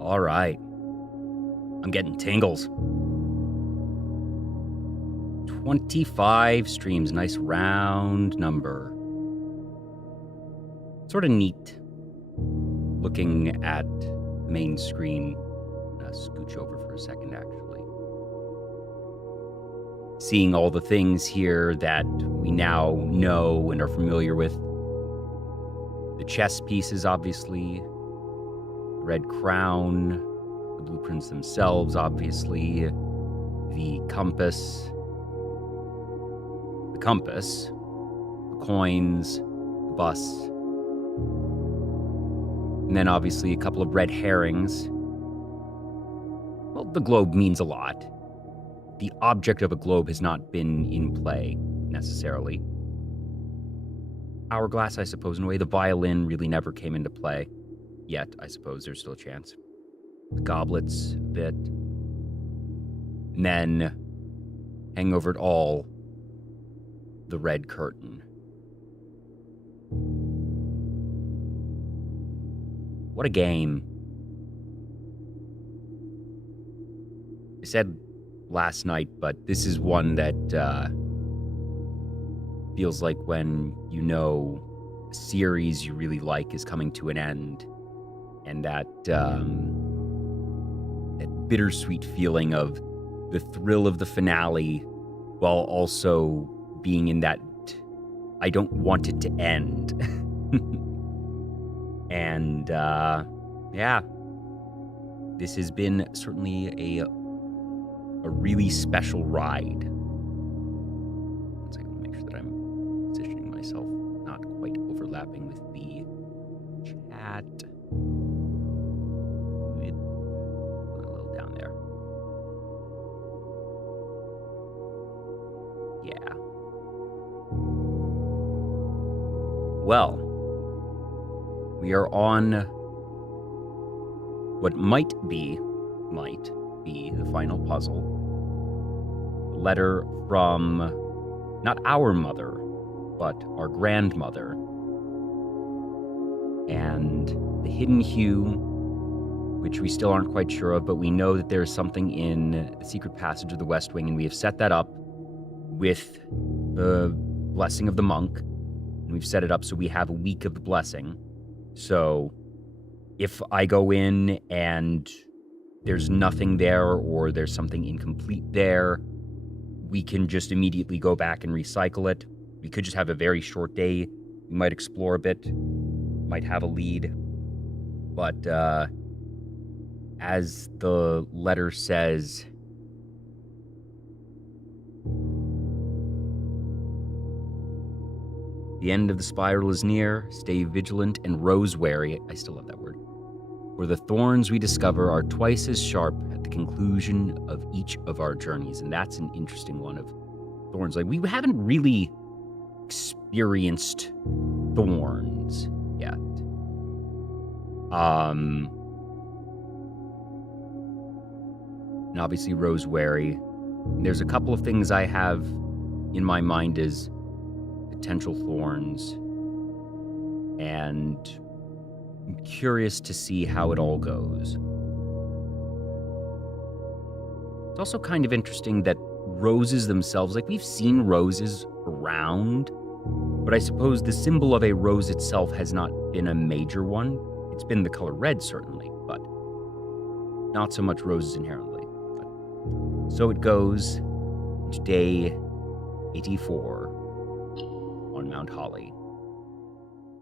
All right. I'm getting tingles. 25 streams. Nice round number. Sort of neat looking at the main screen. Scooch over for a second, actually. Seeing all the things here that we now know and are familiar with. The chess pieces, obviously. The red crown. The blueprints themselves, obviously. The compass. The coins. The bus. And then, obviously, a couple of red herrings. Well, the globe means a lot. The object of a globe has not been in play, necessarily. Hourglass, I suppose, in a way. The violin really never came into play. Yet, I suppose there's still a chance. The goblets, a bit. And then, hanging over it all, the red curtain. What a game. I said last night, but this is one that feels like when you know a series you really like is coming to an end, and that bittersweet feeling of the thrill of the finale while also being in that I don't want it to end. And yeah, this has been certainly a really special ride. One second, I'll make sure that I'm positioning myself not quite overlapping with the chat. A little down there. Yeah. Well, we are on what might be the final puzzle. A letter from not our mother, but our grandmother. And the hidden hue, which we still aren't quite sure of, but we know that there's something in the secret passage of the West Wing, and we have set that up with the blessing of the monk. And we've set it up so we have a week of the blessing. So if I go in and there's nothing there or there's something incomplete there, we can just immediately go back and recycle it. We could just have a very short day. We might explore a bit, might have a lead. But as the letter says, the end of the spiral is near. Stay vigilant and rose-wary. I still love that word. For the thorns we discover are twice as sharp at the conclusion of each of our journeys. And that's an interesting one of thorns. Like, we haven't really experienced thorns yet. And obviously rose-wary. There's a couple of things I have in my mind as potential thorns. And I'm curious to see how it all goes. It's also kind of interesting that roses themselves, like, we've seen roses around, but I suppose the symbol of a rose itself has not been a major one. It's been the color red, certainly, but not so much roses inherently. But so it goes to day 84 on Mount Holly.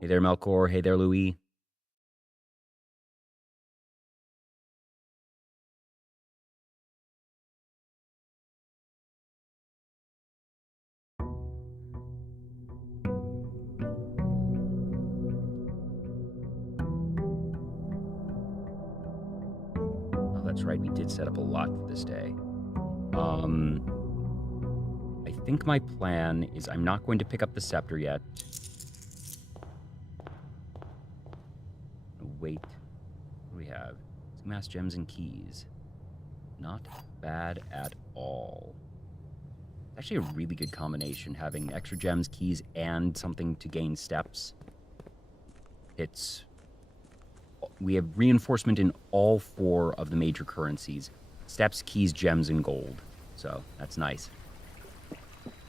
Hey there, Melkor. Hey there, Louis. That's right, we did set up a lot for this day. I think my plan is I'm not going to pick up the scepter yet. Wait. What do we have? Some mass gems and keys. Not bad at all. Actually a really good combination, having extra gems, keys, and something to gain steps. It's we have reinforcement in all 4 of the major currencies. Steps, keys, gems, and gold. So, that's nice.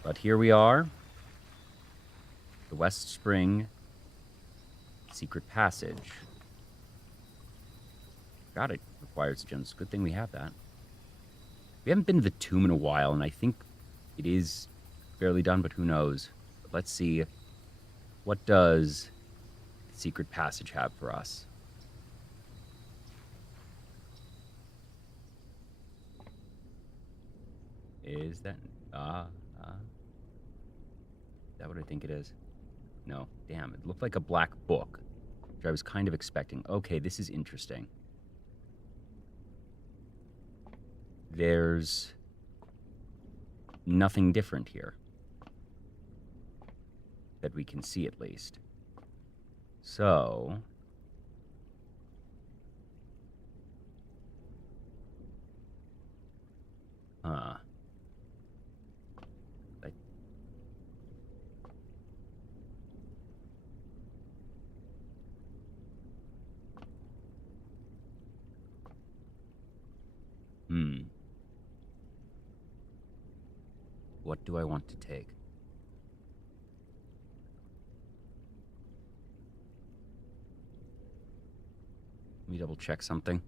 But here we are. The West Spring Secret Passage. God, it requires gems. Good thing we have that. We haven't been to the tomb in a while, and I think it is fairly done, but who knows? But let's see. What does the Secret Passage have for us? Is that... Is that what I think it is? No. Damn, it looked like a black book, which I was kind of expecting. Okay, this is interesting. There's nothing different here. That we can see, at least. So... What do I want to take? Let me double check something.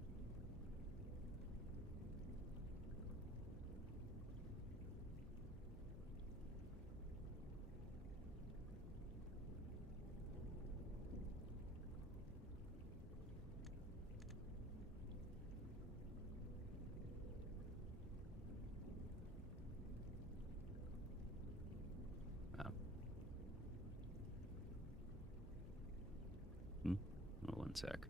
One sec.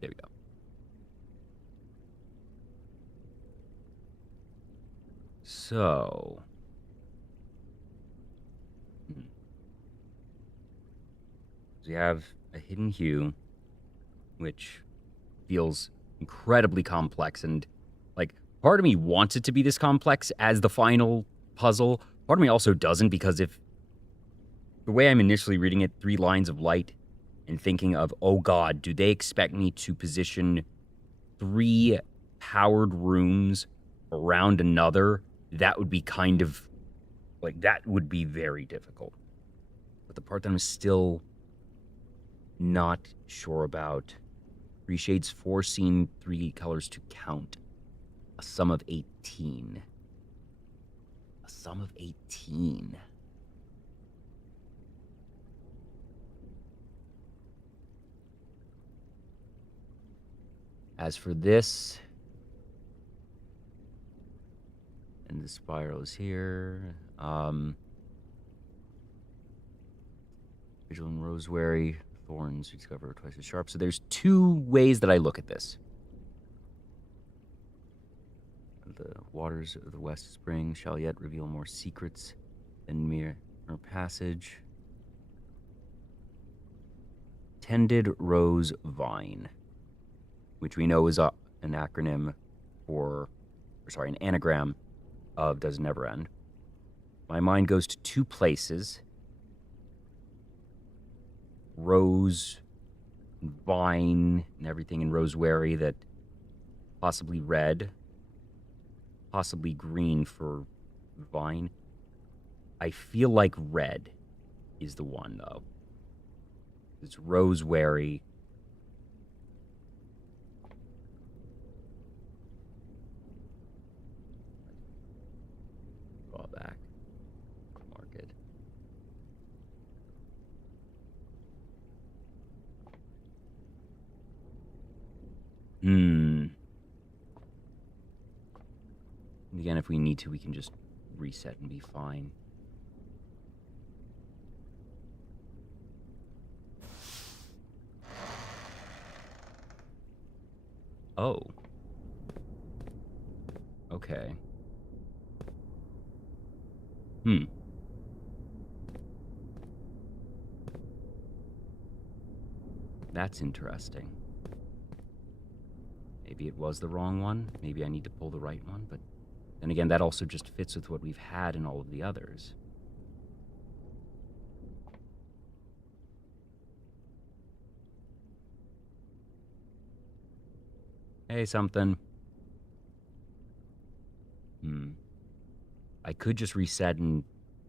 There we go. So... we have a hidden hue, which feels incredibly complex, and, like, part of me wants it to be this complex as the final puzzle. Part of me also doesn't, because if the way I'm initially reading it, 3 lines of light, and thinking of, oh god, do they expect me to position 3 powered rooms around another? That would be kind of, like, that would be very difficult. But the part that I'm still not sure about, 3 shades, 4 seen, 3 colors to count. A sum of 18. A sum of 18. As for this, and the spiral is here. Vigil and Rosemary, thorns, you discover twice as sharp. So there's 2 ways that I look at this. The waters of the West Spring shall yet reveal more secrets than mere passage. Tended Rose Vine, which we know is an acronym for, an anagram of Does Never End. My mind goes to 2 places. Rose, vine, and everything in Rosemary that possibly red, possibly green for vine. I feel like red is the one, though. It's Rosemary. Draw back. Mark it. Again, if we need to, we can just reset and be fine. Oh. Okay. That's interesting. Maybe it was the wrong one. Maybe I need to pull the right one, but then again, that also just fits with what we've had in all of the others. Hey, something. I could just reset and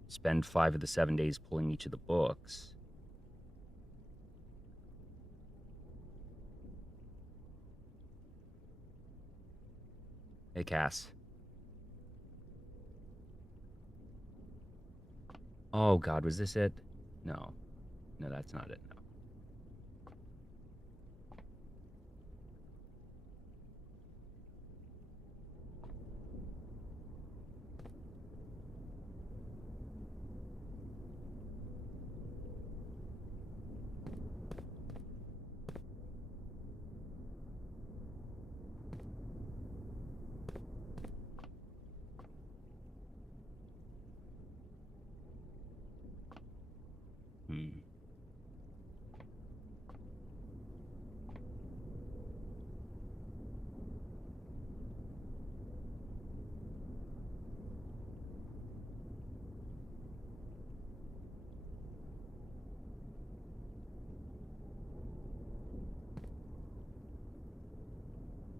spend 5 of the 7 days pulling each of the books. Hey, Cass. Oh, God, was this it? No. No, that's not it, no.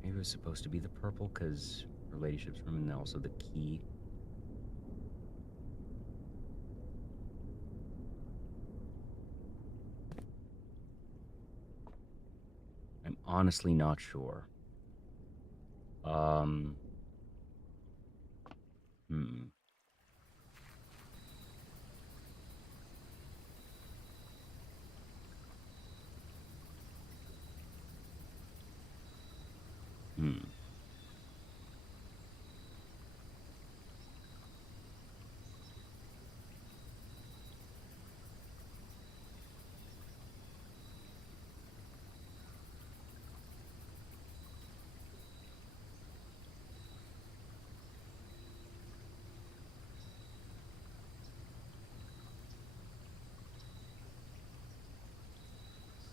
Maybe it was supposed to be the purple because her ladyship's room and also the key. I'm honestly not sure. Hmm.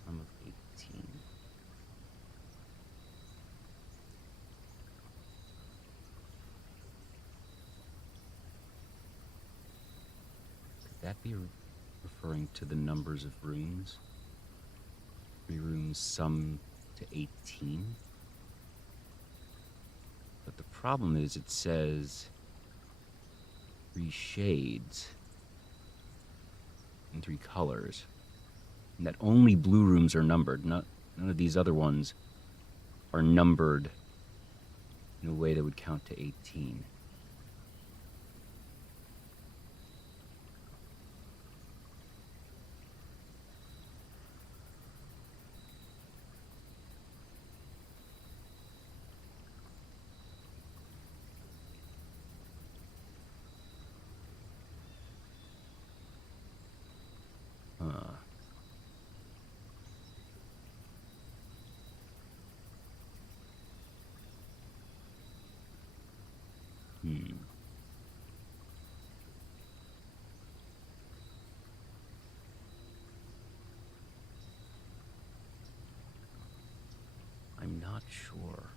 Sum of 18. Could that be referring to the numbers of rooms? 3 rooms sum to 18? But the problem is it says 3 shades in 3 colors. And that only blue rooms are numbered. None of these other ones are numbered in a way that would count to 18. Huh. I'm not sure.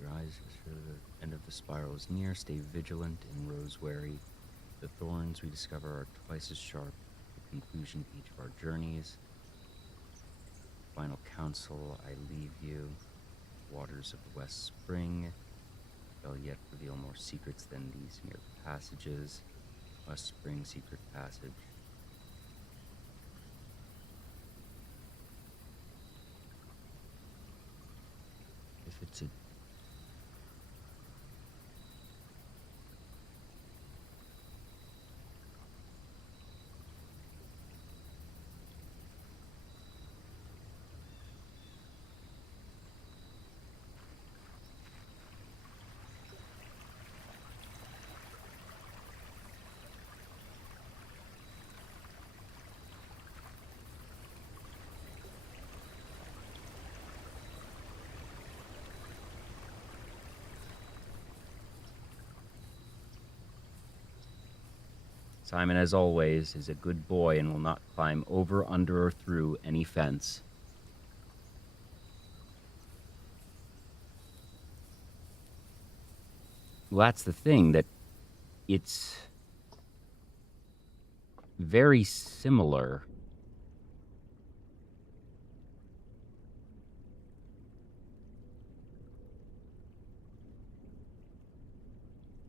Your eyes assure the end of the spiral is near. Stay vigilant and rose-wary. The thorns we discover are twice as sharp at the conclusion of each of our journeys. Final counsel, I leave you. Waters of the West Spring shall yet reveal more secrets than these mere passages. West Spring secret passage. If it's a Simon, as always, is a good boy and will not climb over, under, or through any fence. Well, that's the thing, that it's very similar.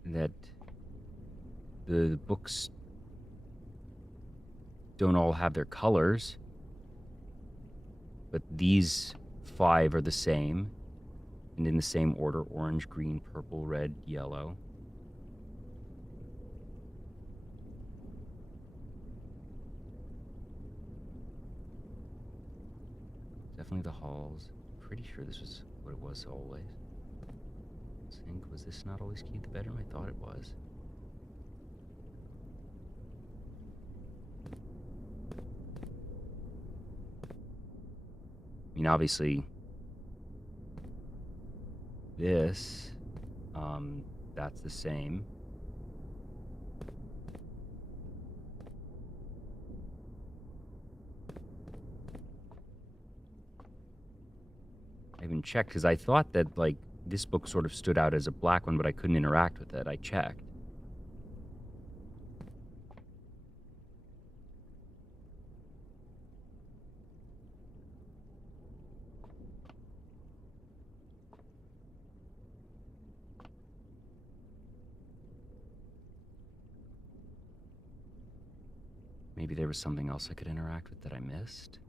That the books don't all have their colors, but these 5 are the same, and in the same order: orange, green, purple, red, yellow. Definitely the halls. Pretty sure this was what it was always. Sink, was this not always key to the bedroom? I thought it was. I mean, obviously, this, that's the same. I even checked, because I thought that, like, this book sort of stood out as a black one, but I couldn't interact with it. I checked. Maybe there was something else I could interact with that I missed.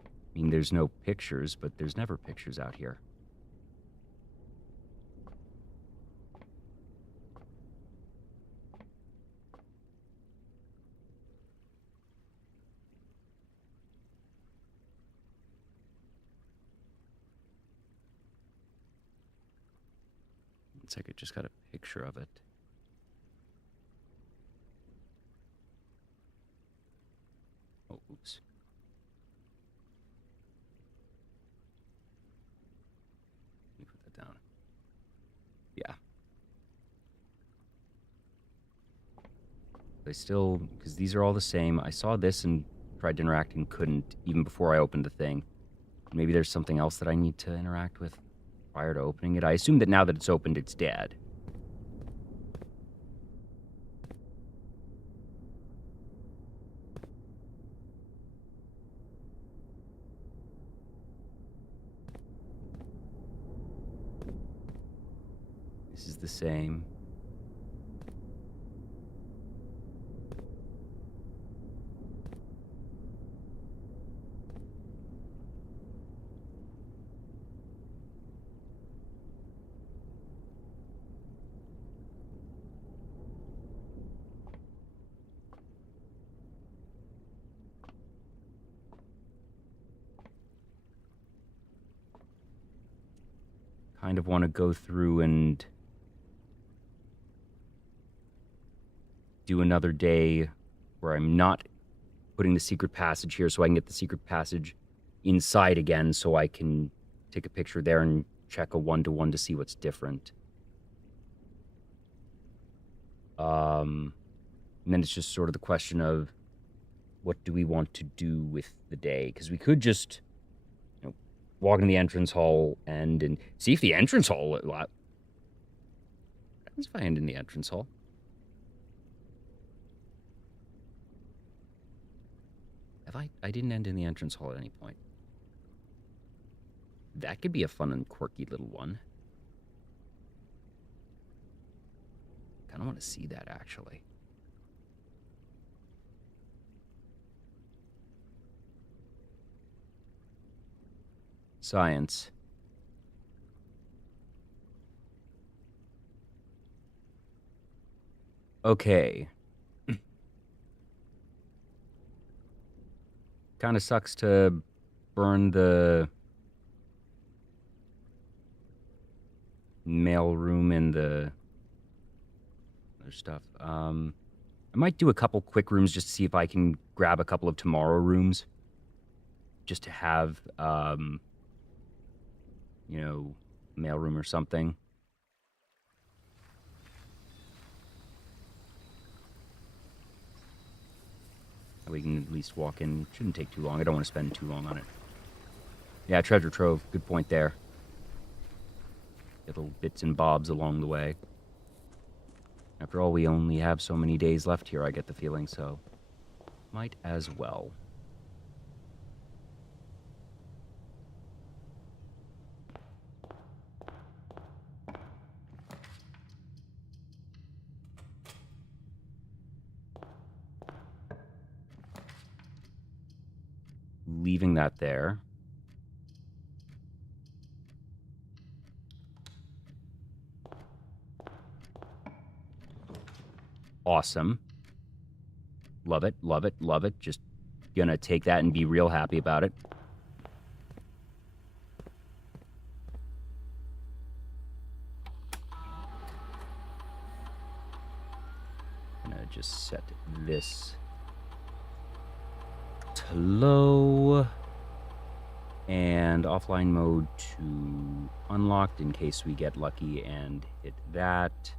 I mean, there's no pictures, but there's never pictures out here. It's like I just got a picture of it. Oh, oops. Let me put that down. Yeah. I still, because these are all the same. I saw this and tried to interact and couldn't, even before I opened the thing. Maybe there's something else that I need to interact with prior to opening it. I assume that now that it's opened, it's dead. This is the same. Kind of want to go through and do another day where I'm not putting the secret passage here, so I can get the secret passage inside again, so I can take a picture there and check a 1-to-1 to see what's different. And then it's just sort of the question of, what do we want to do with the day? Because we could just, walk in the entrance hall and see if the entrance hall... What happens if I end in the entrance hall? I didn't end in the entrance hall at any point. That could be a fun and quirky little one. Kind of want to see that, actually. Science. Okay. Kind of sucks to burn the mail room and the other stuff. I might do a couple quick rooms just to see if I can grab a couple of tomorrow rooms. Just to have, mail room or something. We can at least walk in. Shouldn't take too long. I don't want to spend too long on it. Yeah, treasure trove. Good point there. little bits and bobs along the way. After all, we only have so many days left here, I get the feeling, so might as well. Leaving that there. Awesome. Love it, love it, love it. Just gonna take that and be real happy about it. Gonna just set this to low. And offline mode to unlocked in case we get lucky and hit that.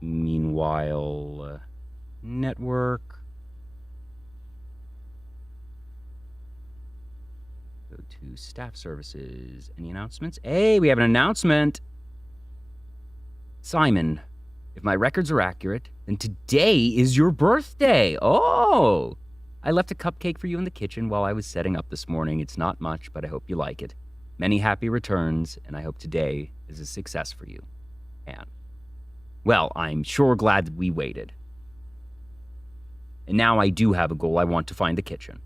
Meanwhile, network. Go to staff services. Any announcements? Hey, we have an announcement. Simon, if my records are accurate, then today is your birthday. Oh, I left a cupcake for you in the kitchen while I was setting up this morning. It's not much, but I hope you like it. Many happy returns, and I hope today is a success for you. Anne. Well, I'm sure glad that we waited. And now I do have a goal. I want to find the kitchen.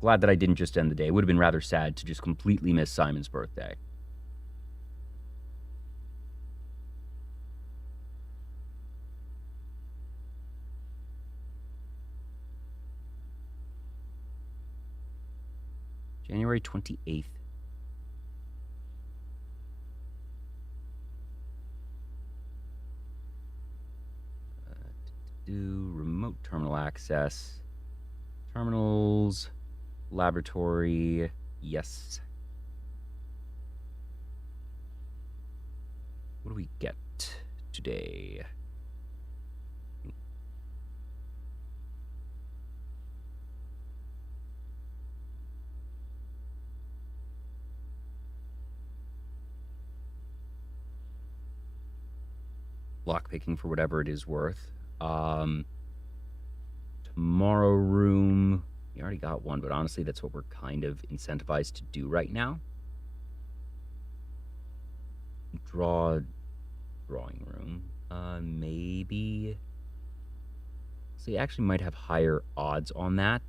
Glad that I didn't just end the day. It would have been rather sad to just completely miss Simon's birthday. January 28th. Do remote terminal access. Terminals. Laboratory. Yes. What do we get today? Lockpicking for whatever it is worth. Tomorrow room. We already got one, but honestly, that's what we're kind of incentivized to do right now. Drawing room. Maybe. So you actually might have higher odds on that.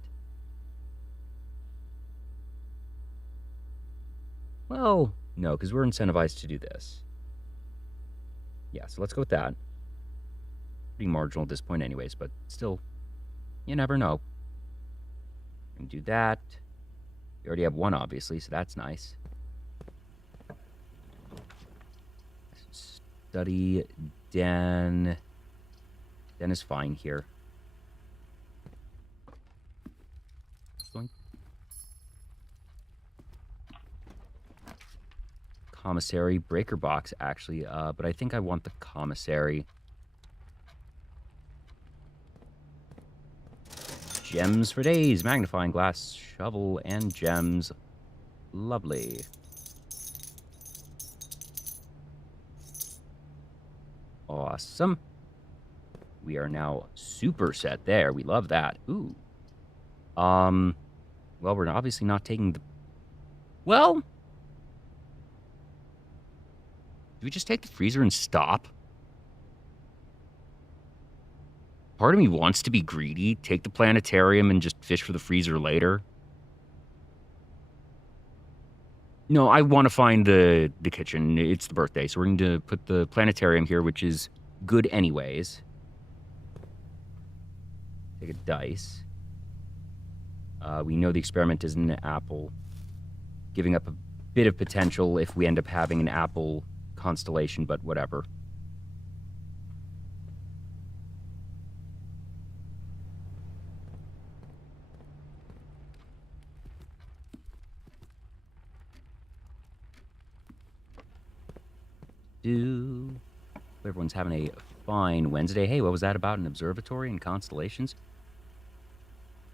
Well, no, because we're incentivized to do this. Yeah, so let's go with that. Pretty marginal at this point anyways, but still, you never know. And do that. We already have one, obviously, so that's nice. Study den. Den is fine here. Zoink. Commissary breaker box, actually, but I think I want the commissary. Gems for days, magnifying glass, shovel, and gems. Lovely. Awesome. We are now super set there. We love that. Ooh. Well, we're obviously not taking the... Well... Do we just take the freezer and stop? Part of me wants to be greedy, take the planetarium and just fish for the freezer later. No, I want to find the kitchen. It's the birthday, so we're going to put the planetarium here, which is good anyways. Take a dice. We know the experiment is an apple, giving up a bit of potential if we end up having an apple constellation, but whatever. Everyone's having a fine Wednesday. Hey, what was that about? An observatory and constellations?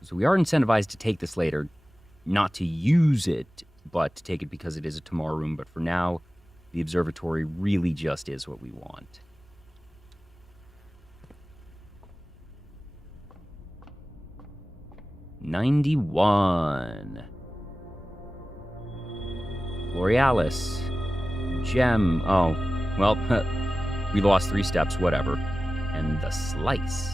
So we are incentivized to take this later. not to use it, but to take it because it is a tomorrow room. But for now, the observatory really just is what we want. $91. Borealis. Gem. Oh, well, we lost 3 steps, whatever. And the slice.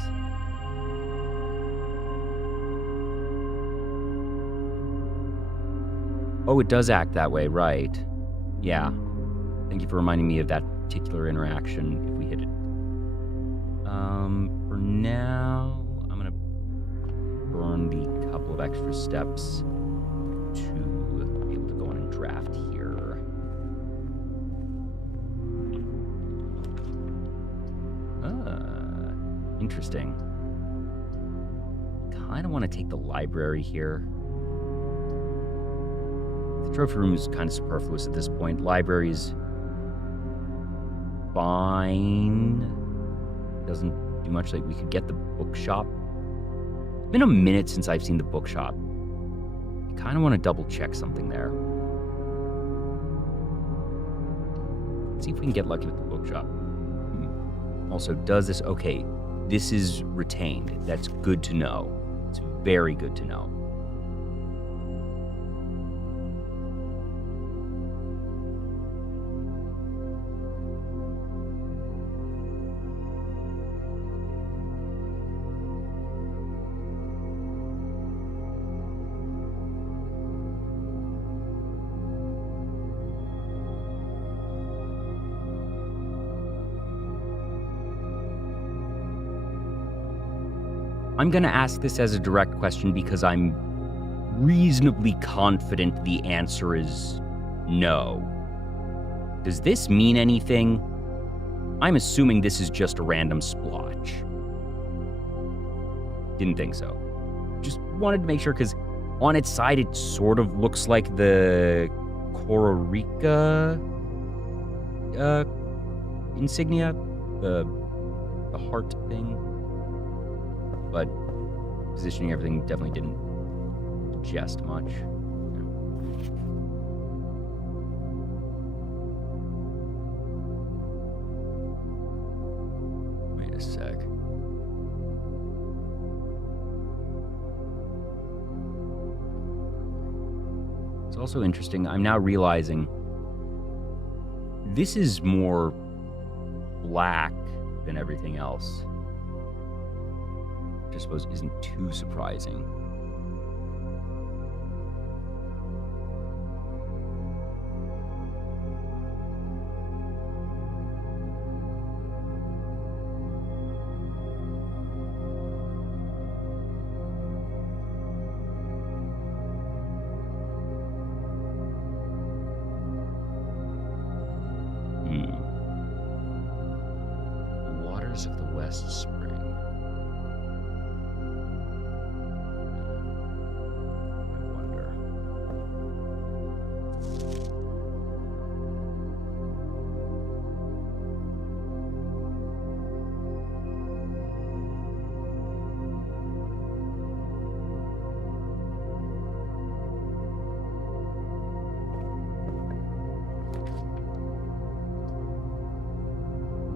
Oh, it does act that way, right. Yeah. Thank you for reminding me of that particular interaction if we hit it. For now, I'm going to burn the couple of extra steps to be able to go on and draft here. Interesting. Kind of want to take the library here. The trophy room is kind of superfluous at this point. Library's fine. Doesn't do much. Like, we could get the bookshop. It's been a minute since I've seen the bookshop. I kind of want to double check something there. Let's see if we can get lucky with the bookshop. Also, does this... Okay, this is retained. That's good to know. It's very good to know. I'm going to ask this as a direct question because I'm reasonably confident the answer is no. Does this mean anything? I'm assuming this is just a random splotch. Didn't think so. Just wanted to make sure because on its side it sort of looks like the Kororika insignia, the heart thing. But positioning everything definitely didn't suggest much. Wait a sec. It's also interesting. I'm now realizing this is more black than everything else. Which I suppose isn't too surprising. The waters of the West Spring.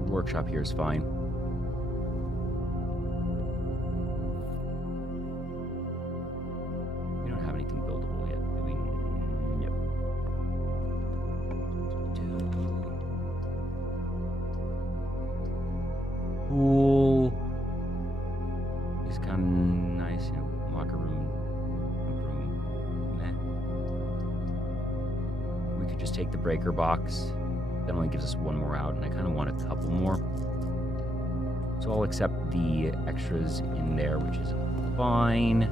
Workshop here is fine. We don't have anything buildable yet, do we? Yep. Pool is kind of nice, you know. Locker room, meh. We could just take the breaker box. That only gives us one more out, and I kind of want a couple more. So I'll accept the extras in there, which is fine.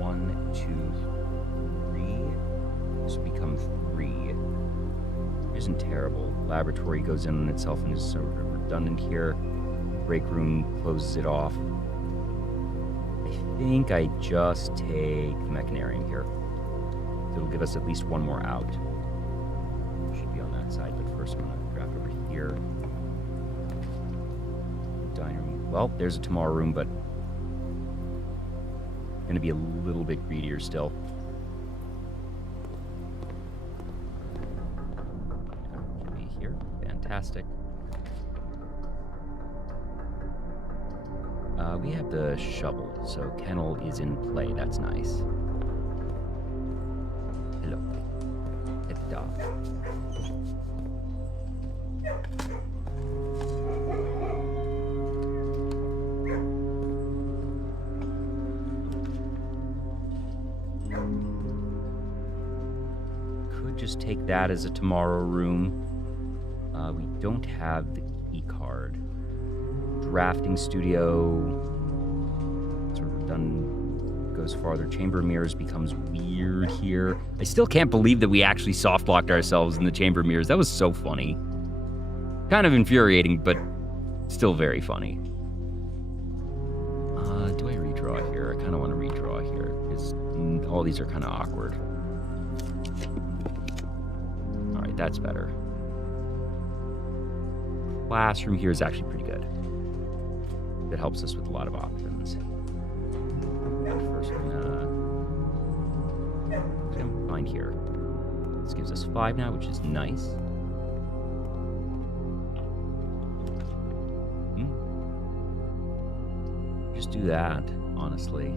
One, two, three. This will become 3. Isn't terrible. Laboratory goes in on itself and is sort of redundant here. Break room closes it off. I think I just take the mechanarium here. So it'll give us at least one more out. Should be on that side, but first I'm going to draft over here. Dining room Well, there's a tomorrow room, but going to be a little bit greedier still. Should be here. Fantastic. We have the shovel, so kennel is in play. That's nice. Hello. Pet dog. Could just take that as a tomorrow room. We don't have the key card. Drafting studio sort of done, goes farther. Chamber of Mirrors becomes weird here. I still can't believe that we actually soft blocked ourselves in the Chamber of Mirrors. That was so funny. Kind of infuriating, but still very funny. Do I redraw here? I kind of want to redraw here because all these are kind of awkward. All right, that's better. Classroom here is actually pretty good. It helps us with a lot of options. First, we're gonna find here. This gives us 5 now, which is nice. Just do that, honestly.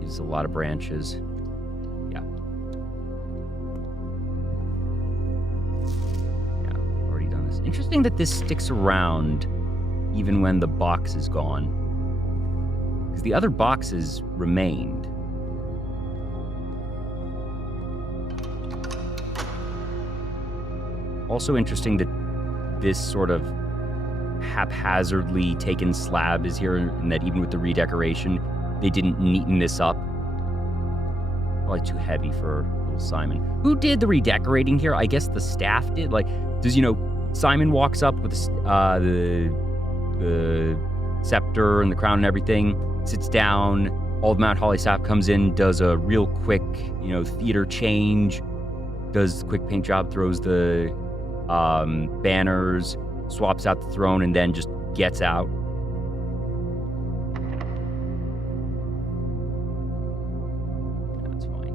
Gives us a lot of branches. Yeah. Yeah, already done this. Interesting that this sticks around even when the box is gone. Because the other boxes remained. Also interesting that this sort of haphazardly taken slab is here, and that even with the redecoration, they didn't neaten this up. Probably too heavy for little Simon. Who did the redecorating here? I guess the staff did. Like, does, Simon walks up with the scepter and the crown and everything, sits down, all the Mount Holly staff comes in, does a real quick, theater change, does the quick paint job, throws the banners, swaps out the throne, and then just gets out. That's fine.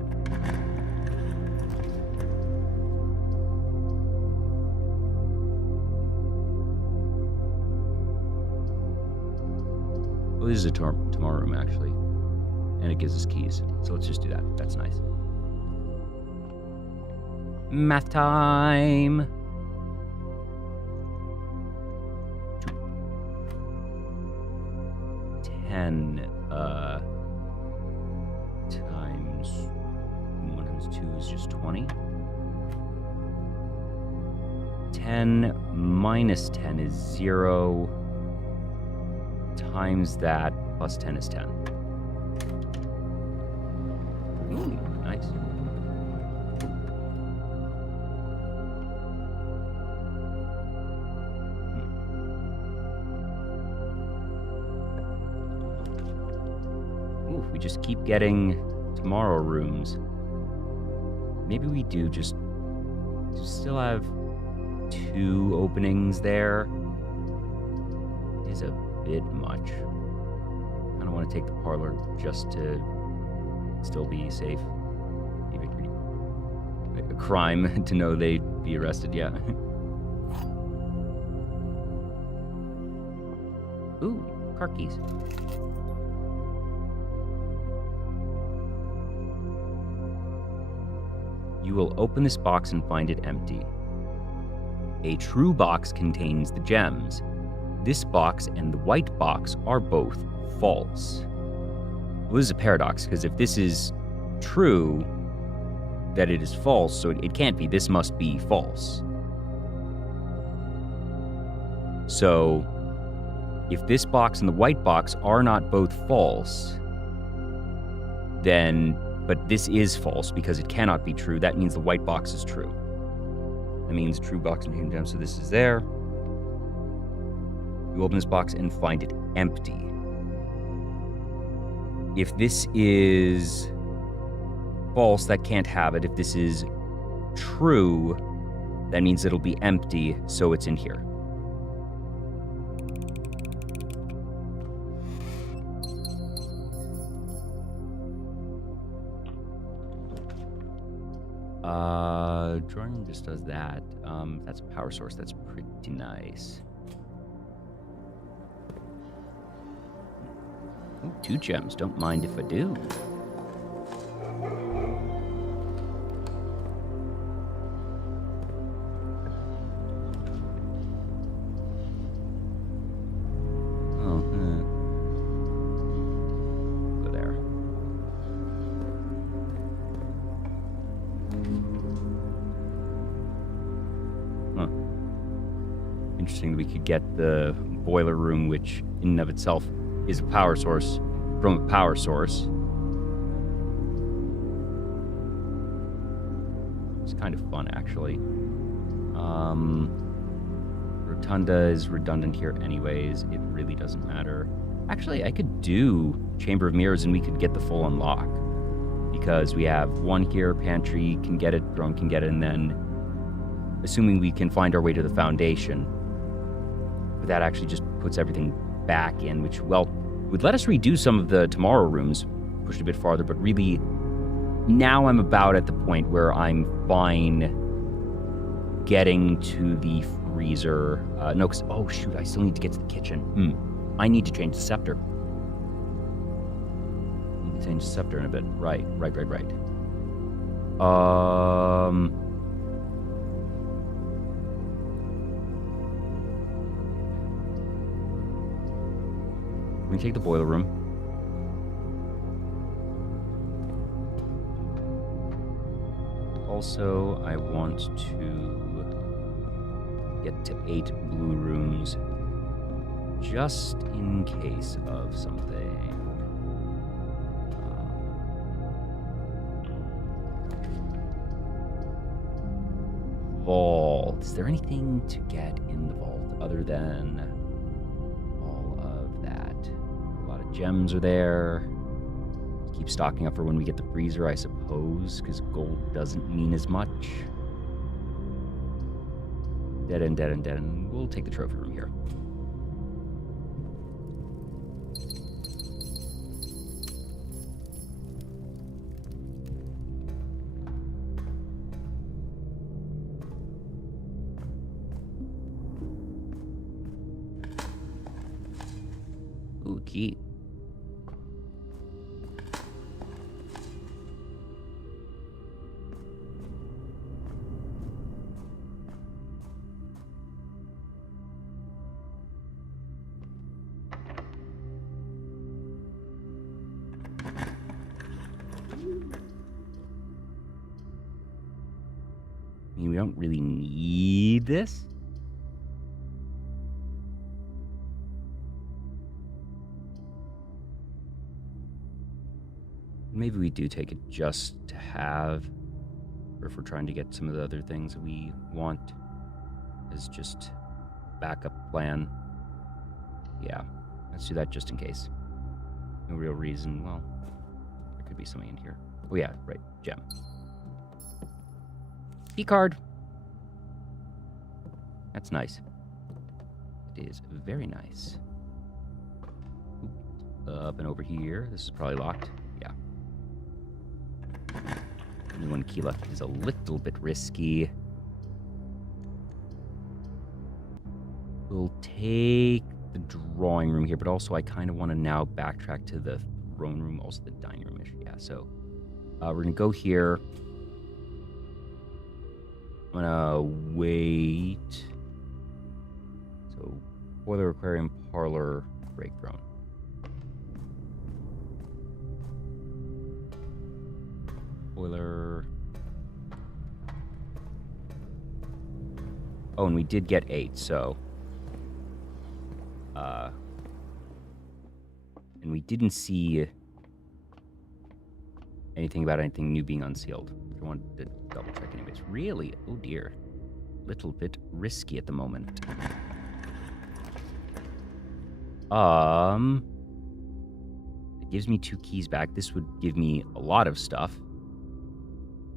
Well, this is a tomorrow room, actually. And it gives us keys. So let's just do that. That's nice. Math time! 10 times 1 times 2 is just 20. 10 minus 10 is 0. Times that plus 10 is 10. Ooh, nice. We just keep getting tomorrow rooms. Maybe we do just still have 2 openings there. It is a bit much. I don't want to take the parlor just to still be safe. Maybe a crime to know they'd be arrested, yeah. Ooh, car keys. You will open this box and find it empty. A true box contains the gems. This box and the white box are both false. Well, this is a paradox, because if this is true, that it is false, so it can't be. This must be false. So, if this box and the white box are not both false, then... But this is false because it cannot be true. That means the white box is true. That means true box and hidden gem. So this is there. You open this box and find it empty. If this is false, that can't have it. If this is true, that means it'll be empty, so it's in here. Drawing room just does that. That's a power source. That's pretty nice. Ooh, 2 gems. Don't mind if I do. Oh, go there. Huh. Interesting that we could get the boiler room, which in and of itself is a power source, from a power source. It's kind of fun, actually. Rotunda is redundant here anyways. It really doesn't matter. Actually, I could do Chamber of Mirrors and we could get the full unlock. Because we have 1 here, pantry can get it, drone can get it, and then assuming we can find our way to the foundation. But that actually just puts everything back in, which, well, would let us redo some of the tomorrow rooms, push it a bit farther, but really, now I'm about at the point where I'm fine getting to the freezer. No, because, oh shoot, I still need to get to the kitchen. I need to change the scepter. Need to change the scepter in a bit. Right. We can take the boiler room. Also, I want to get to 8 blue rooms just in case of something. Vault. Is there anything to get in the vault other than all of that? A lot of gems are there. Keep stocking up for when we get the freezer, I suppose, because gold doesn't mean as much. Dead end. We'll take the trophy room here. Ooh, key. I mean, we don't really need this. Maybe we do take it just to have, or if we're trying to get some of the other things that we want as just backup plan. Yeah, let's do that just in case. No real reason. Well, there could be something in here. Oh yeah, right, gem. Key card. That's nice. It is very nice. Up and over here. This is probably locked. Yeah. Only 1 key left is a little bit risky. We'll take the drawing room here, but also I kind of want to now backtrack to the throne room, also the dining room issue. Yeah, so we're going to go here. I'm gonna wait. So, boiler, aquarium, parlor, break throne. Boiler. Oh, and we did get 8, so. And we didn't see anything about anything new being unsealed. I wanted to double check anyways. Really? Oh dear. Little bit risky at the moment. It gives me 2 keys back. This would give me a lot of stuff.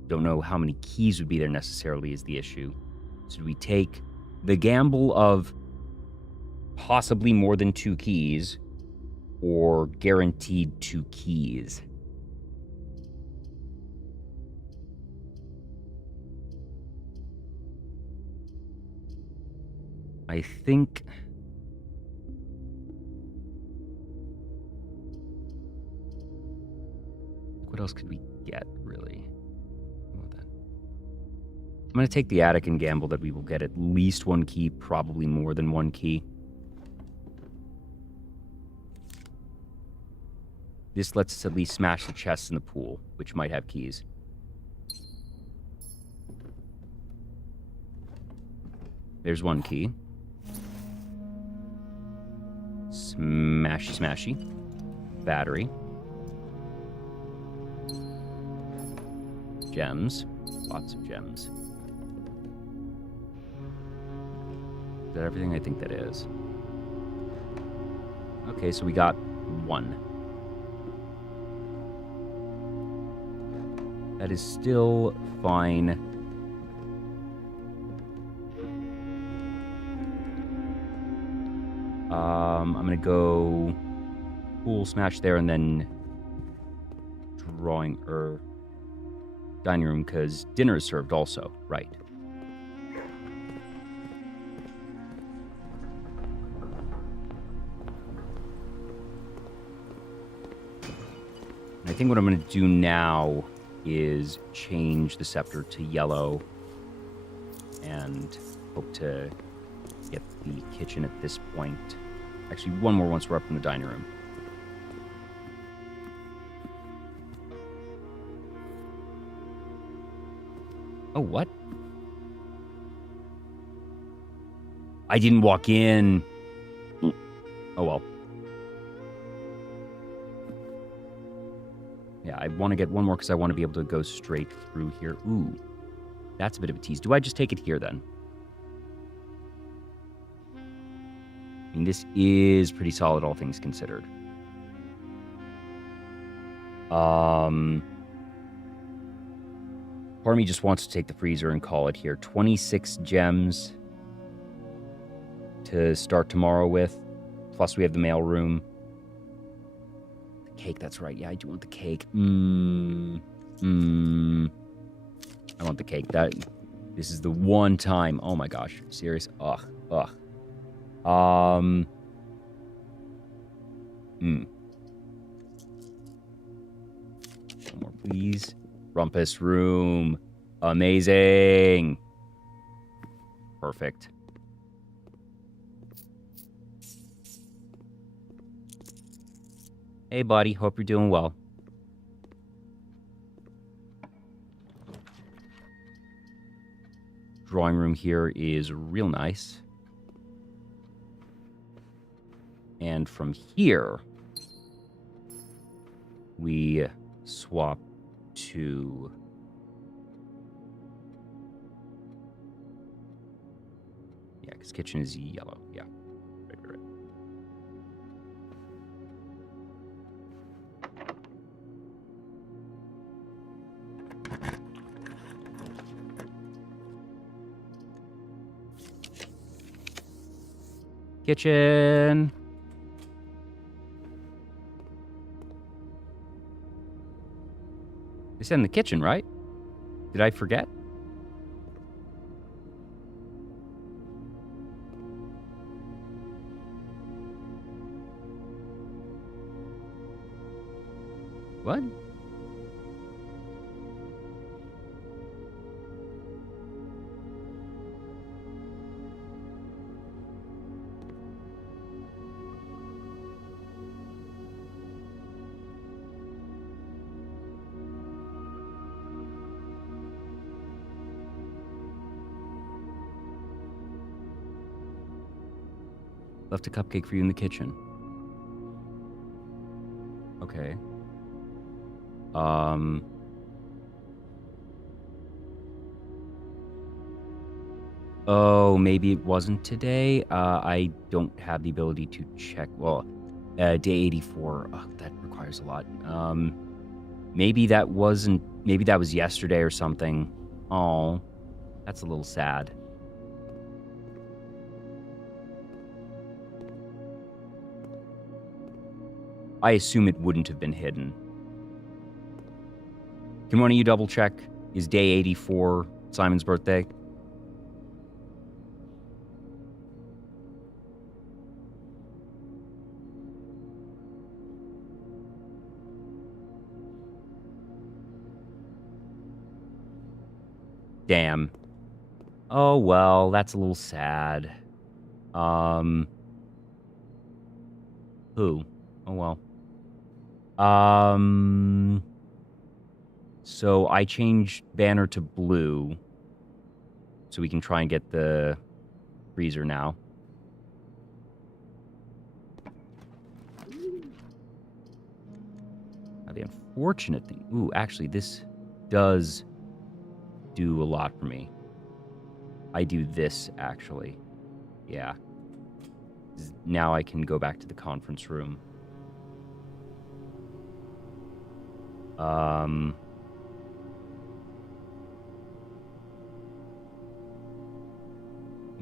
Don't know how many keys would be there necessarily is the issue. So we take the gamble of possibly more than 2 keys or guaranteed 2 keys. I think... What else could we get, really? I'm going to take the attic and gamble that we will get at least one key, probably more than one key. This lets us at least smash the chests in the pool, which might have keys. There's one key. Smashy, smashy. Battery. Gems. Lots of gems. Is that everything? I think that is. Okay, so we got one. That is still fine. I'm gonna go pool smash there and then dining room, because dinner is served also, right? I think what I'm going to do now is change the scepter to yellow and hope to get the kitchen at this point. Actually, one more once we're up in the dining room. Oh, what? I didn't walk in. Oh, well. Yeah, I want to get one more because I want to be able to go straight through here. Ooh, that's a bit of a tease. Do I just take it here, then? I mean, this is pretty solid, all things considered. Part of me just wants to take the freezer and call it here. 26 gems to start tomorrow with. Plus, we have the mail room. The cake, that's right. Yeah, I do want the cake. I want the cake. This is the one time. Oh my gosh. Serious? Ugh. One more, please. Rumpus room. Amazing. Perfect. Hey, buddy. Hope you're doing well. Drawing room here is real nice. And from here, we swap to... Yeah, because kitchen is yellow. Yeah. Right. Kitchen. They said in the kitchen, right? Did I forget? What? Left a cupcake for you in the kitchen. Okay. Oh, maybe it wasn't today. I don't have the ability to check. Well, day 84. Oh, that requires a lot. Maybe that wasn't. Maybe that was yesterday or something. Oh, that's a little sad. I assume it wouldn't have been hidden. Can one of you double check? Is day 84 Simon's birthday? Damn. Oh, well, that's a little sad. Who? Oh, well. So I changed banner to blue so we can try and get the freezer now. Now, the unfortunate thing... Ooh, actually, this does do a lot for me. I do this, actually. Yeah. Now I can go back to the conference room. And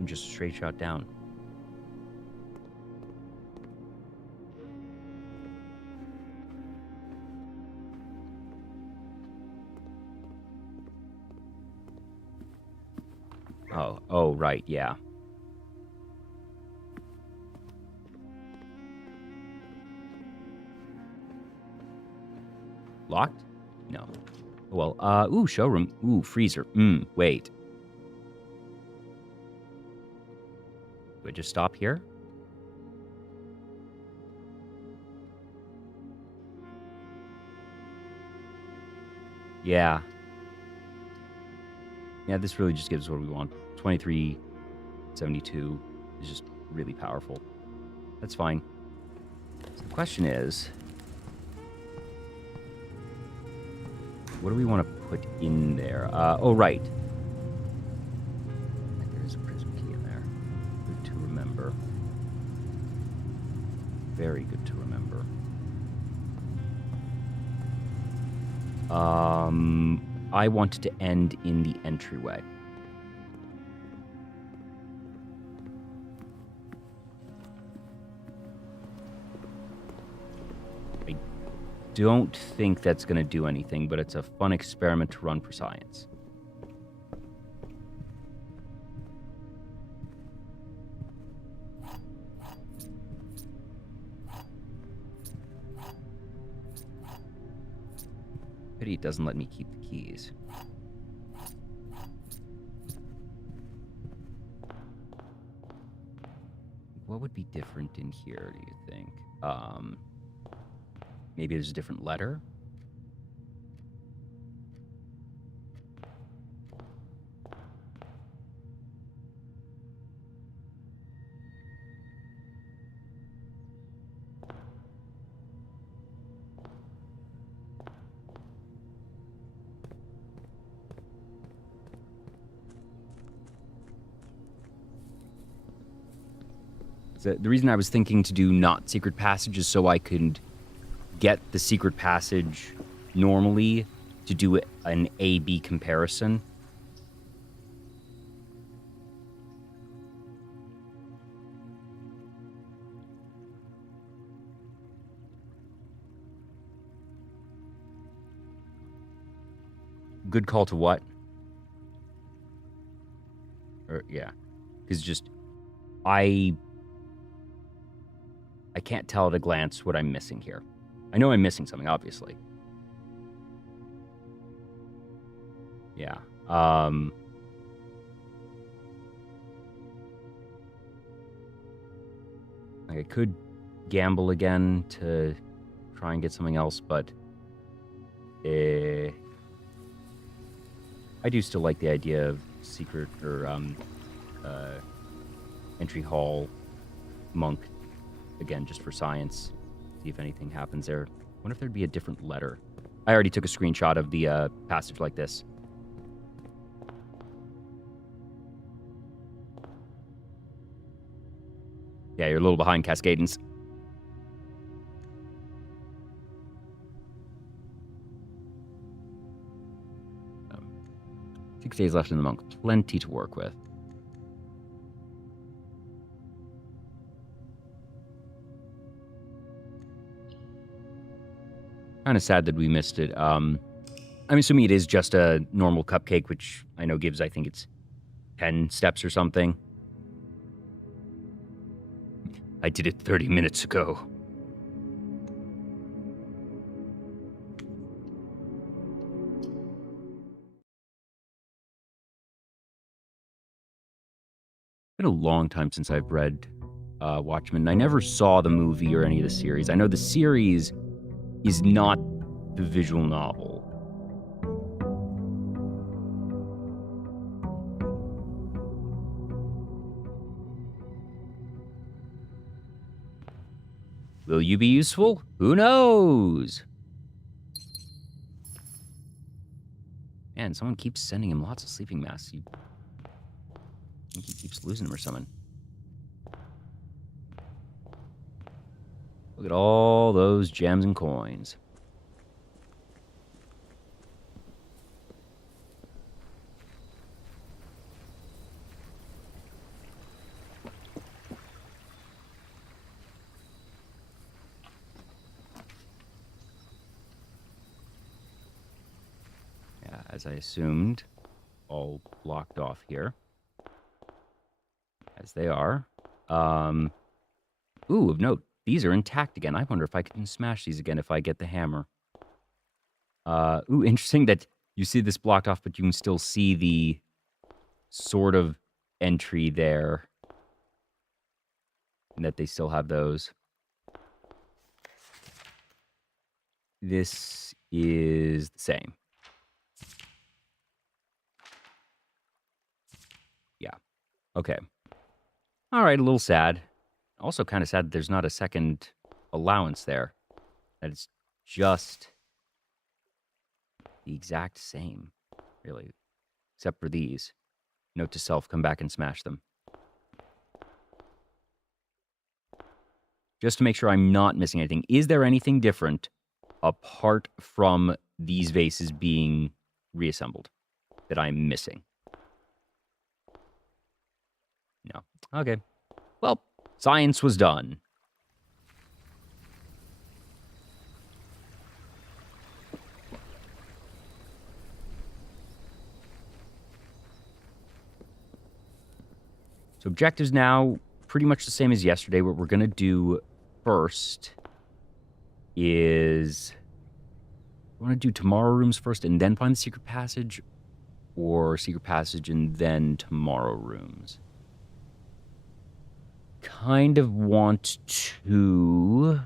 just straight shot down. Oh, right, yeah. Locked? No. Well, ooh, showroom. Ooh, freezer. Wait. Do I just stop here? Yeah. Yeah, this really just gives us what we want. 2372 is just really powerful. That's fine. So the question is, what do we want to put in there? Oh, right. There is a prism key in there. Good to remember. Very good to remember. I want it to end in the entryway. I don't think that's going to do anything, but it's a fun experiment to run for science. Pity it doesn't let me keep the keys. What would be different in here, do you think? Maybe there's a different letter? So the reason I was thinking to do not secret passage is so I could get the secret passage normally to do an A-B comparison. Good call to what? Yeah. Because just... I can't tell at a glance what I'm missing here. I know I'm missing something, obviously. Yeah. I could gamble again to try and get something else, but I do still like the idea of secret or entry hall monk again, just for science. See if anything happens there. I wonder if there'd be a different letter. I already took a screenshot of the passage like this. Yeah, you're a little behind, Cascadens. 6 days left in the month. Plenty to work with. Kind of sad that we missed it. I'm assuming it is just a normal cupcake, which I know gives, I think it's 10 steps or something. I did it 30 minutes ago. a long time since I've read Watchmen. I never saw the movie or any of the series. I know the series is not the visual novel. Will you be useful? Who knows? Man, someone keeps sending him lots of sleeping masks. I think he keeps losing them or something. Look at all those gems and coins. Yeah, as I assumed, all blocked off here. As they are. Ooh, of note, these are intact again. I wonder if I can smash these again if I get the hammer. Ooh, interesting that you see this blocked off, but you can still see the sort of entry there. And that they still have those. This is the same. Yeah. Okay. All right, a little sad. Also kind of sad that there's not a second allowance there. That it's just the exact same, really. Except for these. Note to self, come back and smash them. Just to make sure I'm not missing anything. Is there anything different apart from these vases being reassembled that I'm missing? No. Okay. Well, science was done. So objectives now pretty much the same as yesterday. What we're going to do first is... I want to do tomorrow rooms first and then find the secret passage, or secret passage and then tomorrow rooms. Kind of want to...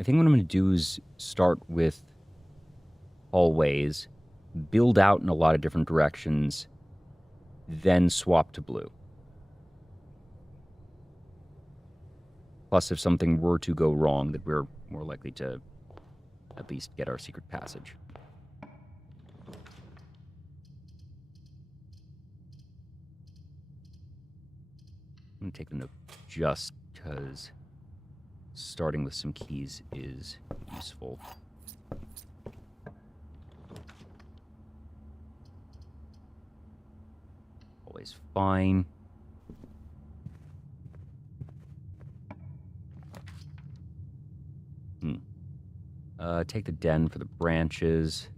I think what I'm going to do is start with hallways, build out in a lot of different directions, then swap to blue. Plus, if something were to go wrong, that we're more likely to at least get our secret passage. I'm going to take the note just because starting with some keys is useful. Always fine. Take the den for the branches.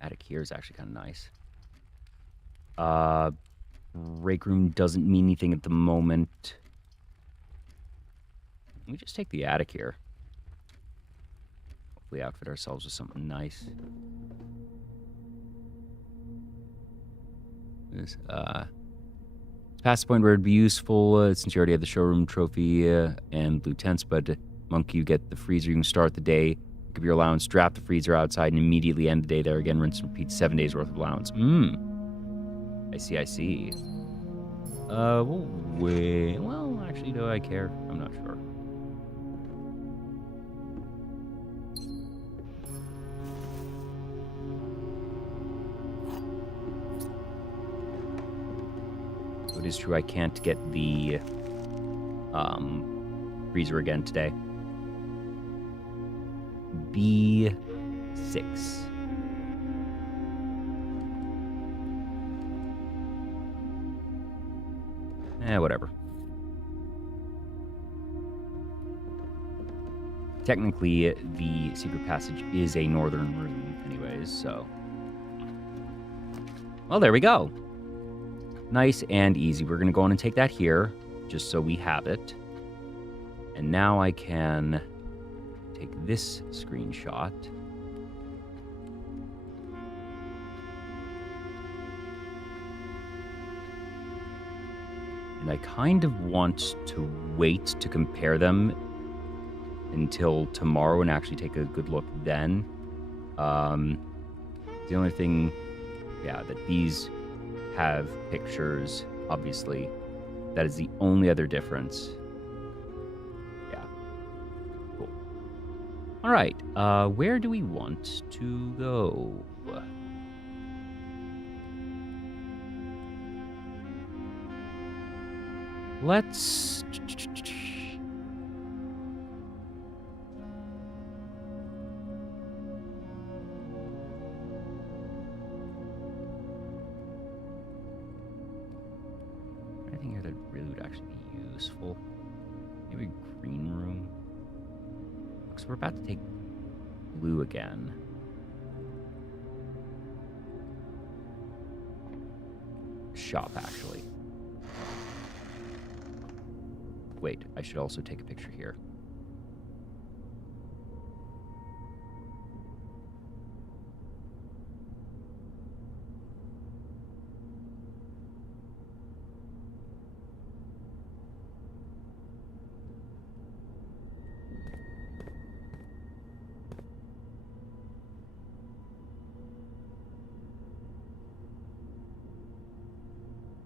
Attic here is actually kind of nice. Break room doesn't mean anything at the moment. Let me just take the attic here. Hopefully outfit ourselves with something nice. This, past the point where it'd be useful, since you already have the showroom trophy and blue tents, but Monk, you get the freezer, you can start the day, pick up your allowance, draft the freezer outside, and immediately end the day there again, rinse and repeat 7 days worth of allowance. I see. Wait, well, actually, do I care? I'm not sure. It is true I can't get the freezer again today. B6. Whatever. Technically, the secret passage is a northern room anyways, so... Well, there we go. Nice and easy. We're going to go on and take that here, just so we have it. And now I can take this screenshot. And I kind of want to wait to compare them until tomorrow and actually take a good look then. The only thing, yeah, that these have pictures, obviously. That is the only other difference. Yeah. Cool. All right. Where do we want to go? Let's... anything here that really would actually be useful? Maybe a green room? Because we're about to take blue again. Shop, actually. Wait, I should also take a picture here.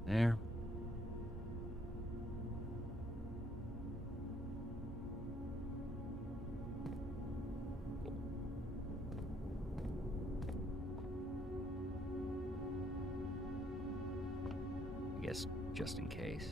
There. I guess just in case.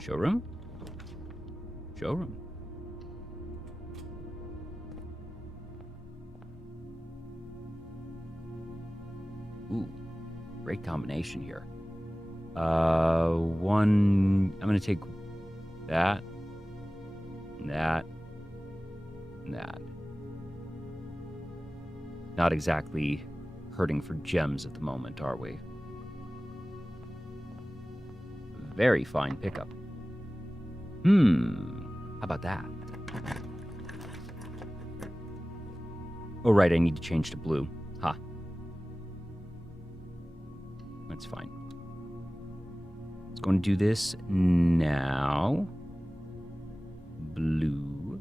Showroom? Showroom. Ooh, great combination here. I'm gonna take that, and that, and that. Not exactly hurting for gems at the moment, are we? Very fine pickup. How about that? Oh, right, I need to change to blue. Ha. That's fine. Let's go and do this now. Blue.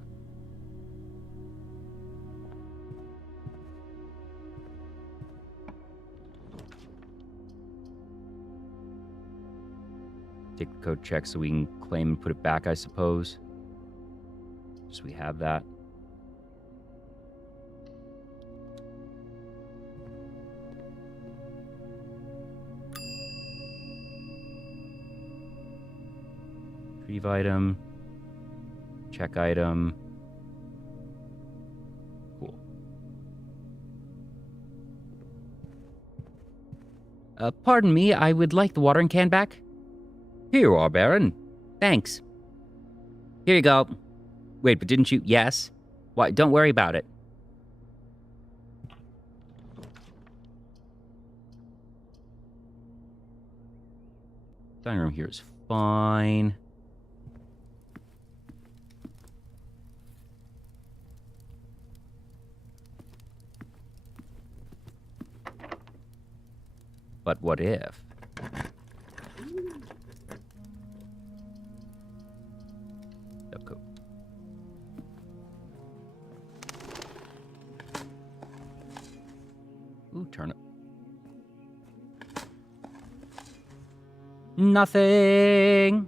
Take the code check so we can claim and put it back, I suppose. So we have that. Retrieve item. Check item. Cool. Pardon me, I would like the watering can back. Here you are, Baron. Thanks. Here you go. Wait, but didn't you? Yes. Why? Don't worry about it. Dining room here is fine. But what if? Cool. Ooh, turnip. Nothing.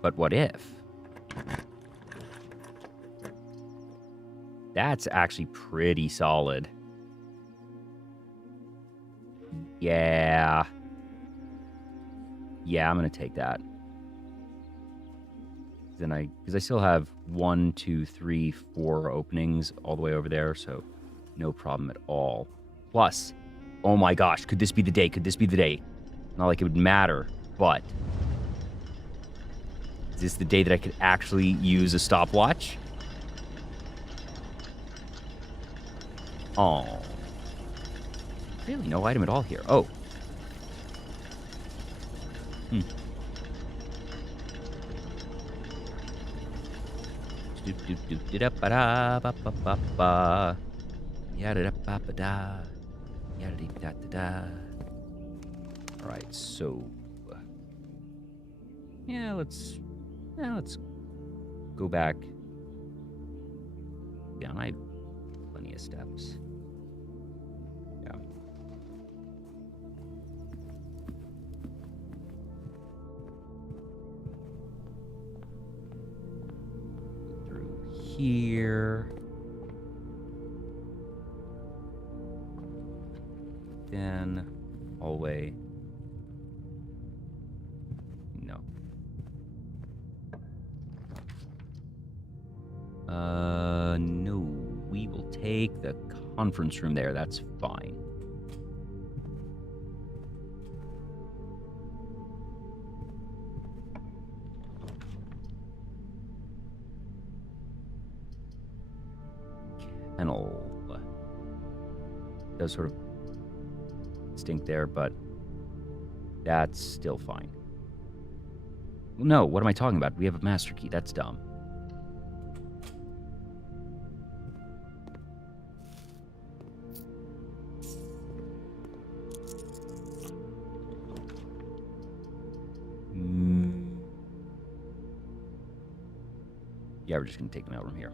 But what if? That's actually pretty solid. Yeah. Yeah, I'm gonna take that. Then because I still have 1, 2, 3, 4 openings all the way over there, so no problem at all. Plus, Oh my gosh, could this be the day? Could this be the day? Not like it would matter, but... Is this the day that I could actually use a stopwatch? Oh. Really, no item at all here. Oh. Hmm. Alright, so... Yeah, let's go back. Yeah, I have plenty of steps. Yeah. Through here. Then hallway. No. No. We will take the conference room there. That's fine. Kennel. Does sort of stink there, but that's still fine. Well, no, what am I talking about? We have a master key. That's dumb. Yeah, we're just going to take them out from here.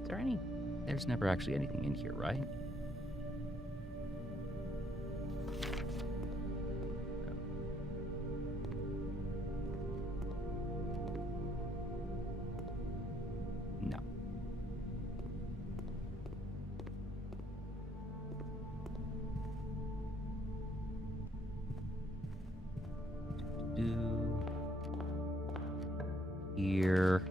Is there any? There's never actually anything in here, right? No. Here.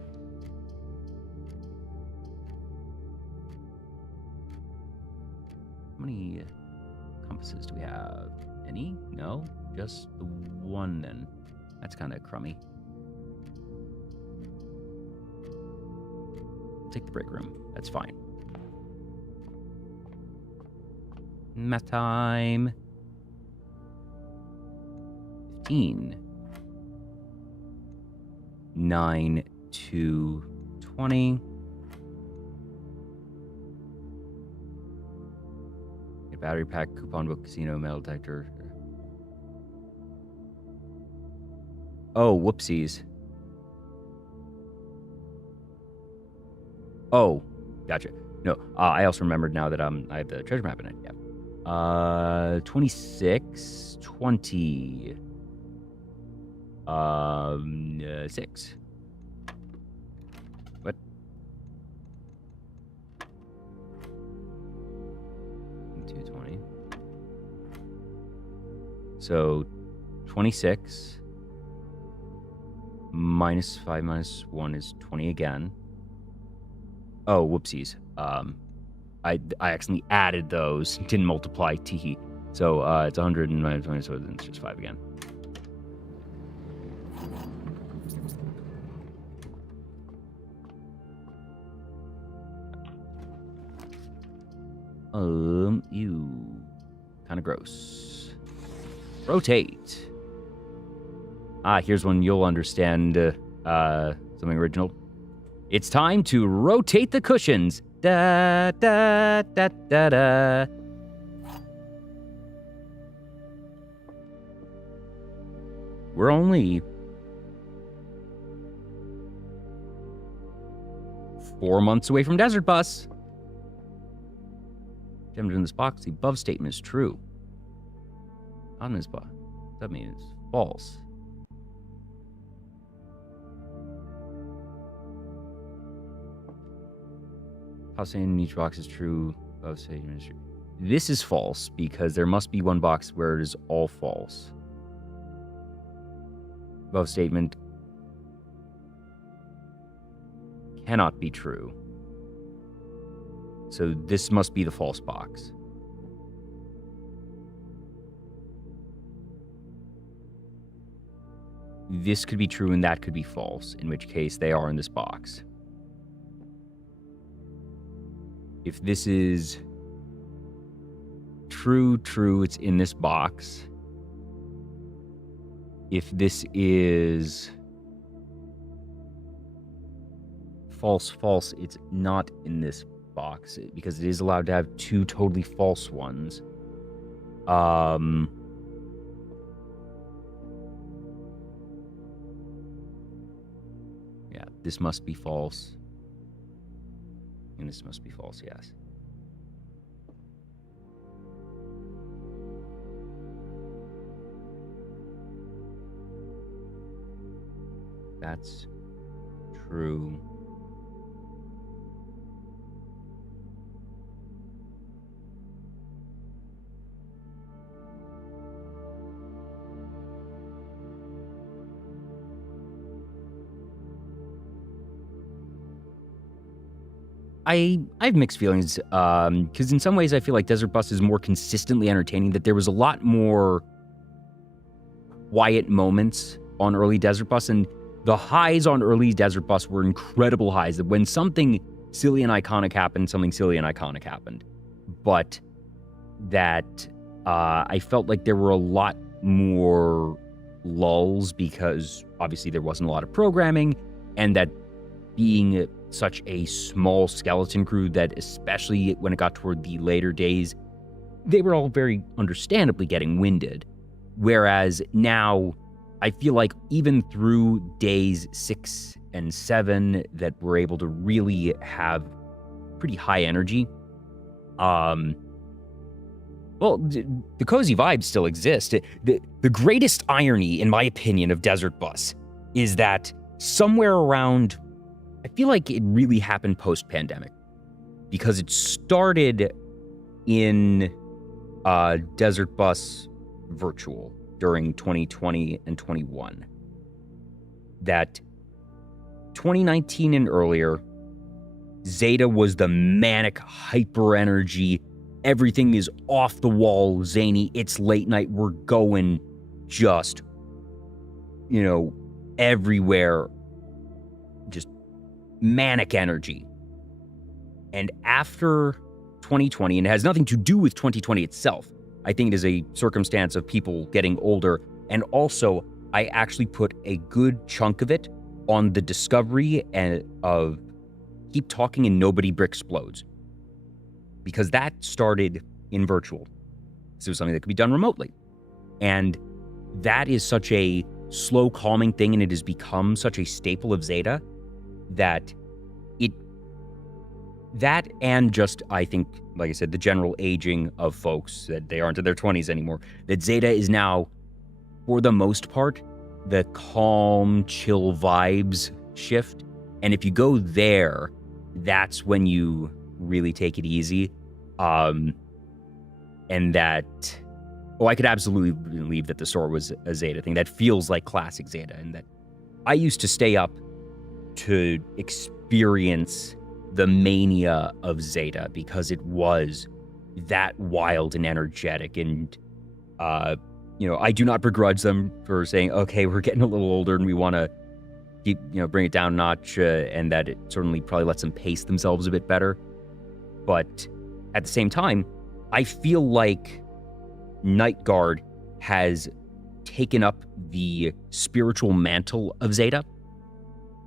How many compasses do we have? Any? No? Just the one then. That's kind of crummy. Take the break room. That's fine. Math time. 15. 9 to 20. Get battery pack, coupon book, casino, metal detector. Oh, whoopsies. Oh, gotcha. No, I also remembered now that I have the treasure map in it. Yeah. 26, 20. 6. What? $220. So 26 minus 5 minus 1 is 20 again. Oh, whoopsies. I accidentally added those, didn't multiply T. So it's 100 and minus 20, so then it's just 5 again. Ew. Kind of gross. Rotate. Here's one you'll understand something original. It's time to rotate the cushions. Da, da, da, da, da. We're only 4 months away from Desert Bus. Jammed in this box, the above statement is true. On this box. That means it's false. How saying in each box is true. Above statement is true. This is false because there must be one box where it is all false. Above statement cannot be true. So this must be the false box. this could be true and that could be false, in which case they are in this box. If this is true, it's in this box. If this is false, it's not in this box because it is allowed to have two totally false ones. Yeah, this must be false. And this must be false, yes. That's true. I have mixed feelings, because in some ways I feel like Desert Bus is more consistently entertaining, that there was a lot more quiet moments on early Desert Bus, and the highs on early Desert Bus were incredible highs, that when something silly and iconic happened, something silly and iconic happened. But that I felt like there were a lot more lulls because obviously there wasn't a lot of programming, and that being such a small skeleton crew, that especially when it got toward the later days, they were all very understandably getting winded. Whereas now, I feel like even through days 6 and 7, that we're able to really have pretty high energy. Well, the cozy vibes still exist. The greatest irony, in my opinion, of Desert Bus is that somewhere around, I feel like it really happened post-pandemic, because it started in Desert Bus virtual during 2020 and 21. That 2019 and earlier, Zeta was the manic hyper energy. Everything is off the wall, zany. It's late night. We're going just, everywhere. Just manic energy. And after 2020, and it has nothing to do with 2020 itself, I think it is a circumstance of people getting older. And also, I actually put a good chunk of it on the discovery and of Keep Talking and Nobody Bricksplodes, because that started in virtual. So it was something that could be done remotely. And that is such a slow, calming thing, and it has become such a staple of Zeta that that and just, I think, like I said, the general aging of folks, that they aren't in their 20s anymore, that Zeta is now, for the most part, the calm, chill vibes shift. And if you go there, that's when you really take it easy. And that, I could absolutely believe that the store was a Zeta thing. That feels like classic Zeta, and that I used to stay up to experience the mania of Zeta because it was that wild and energetic. And, I do not begrudge them for saying, okay, we're getting a little older and we want to keep, bring it down a notch, and that it certainly probably lets them pace themselves a bit better. But at the same time, I feel like Night Guard has taken up the spiritual mantle of Zeta,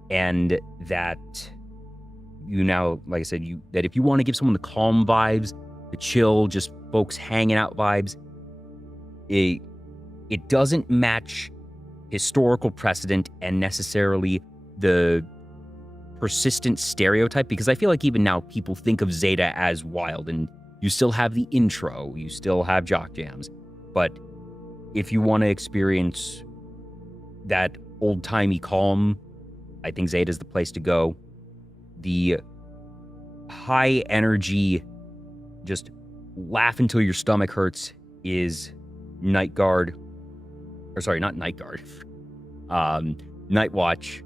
and that like I said, that if you want to give someone the calm vibes, the chill, just folks hanging out vibes, it doesn't match historical precedent and necessarily the persistent stereotype, because I feel like even now people think of Zeta as wild, and you still have the intro, you still have jock jams. But if you want to experience that old-timey calm, I think Zeta is the place to go. The high energy, just laugh until your stomach hurts, is Night Guard. Or sorry, not Night Guard. Night Watch.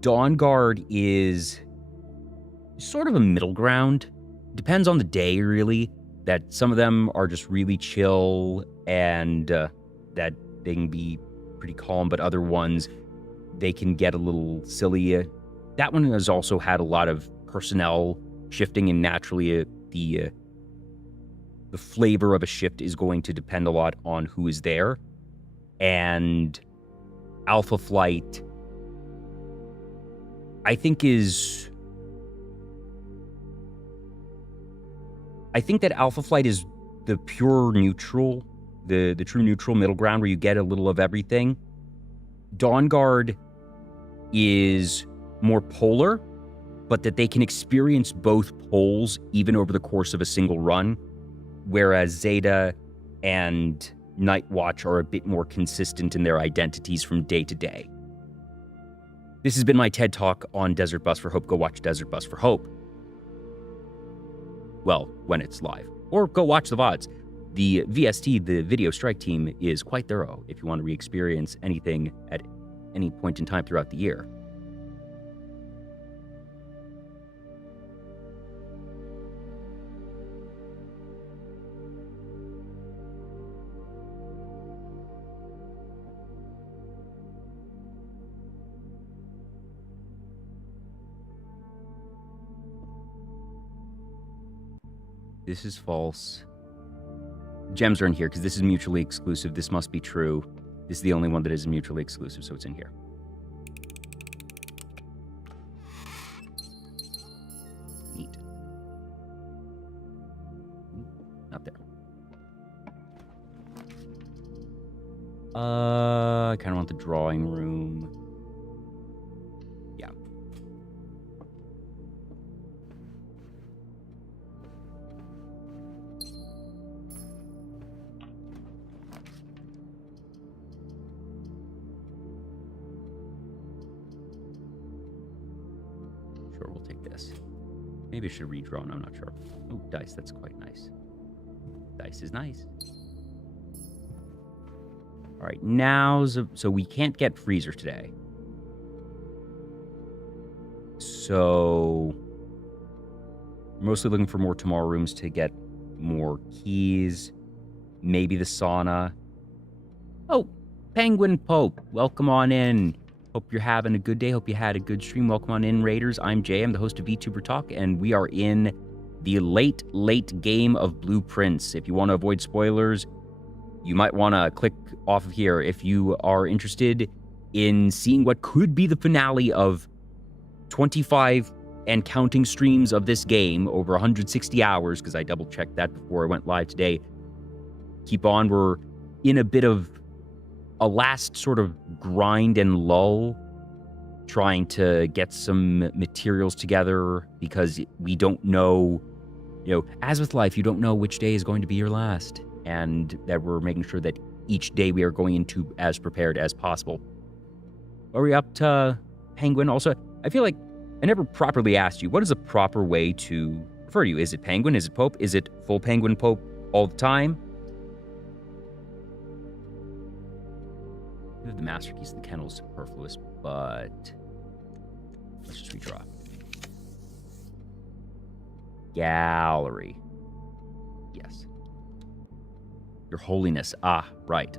Dawn Guard is sort of a middle ground. Depends on the day, really. That some of them are just really chill, and that they can be pretty calm, but other ones, they can get a little silly. That one has also had a lot of personnel shifting, and naturally the flavor of a shift is going to depend a lot on who is there. And Alpha Flight, I think that Alpha Flight is the pure neutral, the true neutral middle ground where you get a little of everything. Dawn Guard is more polar, but that they can experience both poles even over the course of a single run, whereas Zeta and Night Watch are a bit more consistent in their identities from day to day. This has been my TED Talk on Desert Bus for Hope. Go watch Desert Bus for Hope. Well, when it's live. Or go watch the VODs. The VST, the Video Strike Team, is quite thorough if you want to re-experience anything at any point in time throughout the year. This is false. Gems are in here because this is mutually exclusive. This must be true. This is the only one that is mutually exclusive, so it's in here. Neat. Not there. I kind of want the drawing room. Yeah. Sure, we'll take this. Maybe I should redraw, no, I'm not sure. Oh, dice, that's quite nice. Dice is nice. All right, now, so we can't get freezer today. So, we're mostly looking for more tomorrow rooms to get more keys. Maybe the sauna. Oh, Penguin Pope, welcome on in. Hope you're having a good day. Hope you had a good stream. Welcome on in, Raiders. I'm Jay. I'm the host of Vtuber Talk, and we are in the late game of Blueprints. If you want to avoid spoilers, you might want to click off of here if you are interested in seeing what could be the finale of 25 and counting streams of this game over 160 hours, because I double-checked that before I went live today. Keep on. We're in a bit of a last sort of grind and lull, trying to get some materials together because we don't know, as with life, you don't know which day is going to be your last. And that we're making sure that each day we are going into as prepared as possible. Are we up to Penguin? Also, I feel like I never properly asked you, what is a proper way to refer to you? Is it Penguin? Is it Pope? Is it full Penguin Pope all the time? The Master Keys, the kennel is superfluous, but let's just redraw. Gallery. Yes. Your Holiness. Ah, right.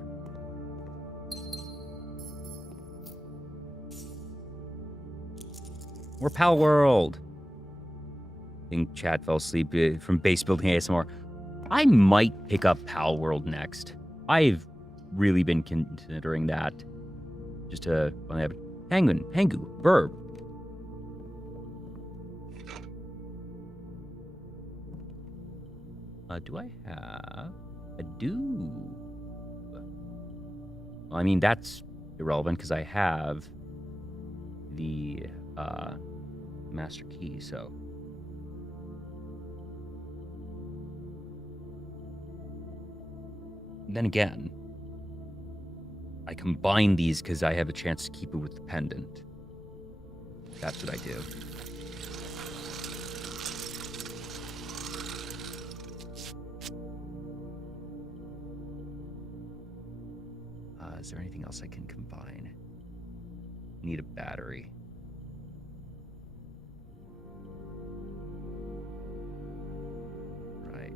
More Pal World. I think Chad fell asleep from base building ASMR. I might pick up Pal World next. I've really been considering that. Just to have Penguin, Pengu, verb. Do I have? I do. Well, I mean, that's irrelevant because I have the master key, so. Then again, I combine these because I have a chance to keep it with the pendant. That's what I do. Is there anything else I can combine? Need a battery. Right.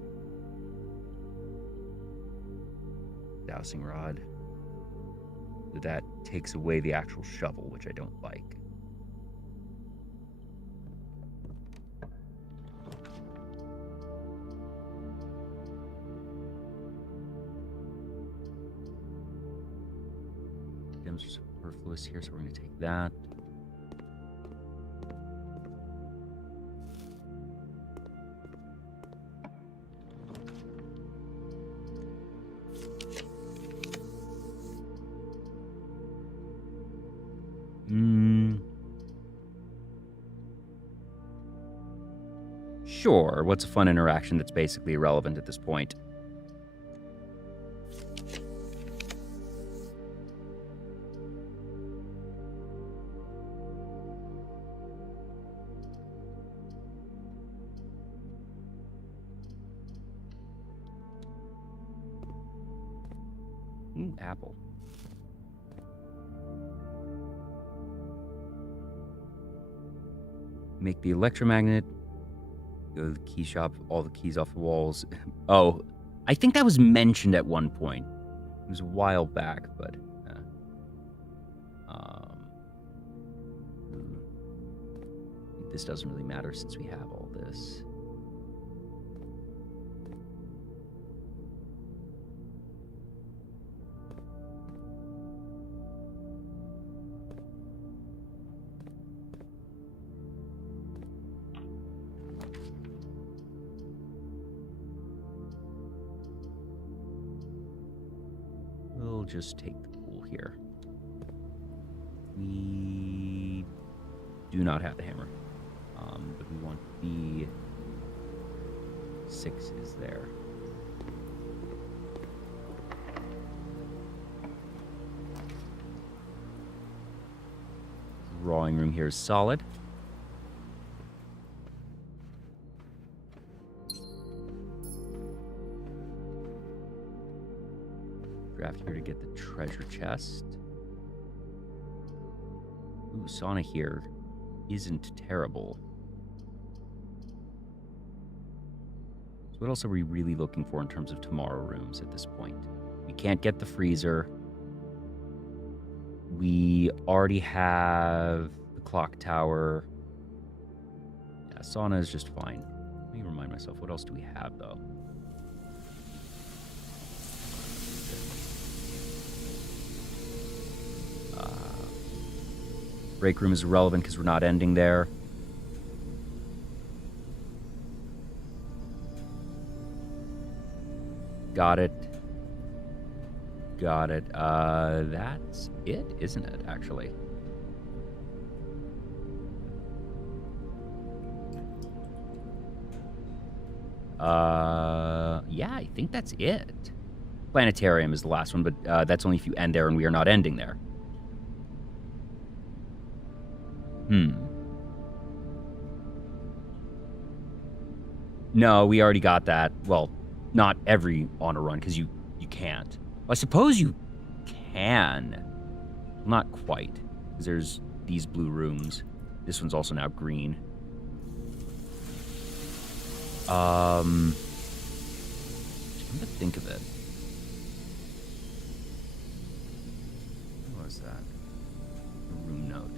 Dowsing rod. that takes away the actual shovel, which I don't like. Items are superfluous here, so we're going to take that. Sure, what's a fun interaction that's basically irrelevant at this point? Apple. Make the electromagnet. Go to the key shop, all the keys off the walls. Oh, I think that was mentioned at one point. It was a while back, but... this doesn't really matter since we have all this. We'll just take the pool here. We do not have the hammer. But we want the 6 is there. Drawing room here is solid. Draft here to get the treasure chest. Ooh, sauna here isn't terrible. So what else are we really looking for in terms of tomorrow rooms at this point? We can't get the freezer. We already have the clock tower. Yeah, sauna is just fine. Let me remind myself, what else do we have, though? Break room is irrelevant because we're not ending there. Got it. Got it. That's it, isn't it, actually? Yeah, I think that's it. Planetarium is the last one, but that's only if you end there, and we are not ending there. No, we already got that. Well, not every honor run, because you can't. Well, I suppose you can. Not quite, because there's these blue rooms. This one's also now green. Come to think of it. What was that? A room note.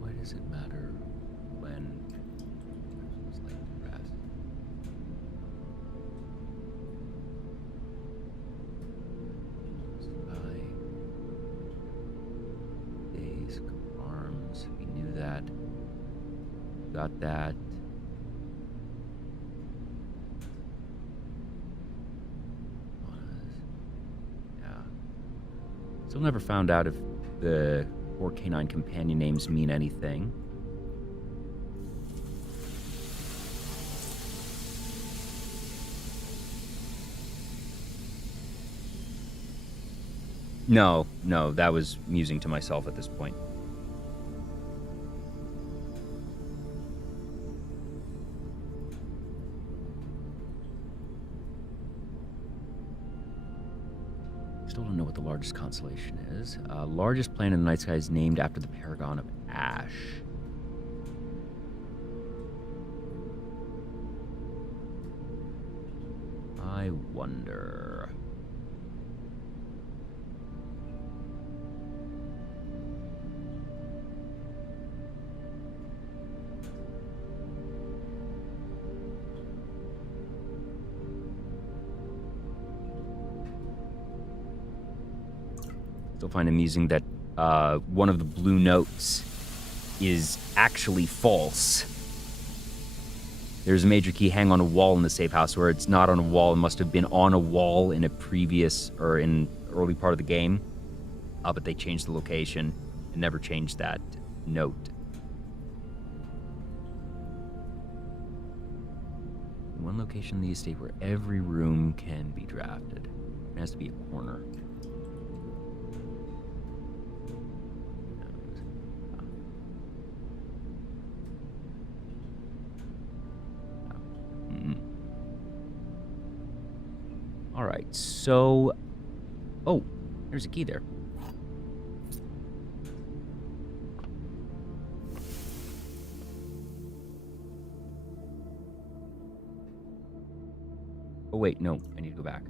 Why does it matter when it's like rest? Days, arms, we knew that. Got that. Yeah. Still never found out if the 4 canine companion names mean anything. No, that was musing to myself at this point. Still don't don't know what the largest constellation is. Largest planet in the night sky is named after the Paragon of Ash. I wonder. Still find amusing that one of the blue notes is actually false. There's a major key hang on a wall in the safe house where it's not on a wall. It must have been on a wall in a previous or in early part of the game. But they changed the location and never changed that note. One location in the estate where every room can be drafted. It has to be a corner. All right, so... Oh, there's a key there. Oh, wait, no, I need to go back.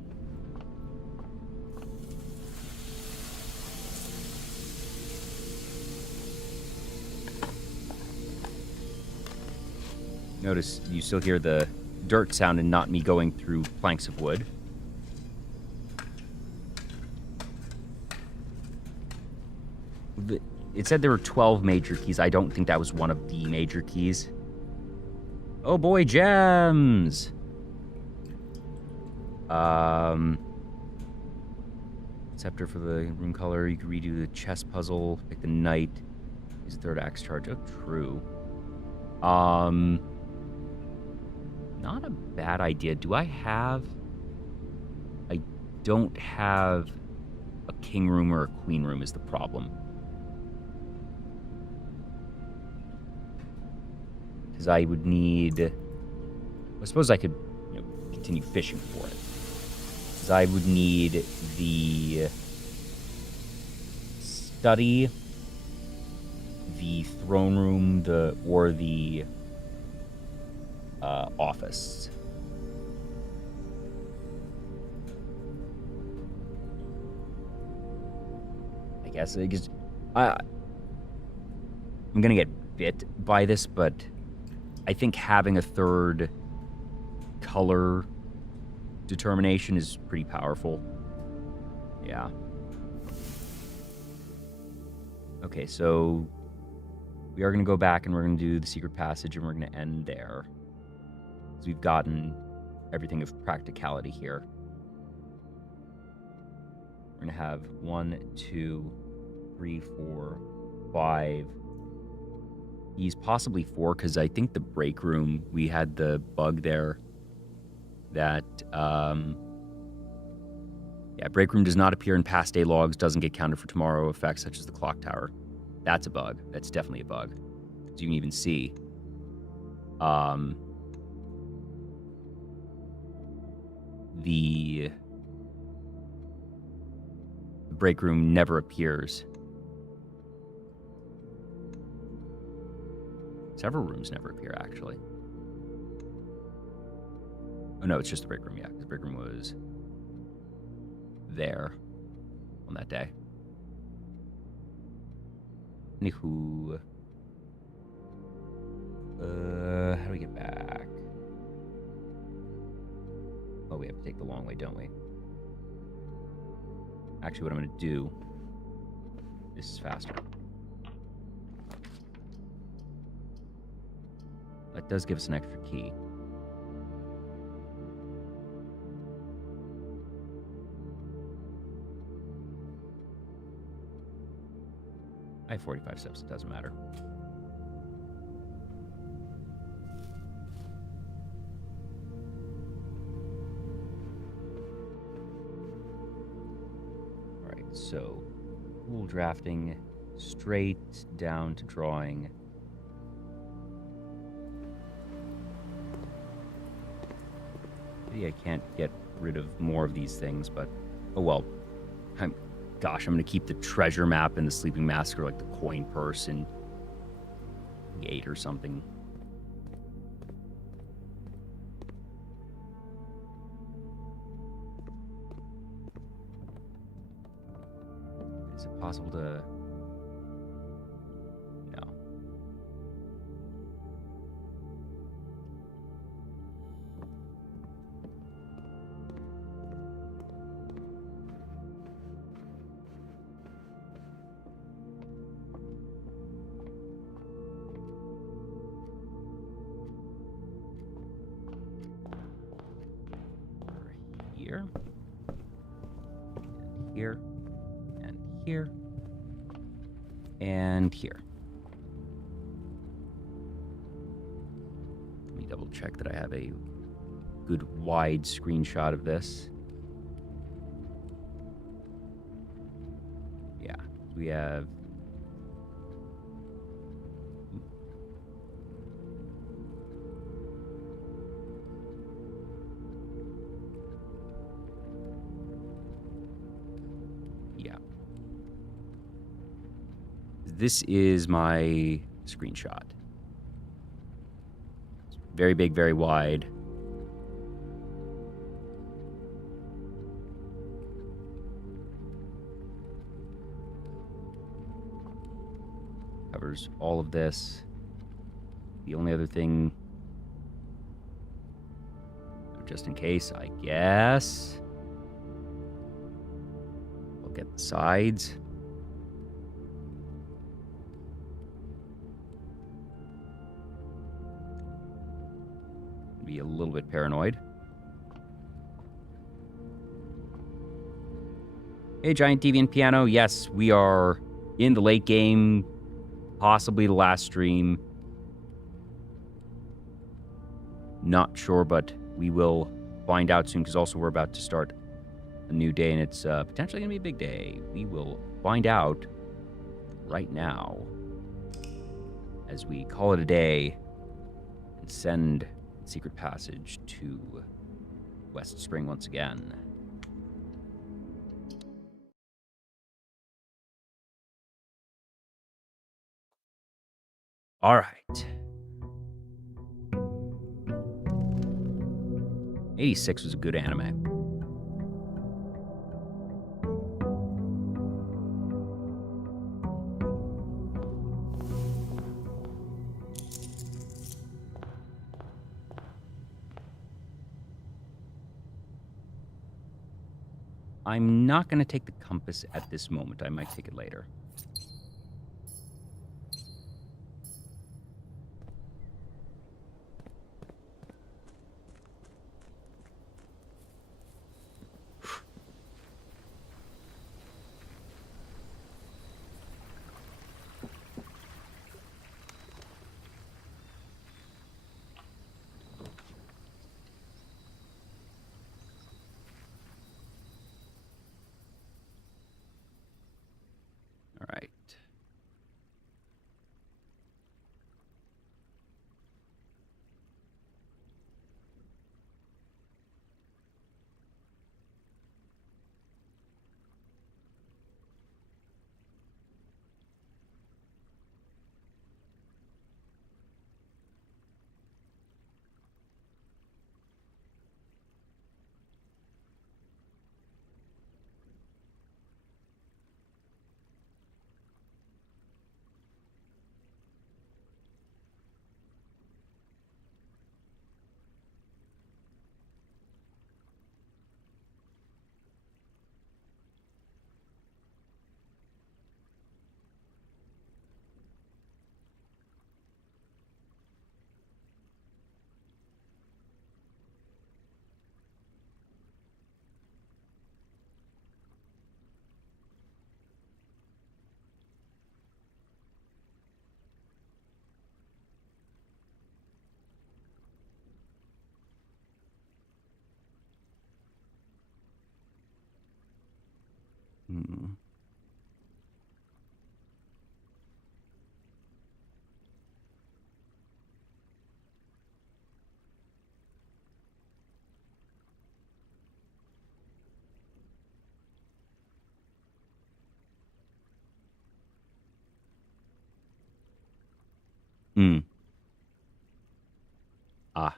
Notice you still hear the dirt sound and not me going through planks of wood. It said there were 12 major keys. I don't think that was one of the major keys. Oh boy, gems! Scepter for the room color. You can redo the chess puzzle. Pick the knight. Use the third axe charge. Oh, true. Not a bad idea. Do I have... I don't have a king room or a queen room is the problem. Because I would need... I suppose I could, continue fishing for it. Because I would need the study, the throne room, or the office. I guess I'm gonna get bit by this, but I think having a third color determination is pretty powerful. Yeah. Okay, so we are going to go back and we're going to do the secret passage and we're going to end there. So we've gotten everything of practicality here. We're going to have 1, 2, 3, 4, 5. He's possibly 4, because I think the break room, we had the bug there that, break room does not appear in past day logs, doesn't get counted for tomorrow effects such as the clock tower. That's a bug. That's definitely a bug. As you can even see. The break room never appears. Several rooms never appear, actually. Oh, no, it's just the break room, yeah. Because the break room was there on that day. Anywho. How do we get back? Oh, we have to take the long way, don't we? Actually, what I'm going to do... This is faster. That does give us an extra key. I have 45 steps, it doesn't matter. Alright, so rule drafting straight down to drawing. Maybe I can't get rid of more of these things, but oh well. Gosh, I'm going to keep the treasure map and the sleeping mask, or like the coin purse and gate or something. Is it possible to... No. Here. And here. And here. And here. Let me double check that I have a good wide screenshot of this. Yeah, we have... Yeah. This is my screenshot. It's very big, very wide. Covers all of this. The only other thing, just in case, I guess, look at the sides. Be a little bit paranoid. Hey, Giant Deviant Piano. Yes, we are in the late game, possibly the last stream. Not sure, but we will find out soon, because also we're about to start a new day, and it's potentially going to be a big day. We will find out right now as we call it a day and send Secret Passage to West Spring once again. All right. 86 was a good anime. I'm not going to take the compass at this moment. I might take it later. All right. Hmm. Ah.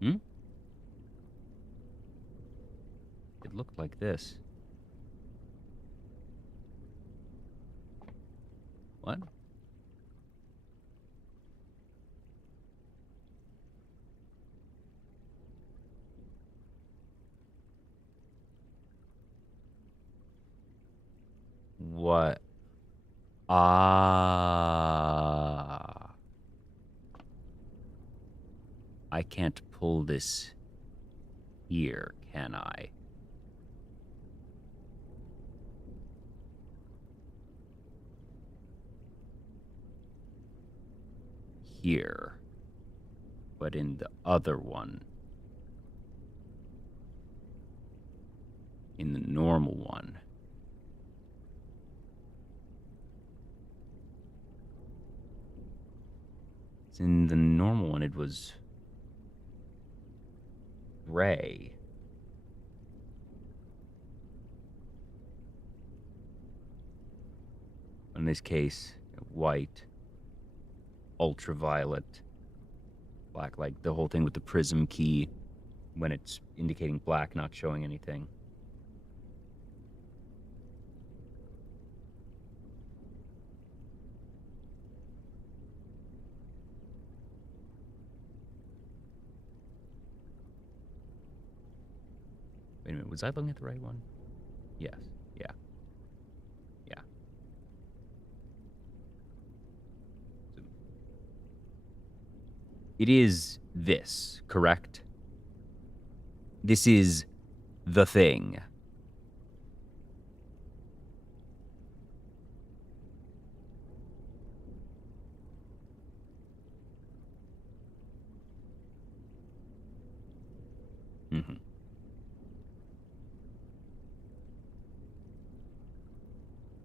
Hmm? It looked like this. What? What? Ah. I can't pull this here, can I? Here. But in the other one. In the normal one. In the normal one, it was gray. In this case, white, ultraviolet, black, like the whole thing with the prism key when it's indicating black, not showing anything. Wait a minute, was I looking at the right one? Yes. Yeah. Yeah. So it is this, correct? This is the thing. Mm-hmm.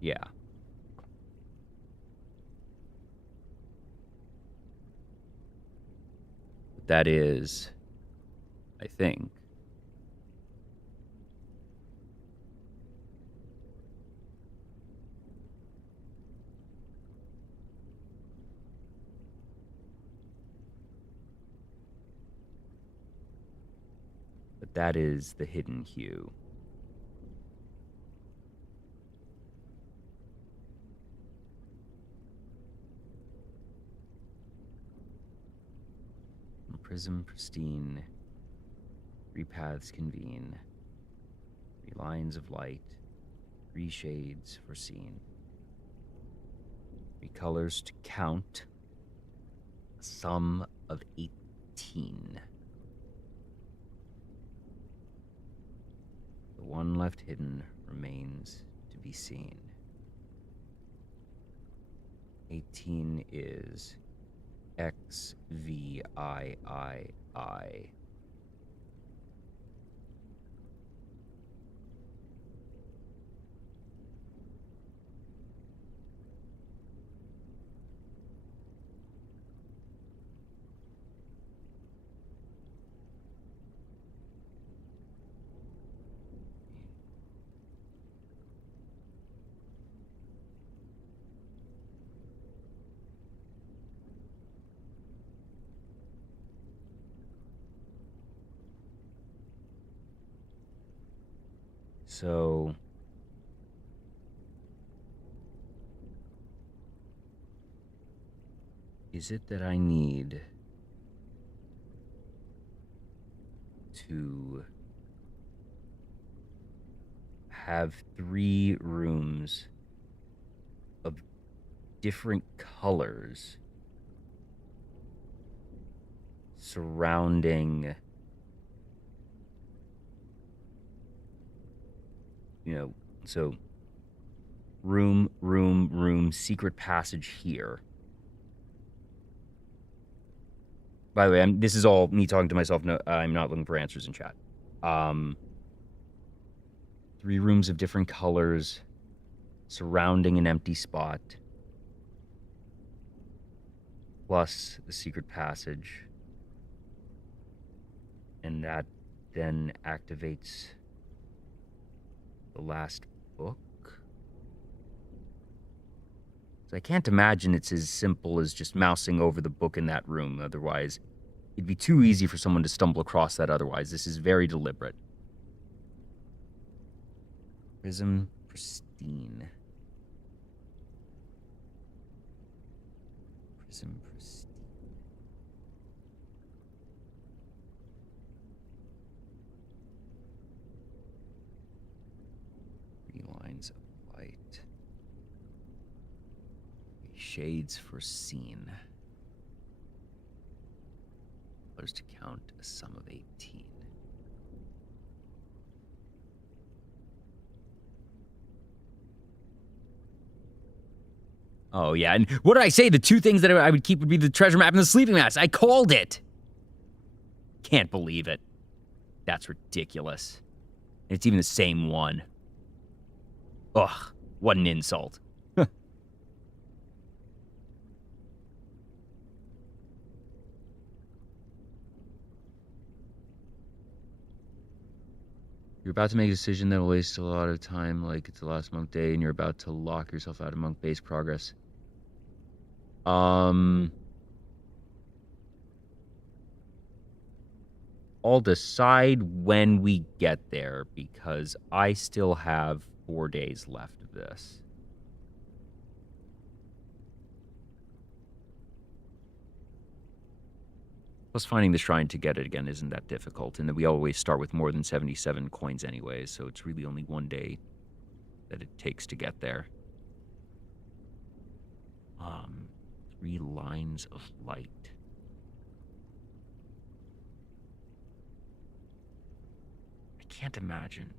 Yeah. That is, I think. But that is the hidden hue. Prism pristine. 3 paths convene. 3 lines of light. 3 shades foreseen. 3 colors to count. A sum of 18. The one left hidden remains to be seen. 18 is XVIII. So is it that I need to have 3 rooms of different colors surrounding, so room, secret passage here. By the way, this is all me talking to myself. No, I'm not looking for answers in chat. 3 rooms of different colors surrounding an empty spot, plus the secret passage. And that then activates the last book. So I can't imagine it's as simple as just mousing over the book in that room. Otherwise, it'd be too easy for someone to stumble across that otherwise. This is very deliberate. Prism pristine. Prism pristine. 3 lines of light. Shades foreseen. Colors to count a sum of 18. Oh, yeah. And what did I say? The 2 things that I would keep would be the treasure map and the sleeping mask. I called it. Can't believe it. That's ridiculous. It's even the same one. Ugh, what an insult. You're about to make a decision that will waste a lot of time, like it's the last monk day, and you're about to lock yourself out of monk-based progress. I'll decide when we get there, because I still have 4 days left of this. Plus, finding the shrine to get it again isn't that difficult, and that we always start with more than 77 coins anyway, so it's really only 1 day that it takes to get there. 3 lines of light. I can't imagine.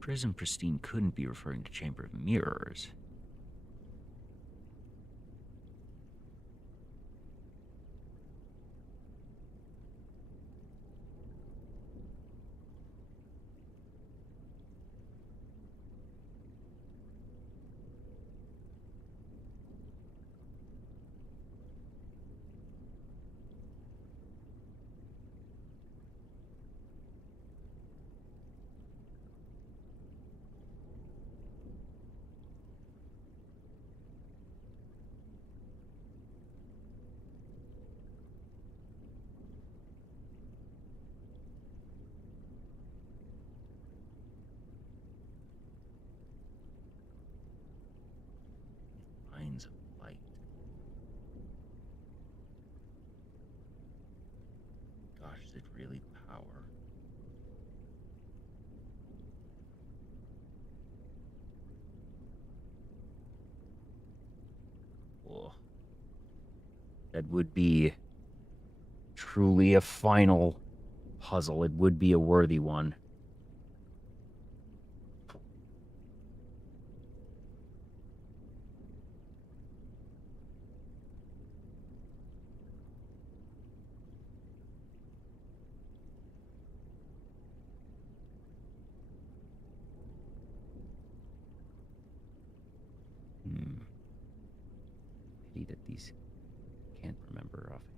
Prism pristine couldn't be referring to Chamber of Mirrors. Lines of light. Gosh, is it really power? Oh. That would be truly a final puzzle. It would be a worthy one. Pity that these can't remember offhand.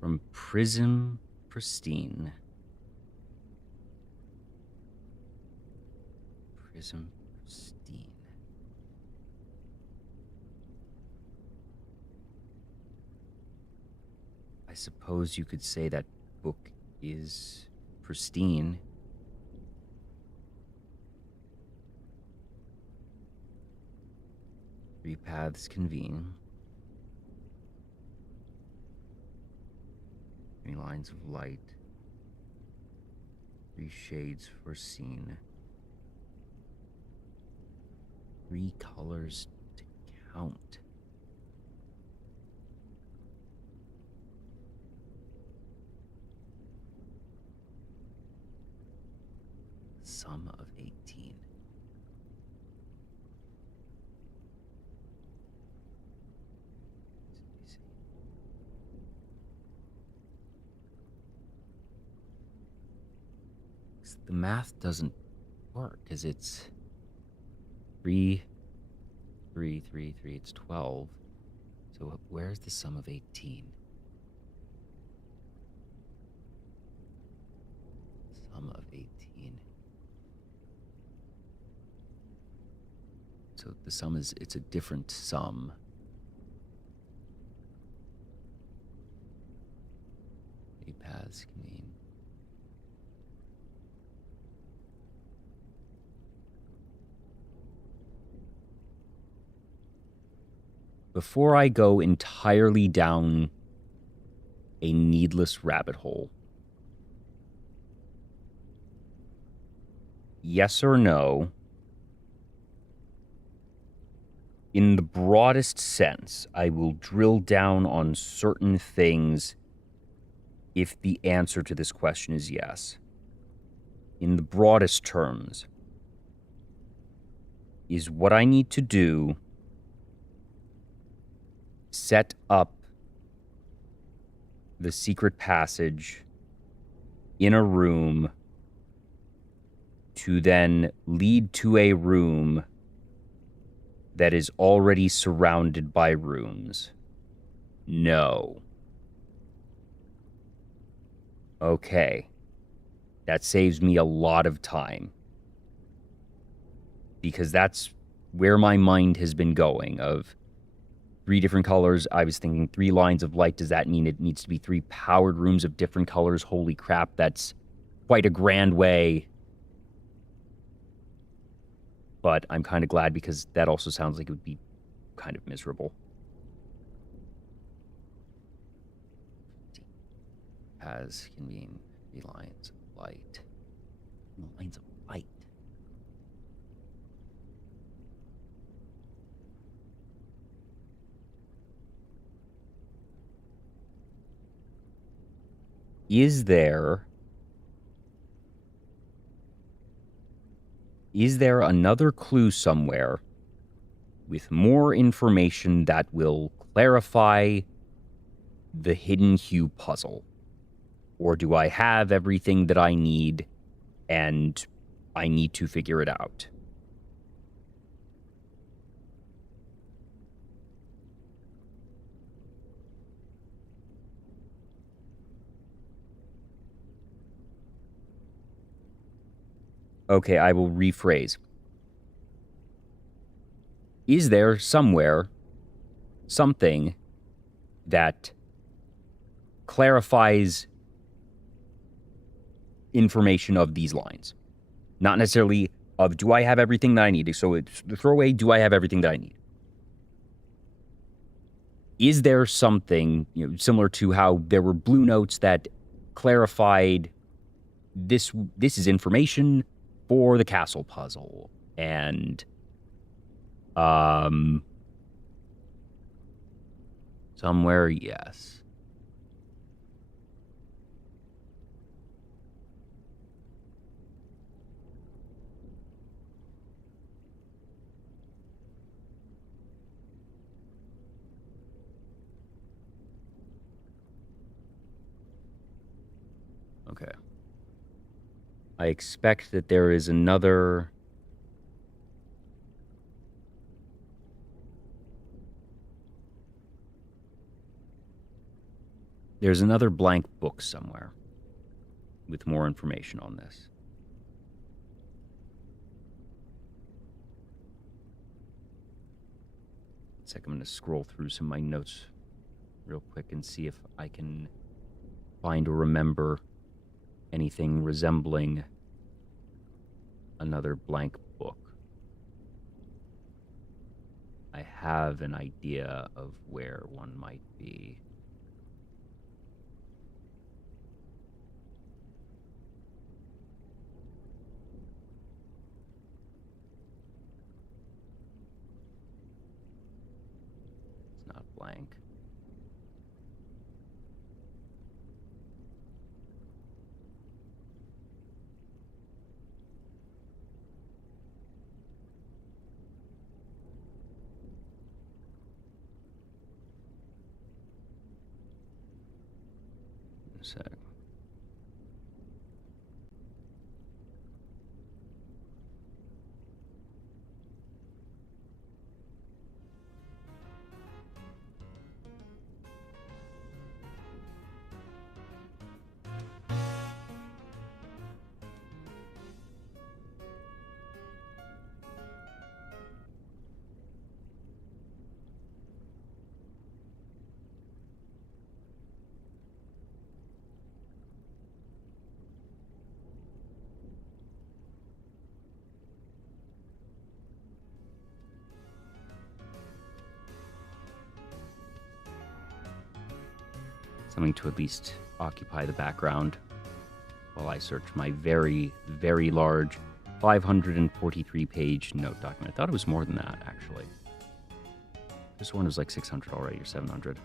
From Prism Pristine. Prism Pristine. I suppose you could say that book is pristine. Three paths convene. Three lines of light. Three shades foreseen. Three colors to count. Sum of 18. The math doesn't work because it's 3, 3, 3, 3. It's 12. So where's the sum of 18? Sum of 18. So the sum is, it's a different sum. Eight paths convene. Before I go entirely down a needless rabbit hole, yes or no, in the broadest sense, I will drill down on certain things if the answer to this question is yes. In the broadest terms, is what I need to do set up the secret passage in a room to then lead to a room that is already surrounded by rooms? No. Okay. That saves me a lot of time. Because that's where my mind has been going, of 3 different colors. I was thinking 3 lines of light. Does that mean it needs to be 3 powered rooms of different colors? Holy crap, that's quite a grand way. But I'm kind of glad because that also sounds like it would be kind of miserable. As can mean 3 lines of light. Lines of light. Is there another clue somewhere with more information that will clarify the hidden hue puzzle? Or do I have everything that I need and I need to figure it out? Okay, I will rephrase. Is there somewhere something that clarifies information of these lines? Not necessarily of, do I have everything that I need? So it's the throwaway, do I have everything that I need? Is there something, similar to how there were blue notes that clarified this is information for the castle puzzle, and somewhere, yes. Okay. I expect that there is another... There's another blank book somewhere with more information on this. It's like I'm going to scroll through some of my notes real quick and see if I can find or remember anything resembling another blank book. I have an idea of where one might be. It's not blank. A sec. Something to at least occupy the background while I search my very, very large 543-page note document. I thought it was more than that, actually. This one was like 600 already, or 700.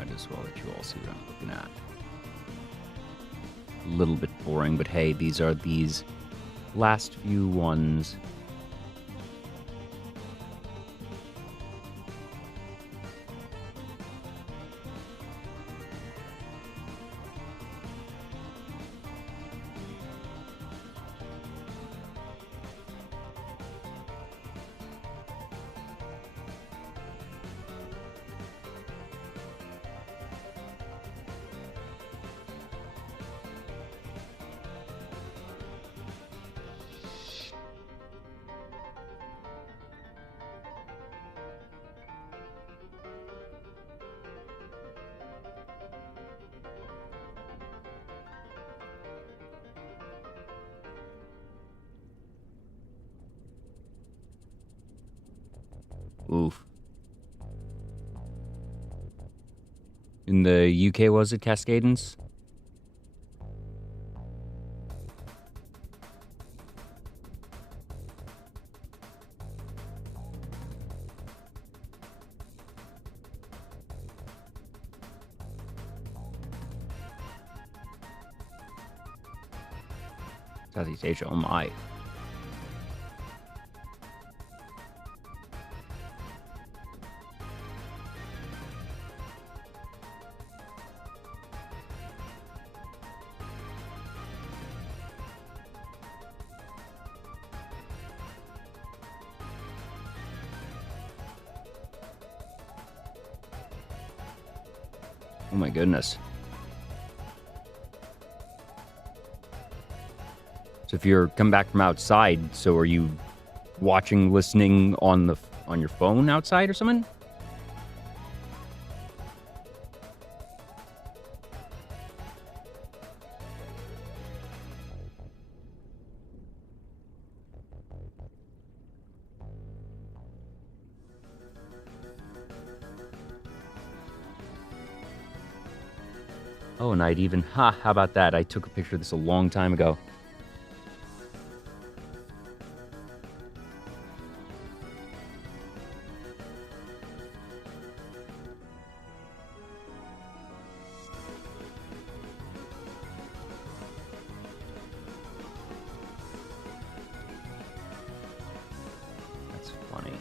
might as well let you all see what I'm looking at. A little bit boring, but hey, these are these last few ones. Oof. In the UK, was it Cascadens? Southeast Asia, oh my. Oh my goodness. So if you're coming back from outside, so are you watching, listening on your phone outside or something? Oh, and I'd even, how about that? I took a picture of this a long time ago. That's funny.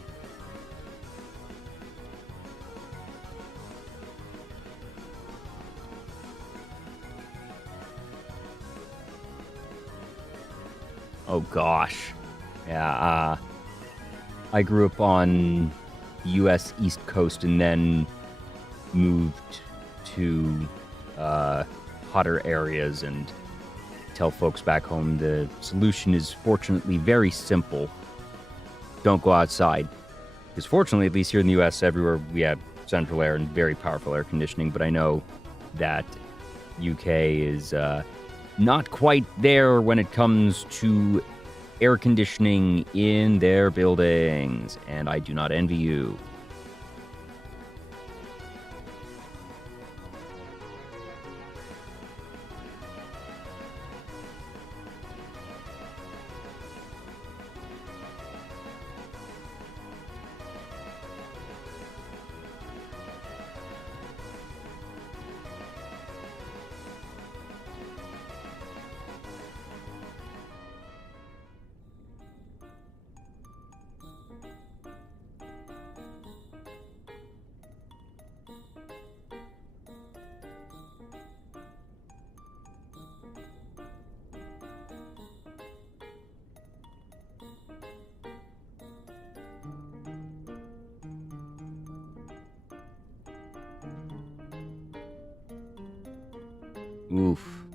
Oh gosh. Yeah, I grew up on the U.S. East Coast and then moved to hotter areas, and tell folks back home the solution is fortunately very simple. Don't go outside. Because fortunately, at least here in the U.S., everywhere we have central air and very powerful air conditioning, but I know that UK is not quite there when it comes to air conditioning in their buildings, and I do not envy you. Oof.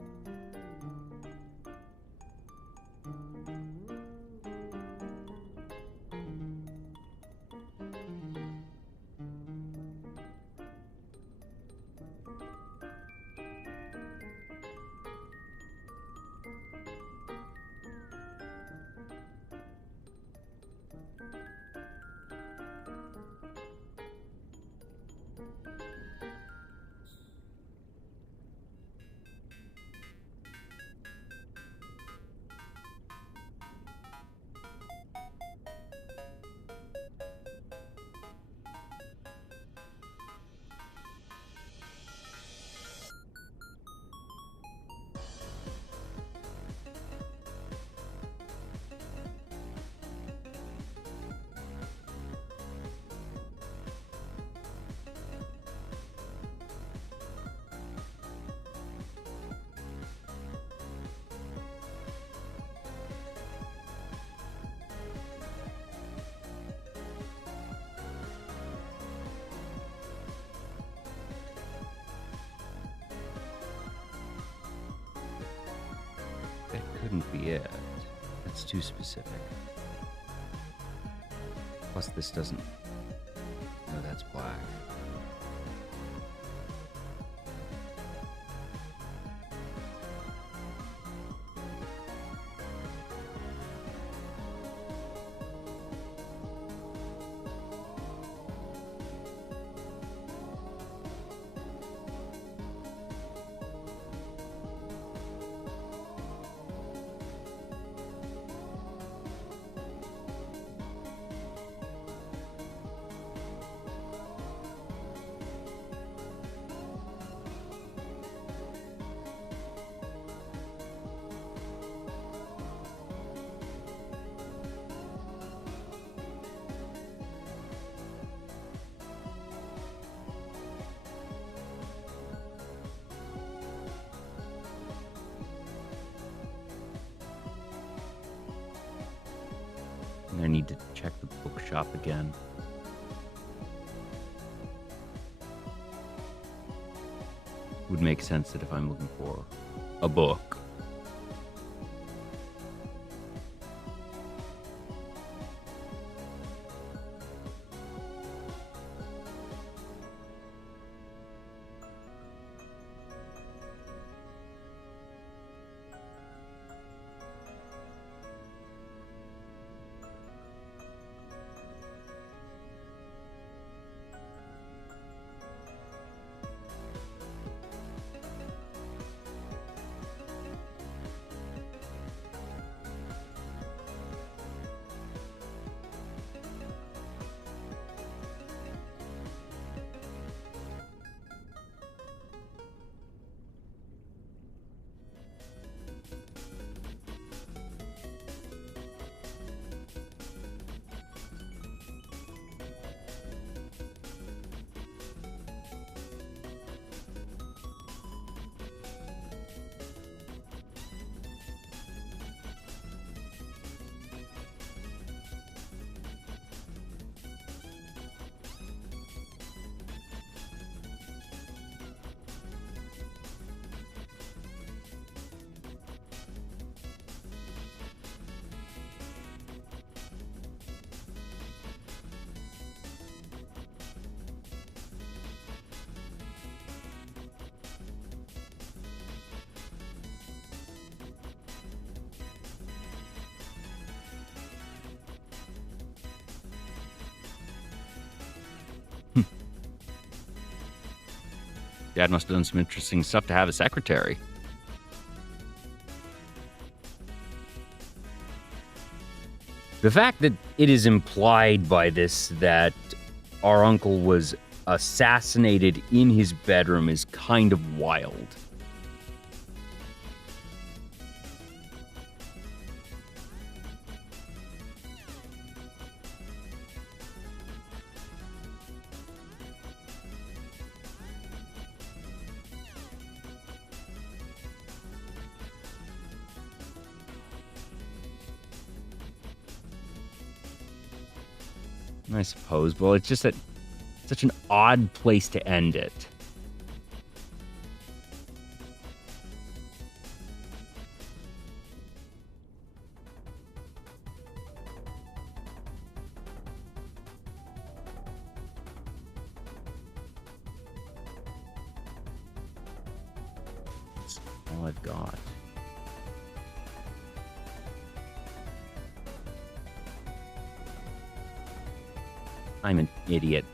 shouldn't be it. It's too specific. Plus, this doesn't... No, that's black. I need to check the bookshop again. Would make sense that if I'm looking for a book. Dad must have done some interesting stuff to have a secretary. The fact that it is implied by this that our uncle was assassinated in his bedroom is kind of wild. I suppose. Well, it's just such an odd place to end it. That's all I've got. I'm an idiot.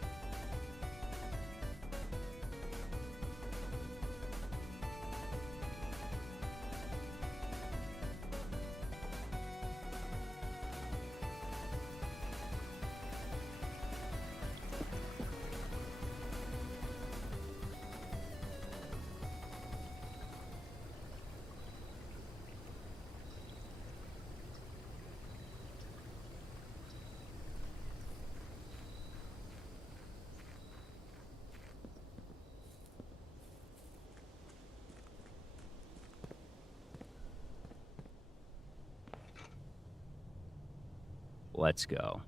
Let's go.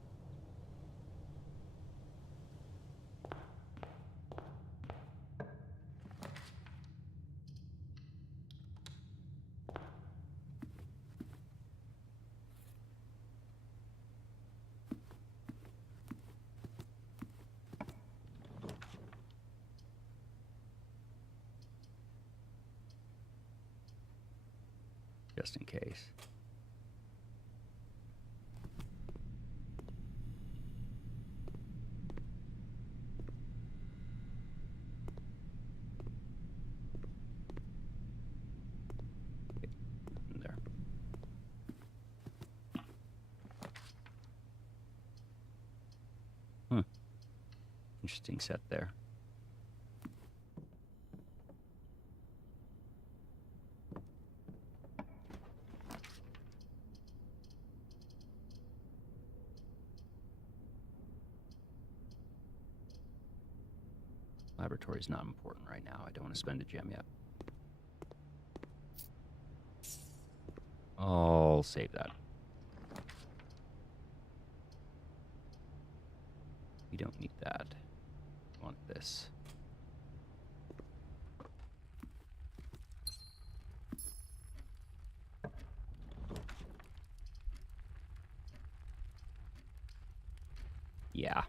just in case. There. Interesting set there. Laboratory is not important right now. I don't want to spend a gem yet. I'll save that. We don't need that. We want this. Yeah.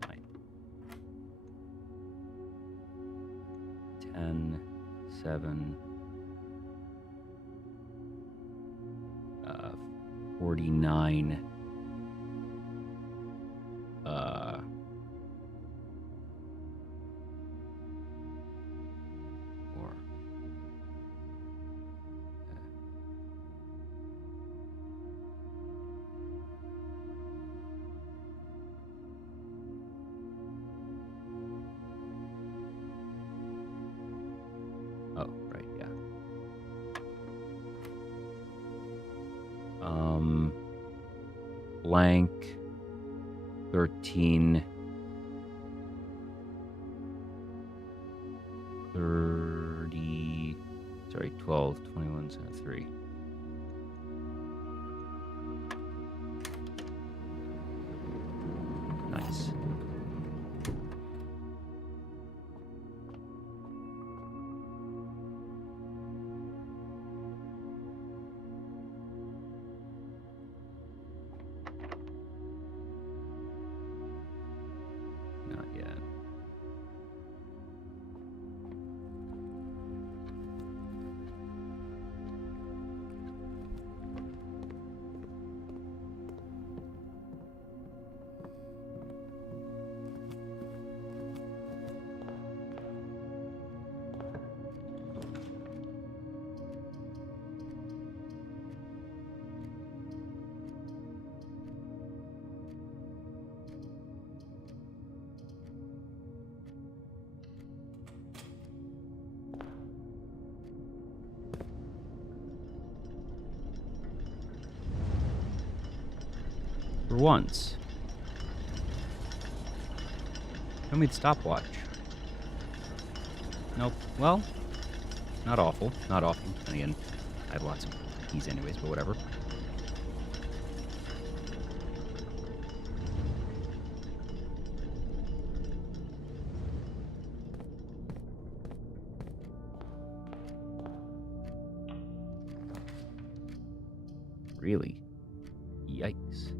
Nine. 10, 7, 49, 4. Oh, right, yeah. Blank, 13, 30, sorry, 12, 21, 3. Nice. Not yet. For once. Show me the stopwatch. Nope. Well, not awful. Not awful. And again, I have lots of keys anyways, but whatever. Really? Yikes.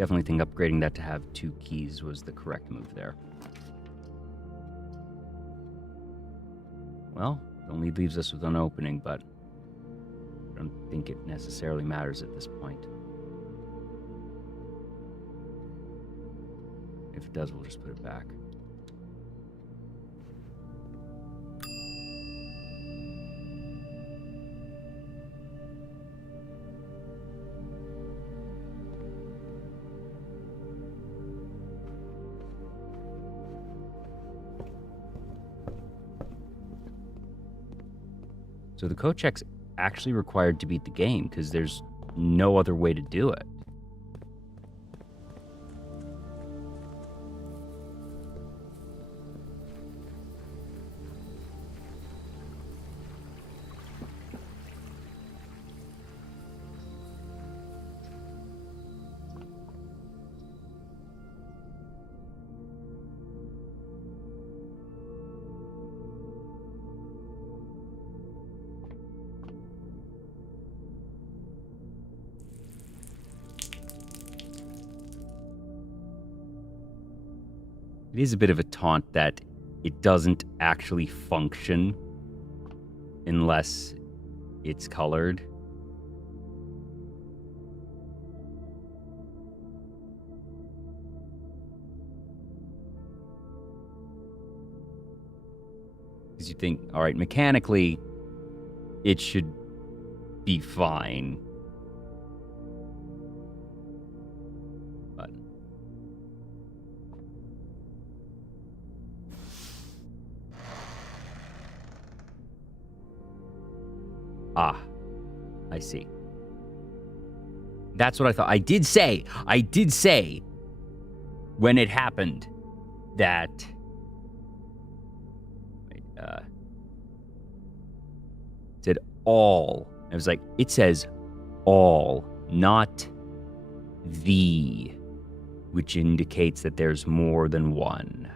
definitely think upgrading that to have 2 keys was the correct move there. Well, it only leaves us with an opening, but I don't think it necessarily matters at this point. If it does, we'll just put it back. So the code check's actually required to beat the game because there's no other way to do it. It is a bit of a taunt that it doesn't actually function unless it's colored. Because you think, all right, mechanically, it should be fine. But I see. That's what I thought. I did say when it happened that it said all. I was like, it says all, not the, which indicates that there's more than one.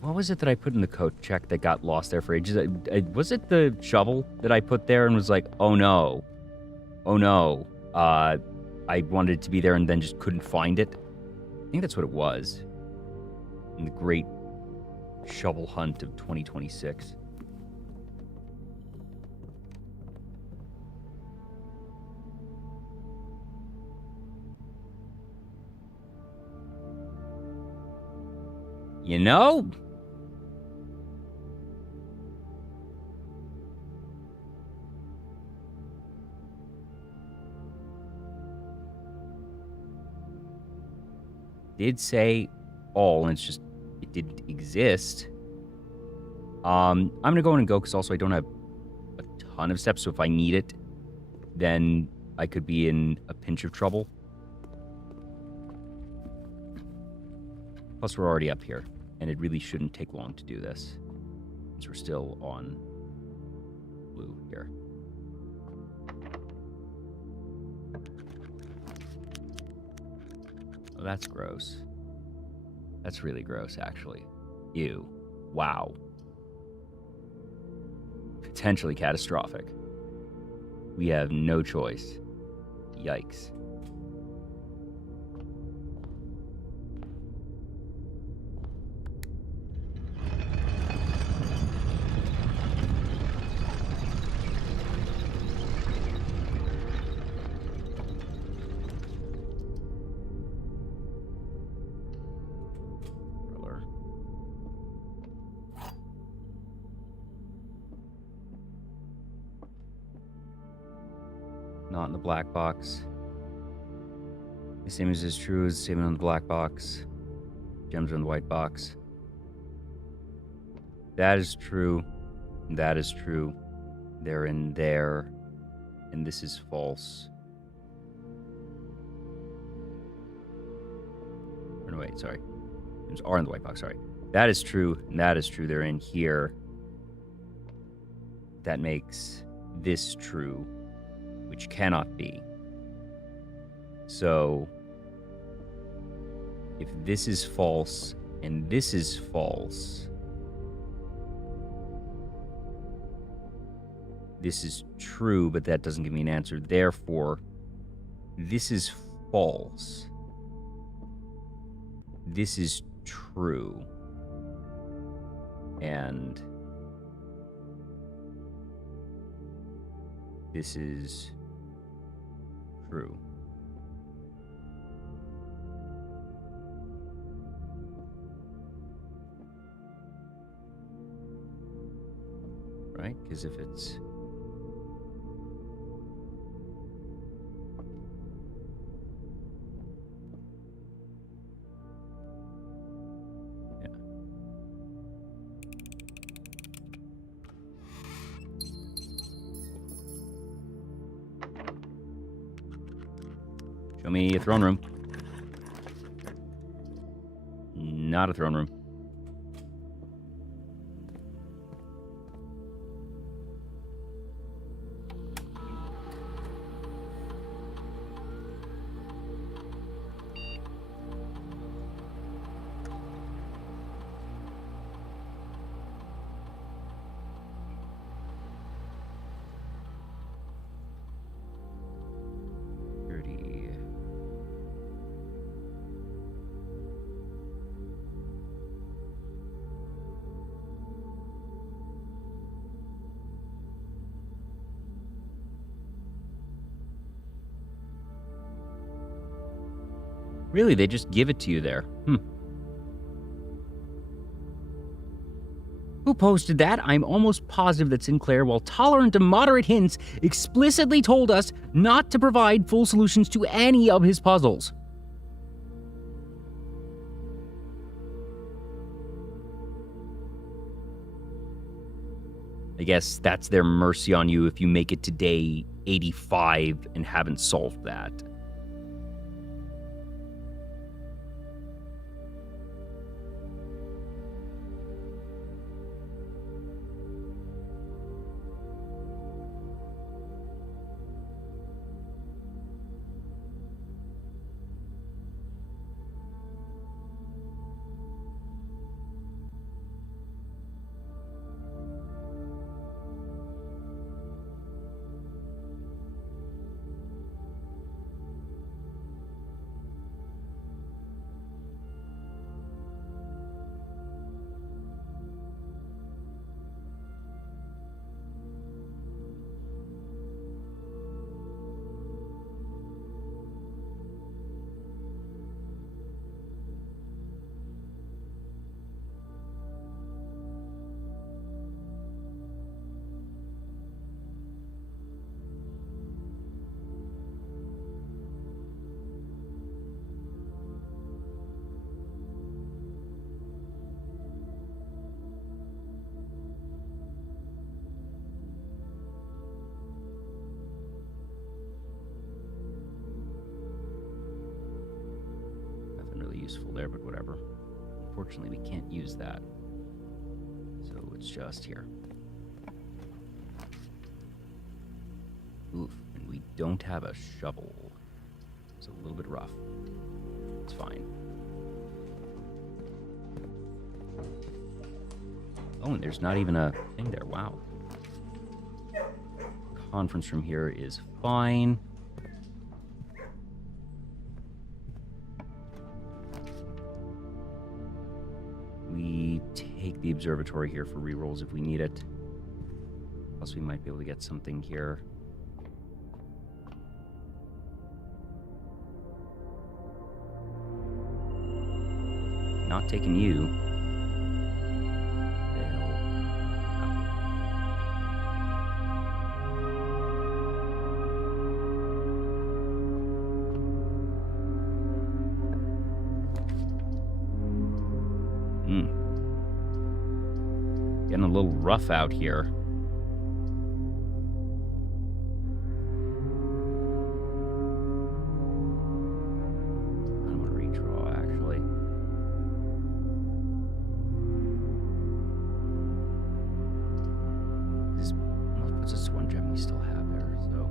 What was it that I put in the code check that got lost there for ages? Was it the shovel that I put there and was like, oh no. I wanted it to be there and then just couldn't find it? I think that's what it was. In the great shovel hunt of 2026. You know? Did say all, and it's just, it didn't exist. I'm gonna go in and go, because also I don't have a ton of steps, so if I need it, then I could be in a pinch of trouble. Plus, we're already up here, and it really shouldn't take long to do this, since we're still on blue here. Oh, that's gross. That's really gross, actually. Ew. Wow. Potentially catastrophic. We have no choice. Yikes. Not in the black box. The same as is true as the same on the black box. Gems are in the white box. That is true. That is true. They're in there. And this is false. Or no, wait, sorry. Gems are in the white box, sorry. That is true, and that is true. They're in here. That makes this true, which cannot be. So if this is false and this is false, this is true, but that doesn't give me an answer. Therefore, this is false. This is true. And this is true. Right? Because if it's... Yeah. Show me a throne room. Not a throne room. Really, they just give it to you there. Who posted that? I'm almost positive that Sinclair, while tolerant of moderate hints, explicitly told us not to provide full solutions to any of his puzzles. I guess that's their mercy on you if you make it to day 85 and haven't solved that. Useful there, but whatever. Unfortunately, we can't use that. So it's just here. Oof, and we don't have a shovel. It's a little bit rough. It's fine. Oh, and there's not even a thing there. Wow. Conference room here is fine. We take the observatory here for rerolls if we need it. Plus, we might be able to get something here. Not taking you. Getting a little rough out here. I don't want to redraw, actually. This puts us to one gem we still have there, so.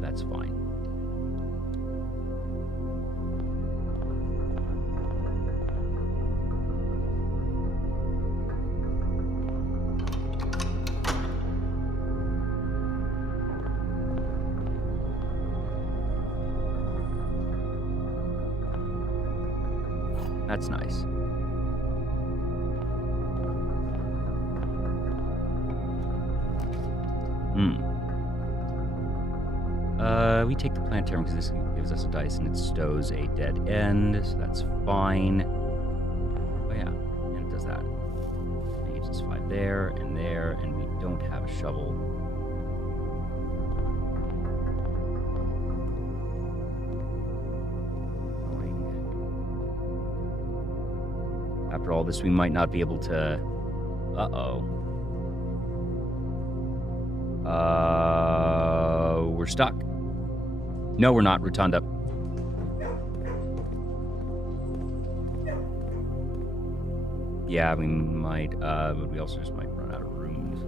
that's fine. That's nice. We take the planetarium because this gives us a dice and it stows a dead end, so that's fine. Oh yeah, and it does that. It gives us 5 there, and we don't have a shovel. After all this, we might not be able to... we're stuck. No, we're not, Rotunda. Yeah, we might, but we also just might run out of rooms.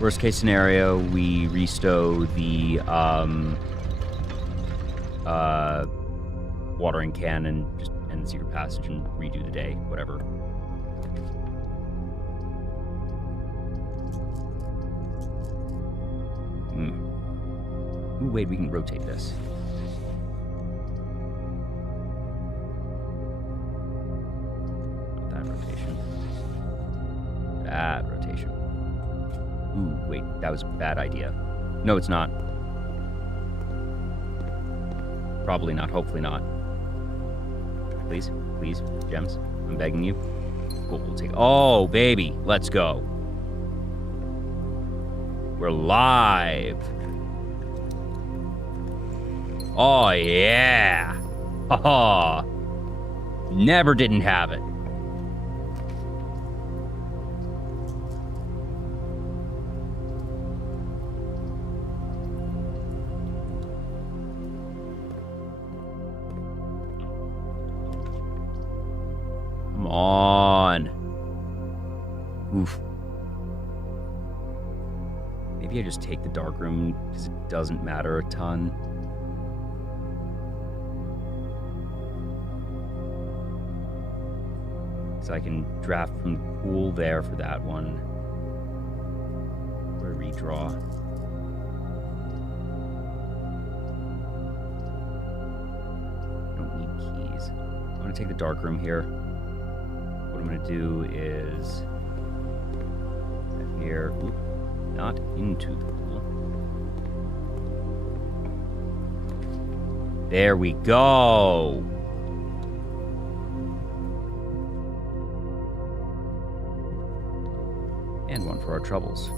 Worst case scenario, we restow the, watering can and just end the secret passage and redo the day, whatever. Ooh, wait, we can rotate this. That rotation. That rotation. Ooh, wait, that was a bad idea. No, it's not. Probably not, hopefully not. Please, please, gems, I'm begging you. Cool, we'll take... Oh, baby, let's go. We're live. Oh, yeah. Haha. Never didn't have it. Come on. Oof. Maybe I just take the dark room because it doesn't matter a ton. So I can draft from the pool there for that one. Or redraw. Don't need keys. I'm gonna take the dark room here. What I'm gonna do is here. Oop, not into the pool. There we go. And one for our troubles.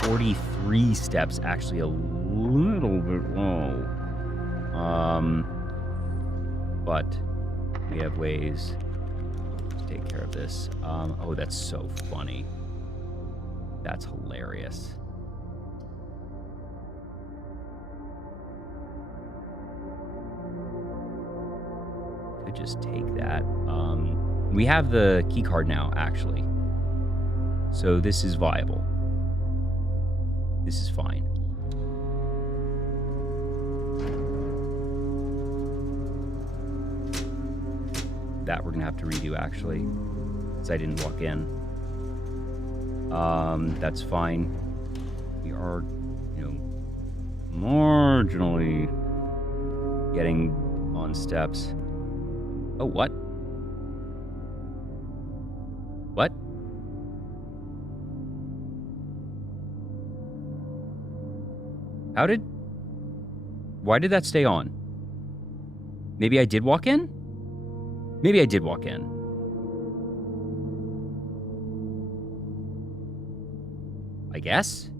43 steps, actually a little bit low. But we have ways to take care of this. Oh, that's so funny. That's hilarious. Could just take that. We have the key card now, actually. So this is viable. This is fine. That we're gonna have to redo, actually, because I didn't walk in. That's fine. We are, marginally getting on steps. Oh, what? What? Why did that stay on? Maybe I did walk in? Maybe I did walk in. I guess?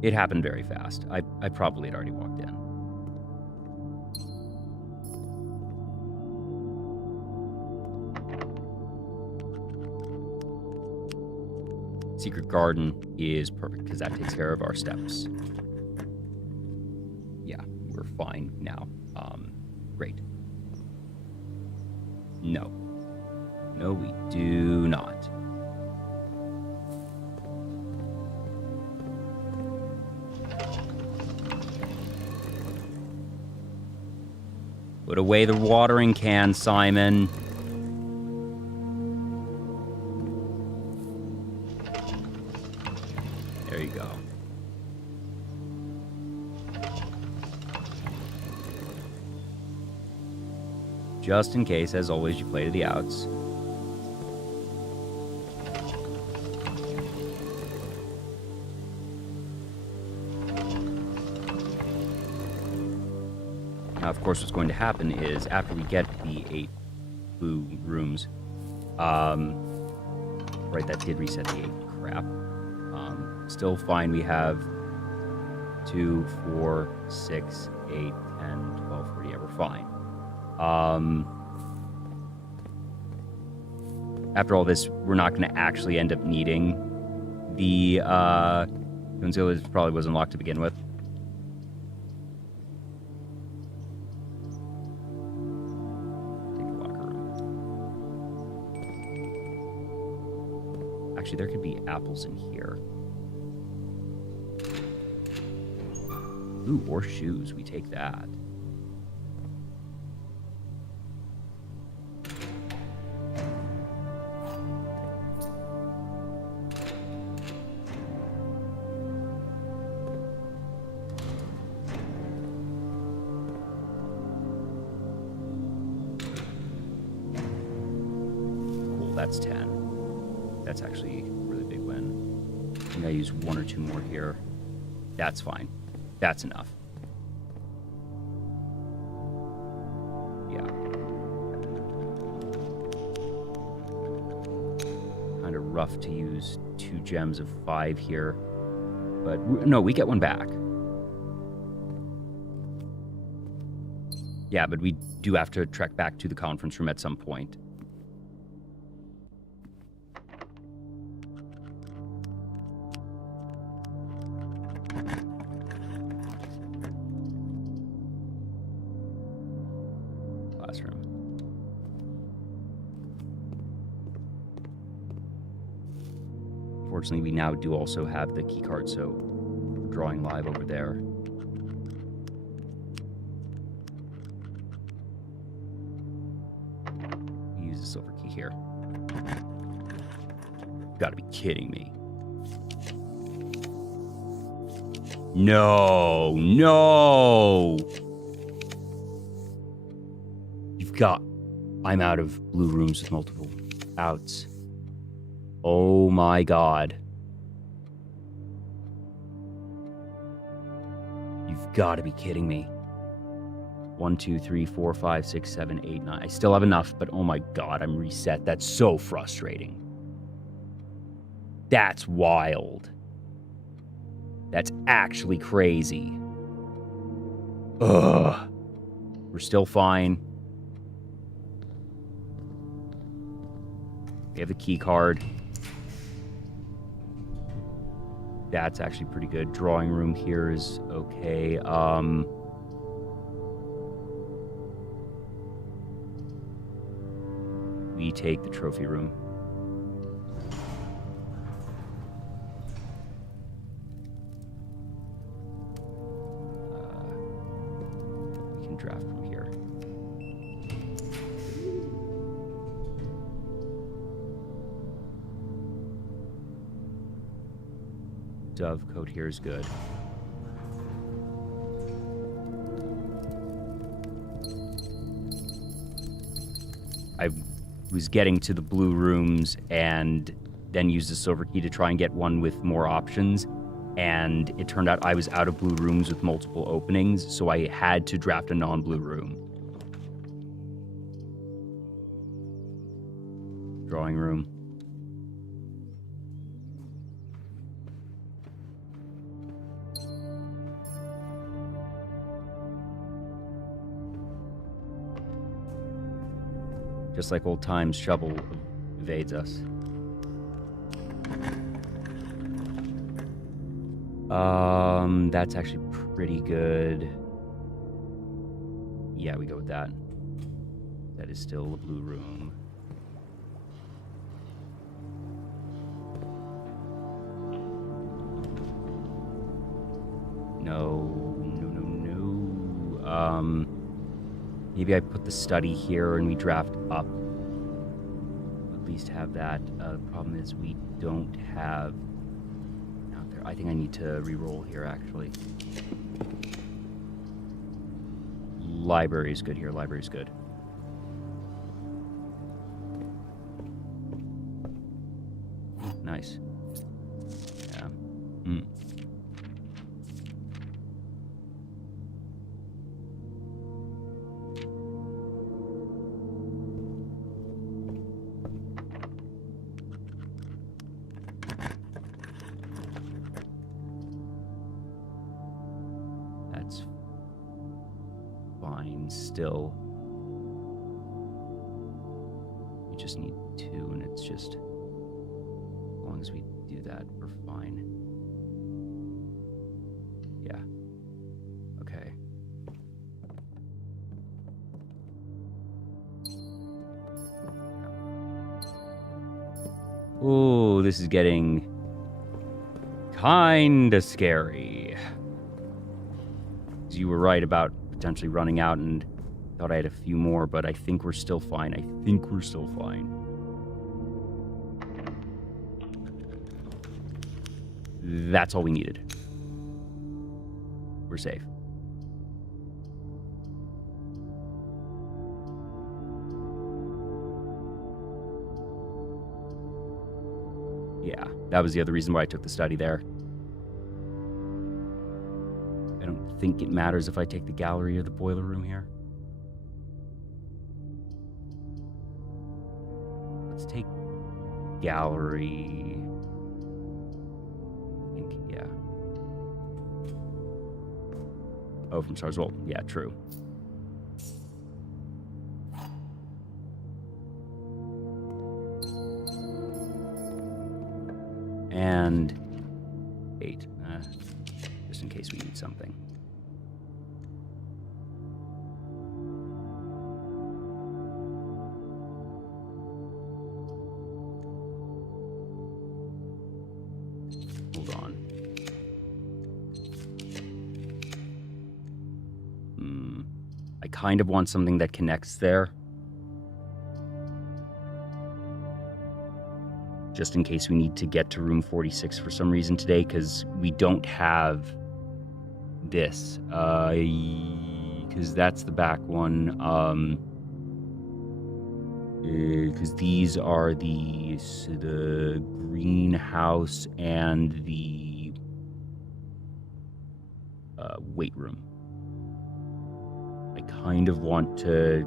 It happened very fast. I probably had already walked in. Secret garden is perfect because that takes care of our steps. Yeah, we're fine now. Great. No. No, we do not. Put away the watering can, Simon. There you go. Just in case, as always, you play to the outs. Now, of course, what's going to happen is after we get the 8 blue rooms, right, that did reset the 8 crap. Still fine. We have 2, 4, 6, 8, 10, 12, 40. Yeah, we're fine. After all this, we're not going to actually end up needing the Gonzalo probably wasn't locked to begin with. Take the locker room. Actually, there could be apples in here. Ooh, or shoes. We take that. That's 10. That's actually a really big win. I think I use 1 or 2 more here. That's fine. That's enough. Yeah. Kind of rough to use 2 gems of 5 here. But no, we get 1 back. Yeah, but we do have to trek back to the conference room at some point. Unfortunately, we now do also have the key card, so we're drawing live over there. Use the silver key here. Gotta be kidding me. No, no! I'm out of blue rooms with multiple outs. Oh my god. You've got to be kidding me. 1, 2, 3, 4, 5, 6, 7, 8, 9. I still have enough, but oh my god, I'm reset. That's so frustrating. That's wild. That's actually crazy. Ugh. We're still fine. We have the key card. That's actually pretty good. Drawing room here is okay. We take the trophy room. We can draft from here. Dove coat here is good. I was getting to the blue rooms and then used the silver key to try and get one with more options. And it turned out I was out of blue rooms with multiple openings, so I had to draft a non-blue room. Drawing room. Just like old times, shovel evades us. That's actually pretty good. Yeah, we go with that. That is still a blue room. No. Maybe I put the study here and we draft up. At least have that. The problem is we don't have out there. I think I need to re-roll here, actually. Library is good here. Library is good. Nice. Yeah. That's fine still. We just need 2, and it's just... As long as we do that, we're fine. Yeah. Okay. Oh, this is getting kinda scary. You were right about potentially running out, and thought I had a few more, but I think we're still fine. That's all we needed. We're safe. Yeah, that was the other reason why I took the study there. I don't think it matters if I take the gallery or the boiler room here. Let's take gallery. I think, yeah. Oh, from Stars. Well, yeah, true. And 8. Just in case we need something. Hold on. I kind of want something that connects there. Just in case we need to get to room 46 for some reason today, because we don't have this. Because that's the back one. Because these are the greenhouse and the weight room. I kind of want to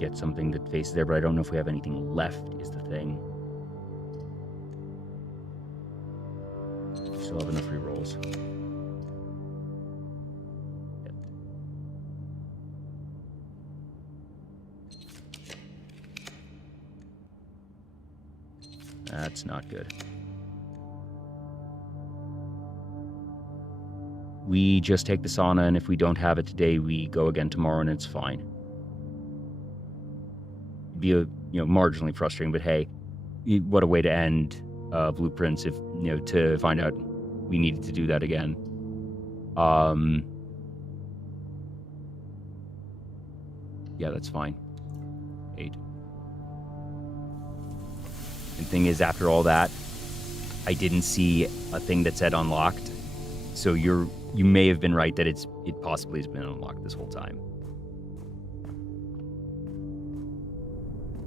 get something that faces there, but I don't know if we have anything left, is the thing. Still have enough re-rolls. Yep. That's not good. We just take the sauna, and if we don't have it today, we go again tomorrow, and it's fine. It'd be marginally frustrating, but hey, what a way to end blueprints if to find out we needed to do that again. Yeah, that's fine. 8. And thing is, after all that, I didn't see a thing that said unlocked. So you may have been right that it possibly has been unlocked this whole time.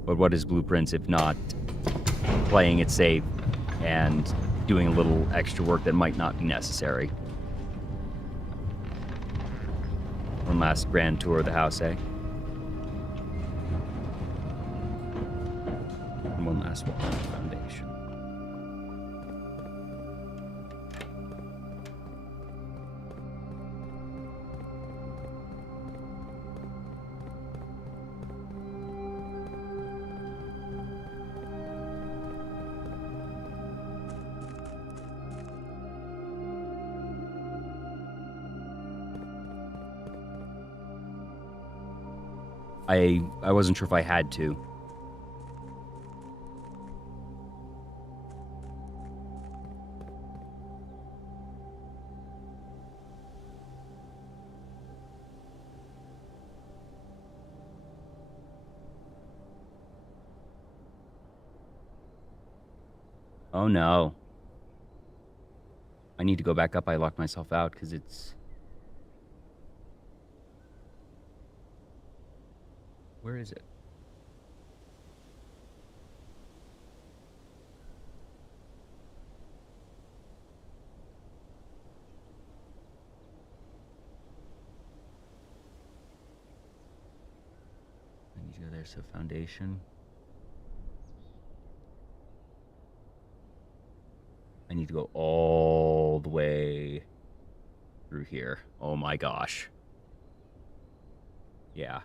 But what is blueprints if not playing it safe and doing a little extra work that might not be necessary? One last grand tour of the house, eh? And one last walk on the foundation. I wasn't sure if I had to. Oh no. I need to go back up. I locked myself out because it's... Where is it? I need to go there, so foundation. I need to go all the way through here. Oh my gosh. Yeah.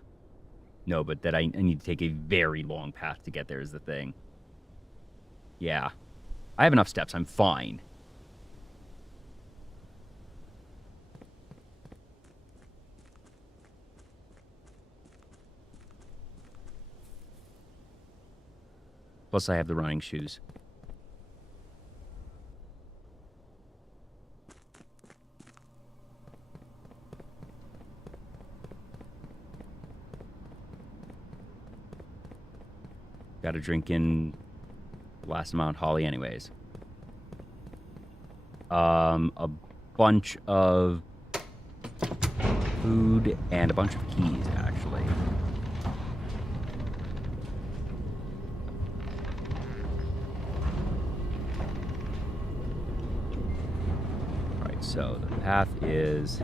No, but that I need to take a very long path to get there is the thing. Yeah. I have enough steps. I'm fine. Plus, I have the running shoes. Got to drink in last amount Holly anyways. A bunch of food and a bunch of keys, actually. Alright, so the path is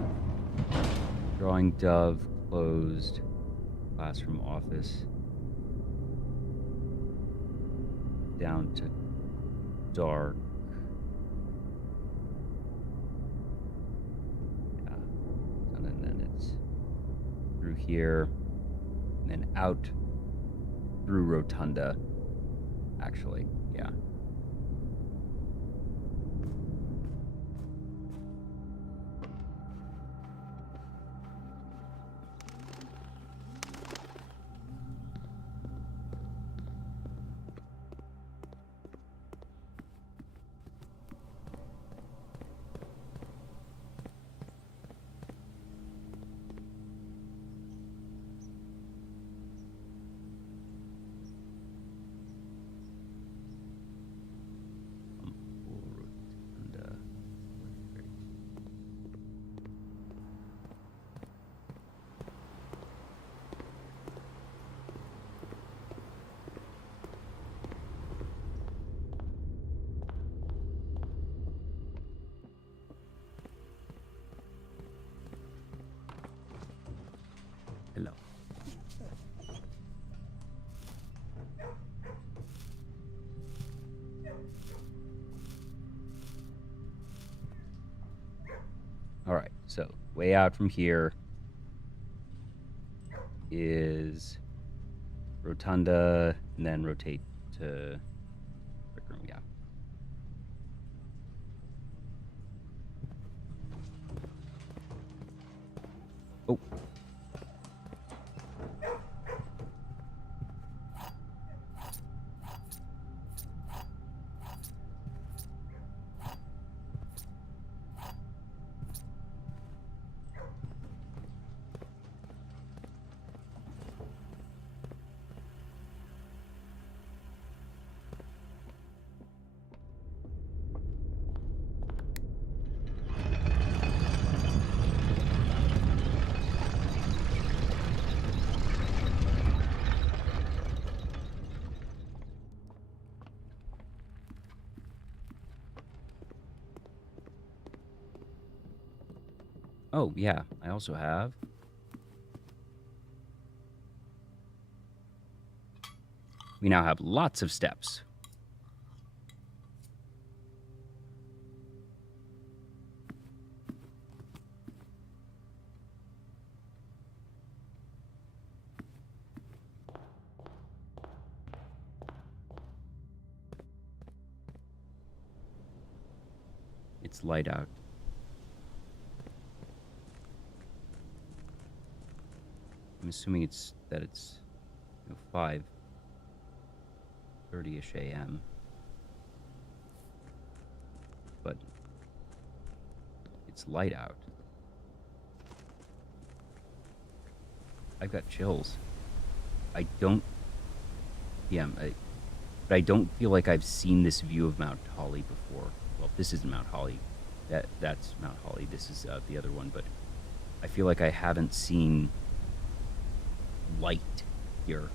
drawing dove, closed, classroom, office, down to dark. Yeah. And then it's through here, and then out through Rotunda, actually. Yeah. Hello. All right, so way out from here is Rotunda, and then rotate to Brick Room, yeah. Oh. Oh, yeah, I also have... We now have lots of steps. It's light out. I'm assuming it's 5:30ish a.m. But it's light out. I've got chills. I don't. Yeah, but I don't feel like I've seen this view of Mount Holly before. Well, this isn't Mount Holly. That's Mount Holly. This is the other one. But I feel like I haven't seen light here.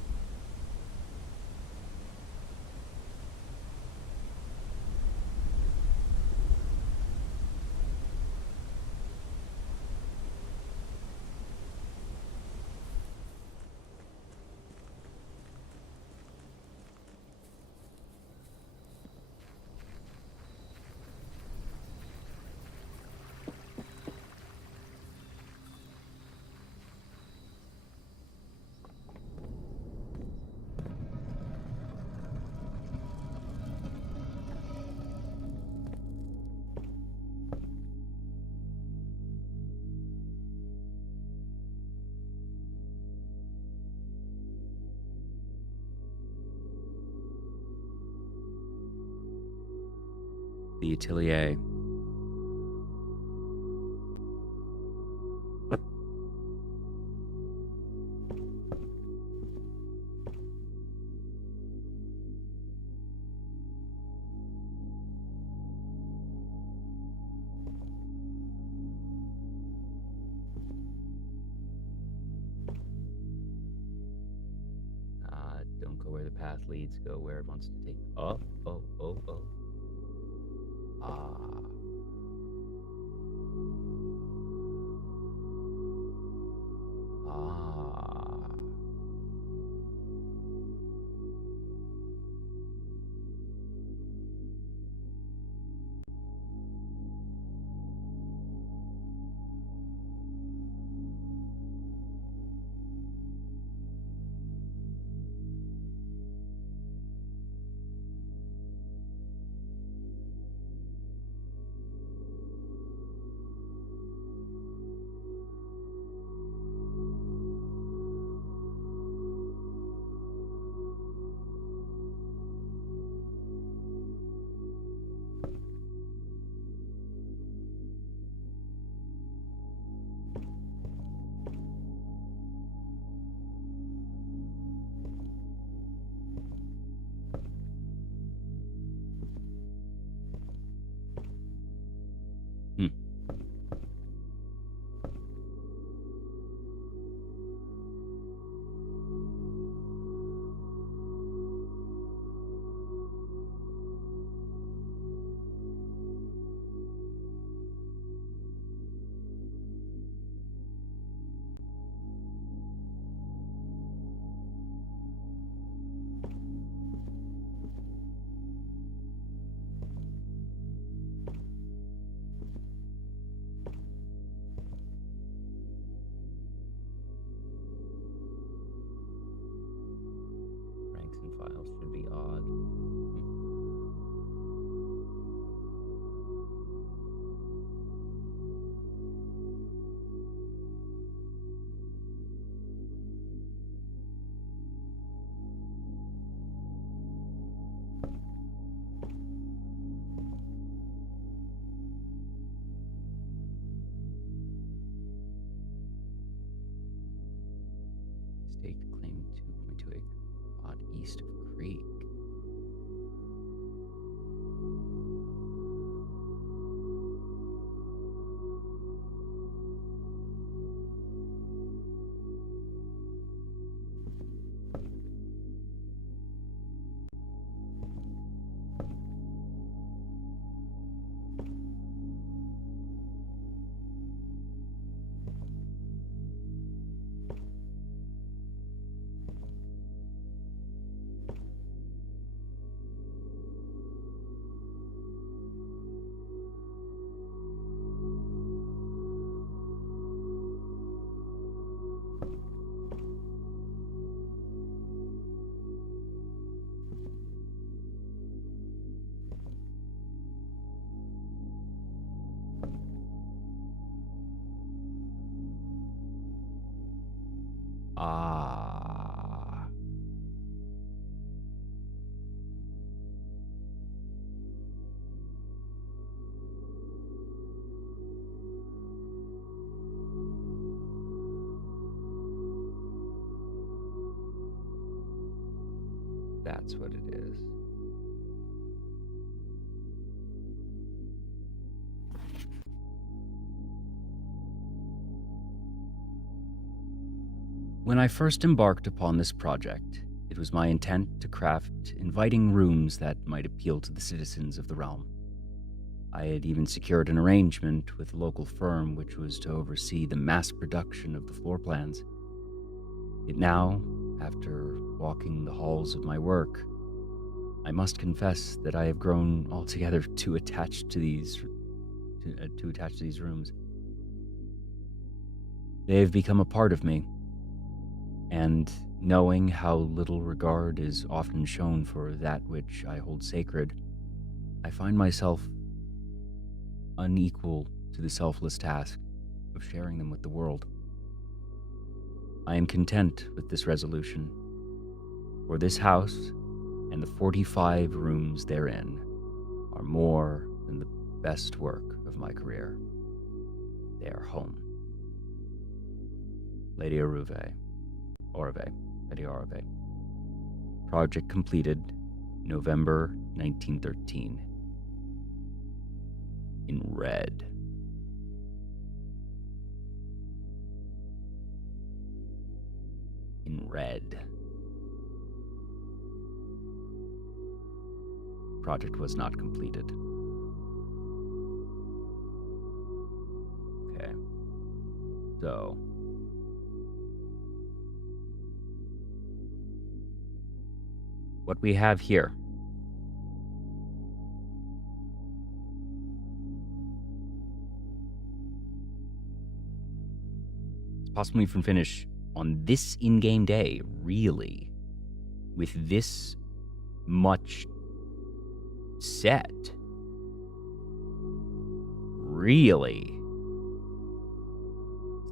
The Atelier. Don't go where the path leads. Go where it wants to take. Oh. Ah. Ah. Hmm. Ranks and files should be odd. Staked claim 2.2 acre plot east of Creek. Ah. That's what it is. When I first embarked upon this project, it was my intent to craft inviting rooms that might appeal to the citizens of the realm. I had even secured an arrangement with a local firm which was to oversee the mass production of the floor plans. Yet now, after walking the halls of my work, I must confess that I have grown altogether too attached to these rooms. They have become a part of me, and knowing how little regard is often shown for that which I hold sacred, I find myself unequal to the selfless task of sharing them with the world. I am content with this resolution, for this house and the 45 rooms therein are more than the best work of my career. They are home. Lady Orve. Lady Orve. Project completed, November 1913. In red. In red. Project was not completed. Okay. So. What we have here. It's possible we can finish on this in-game day, really, with this much set. Really.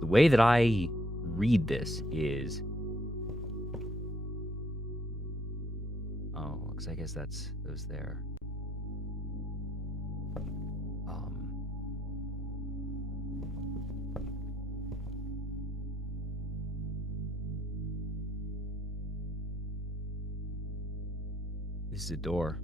The way that I read this is... Oh, because I guess that's those there. This is a door.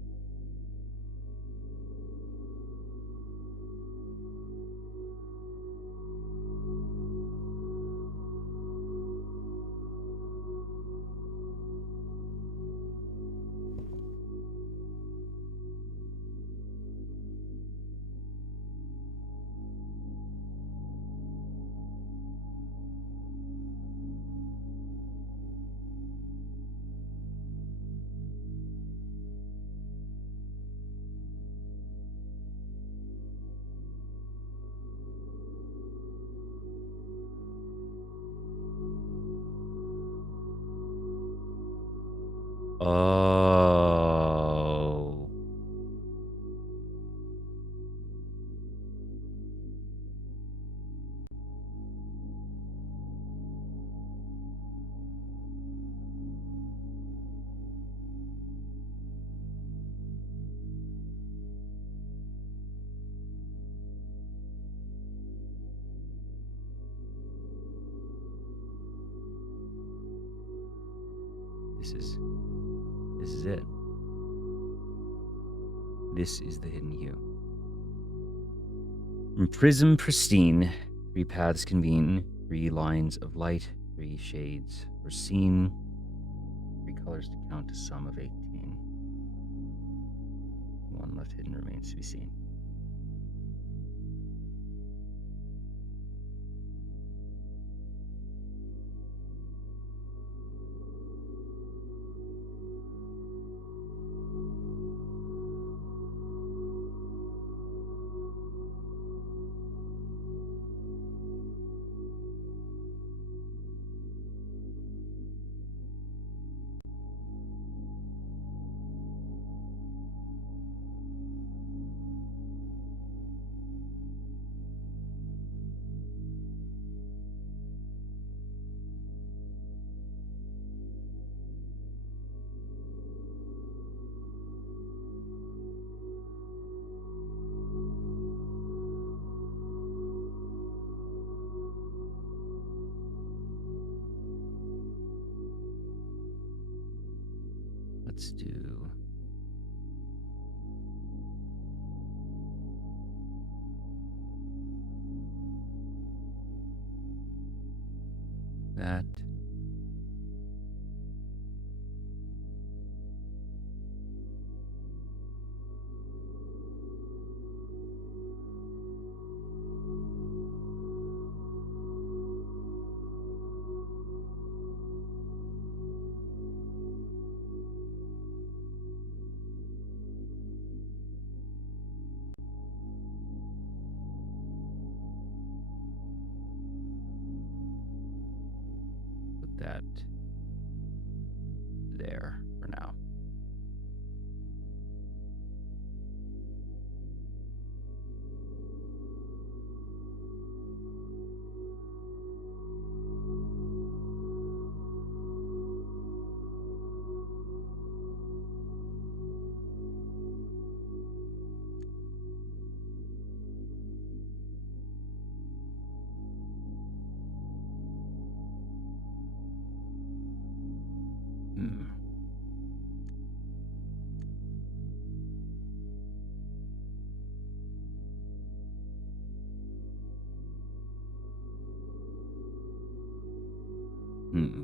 Oh. This is it. This is the hidden hue. From prism pristine, 3 paths convene, 3 lines of light, 3 shades were seen, 3 colors to count a sum of 18. 1 left hidden remains to be seen. let's do... that. Put that there for now. Hmm.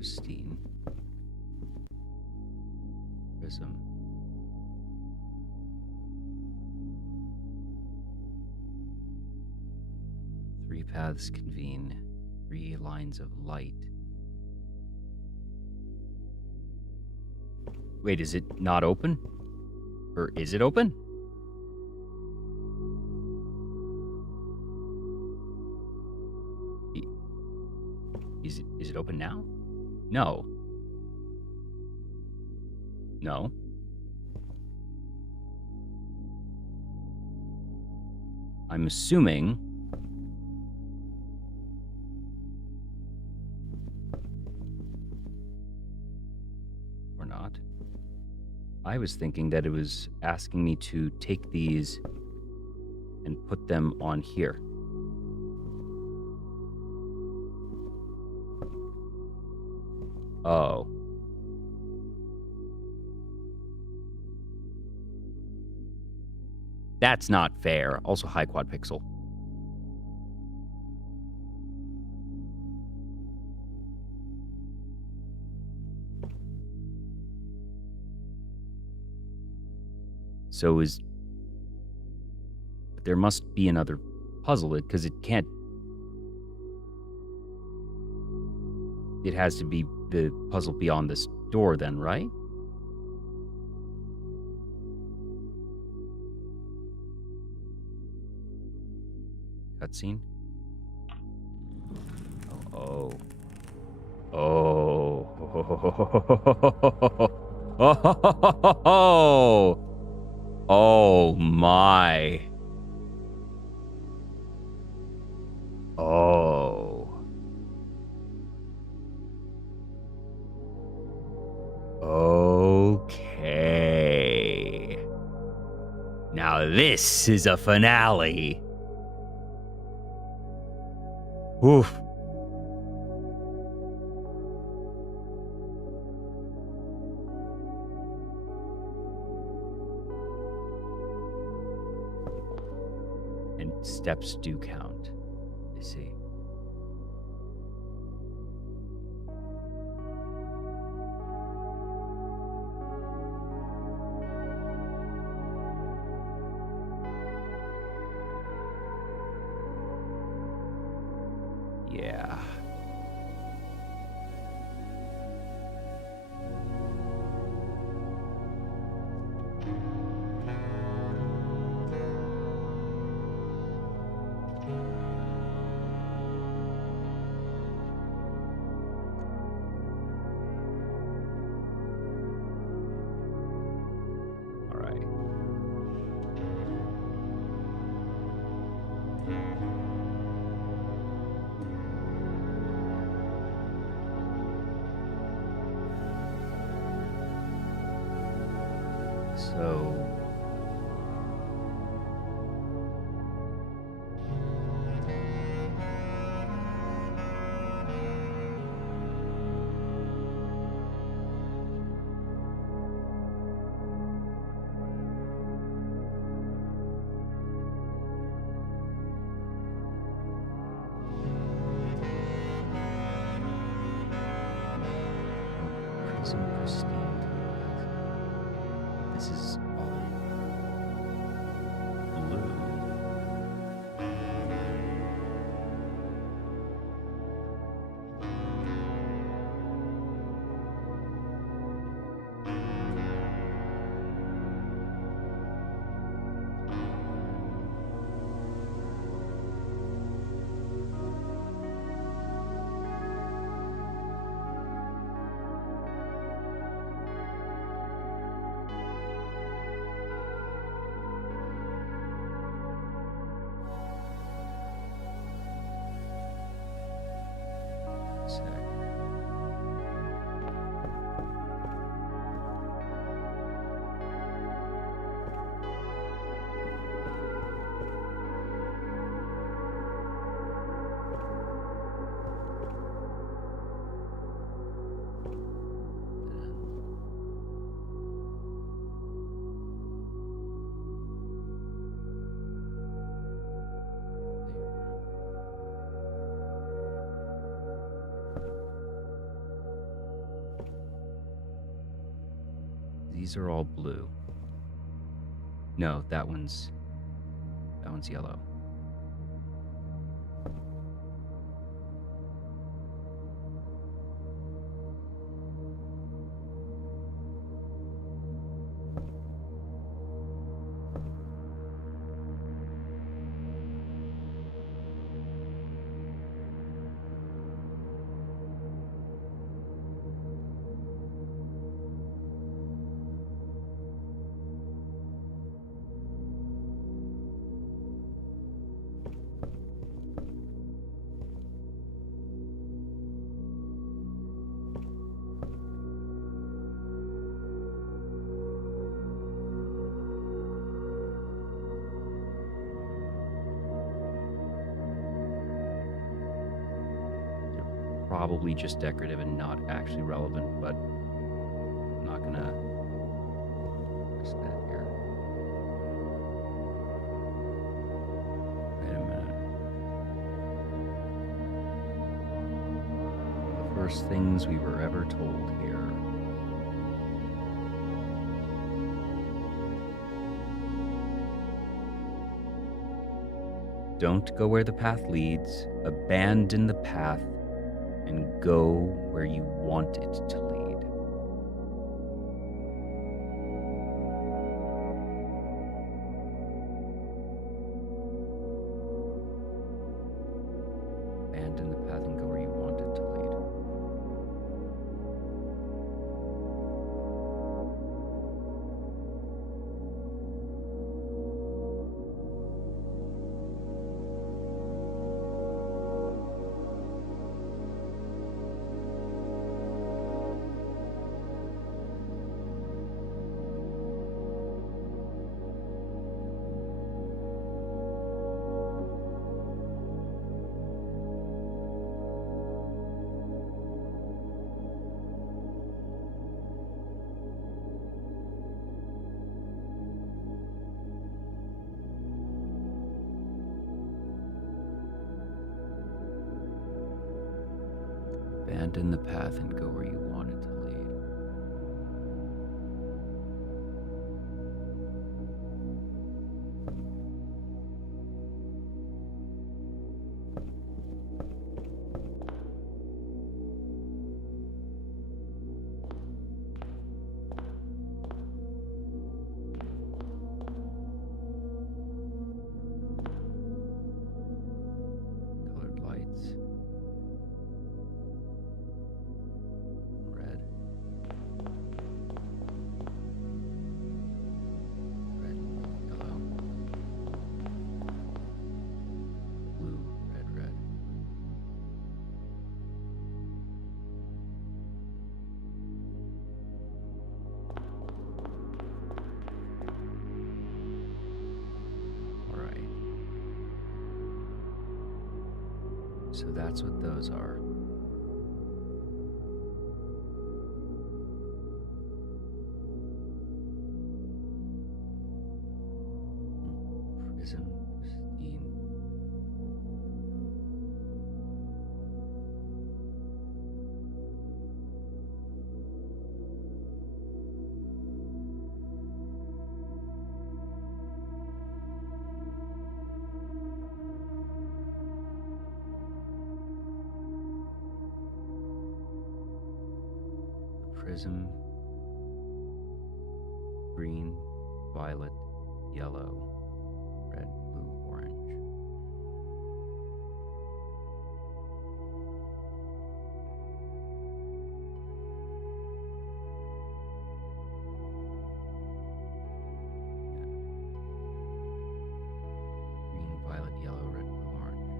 16. Prism. Three paths convene. 3 lines of light. Wait, is it not open? Or is it open? Is it open now? No. No. I'm assuming or not. I was thinking that it was asking me to take these and put them on here. Oh. That's not fair. Also high quad pixel. So there must be another puzzle, because it can't... It has to be the puzzle beyond this door then, right? Cutscene? Oh. Oh. Oh. Oh my. Oh. Okay. Now this is a finale. Oof. And steps do count. I see. Yeah. All right. So These are all blue. No, that one's yellow. Probably just decorative and not actually relevant, but I'm not gonna risk that here. Wait a minute. The first things we were ever told here. Don't go where the path leads, abandon the path, and go where you want it to lead. Abandon the path and go where you want it to lead. Abandon the path and go where you want it to lead. Colored lights. Red. Red, yellow. Blue, red, red. All right. So that's what those are. Prism, pristine. The prism, green, violet, yellow, red, blue, orange. Green, violet, yellow, red, blue, orange.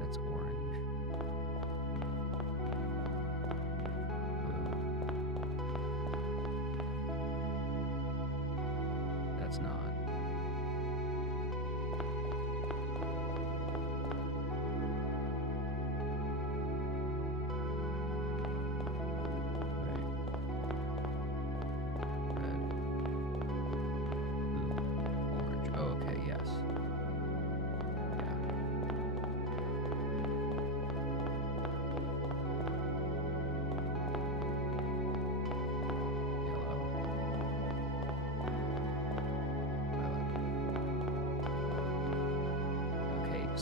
That's orange. Blue. That's not. Right. Red, blue, orange. Oh, okay, yes. Yeah.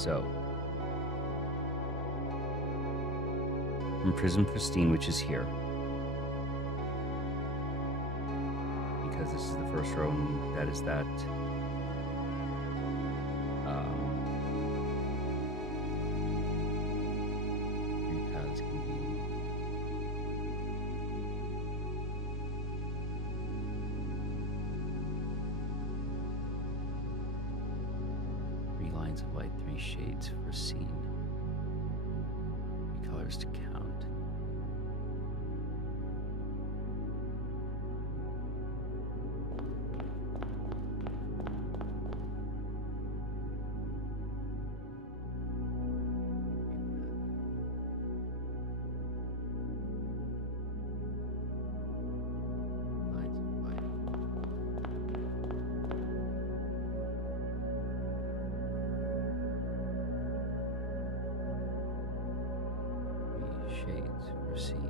So, from Prism Pristine, which is here, because this is the first row, and that is that. Three paths can be. Three lines of light, three shades for scene. Three colors to count. Lines of light. Three shades for scene.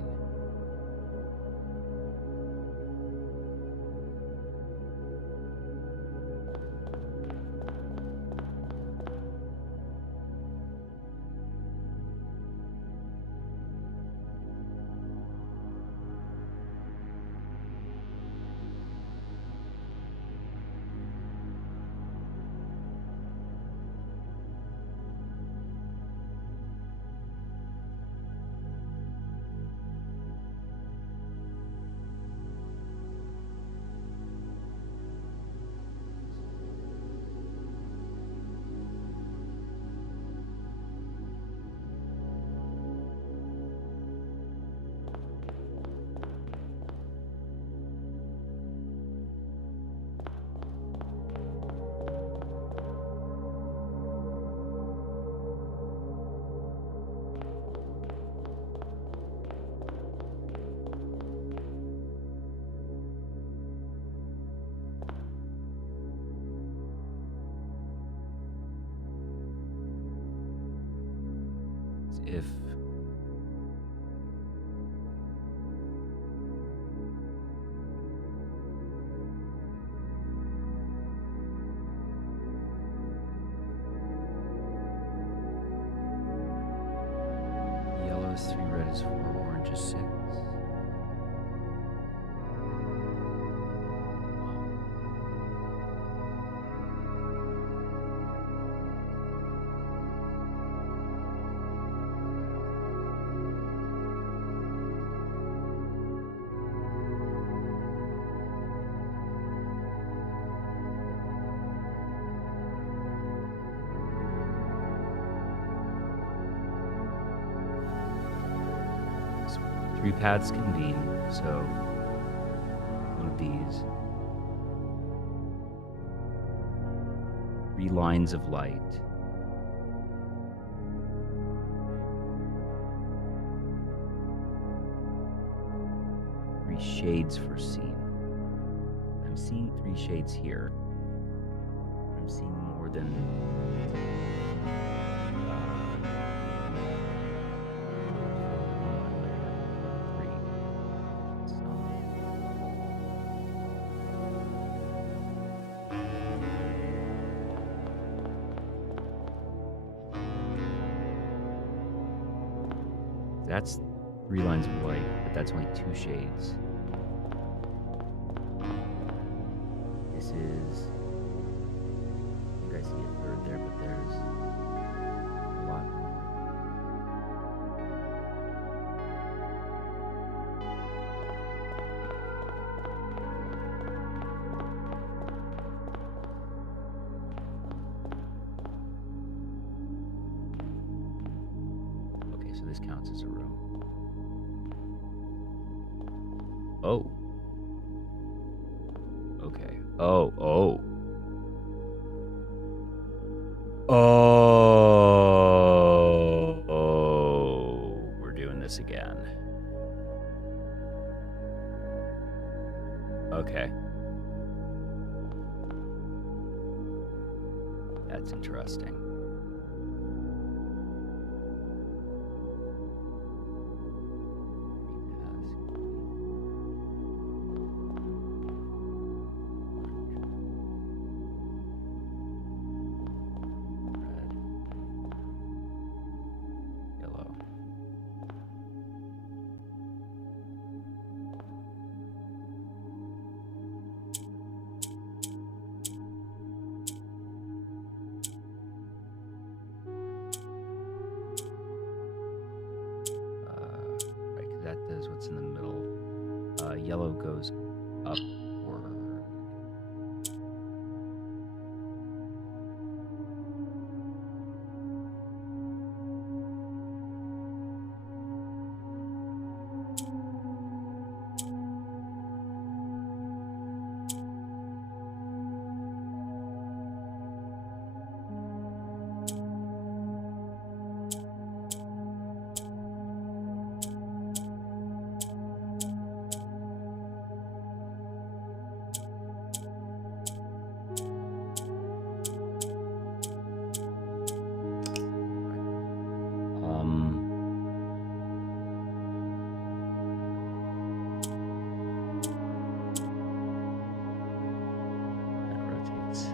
If yellow is 3, red is 4, orange is 6. So 3 paths convene, so one of these. 3 lines of light. Three shades for scene. I'm seeing 3 shades here. I'm seeing more than three. That's 3 lines of white, but that's only 2 shades. This is, I think I see a third there, but there's a lot more. Okay, so this counts as a row. Oh. Okay. Oh. We're doing this again. Okay. That's interesting. what's in the middle. Yellow goes upward. That rotates.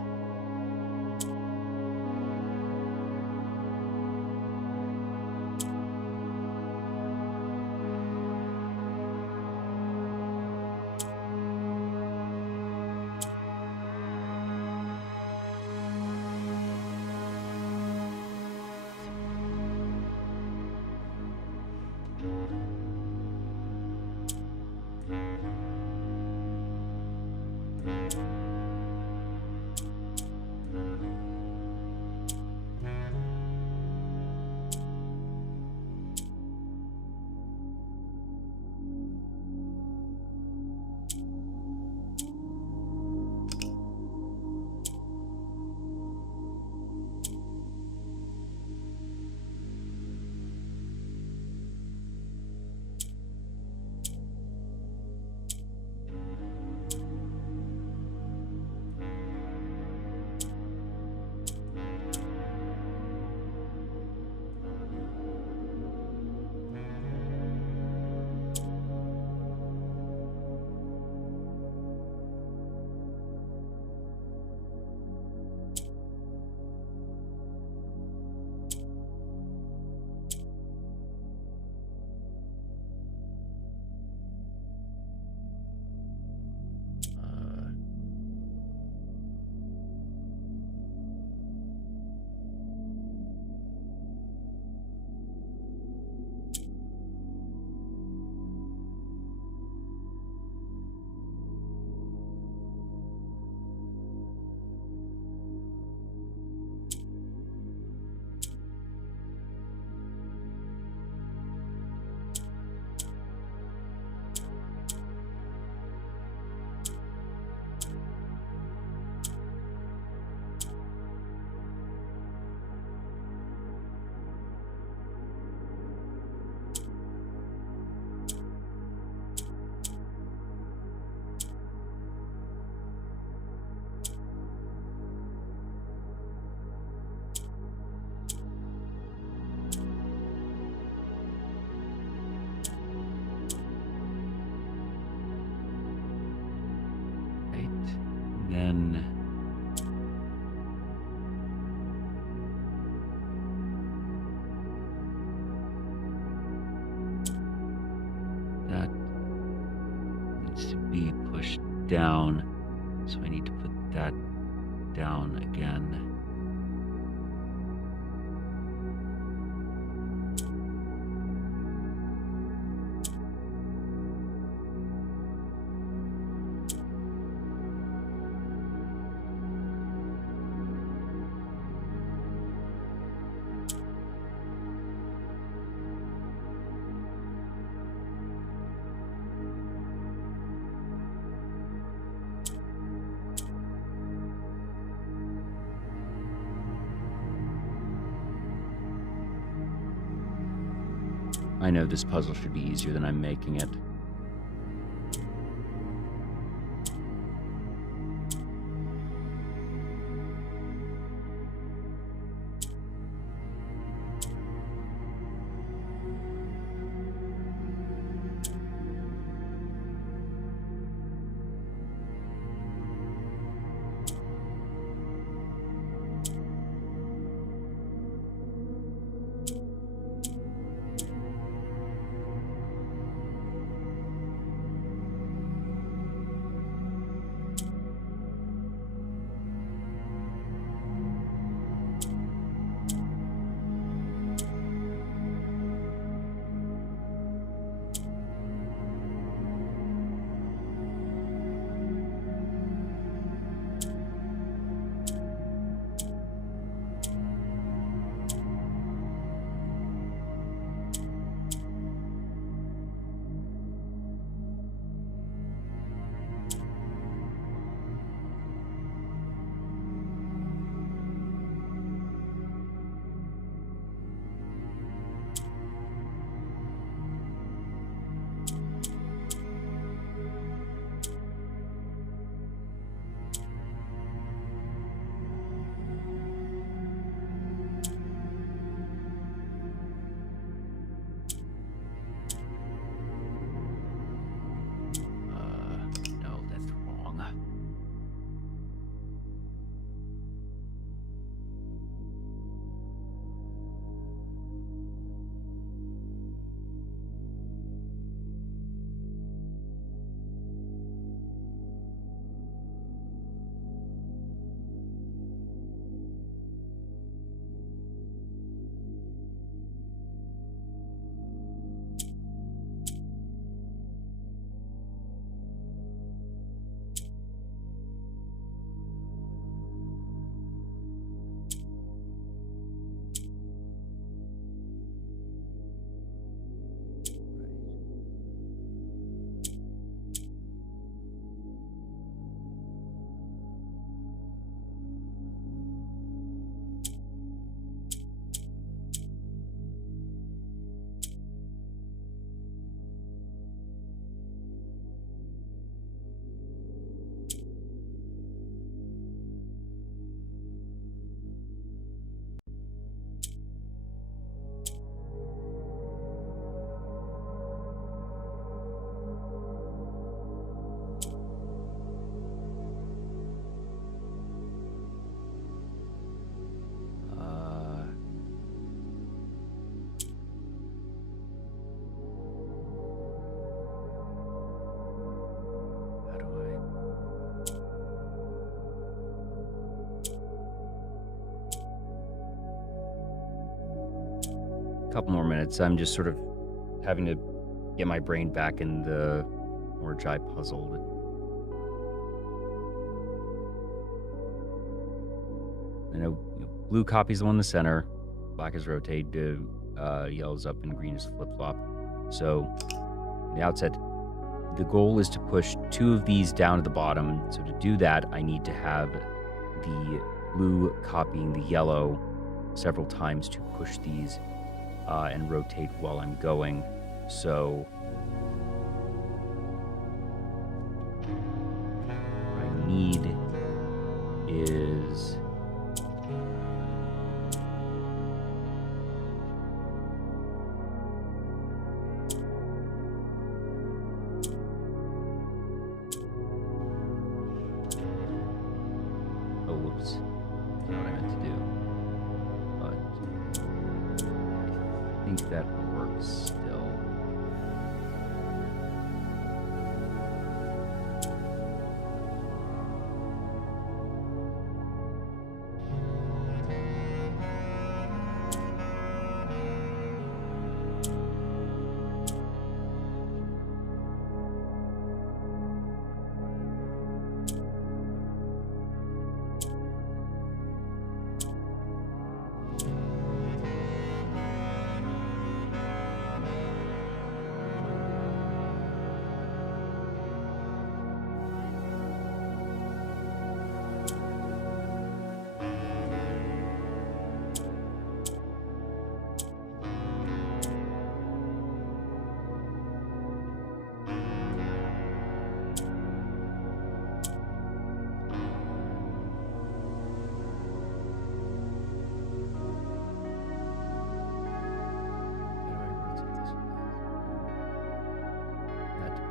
Then that needs to be pushed down, so I need to put that down again. I know this puzzle should be easier than I'm making it. couple more minutes. I'm just sort of having to get my brain back in the Mordjai puzzle. I know, blue copy's the one in the center, black is rotate, yellow's up, and green is flip-flop. So, on the outset, the goal is to push 2 of these down to the bottom. So to do that, I need to have the blue copying the yellow several times to push these and rotate while I'm going. So what I need is whoops. That's not what I meant to do. But I think that works still.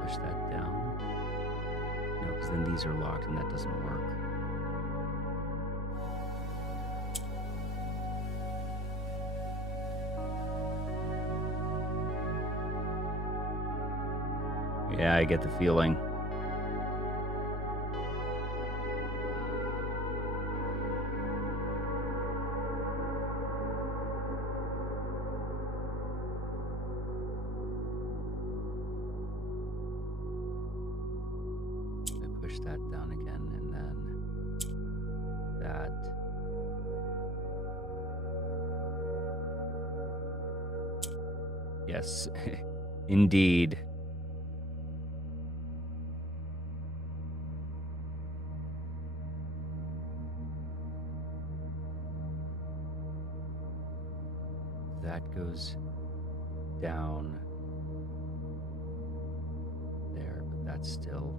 Push that down. No, because then these are locked and that doesn't work. Yeah, I get the feeling. Push that down again, and then that. Yes, indeed. That goes down there, but that's still.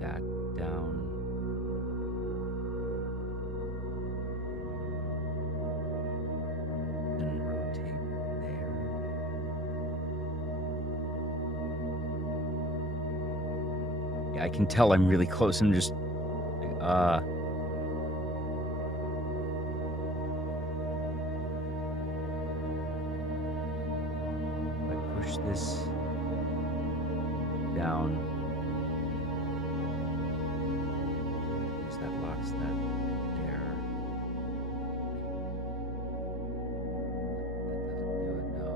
That down. And rotate there. Yeah, I can tell I'm really close. I'm just if I push this down. That locks that there. That doesn't do it, no.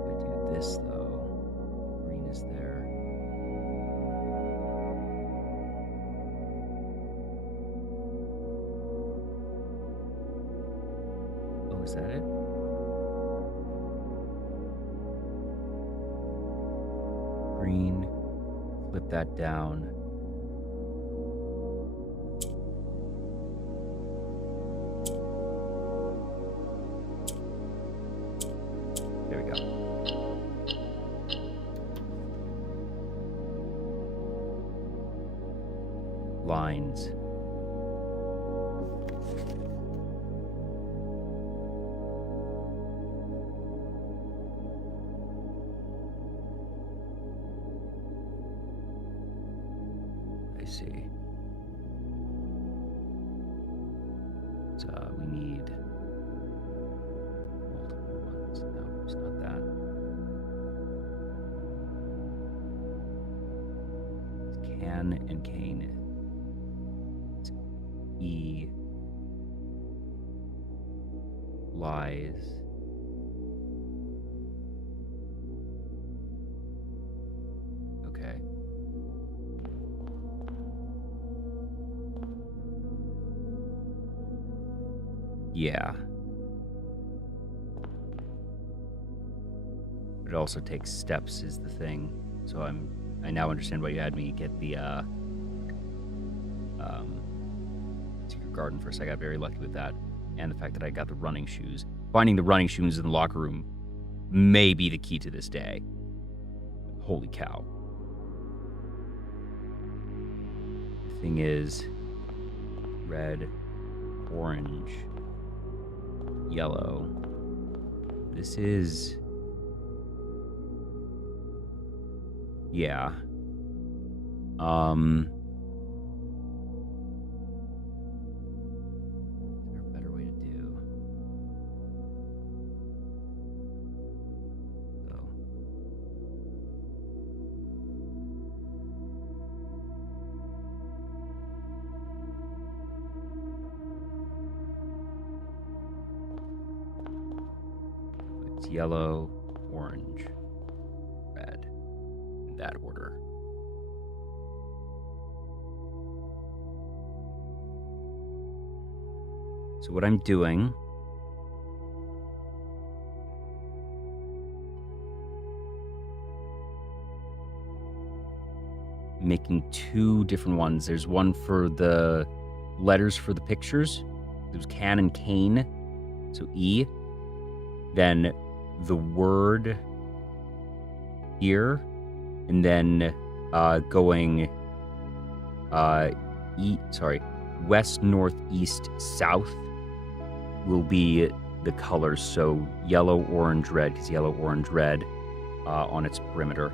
If I do this though, green is there. Oh, is that it? Green, flip that down. There we go. Lines. see. So we need multiple ones. No, it's not that. It's can and cane. It's E. Lies. Okay. Yeah. It also takes steps is the thing. So I now understand why you had me get the secret garden first. I got very lucky with that. And the fact that I got the running shoes. Finding the running shoes in the locker room may be the key to this day. Holy cow. The thing is, red, orange, yellow. This is... Yeah. Is there a better way to do? So. It's yellow, orange, red. In that order. So what I'm doing making two different ones. There's one for the letters for the pictures. There's can and cane. So E. Then the word here. And then going west, north, east, south will be the colors. So yellow, orange, red, because yellow, orange, red on its perimeter.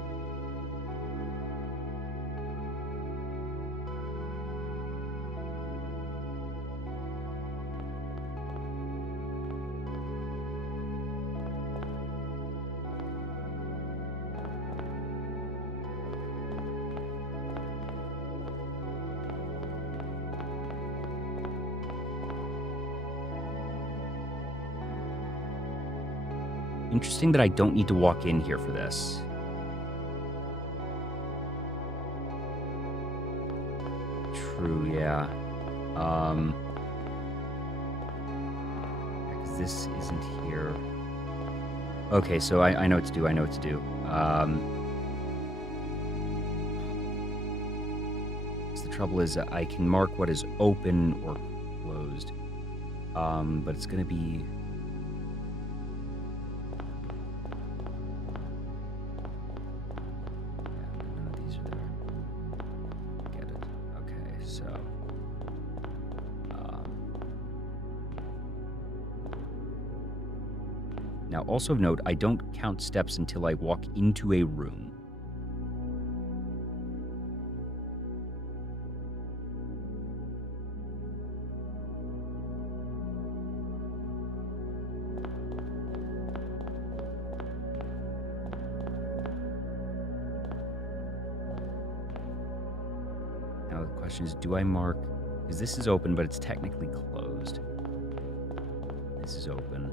Interesting that I don't need to walk in here for this. True, yeah. 'Cause this isn't here. Okay, so I know what to do. I know what to do. 'Cause the trouble is that I can mark what is open or closed. But it's gonna be... Now, also note, I don't count steps until I walk into a room. Now, the question is, do I mark... Because this is open, but it's technically closed. This is open.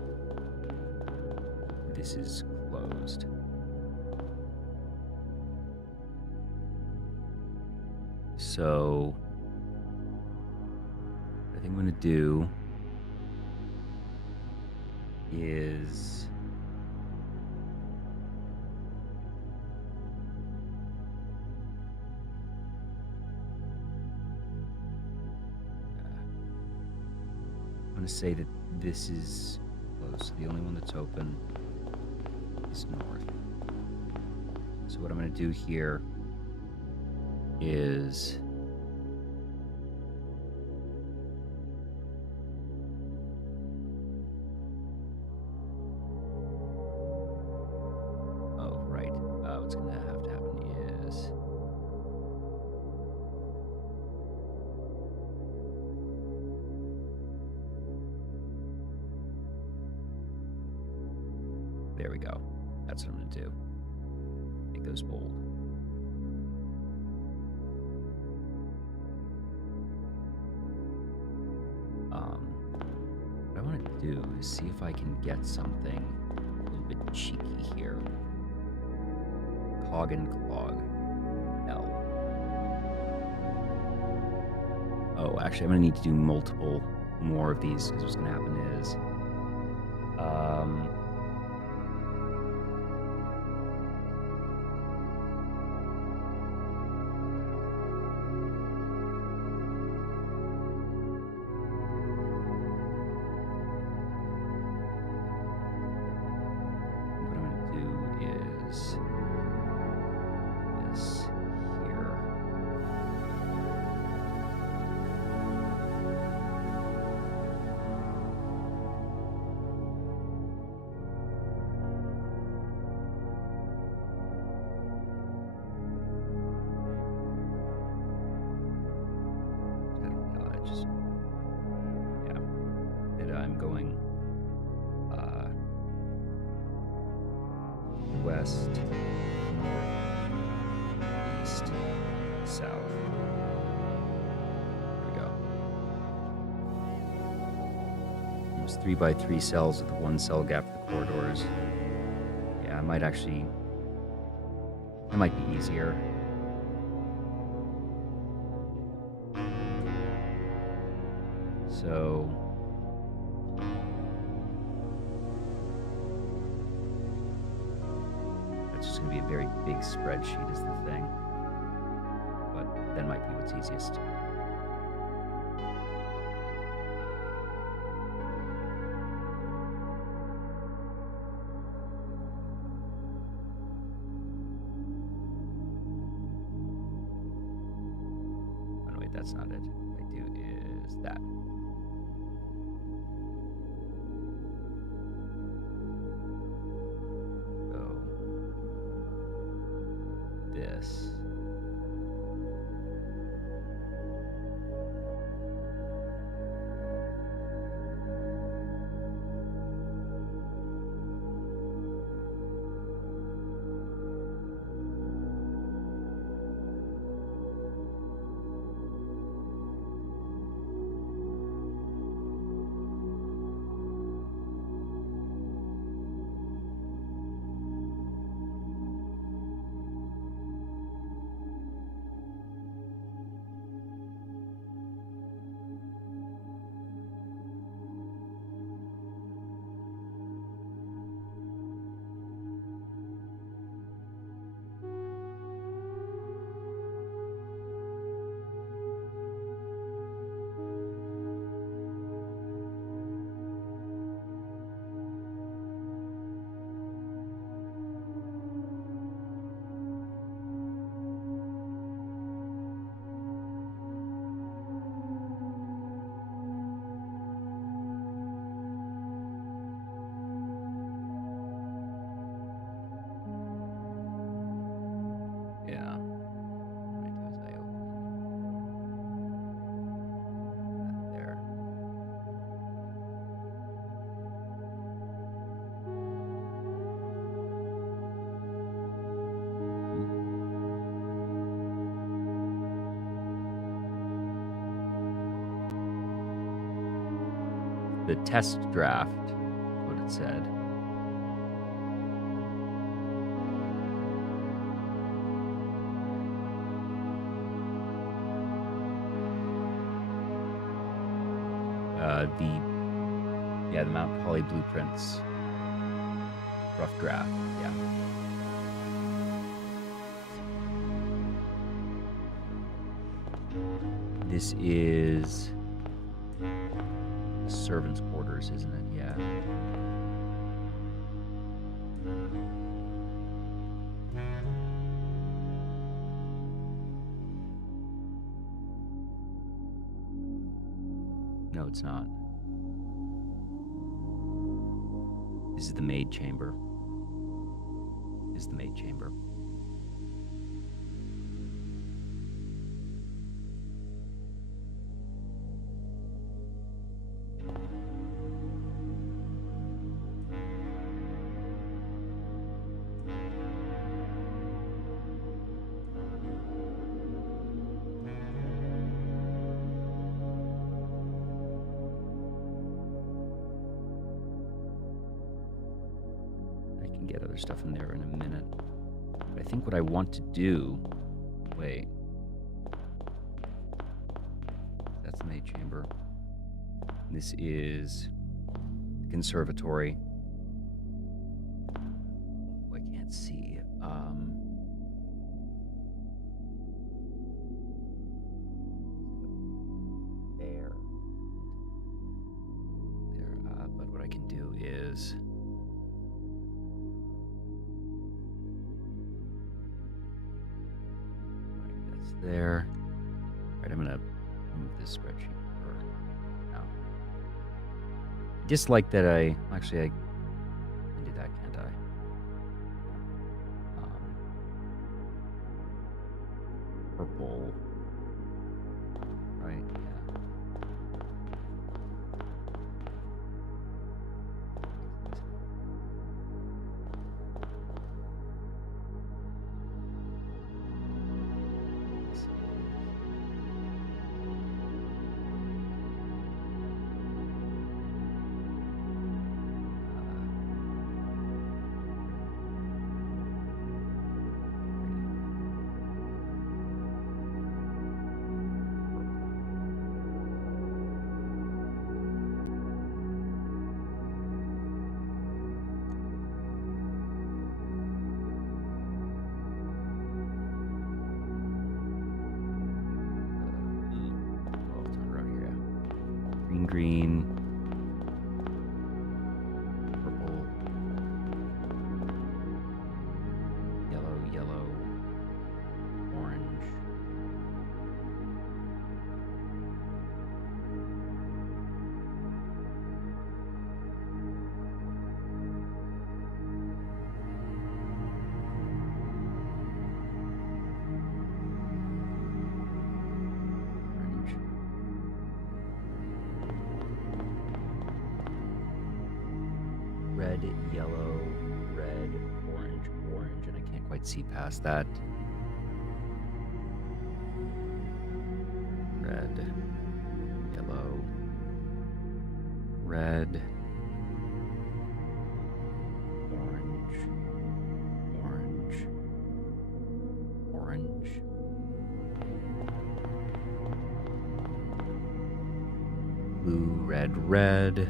This is closed. So, what I think I'm going to do is... I'm going to say that this is closed. The only one that's open is north. So what I'm going to do here is what's going to have to happen is There we go. That's what I'm going to do. Make those bold. What I want to do is see if I can get something a little bit cheeky here. Cog and clog. L. Oh, actually, I'm going to need to do multiple more of these, because what's going to happen is... what I'm going to do is this here. I don't know, I just, yeah, that I'm going west, north, east, south. There we go. There's 3x3 cells with the 1 cell gap for the corridors. Yeah, I might actually, that might be easier. So that's just going to be a very big spreadsheet is the thing. But that might be what's easiest. Oh, no, wait, that's not it. What I do is that. This. Yeah. What I do is I open that there. The test draft, what it said. The Mount Holly blueprints. Rough draft, yeah. This is the servants' quarters, isn't it? Yeah. No, it's not. This is the maid chamber. This is the maid chamber. get other stuff in there in a minute. But I think what I want to do... Wait. That's the maid chamber. This is the conservatory. Oh, I can't see. There. But what I can do is... there. All right, I'm gonna move this spreadsheet for now. Dislike that I actually I can do that, can't I? Purple, right? Yeah. Green, purple, yellow, orange, red, yellow, red, orange, and I can't quite see past that. Red, yellow, red, orange, blue, red.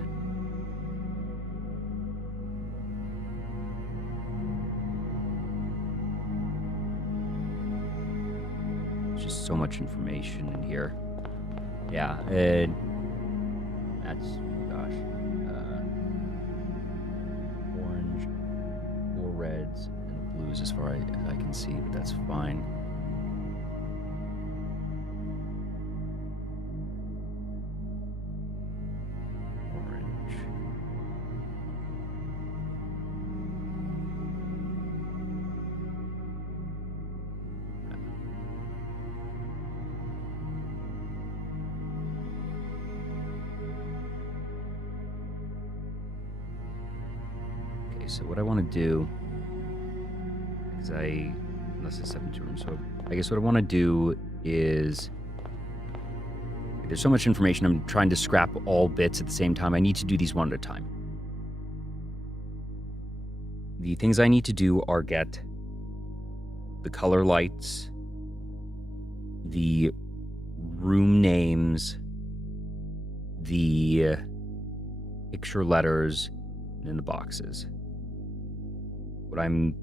Just so much information in here. Yeah, that's, gosh, orange, 4 reds, and blues as far as I can see, but that's fine. Orange. So what I want to do is unless it's 72 rooms, so I guess what I want to do is, there's so much information, I'm trying to scrap all bits at the same time. I need to do these one at a time. The things I need to do are get the color lights, the room names, the picture letters, and then the boxes. But I'm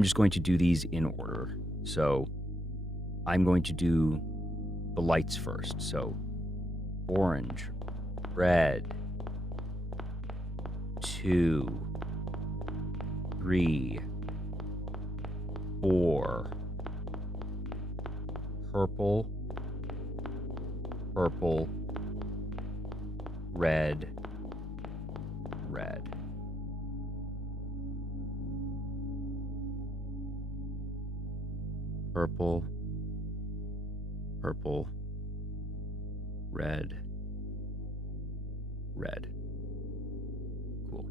just going to do these in order. So I'm going to do the lights first. So orange, red, 2, 3, 4, purple, red. Purple, red. Cool.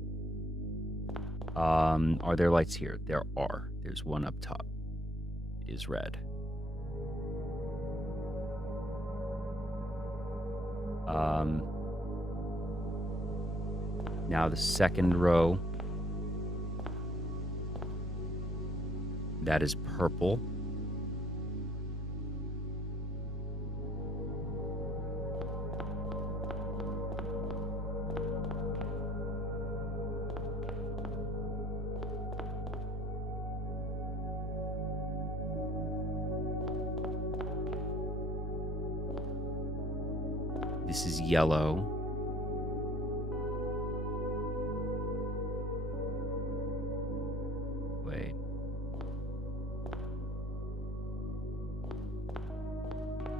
Are there lights here? There are. There's one up top. It is red. Now the second row That is purple. This is yellow. Wait.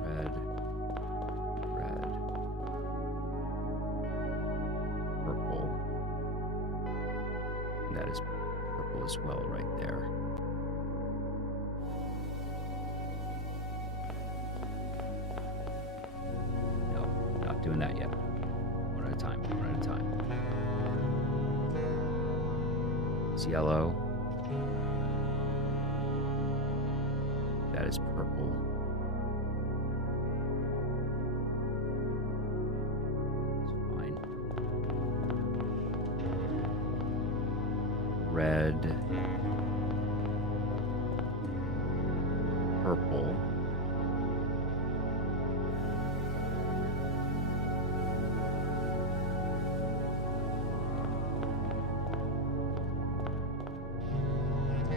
Red. Purple. And that is purple as well right there. No, not doing that yet. One at a time. It's yellow. That is purple. It's fine. Red. Purple.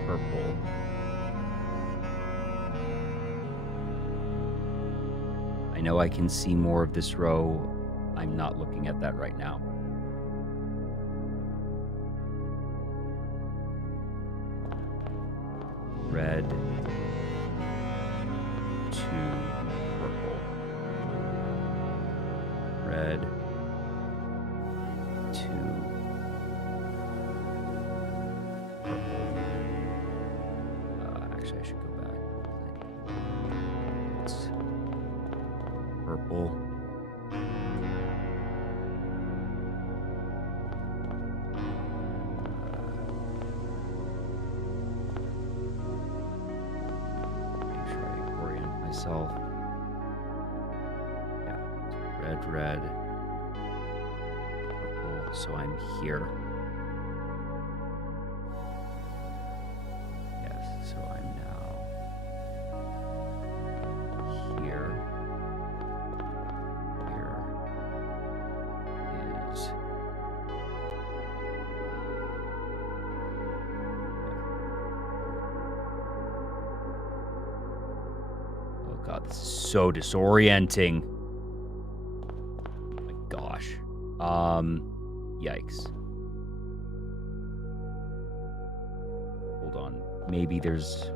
Purple. I know I can see more of this row. I'm not looking at that right now. Red to purple. Red to purple. Actually, I should go back. It's purple. Make sure I orient myself. Yeah, red, purple. So I'm here. Yes, so I'm now here. Here is oh god, this is so disorienting. Oh my gosh. Yikes. Hold on. Maybe this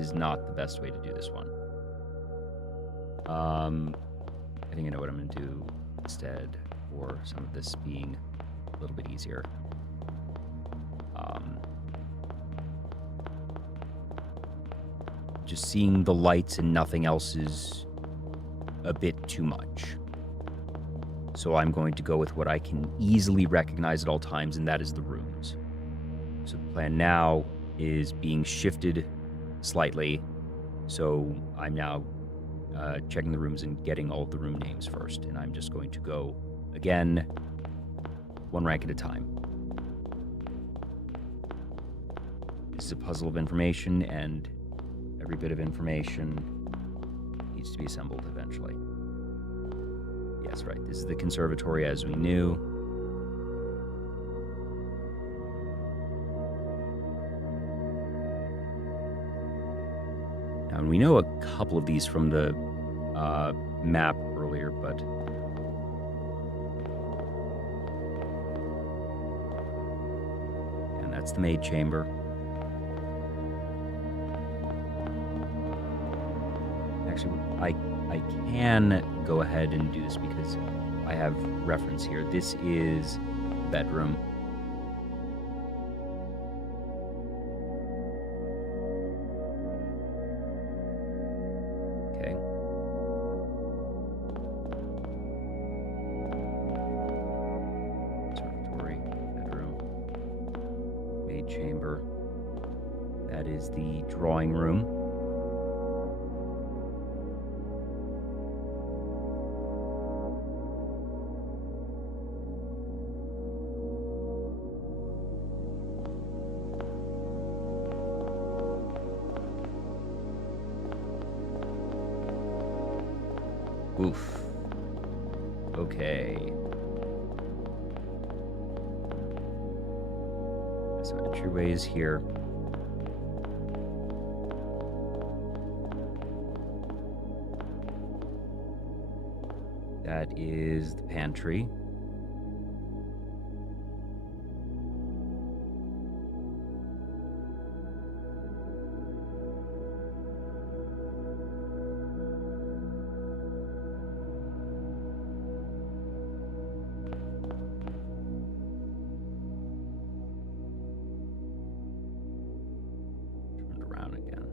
is not the best way to do this one. I think I know what I'm gonna do instead for some of this being a little bit easier. Just seeing the lights and nothing else is a bit too much. So I'm going to go with what I can easily recognize at all times, and that is the rooms. So the plan now is being shifted slightly. So I'm now checking the rooms and getting all of the room names first. And I'm just going to go, again, one rank at a time. This is a puzzle of information, and every bit of information needs to be assembled eventually. Yes, right. This is the conservatory as we knew. Now, and we know a couple of these from the map earlier, but and that's the maid chamber. Actually, I can go ahead and do this because I have reference here. This is bedroom. Okay. Conservatory, bedroom, maid chamber. That is the drawing room. Oof. Okay. So entryway is here. That is the pantry. Turn it around again.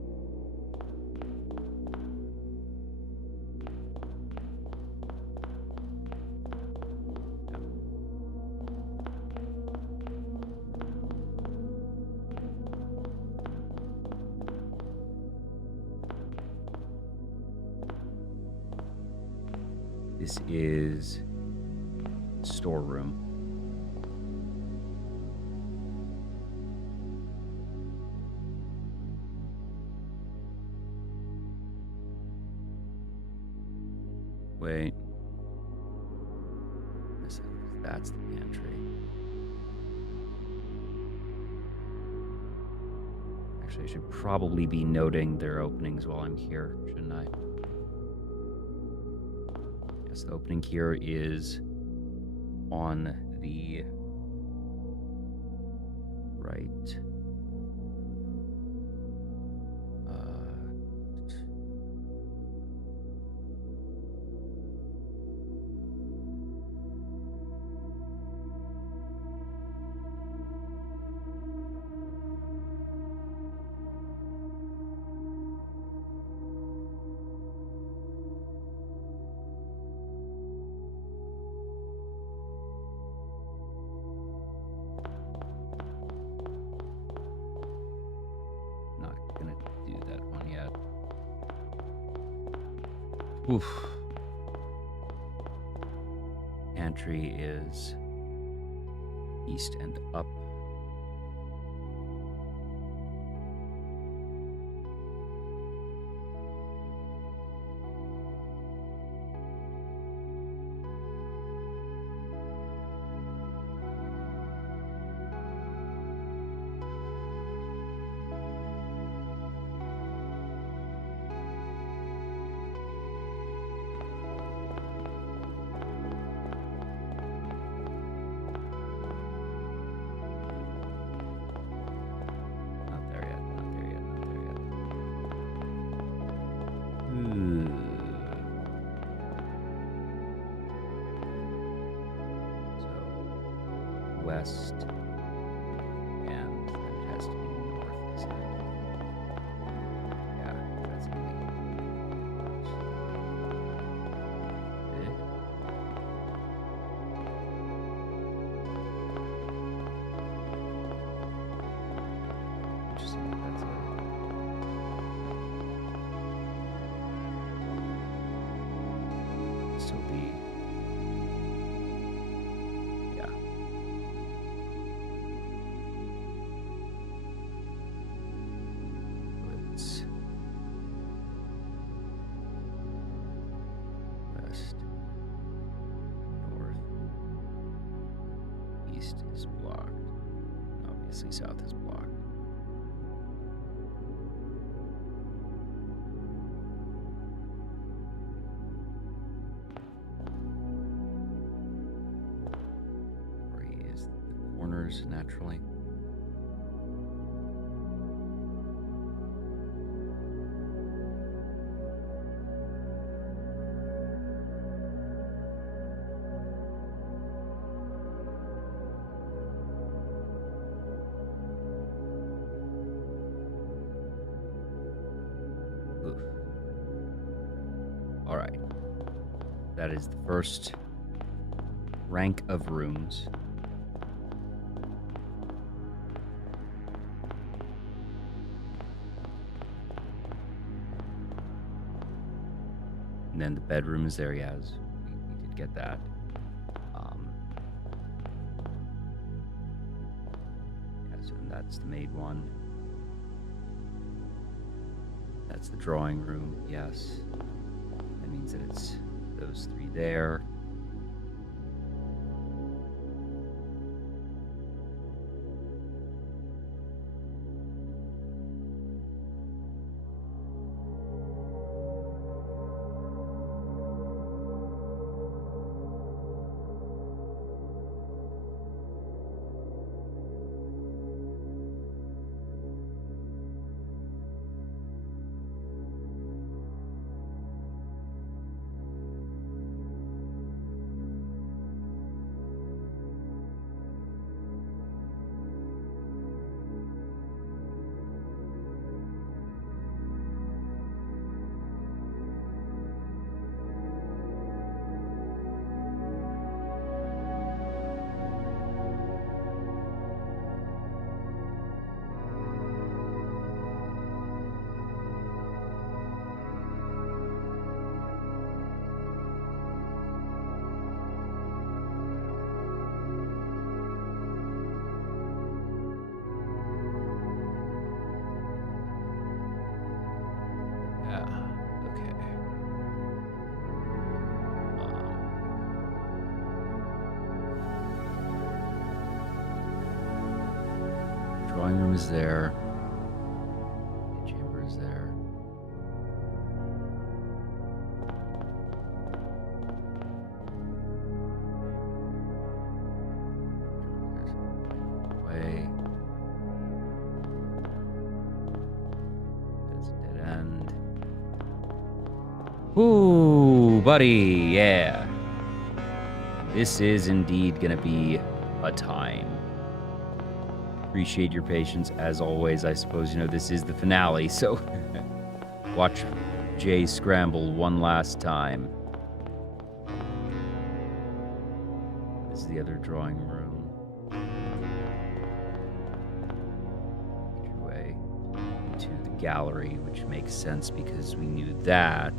This is storeroom. Wait. That's the pantry. Actually, I should probably be noting their openings while I'm here, shouldn't I? Yes, the opening here is on the right. Not gonna do that one yet. Oof. Pantry is east and up. Not there yet, not there yet, not there yet. So, west, and then it has to be north, isn't it? Yeah, that's gonna be interesting. That's still be, yeah. It's west, north, east is blocked. And obviously, south is blocked. Where he is the corners naturally. Oof. All right. That is the first rank of rooms. And then the bedroom is there, yes. We did get that. Yes, and that's the maid one. That's the drawing room, yes. That means that it's those 3 there. Drawing room is there. The chamber is there. Way. There's a dead end. Ooh, buddy, yeah. This is indeed gonna be a time. Appreciate your patience as always. I suppose, this is the finale, so watch Jay scramble one last time. This is the other drawing room. Make your way into the gallery, which makes sense because we knew that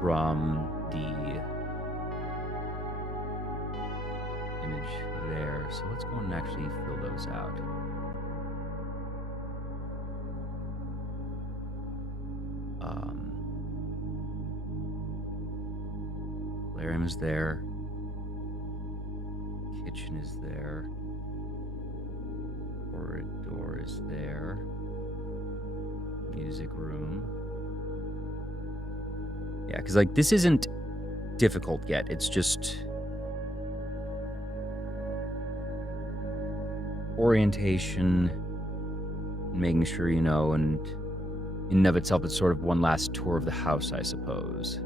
from the image there. So let's go and actually fill those out. Solarium is there. Kitchen is there. Corridor is there. Music room. Yeah, because this isn't difficult yet. It's just orientation, making sure and in and of itself, it's sort of one last tour of the house, I suppose.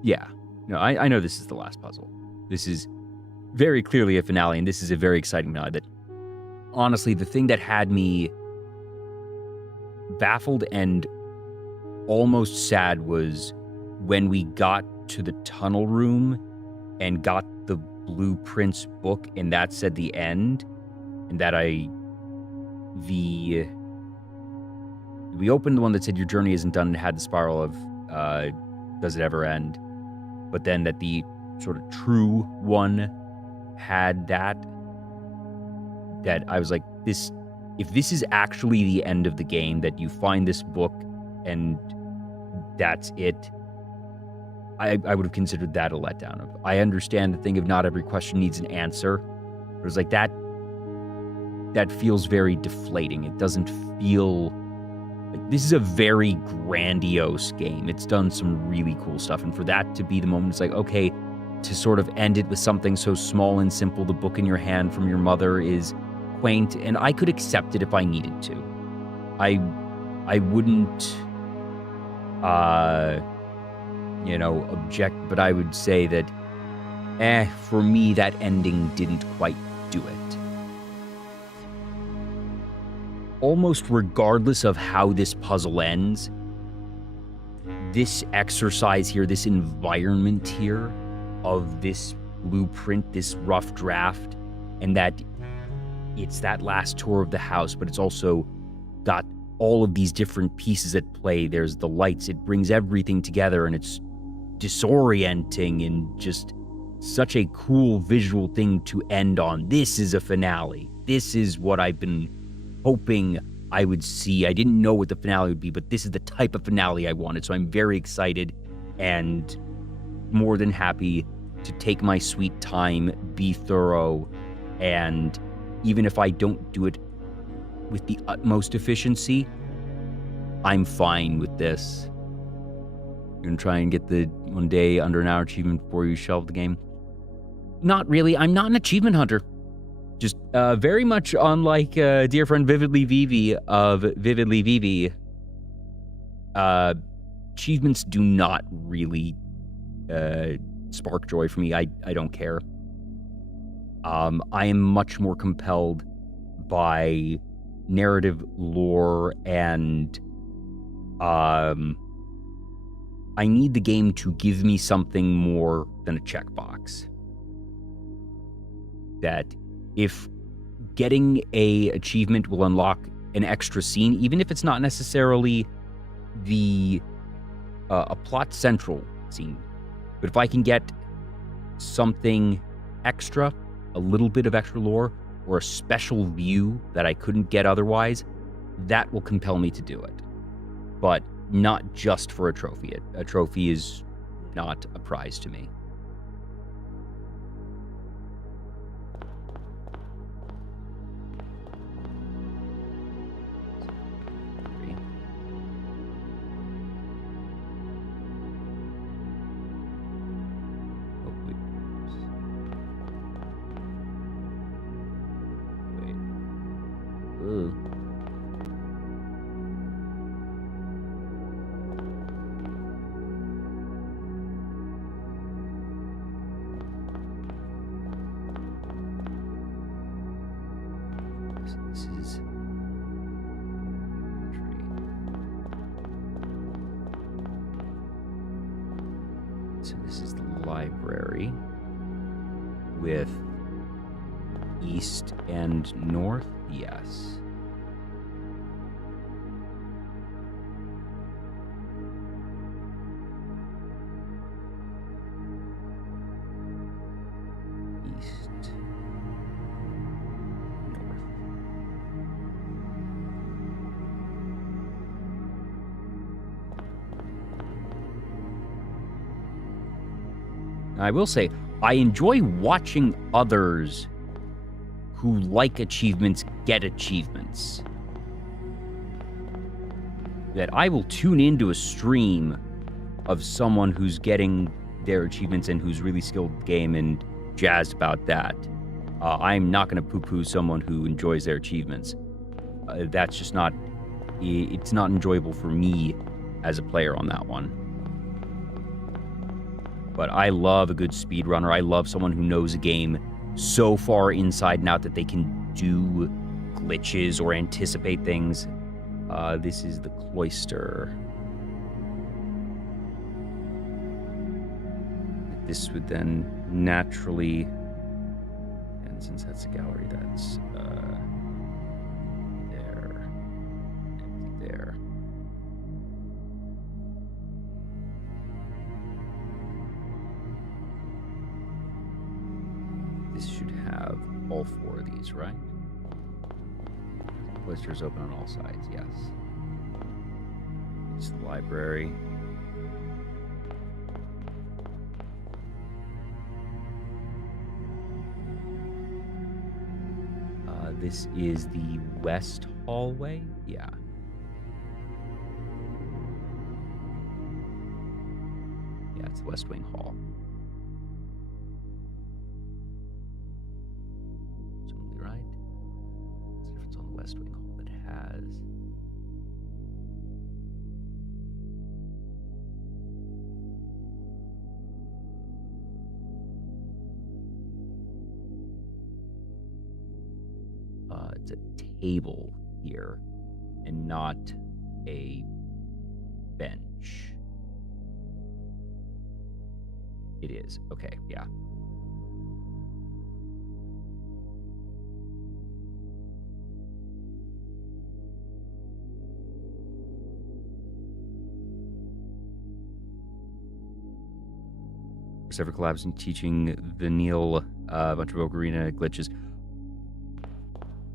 Yeah. No, I know this is the last puzzle. This is very clearly a finale, and this is a very exciting finale. That, honestly, the thing that had me baffled and almost sad was when we got to the tunnel room and got the Blueprints book, and that said the end, and that we opened the one that said your journey isn't done and had the spiral of does it ever end? But then that the sort of true one had that I was like, if this is actually the end of the game, that you find this book and that's it, I would have considered that a letdown. I understand the thing of not every question needs an answer. But it was like that feels very deflating. It doesn't feel like this is a very grandiose game. It's done some really cool stuff. And for that to be the moment, it's like, okay, to sort of end it with something so small and simple, the book in your hand from your mother, is quaint, and I could accept it if I needed to. I wouldn't, object, but I would say that, for me, that ending didn't quite do it. Almost regardless of how this puzzle ends, this exercise here, this environment here of this blueprint, this rough draft, and that it's that last tour of the house, but it's also got all of these different pieces at play. There's the lights. It brings everything together, and it's disorienting and just such a cool visual thing to end on. This is a finale. This is what I've been hoping I would see. I didn't know what the finale would be, but this is the type of finale I wanted. So I'm very excited and more than happy to take my sweet time, be thorough, and even if I don't do it with the utmost efficiency, I'm fine with this. You're gonna try and get the 1 day under an hour achievement before you shelve the game? Not really. I'm not an achievement hunter. Just very much unlike dear friend Vividly Vivi of Vividly Vivi. Achievements do not really spark joy for me. I don't care. I am much more compelled by narrative lore and I need the game to give me something more than a checkbox. That if getting a achievement will unlock an extra scene, even if it's not necessarily the a plot central scene, but if I can get something extra, a little bit of extra lore, or a special view that I couldn't get otherwise, that will compel me to do it. But not just for a trophy. A trophy is not a prize to me. So this is the library with east and north, yes. East, north. I will say, I enjoy watching others who like achievements get achievements. That I will tune into a stream of someone who's getting their achievements and who's really skilled at the game and jazzed about that. I'm not going to poo-poo someone who enjoys their achievements. That's just not, it's not enjoyable for me as a player on that one. But I love a good speedrunner. I love someone who knows a game so far inside and out that they can do glitches or anticipate things. This is the cloister. This would then naturally, and since that's a gallery, that's there and there. This should have all four of these, right? Cloister is open on all sides, yes. It's the library. This is the west hallway? Yeah. Yeah, it's the West Wing Hall. Absolutely right. What's the difference on the West Wing Hall that has... it's a table here and not a bench. It is. Okay, yeah. Several collabs and teaching Vanille a bunch of Ocarina glitches.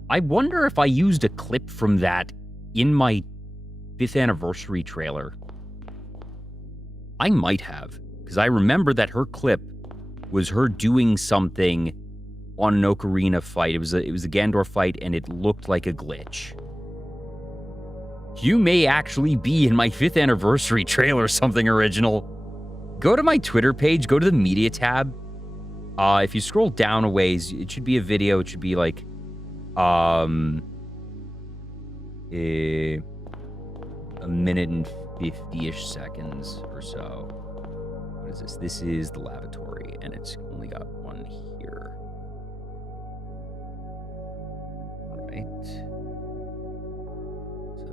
I wonder if I used a clip from that in my 5th anniversary trailer. I might have, because I remember that her clip was her doing something on an Ocarina fight. It was a Gandor fight, and it looked like a glitch. You may actually be in my 5th anniversary trailer, something original. Go to my Twitter page, go to the media tab. If you scroll down a ways, it should be a video. It should be like, a minute and 50-ish seconds or so. What is this? This is the lavatory, and it's only got one here. All right. So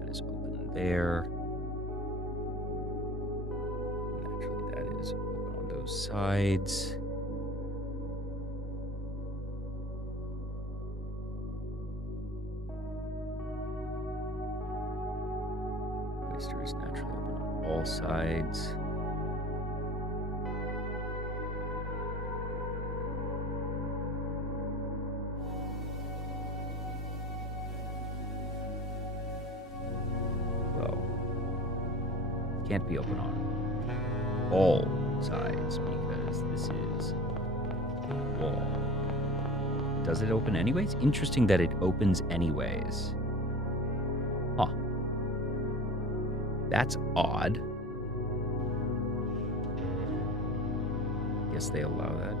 that is open there. Naturally, that is open on those sides. Oyster is naturally open on all sides. Well, can't be open on all sides because this is wall. Does it open anyways? Interesting that it opens anyways. Huh. That's odd. Guess they allow that.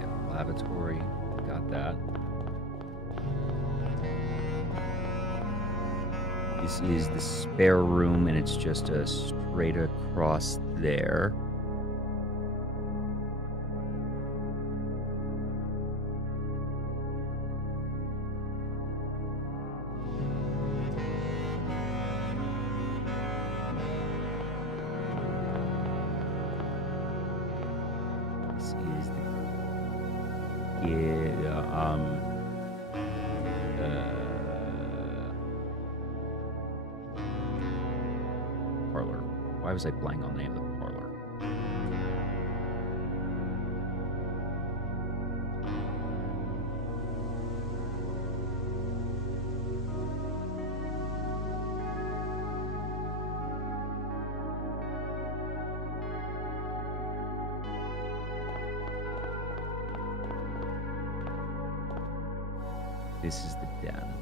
Yeah, lavatory. Got that. This is the spare room, and it's just a straight across there. Parlor. Why was I blank on the name of the parlor? This is the den.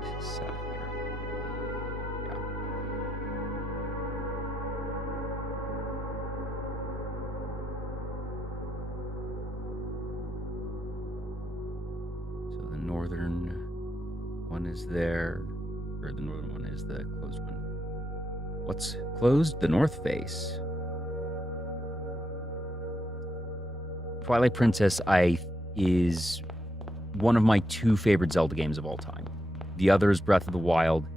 This is set up here. Yeah. So the northern one is there, or the northern one is the closed one. What's closed? The north face. Twilight Princess is one of my 2 favorite Zelda games of all time. The other is Breath of the Wild,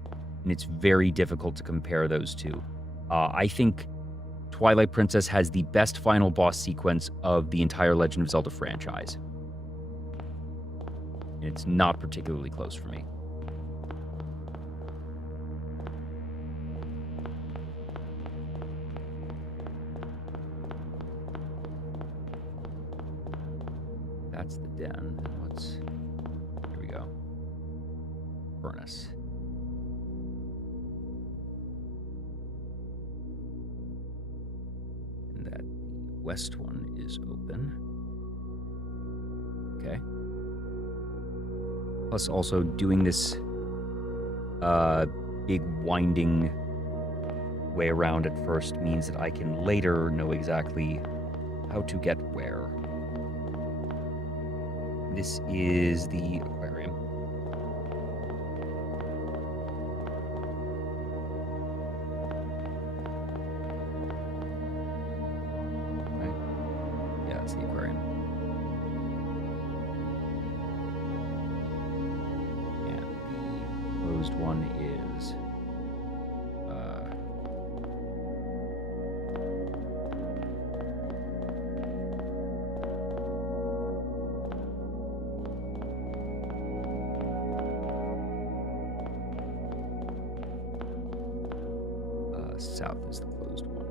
and it's very difficult to compare those two. I think Twilight Princess has the best final boss sequence of the entire Legend of Zelda franchise. And it's not particularly close for me. That's the den. Here we go. Furnace. And that west one is open. Okay. Plus also doing this big winding way around at first means that I can later know exactly how to get where. This is the aquarium. Right? Yeah, it's the aquarium. And the closed one is south is the closed one.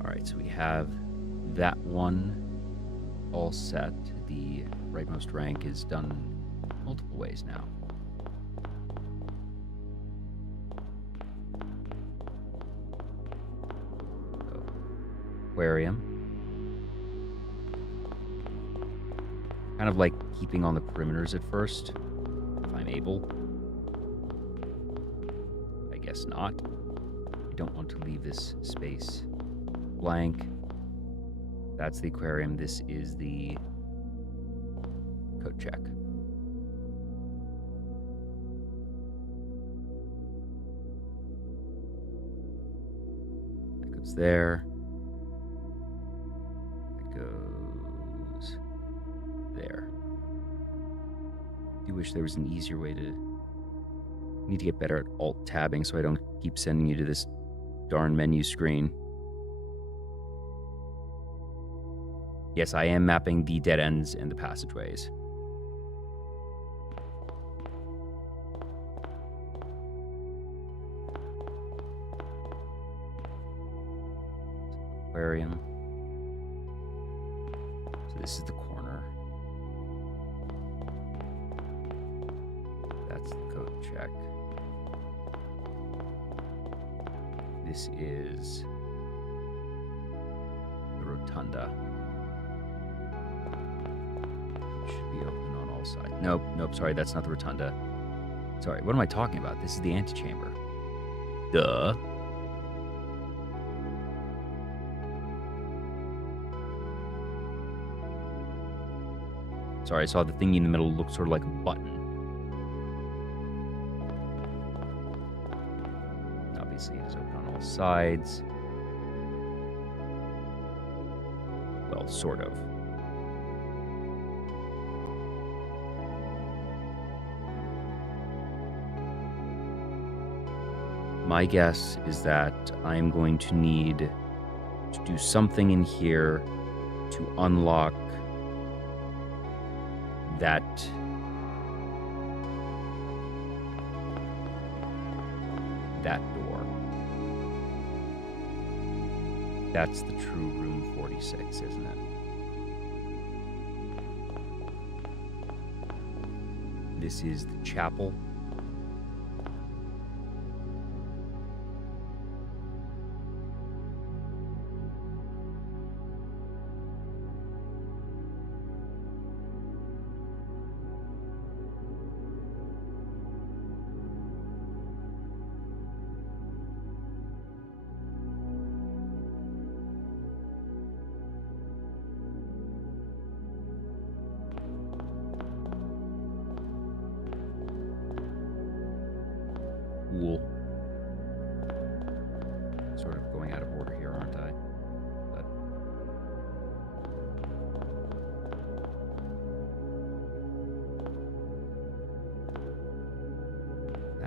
Alright, so we have that one all set. The rightmost rank is done multiple ways now. So, aquarium. Kind of like keeping on the perimeters at first, if I'm able. I guess not. I don't want to leave this space blank. That's the aquarium. This is the code check. That goes there. That goes there. I do wish there was an easier way to... need to get better at alt tabbing so I don't keep sending you to this darn menu screen. Yes, I am mapping the dead ends and the passageways. Aquarium. So this is the corner. That's the code check. This is the rotunda. Should be open on all sides. Nope, sorry, that's not the rotunda. Sorry, what am I talking about? This is the antechamber. Duh. Sorry, I saw the thingy in the middle look sort of like a button. Obviously, it is open on all sides. Well, sort of. My guess is that I'm going to need to do something in here to unlock that door. That's the true room 46, isn't it? This is the chapel.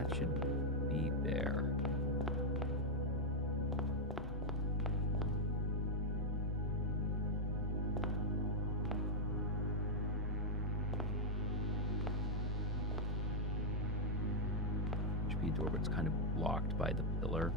that should be there. Should be a door, but it's kind of blocked by the pillar.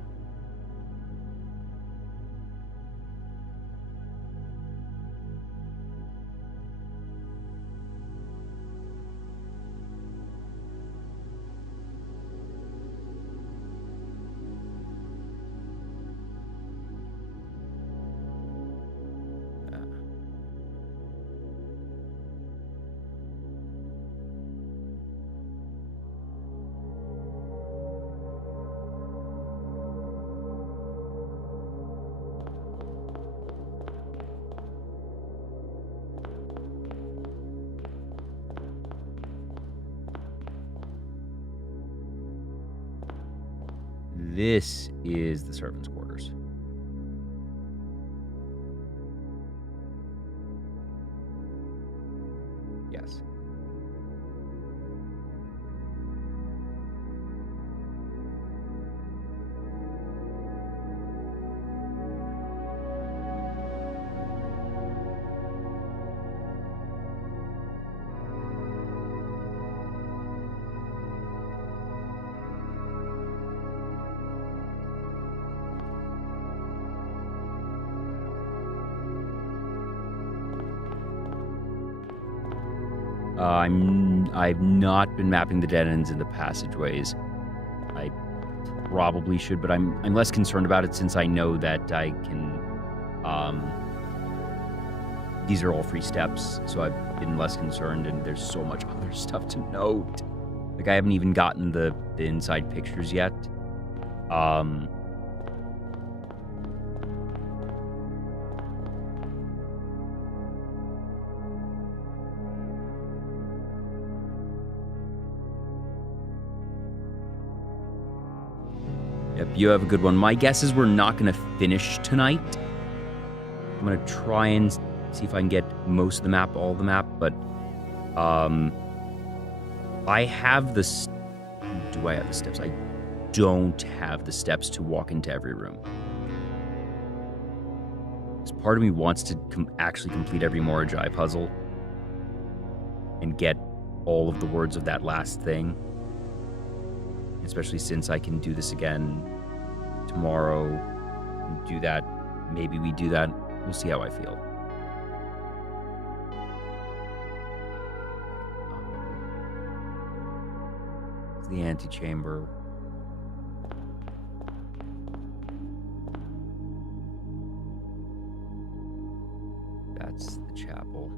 This is the servants' quarters. Yes. I've not been mapping the dead ends in the passageways. I probably should, but I'm less concerned about it since I know that I can. These are all free steps, so I've been less concerned, and there's so much other stuff to note. Like I haven't even gotten the inside pictures yet. Yep, you have a good one. My guess is we're not going to finish tonight. I'm going to try and see if I can get most of the map, all of the map, but I have the... Do I have the steps? I don't have the steps to walk into every room. Because part of me wants to actually complete every Morajai puzzle and get all of the words of that last thing. Especially since I can do this again tomorrow. Do that. Maybe we do that. We'll see how I feel. It's the antechamber. That's the chapel.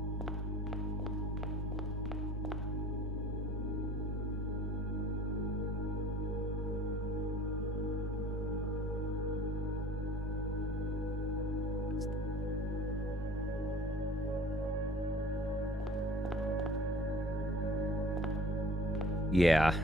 Yeah.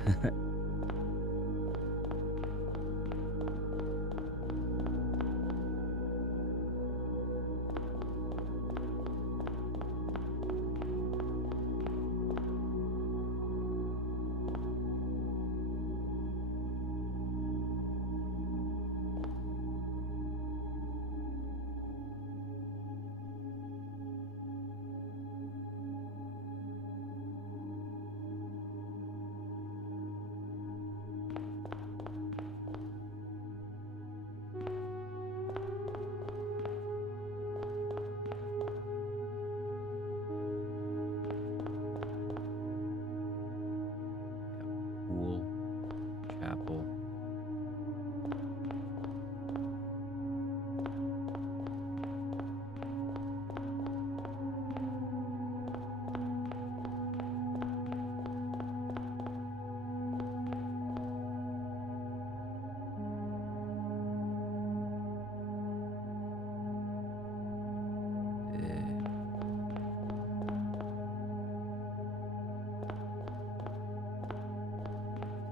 Pool, chapel.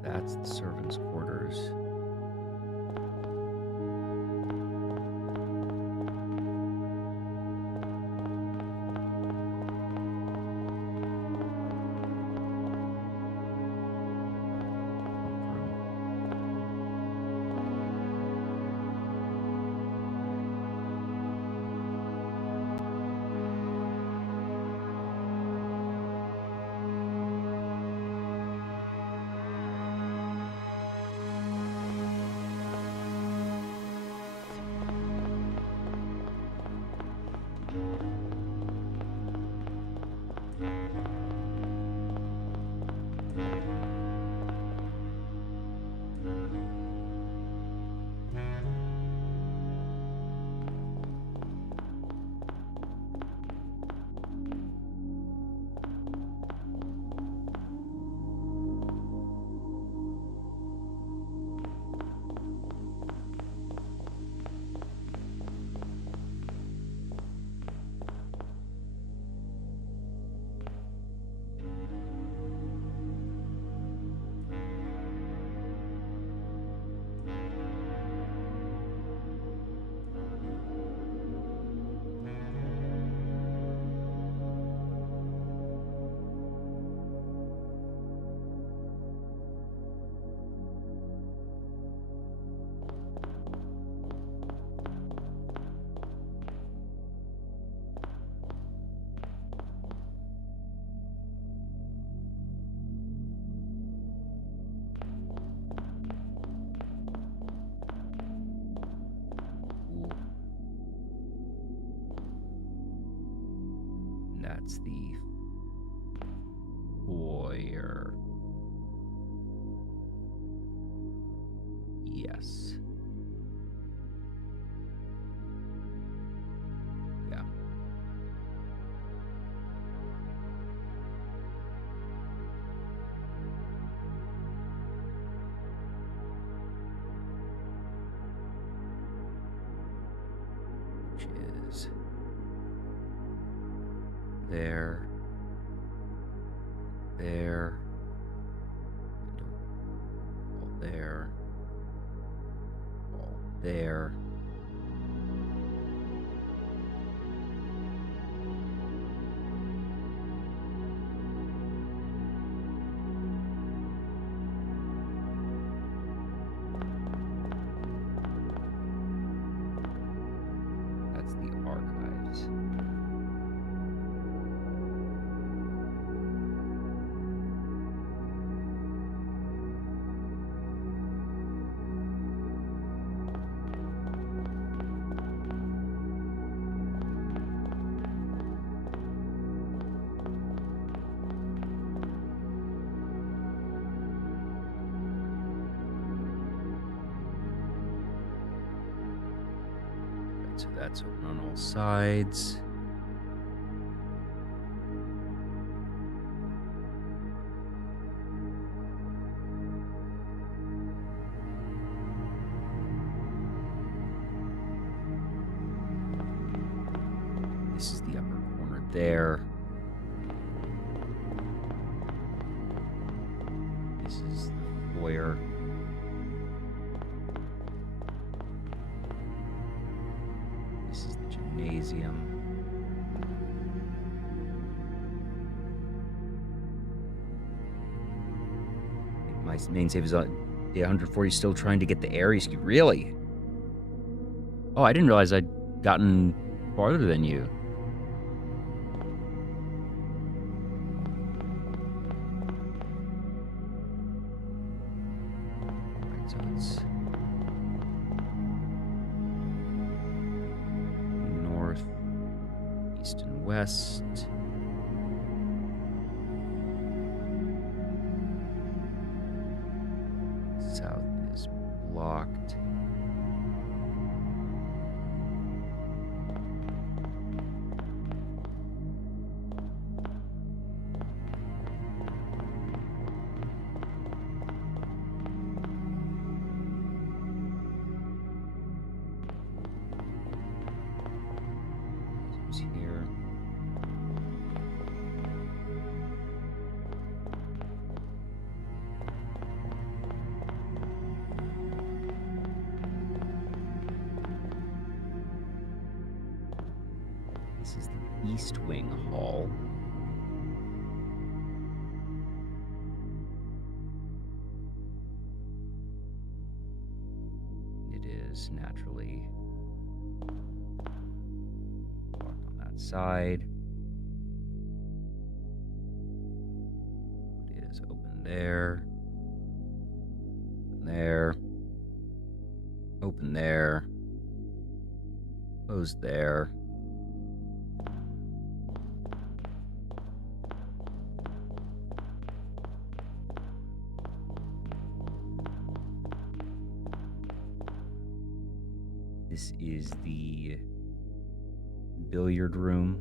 That's the servants' quarters. That's the foyer. Yes. Yeah. Which is there, there, all there, all there. That's the archives. So that's open on all sides. This is the upper corner there. This is the foyer. This is the gymnasium. My main save is on day 140, still trying to get the Aries cube. Really? Oh, I didn't realize I'd gotten farther than you. Right, so it's north, east, and west. South is blocked. It's here. This is the East Wing Hall. It is naturally locked on that side. It is open there. Open there. Open there. Closed there. This is the billiard room.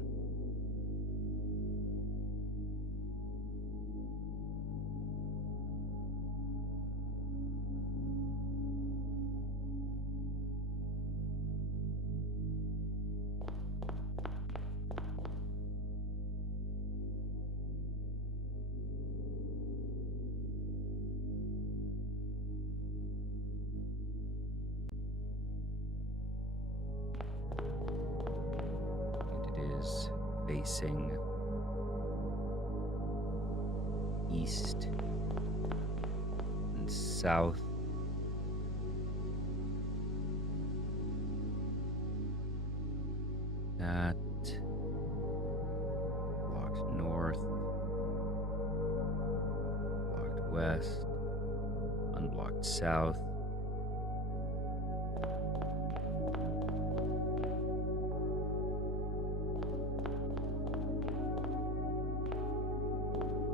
Facing east and south. That blocked north, blocked west, unblocked south.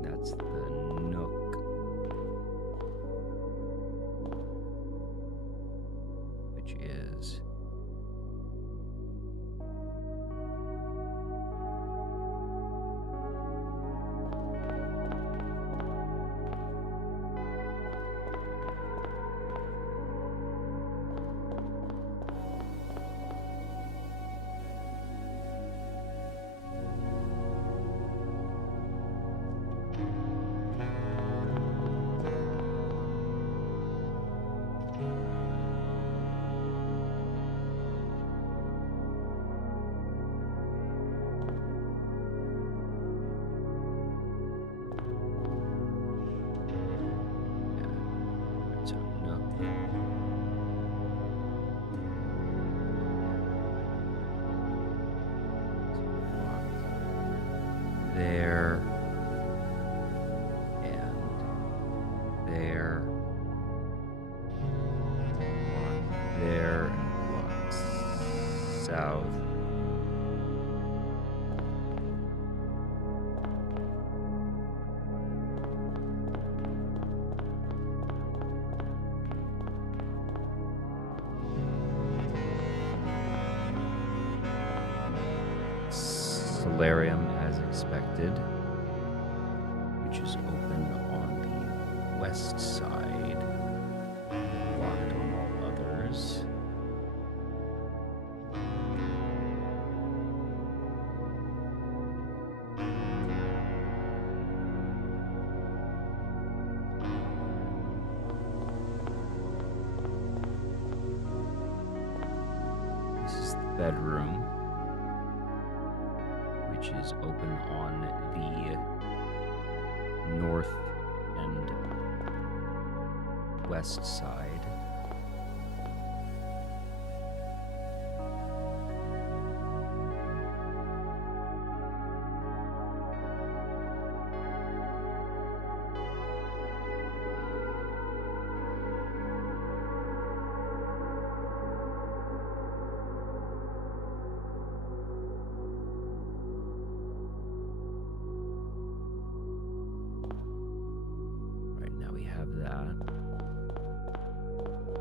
That's the nook, which is there and there, block there and block south. Solarium as expected, which is open on the west side, blocked on all others. This is the bedroom, which is open on the north and west side.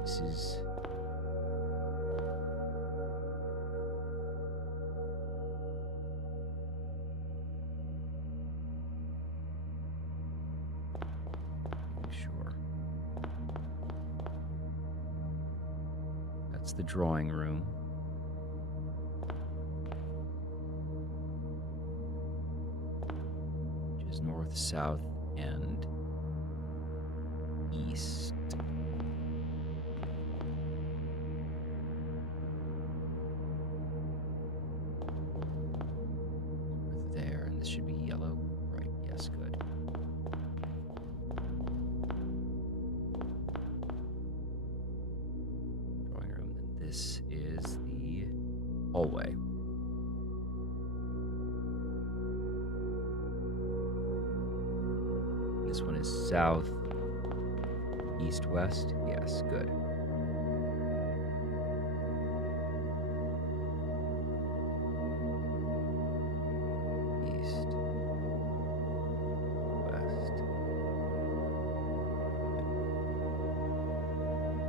This is sure. That's the drawing room. Which is north, south, and east. There, and this should be yellow. Right, yes, good. Drawing room, and this is the hallway. This one is south, east, west. Yes, good. East, west,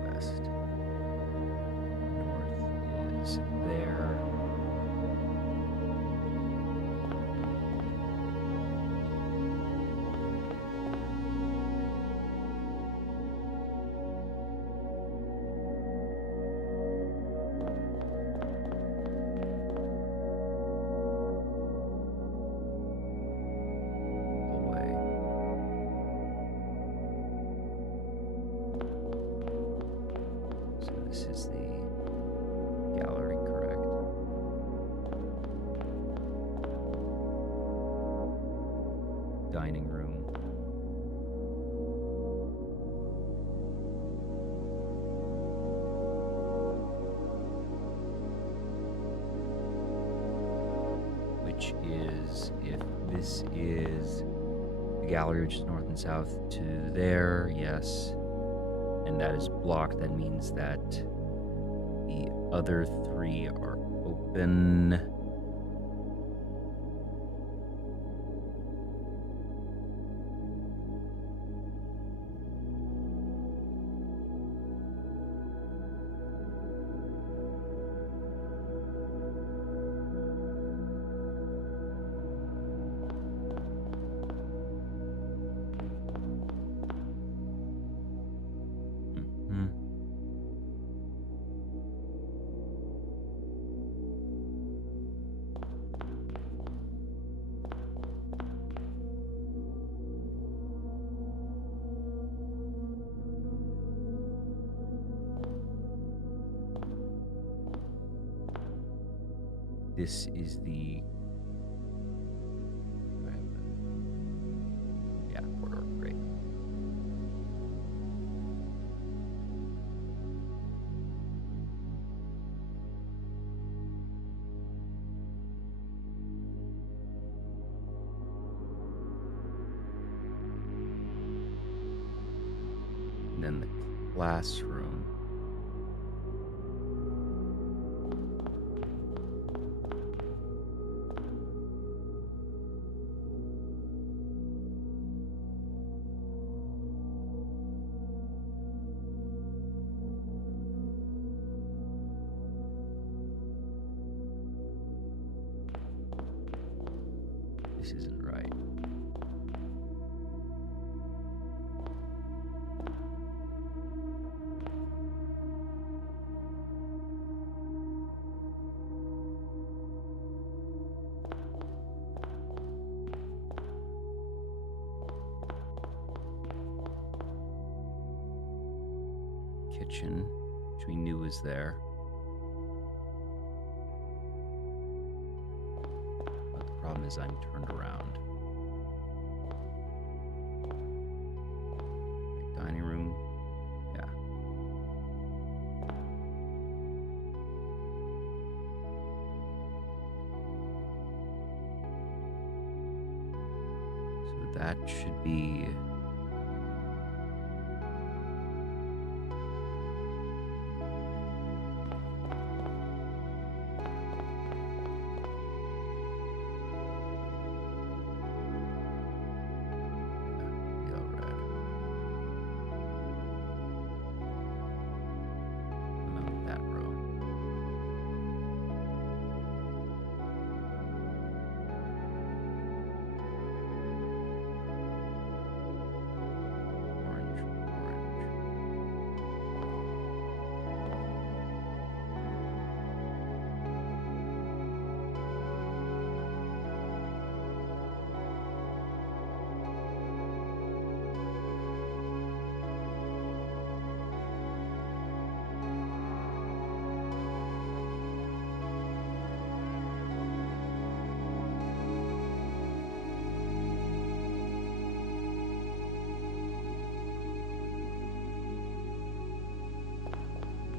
west, north dining room. Which is, if this is the gallery, which is north and south to there, yes. And that is blocked. That means that the other three are open. This is the corridor. Great. And then the classroom. This isn't right. Kitchen, which we knew was there. But the problem is I'm turned around. Big dining room. Yeah. So that should be...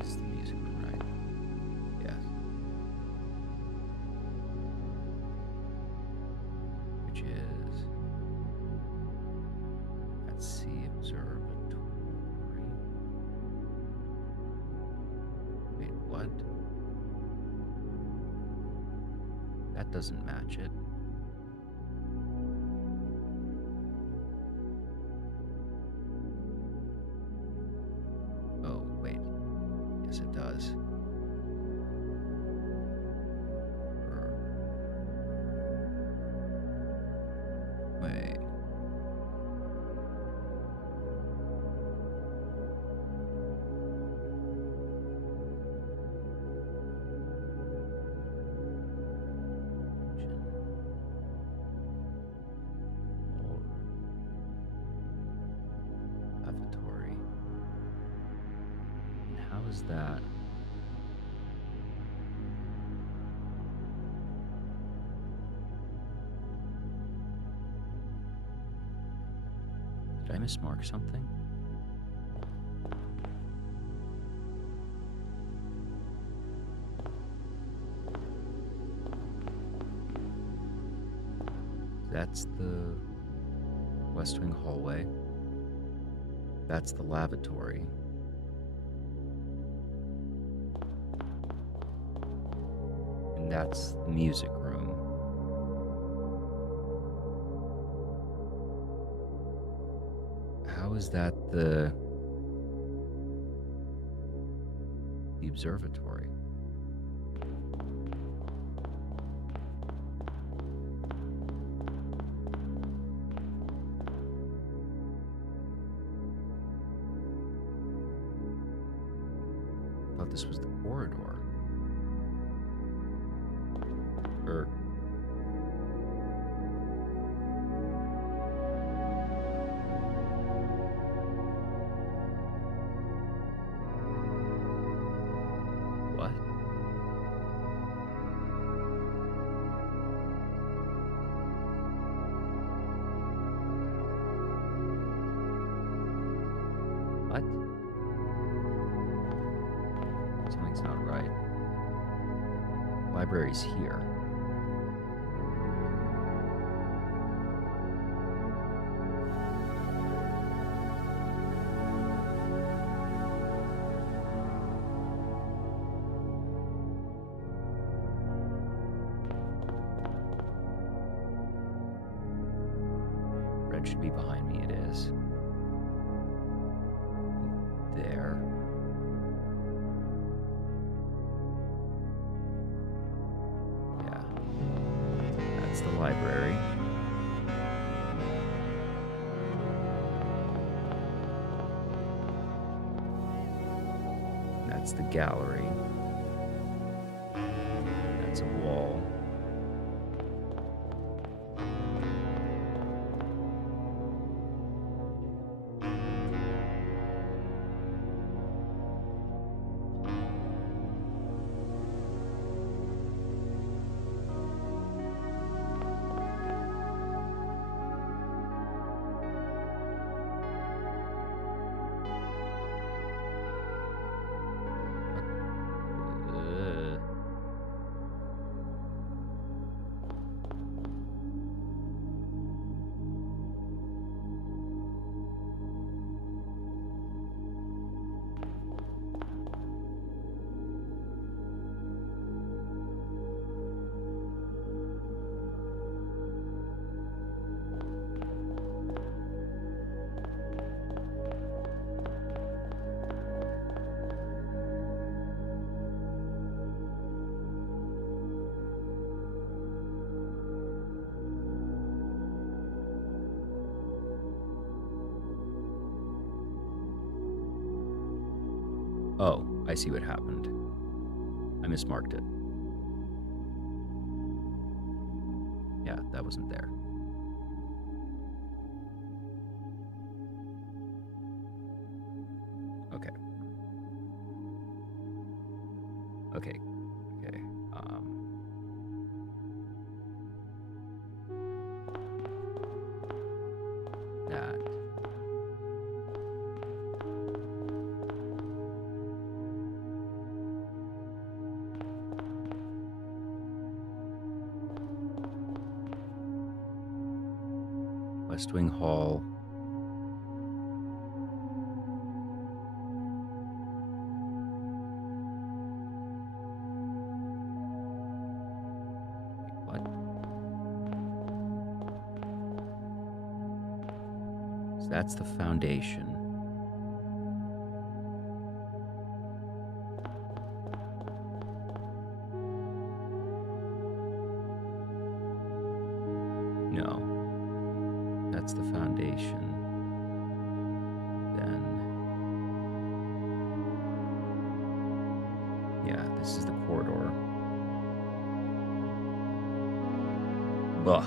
Is the music right? Yes. Which is... Let's see, observatory. Wait, what? That doesn't match it. Oh, wait. Yes, it does. Wait. Lavatory. And how is that? mismark something? That's the West Wing hallway. That's the lavatory. And that's the music room. How is that the observatory? I thought this was the corridor. Or what? What? Something's not right. Library's here. Red should be behind me. It is. There. Yeah. That's the library. That's the gallery. That's a wall. Oh, I see what happened. I mismarked it. Yeah, that wasn't there. Okay. Okay. Okay. That. West Wing Hall. What? So that's the foundation. No. That's the foundation. Then, yeah, this is the corridor. Ugh.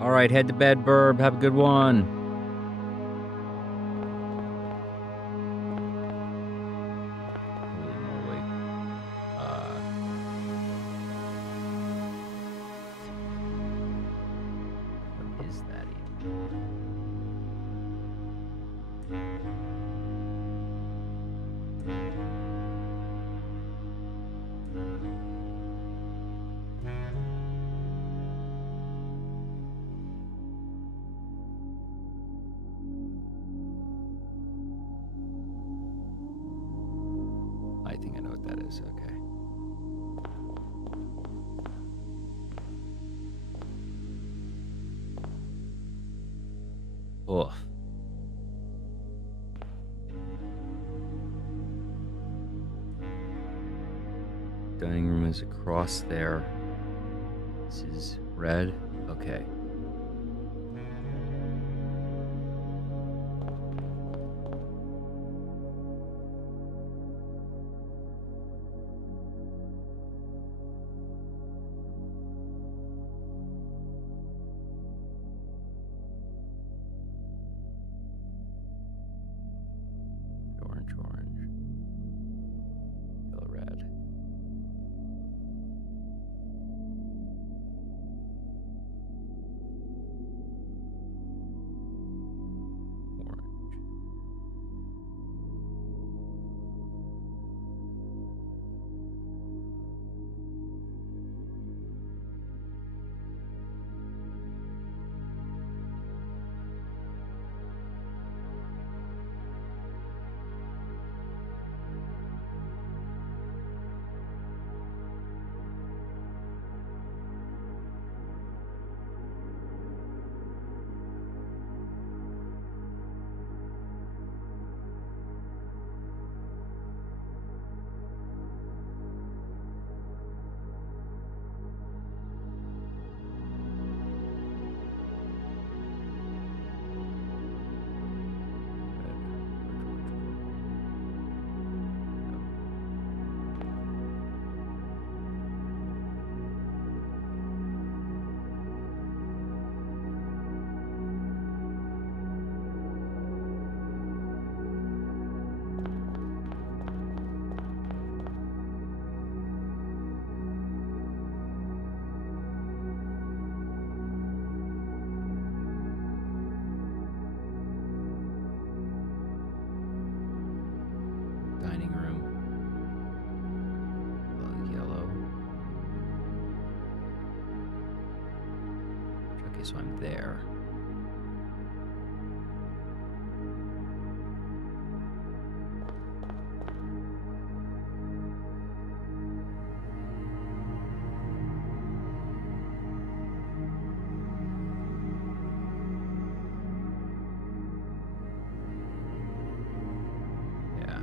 All right, head to bed, Burb. Have a good one. Holy moly. What is that even? this. Okay. Oh. Dining room is across there. This is red. Okay. Orange, orange. Yellow, red. Orange. Dining room. Yellow. Okay, so I'm there. Yeah.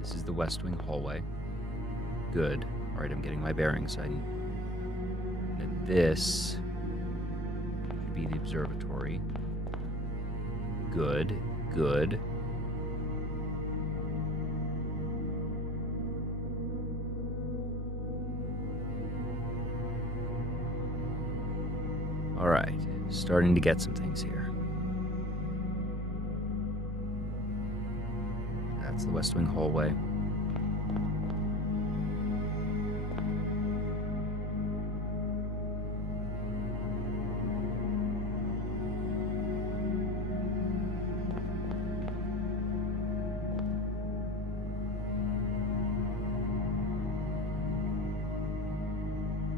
This is the West Wing hallway. Good. All right, I'm getting my bearings. And this should be the observatory. Good, good. All right, starting to get some things here. That's the West Wing hallway.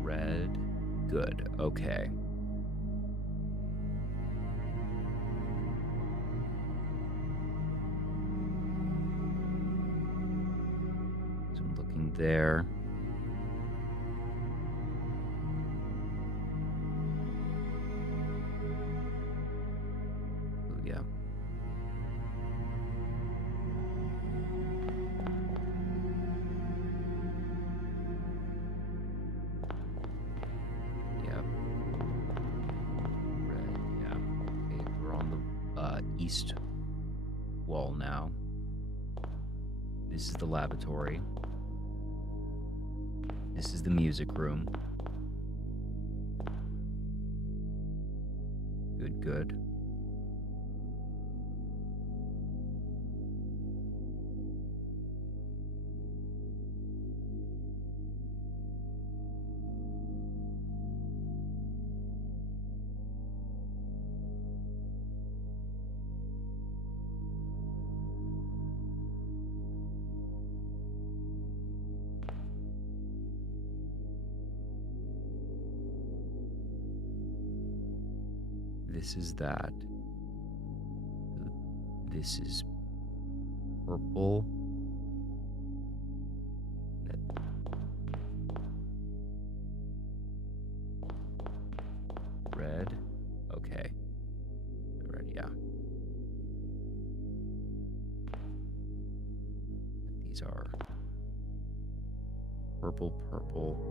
Red, good, okay. So I'm looking there. Oh, yeah. Yep. Red, yeah. Okay, we're on the east wall now. This is the lavatory. This is the music room. Good, good. This is that. This is purple. Red. Okay. Red, yeah. These are purple, purple.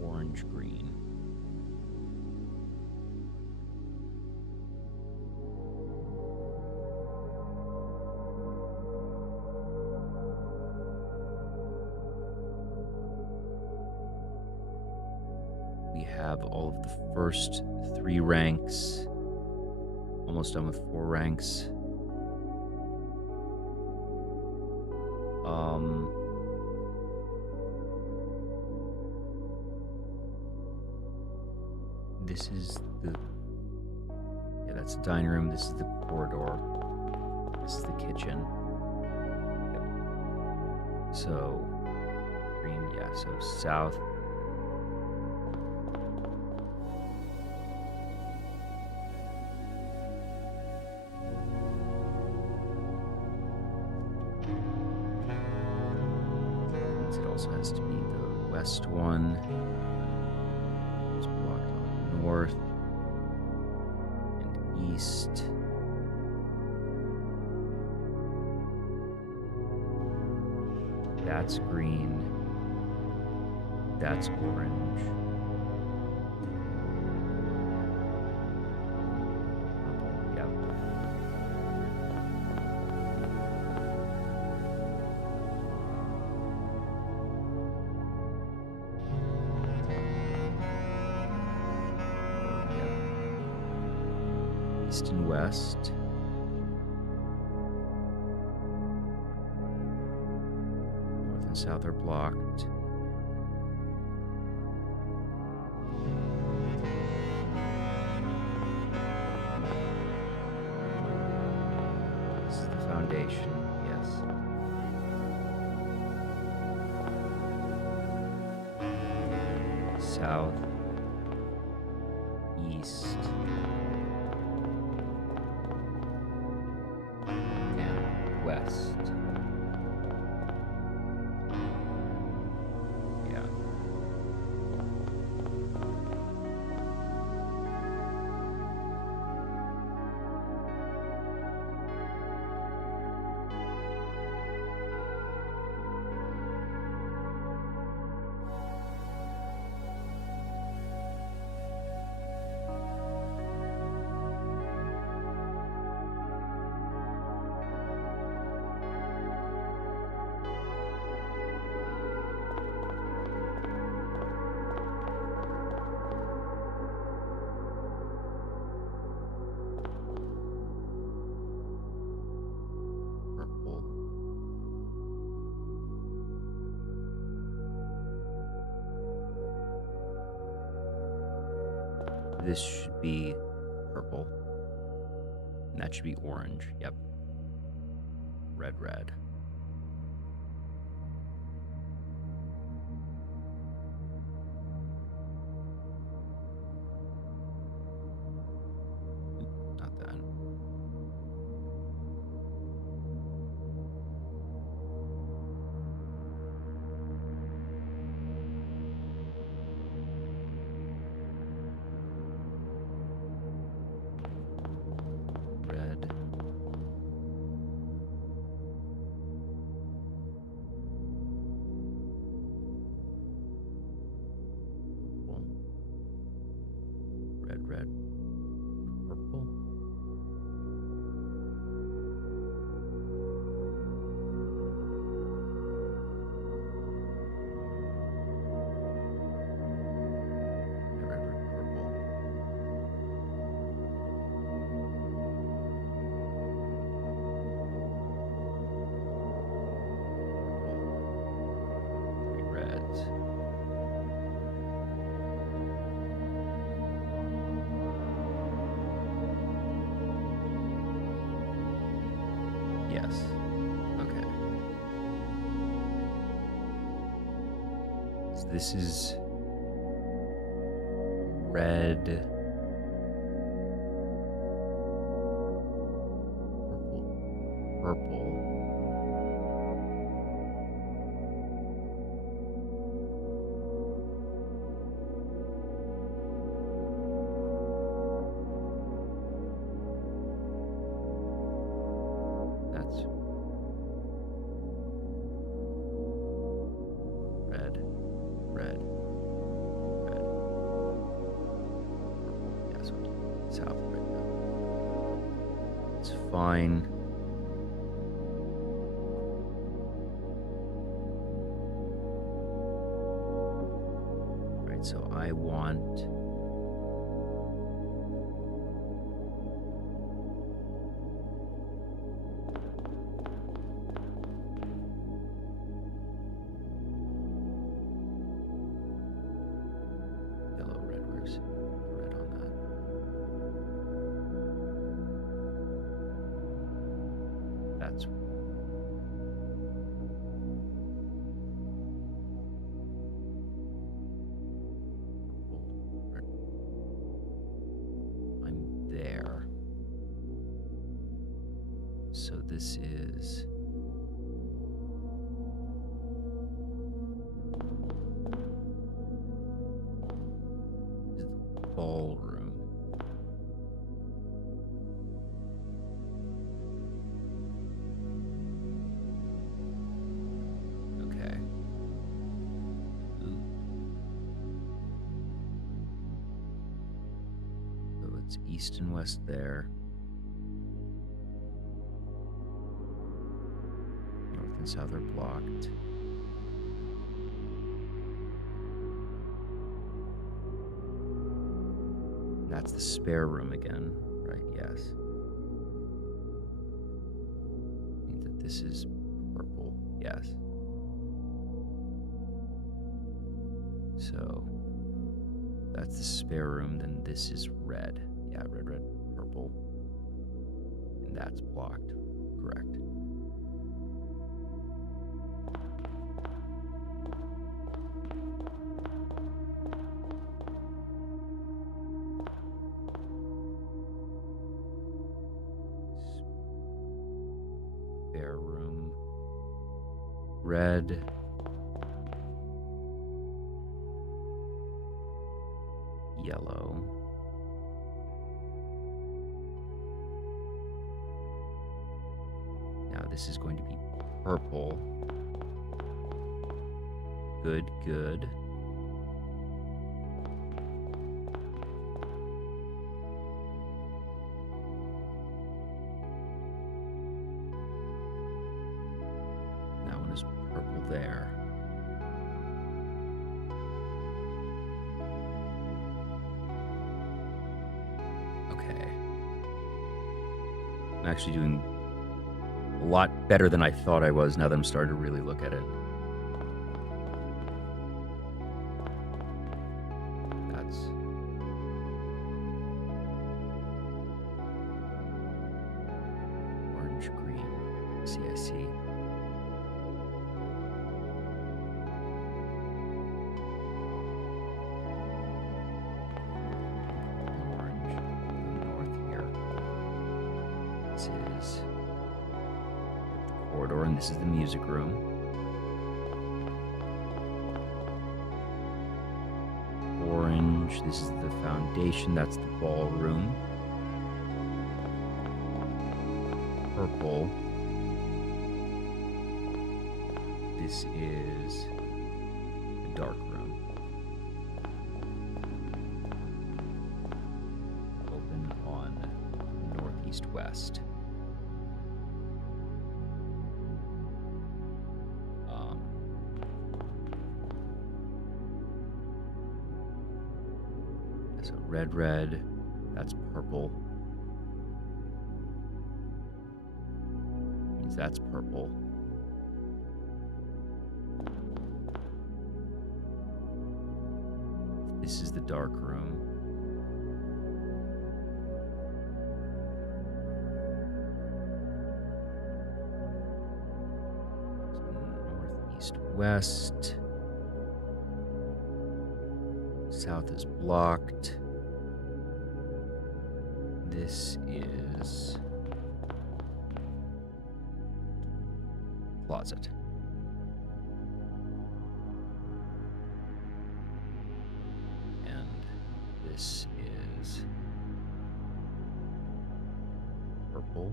Orange, green. We have all of the first 3 ranks. Almost done with 4 ranks. This is the... Yeah, that's the dining room. This is the corridor. This is the kitchen. Yep. So, green, yeah, so south. It also has to be the west one. It's blocked on north and east. That's green. That's orange. Purple, yep. East and west. North and south are blocked. This is the foundation, yes. South, east, and west. Yeah. Purple. This should be purple. And that should be orange. Yep. Red, red. Not that. Red. Purple. Red, red. Purple. Red, red, red, purple. Purple. 3 reds. Yes. Okay. It's this is red, purple. That's red, red, red. Yeah, so it's south right now. It's fine. Right, so I want yellow, red. Where's the red on that? That's I'm there. So this is the ballroom. Okay. Ooh. So it's east and west there. North and south are blocked. That's the spare room again, right? Yes. Means that this is purple. Yes. So that's the spare room. Then this is red. Yeah, red, red, purple. And that's blocked. Correct. Spare room. Red. Yellow. Now this is going to be purple. Good, good. That one is purple there. Okay. I'm actually doing a lot better than I thought I was now that I'm starting to really look at it. That's orange, green. See, I see. Orange, north here. This is the corridor, and this is the music room. Orange, this is the foundation, that's the ballroom. Purple, this is the dark room. Open on northeast west. So red, red, that's purple. Means that's purple. This is the dark room. Northeast west. South is blocked. This is closet. And this is purple.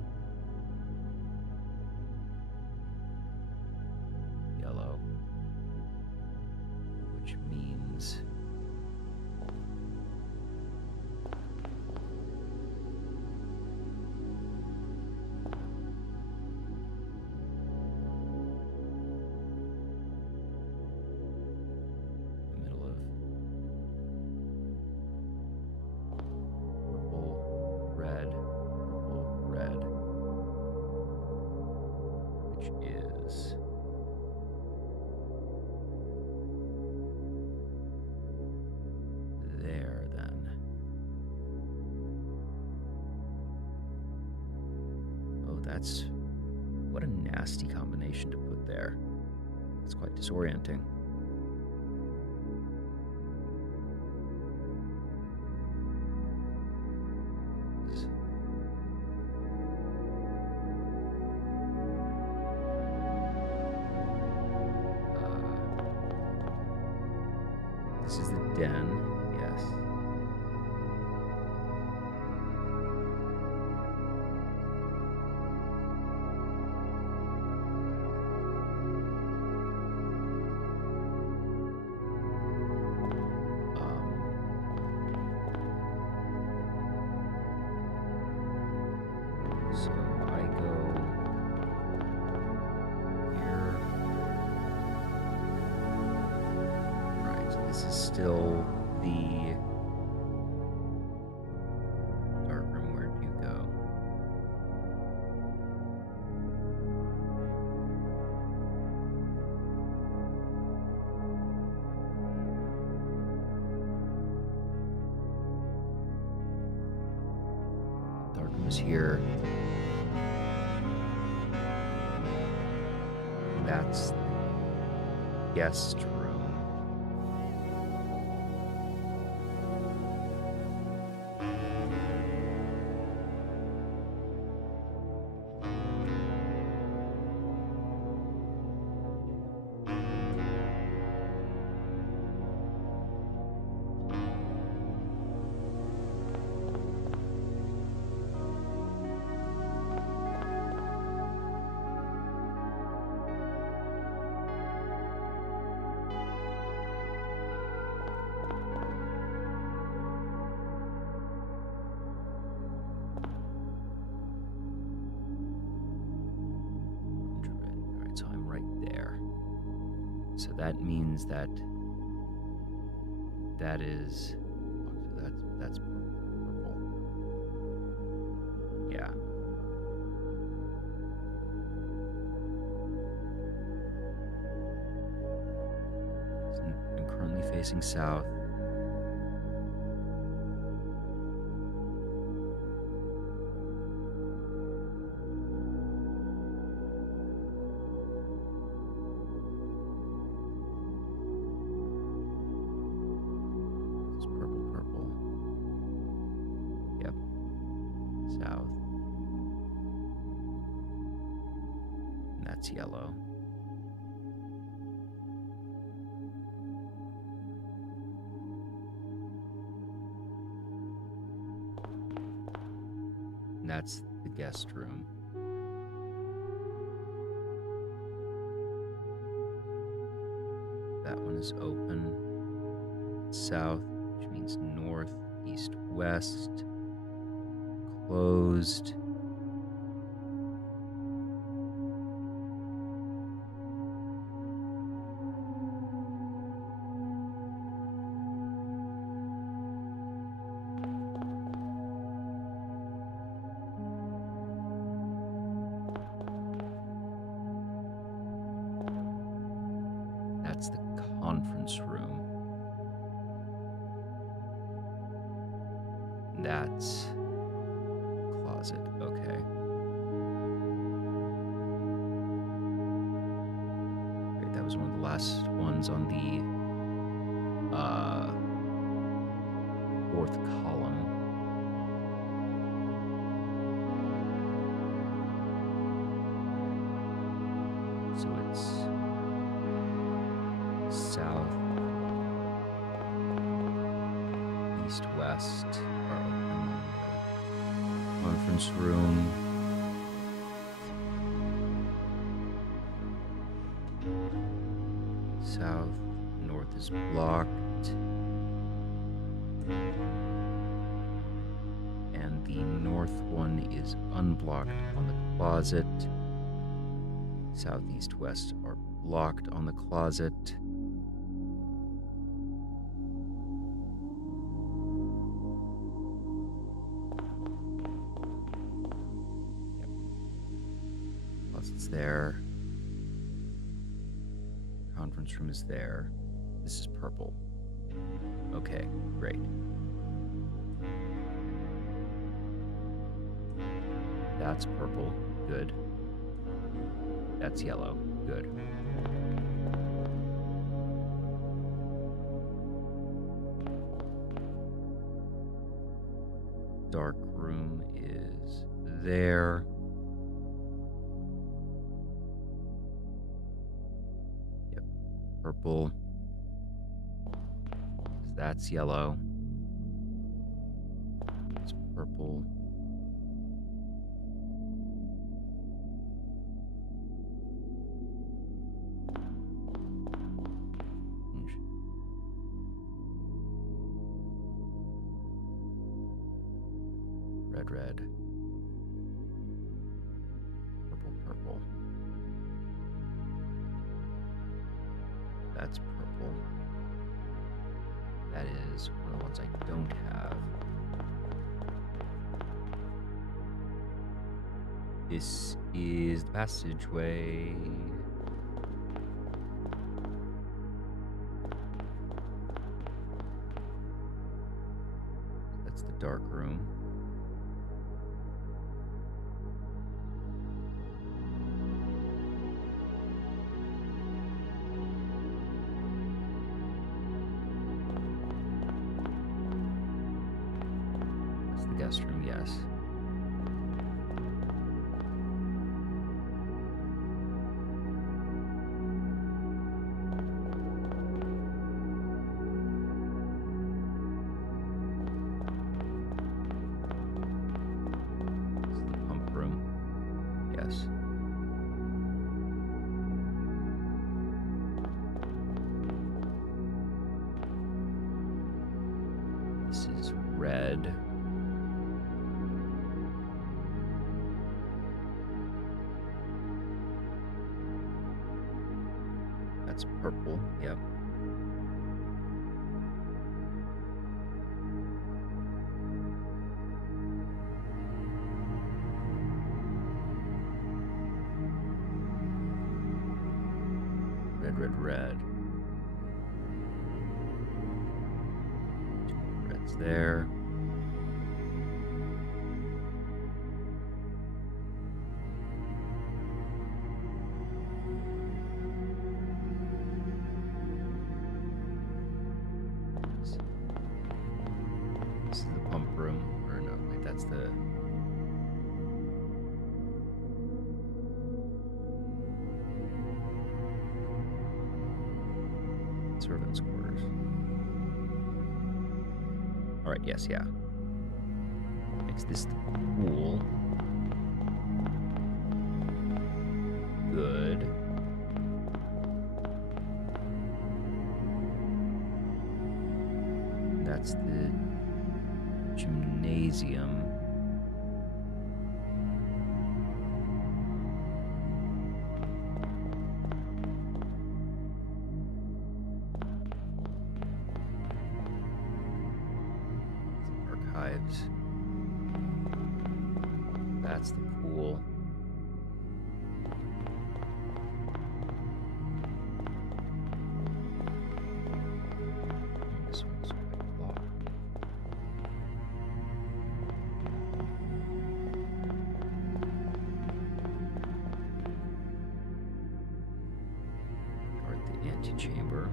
Yellow. Which means middle of purple, red, which is there then. Oh, that's what a nasty combination to put there. It's quite disorienting. This is the den, yes. So I go here. Right, so this is still the dark room. Where'd you go? Dark room is here. That's the guest room. Alright, so I'm right there. So that means that is that's purple. Yeah. So I'm currently facing south. Purple. Yep. South. And that's yellow. And that's the guest room. That one is open. South, which means north, east, west. Closed. That's the conference room. That's closet. Okay. Great. That was one of the last ones on the fourth column. So it's south, east, west are open. Conference room. South, north is blocked. And the north one is unblocked on the closet. South, east, west are blocked on the closet. Yep. Closet's there. Conference room is there. This is purple. Okay, great. That's purple. Good. That's yellow. Good. Dark room is there. Yep. Purple. That's yellow. It's purple. Red. Purple. That's purple. That is one of the ones I don't have. This is the passageway. That's the dark room. Guest room, yes. This is the pump room, yes. This is red. That's purple, yep. Red. Two reds there. This is the pump room, or no, wait, that's the... servants' quarters. All right, yes, yeah. Makes this the pool. Good. That's the gymnasium. Archives. That's the pool. This one's quite locked. Guard the antechamber.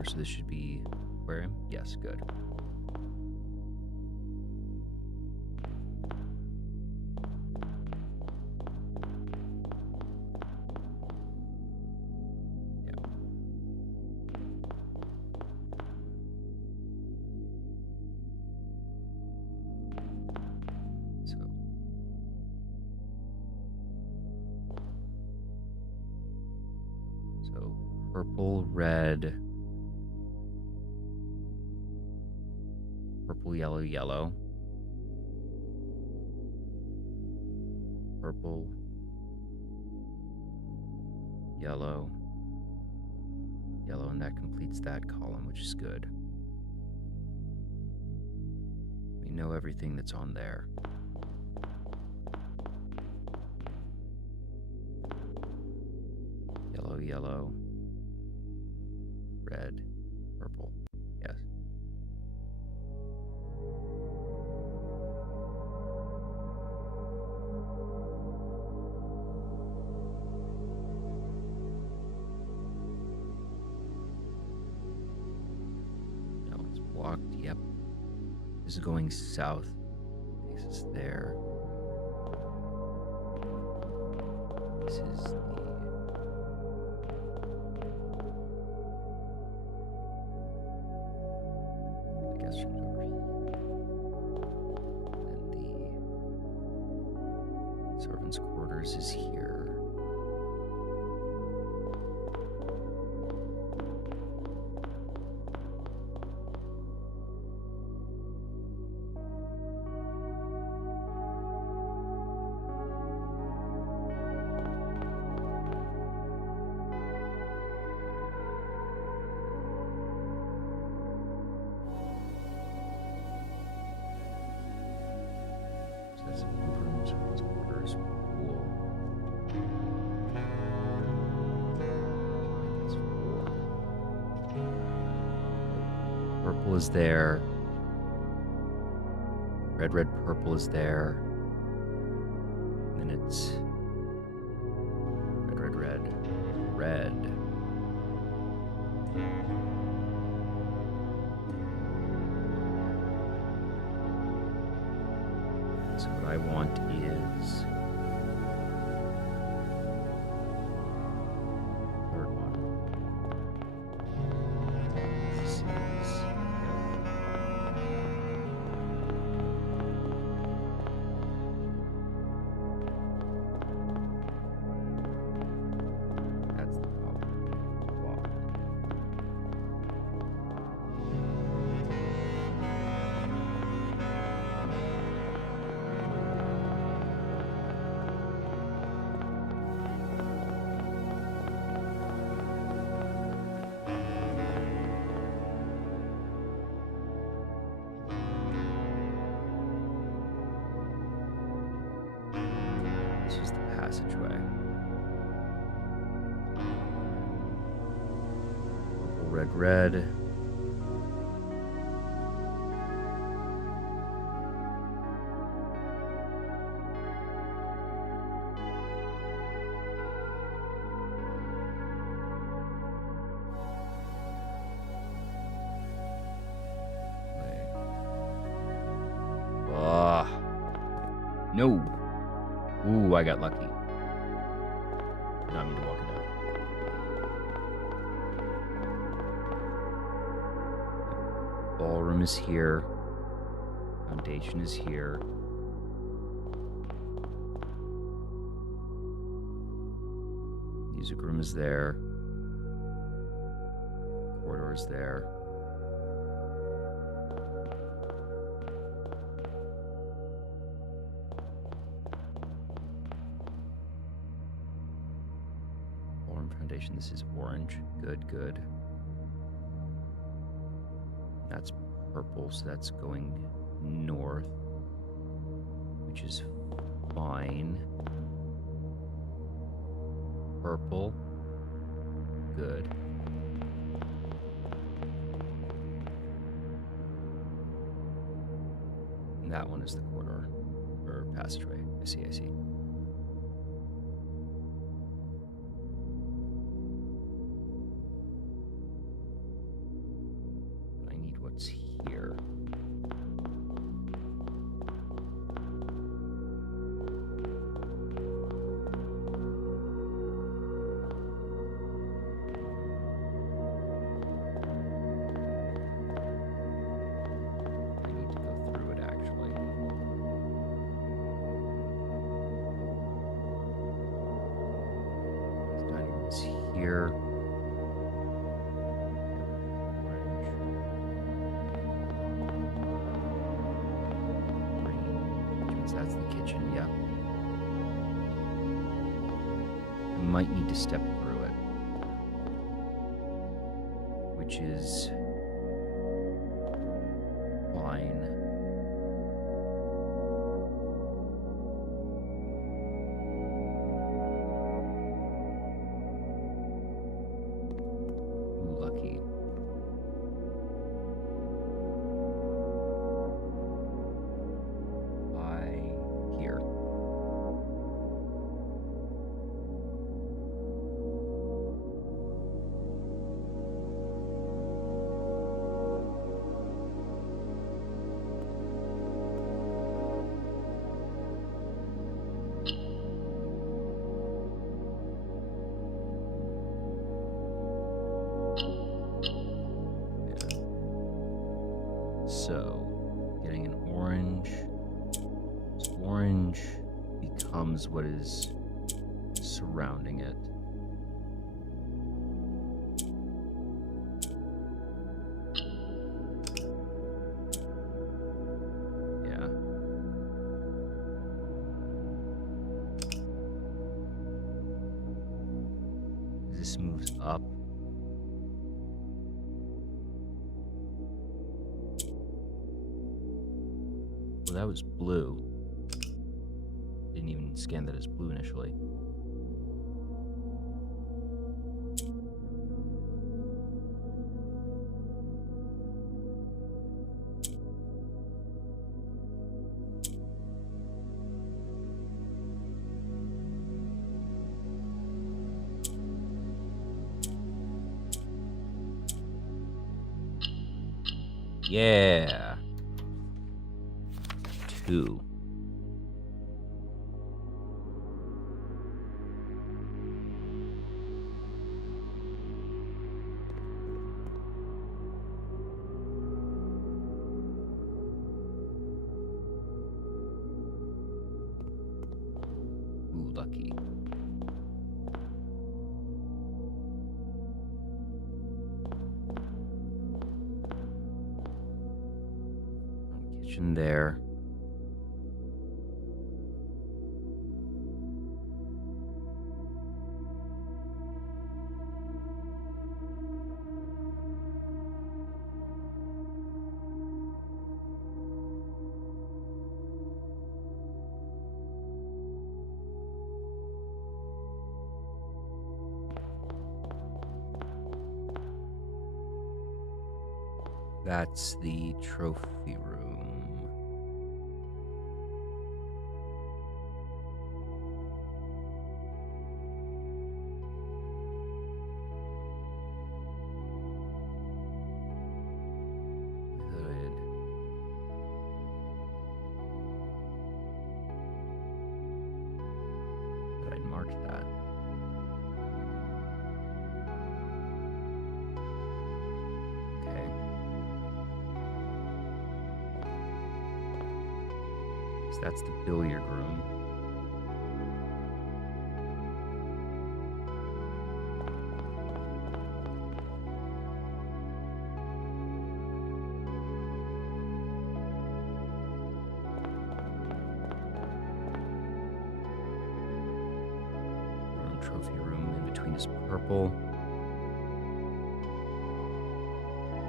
corner, so this should be aquarium. Yes, good. So purple, red, purple, yellow, yellow, purple, yellow, yellow, and that completes that column, which is good. We know everything that's on there. Yellow, yellow, red, purple. Yes. No, it's blocked. Yep. This is going south. Takes us there. This is the... I guess from over here. And the servants' quarters is here. That's rooms, quarters, pool. That's 4. Purple is there. Red, red, purple is there. And then it's red, red, red, red. So what I want is third one. This is, that's the problem. Wow. This is the passageway. Purple, red, red. Ah, no. Ooh, I got lucky. Did not mean to walk it down. Ballroom is here. Foundation is here. Music room is there. Corridor is there. Foundation. This is orange. Good, good. That's purple, so that's going north, which is fine. Purple. Good. And that one is the corridor, or passageway. I see, I see. here. That's the kitchen, yeah. I might need to step through it, which is fine. Ooh, lucky. Here. So, getting an orange. This orange becomes what is surrounding it. Yeah. This moves up. Well, that was blue. Didn't even scan that as blue initially. Yeah. 2. Ooh, lucky. Kitchen there. That's the trophy room. Hood. But I'd mark that. Okay. So that's the billiard room. Trophy room in between is purple.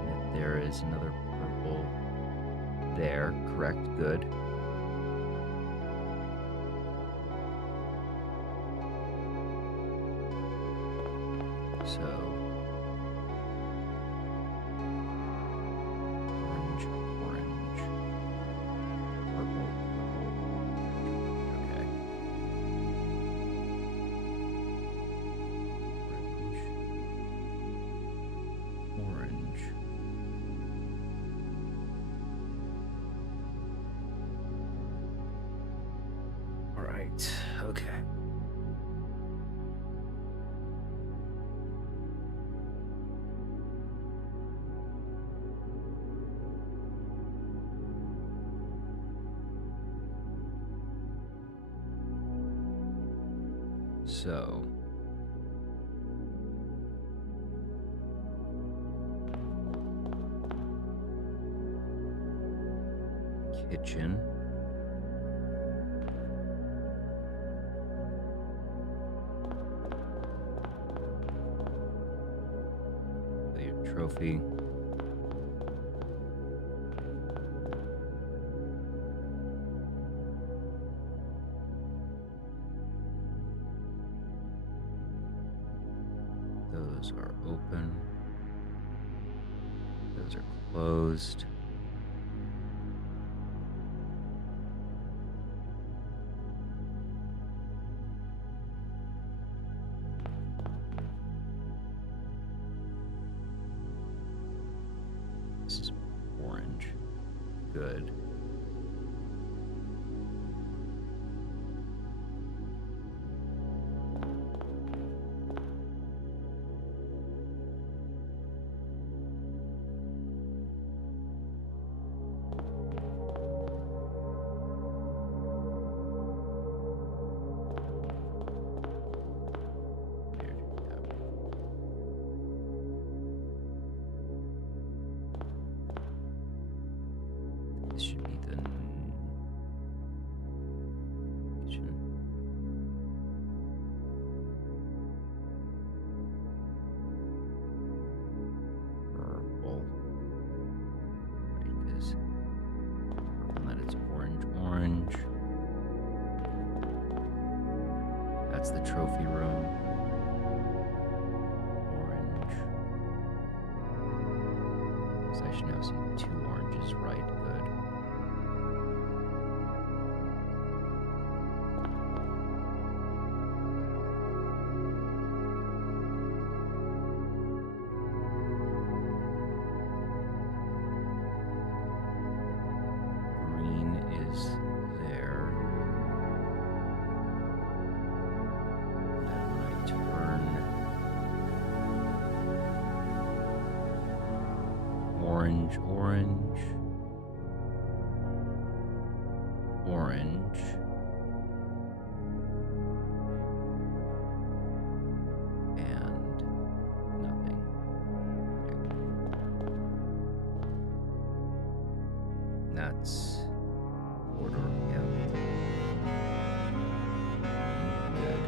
And there is another purple there. Correct. Good. So orange, orange, purple, purple. Okay. Orange. All right. Okay. So kitchen. Your trophy. Those are open. Those are closed. This is orange. Good. This should be the kitchen. Purple. Right, because purple, that is orange. That's the trophy room. Orange. So I should now see 2 oranges, right? Good. Green is there. Then when I turn orange, and nothing. That's order, yeah. Good.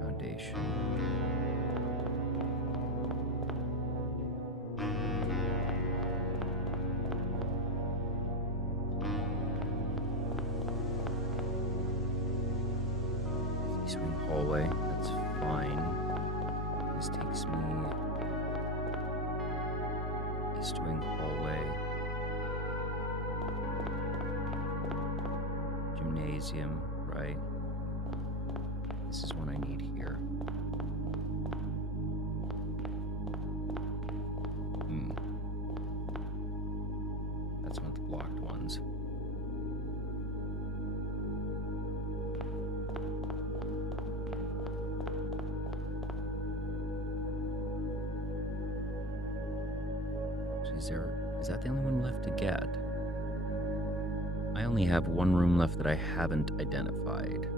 Foundation. Swing hallway, that's fine. This takes me east wing hallway. Gymnasium, right? This is what I need here. That's one of the blocked ones. Is that the only one left to get? I only have one room left that I haven't identified.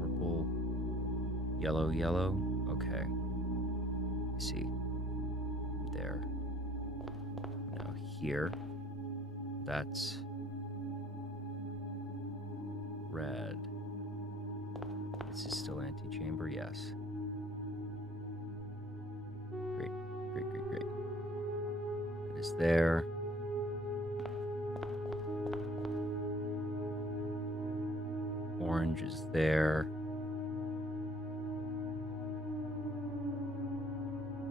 Purple, yellow. Okay. I see. There. Now here. That's red. This is still antechamber, yes. Great. It is there. Orange is there.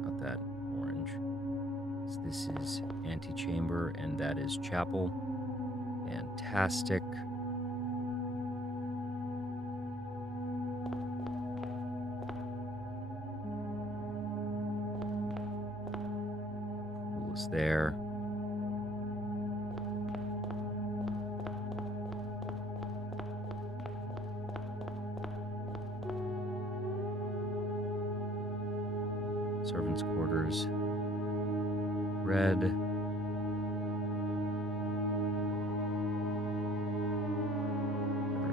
Not that orange. So this is antechamber, and that is chapel. Fantastic. Pool is there. servants' quarters. Red.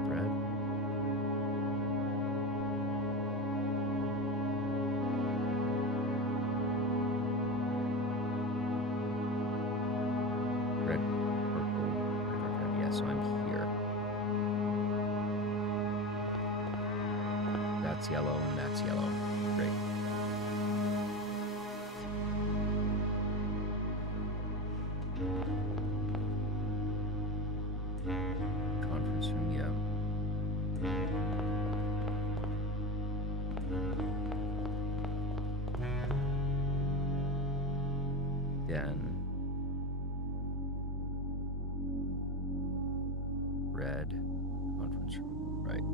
Red. Red, purple, red. Yeah, so I'm here. That's yellow and that's yellow. Great. Conference room, yeah. Den. Red. Conference room, right.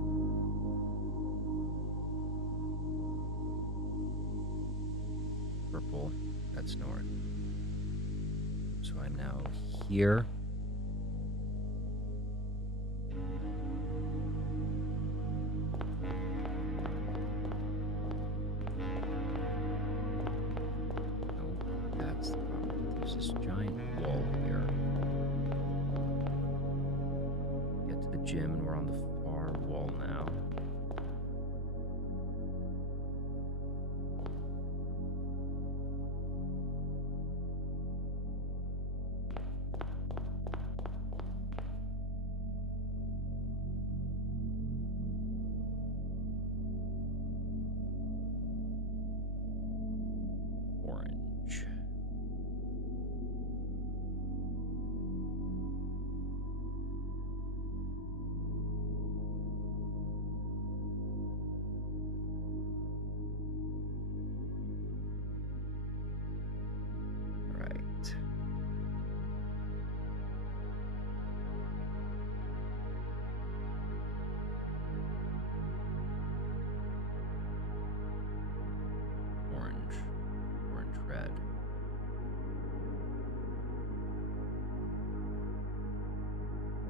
Purple, that's north. So I'm now here. There's this giant wall here. Get to the gym and we're on the far wall now. Orange. Right. Orange. Orange, red.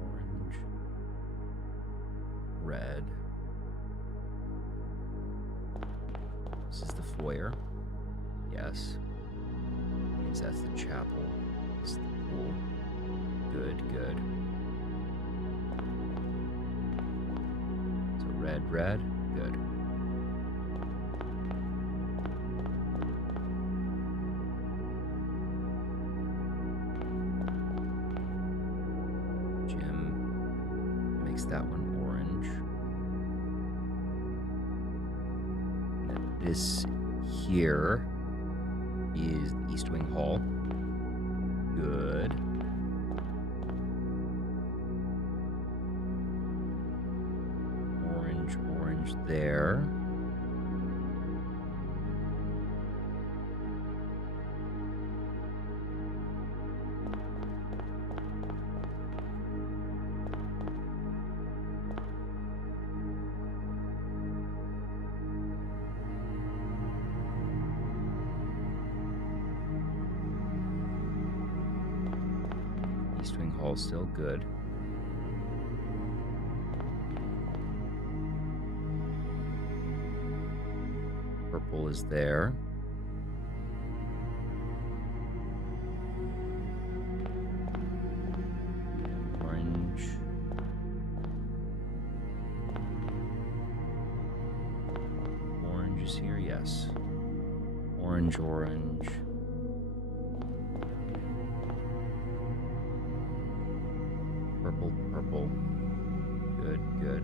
Orange. Red. This is the foyer. Yes. Means that's the chapel. It's the pool. Good, good. So red, red. Good. Gym makes that one orange. And this here is the East Wing Hall. Good. Orange, orange there. East Wing Hall still good. Purple is there. Orange. Orange is here, yes. Orange, orange. Purple, purple. Good, good.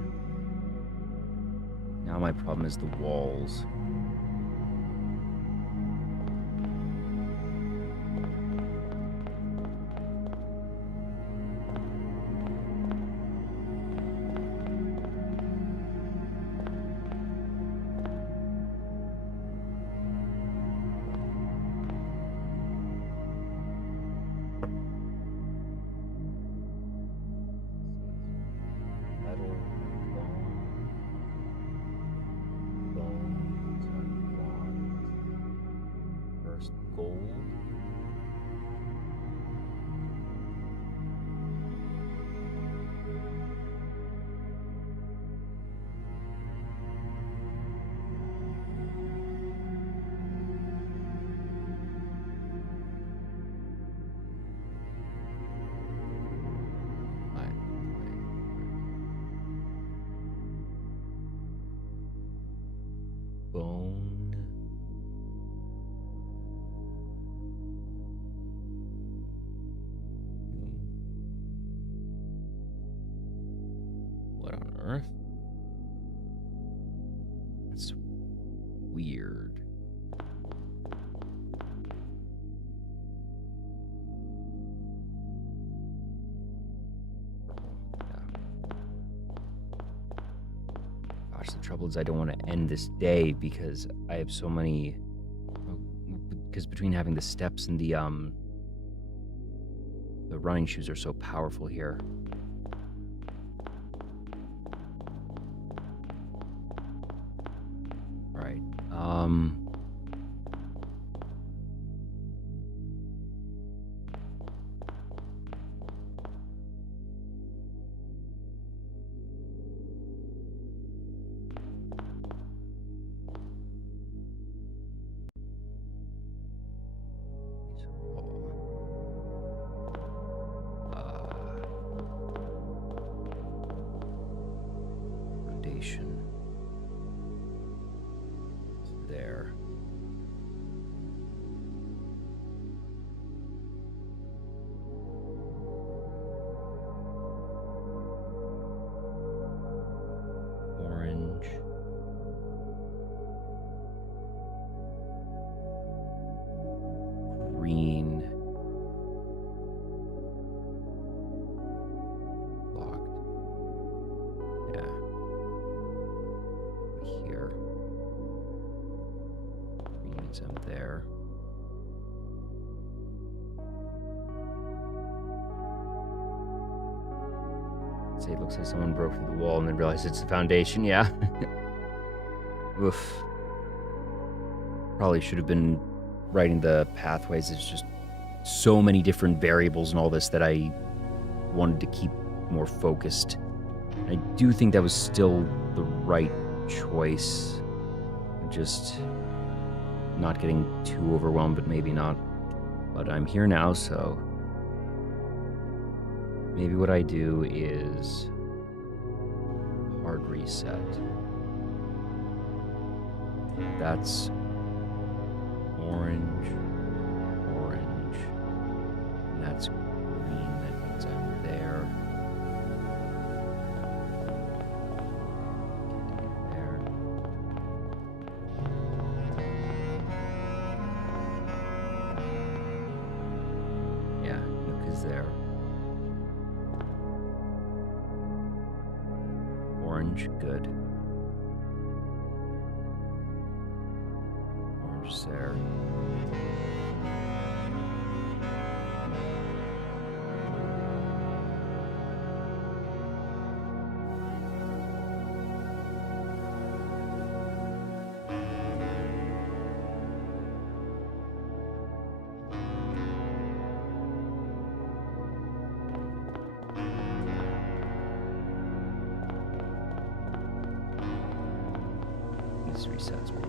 Now my problem is the walls. What on earth? That's weird. Gosh, the trouble is I don't want to end this day because I have so many. Because between having the steps and the running shoes are so powerful here. Right. Foundation. There. Orange. Green. Locked. Yeah. Here. Green means I'm there. Say it looks like someone broke through the wall and then realized it's the foundation. Yeah. Oof. Probably should have been writing the pathways. It's just so many different variables and all this that I wanted to keep more focused. I do think that was still the right choice. Just not getting too overwhelmed, but maybe not. But I'm here now, so maybe what I do is hard reset. That's orange, orange, and that's green. That means I'm there. There. Yeah, Nook is there. Orange, good. Orange is there. This resets me.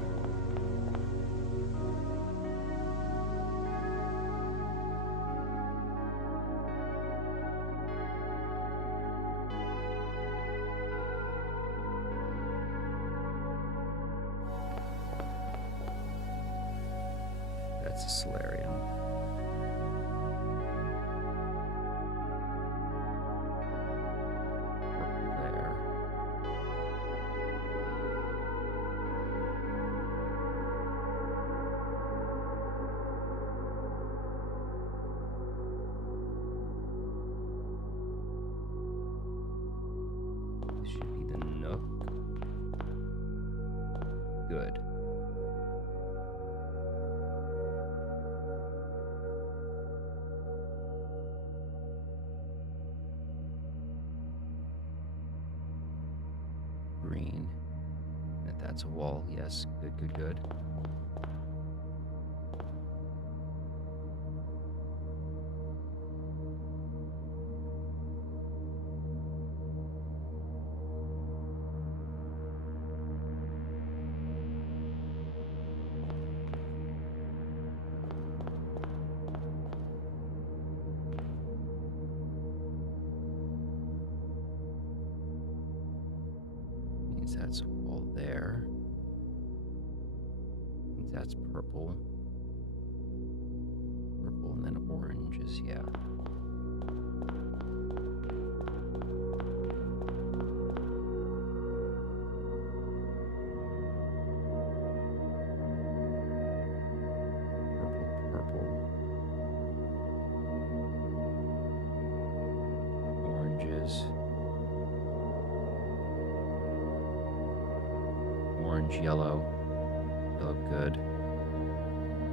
That's a Solarium. There. This should be the Nook. Good. Green. That's a wall. Yes. Good, good, good. Means that's all there. Means that's purple. Purple and then oranges, yeah. orange, yellow. Yellow, good.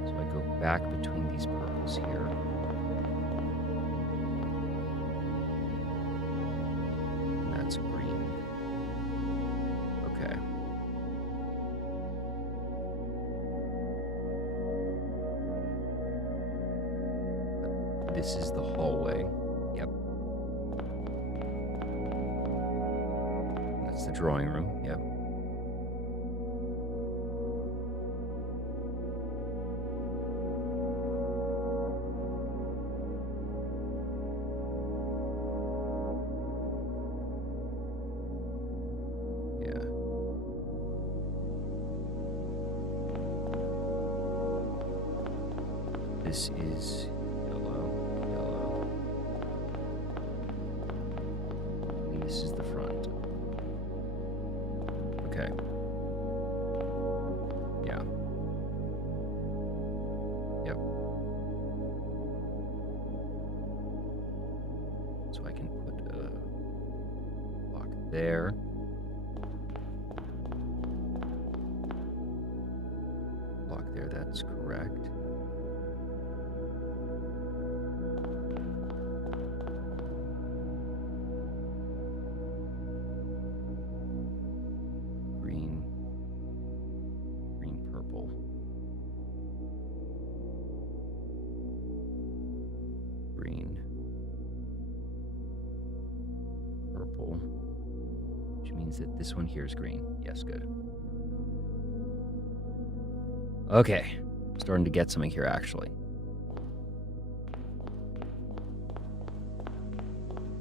So I go back between these purples here. And that's green. Okay. This is the hallway. Yep. That's the drawing room. Yep. This is yellow. And this is the front. Okay. Yeah. Yep. So I can put a block there. Block there, that's correct. That this one here is green. Yes, good. Okay, I'm starting to get something here actually.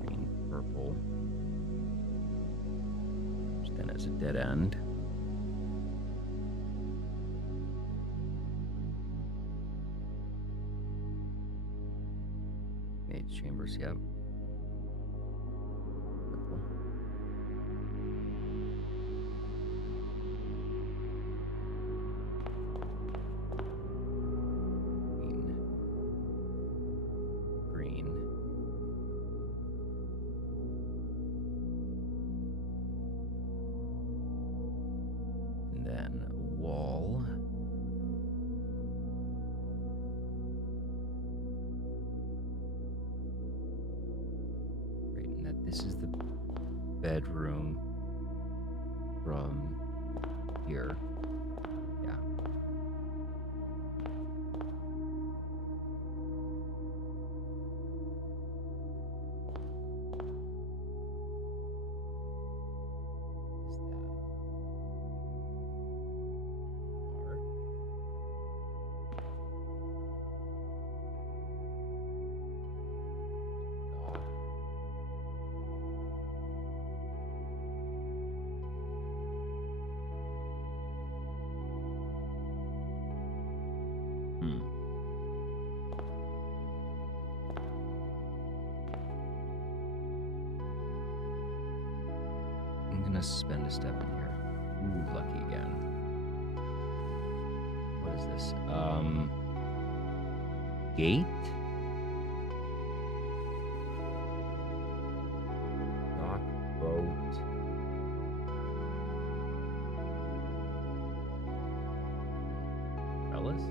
Green, purple. Which then has a dead end. Mage chambers, yep. This is the bedroom from here. Yeah. I'm gonna spend a step in here. Ooh, lucky again. What is this? Gate? Dock, boat. Trellis?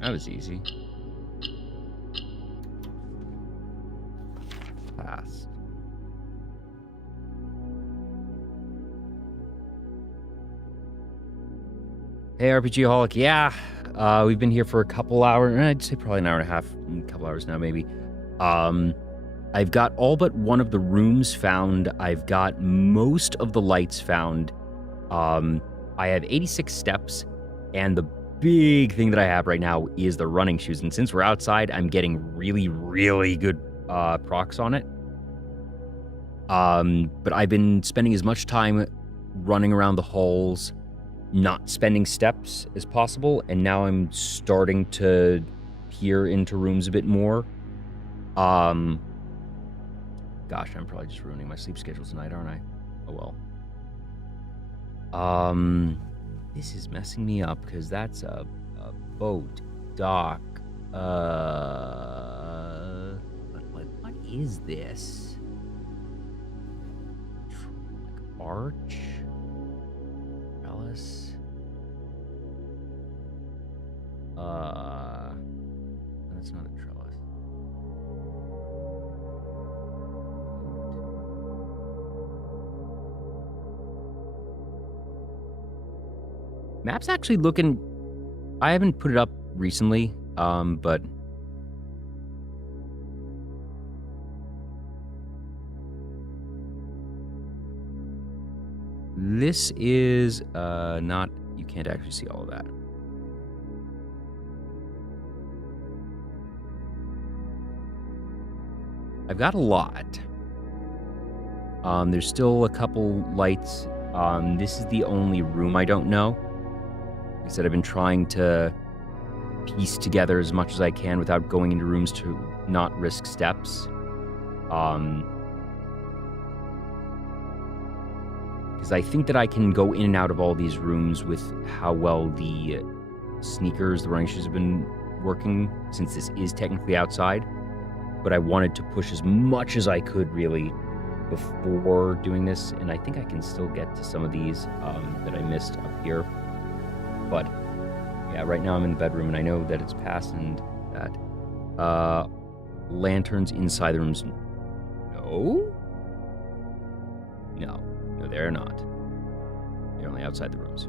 That was easy. Fast. Hey, RPGaholic. Yeah, we've been here for a couple hours. I'd say probably an hour and a half, a couple hours now, maybe. I've got all but one of the rooms found. I've got most of the lights found. I have 86 steps, and the big thing that I have right now is the running shoes. And since we're outside, I'm getting really, really good procs on it. But I've been spending as much time running around the halls, not spending steps as possible, and now I'm starting to peer into rooms a bit more. Gosh, I'm probably just ruining my sleep schedule tonight, aren't I? Oh well. This is messing me up because that's a boat dock. But what is this? Like arch? Trellis? That's not a trellis. Map's actually looking... I haven't put it up recently, but... This is, not... You can't actually see all of that. I've got a lot. There's still a couple lights. This is the only room I don't know. Like I said, I've been trying to piece together as much as I can without going into rooms to not risk steps. Because I think that I can go in and out of all these rooms with how well the sneakers, the running shoes have been working, since this is technically outside. But I wanted to push as much as I could, really, before doing this. And I think I can still get to some of these that I missed up here. But, yeah, right now I'm in the bedroom, and I know that it's past and that. Lanterns inside the rooms. No? No, they're not. They're only outside the rooms.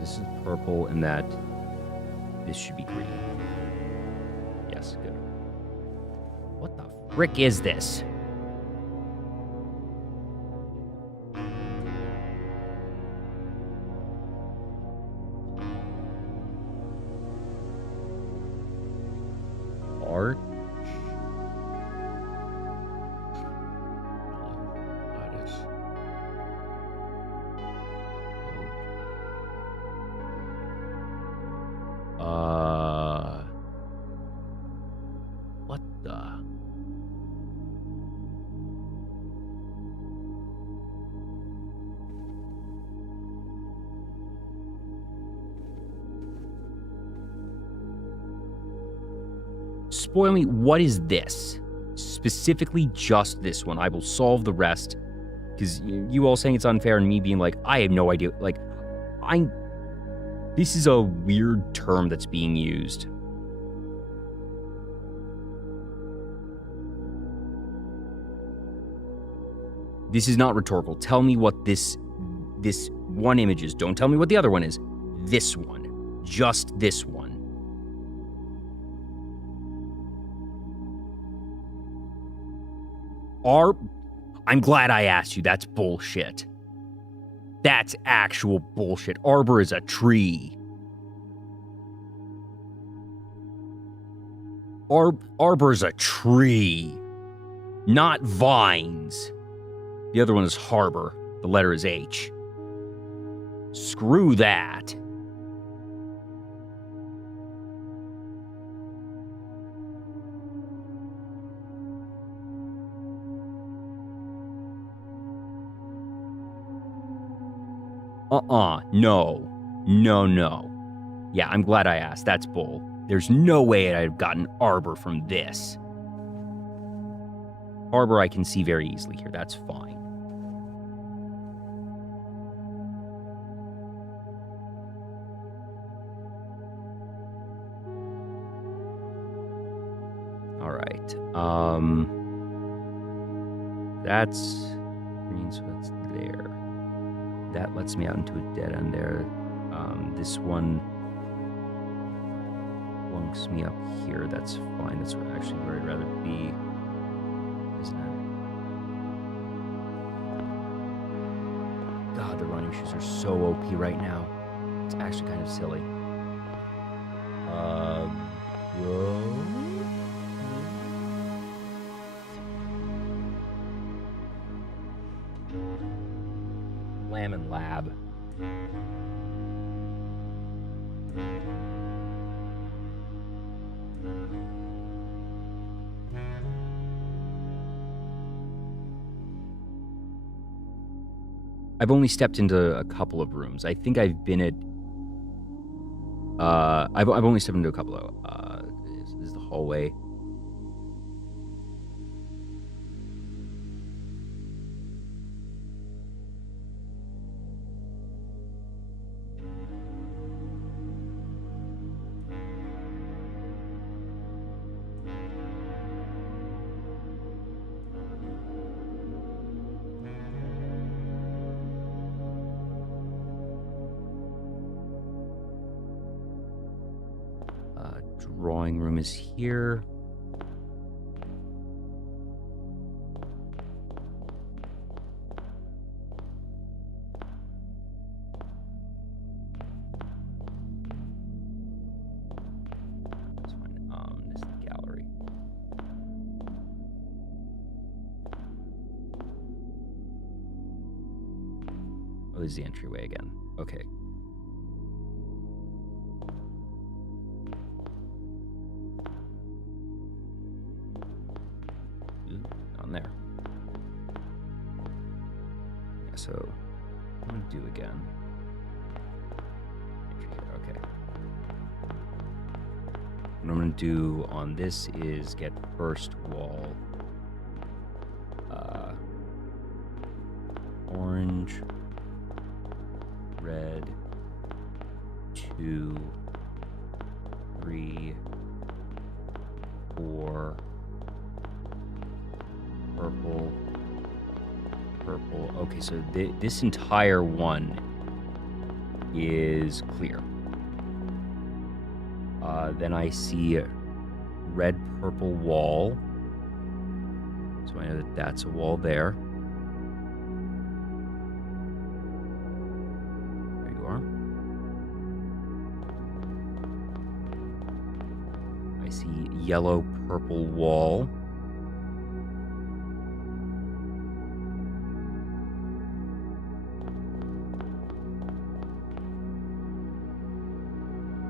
This is purple, and that this should be green. Yes, good. What the frick is this? Art? What the? Spoil me, what is this? Specifically just this one. I will solve the rest. Because you all saying it's unfair and me being like, I have no idea. Like, this is a weird term that's being used. This is not rhetorical. Tell me what this one image is. Don't tell me what the other one is. This one. Just this one. I'm glad I asked you. That's bullshit. That's actual bullshit. Arbor is a tree. Arbor's a tree. Not vines. The other one is harbor. The letter is H. Screw that. No. Yeah, I'm glad I asked. That's bull. There's no way I'd have gotten arbor from this. Harbor I can see very easily here. That's fine. That's green, so that's there. That lets me out into a dead end there. This one plunks me up here. That's fine. That's actually where I'd rather be, isn't it? God, the running shoes are so OP right now. It's actually kind of silly. Whoa. Lamb Lab. I've only stepped into a couple of rooms. I think I've been at. I've only stepped into a couple of. This is the hallway. Drawing room is here. That's fine. This is the gallery. Oh, this is the entryway again. Okay. On there. Yeah, so what I'm gonna do again. Okay. What I'm gonna do on this is get first wall. Orange, red, 2, 3, 4. Purple. Okay, so this entire one is clear. Then I see a red, purple wall. So I know that that's a wall there. There you are. I see yellow, purple wall.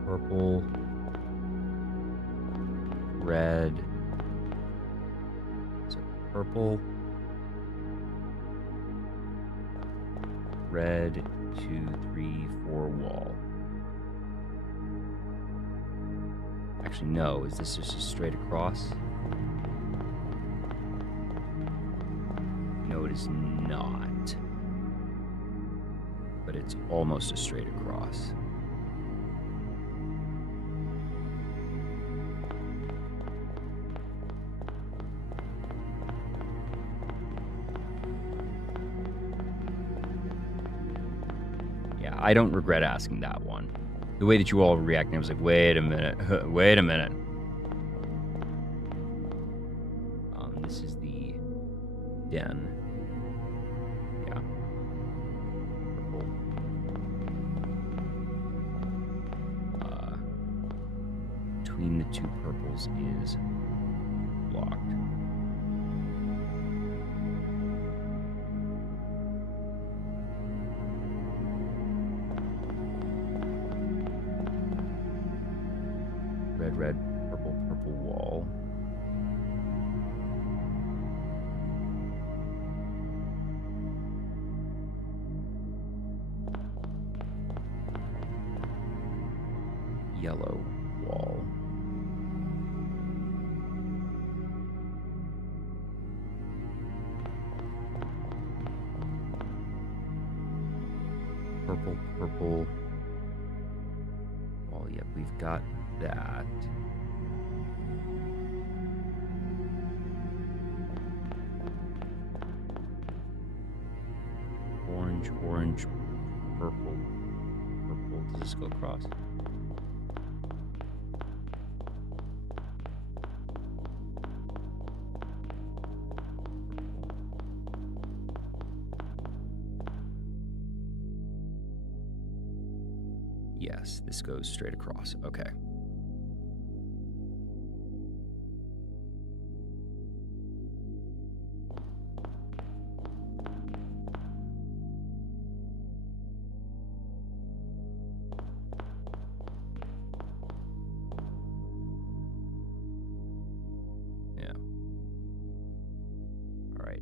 Purple, red, so purple, red, 2, 3, 4 wall. Actually, no, is this just a straight across? No, it is not. But it's almost a straight across. I don't regret asking that one. The way that you all were reacting, I was like, wait a minute, wait a minute. This is the den. Yeah. Purple. Between the two purples is blocked. Red, purple wall. Yellow wall. Purple wall. Yep, we've got that. orange, purple. Does this go across? Yes, this goes straight across. Okay. Yeah. All right.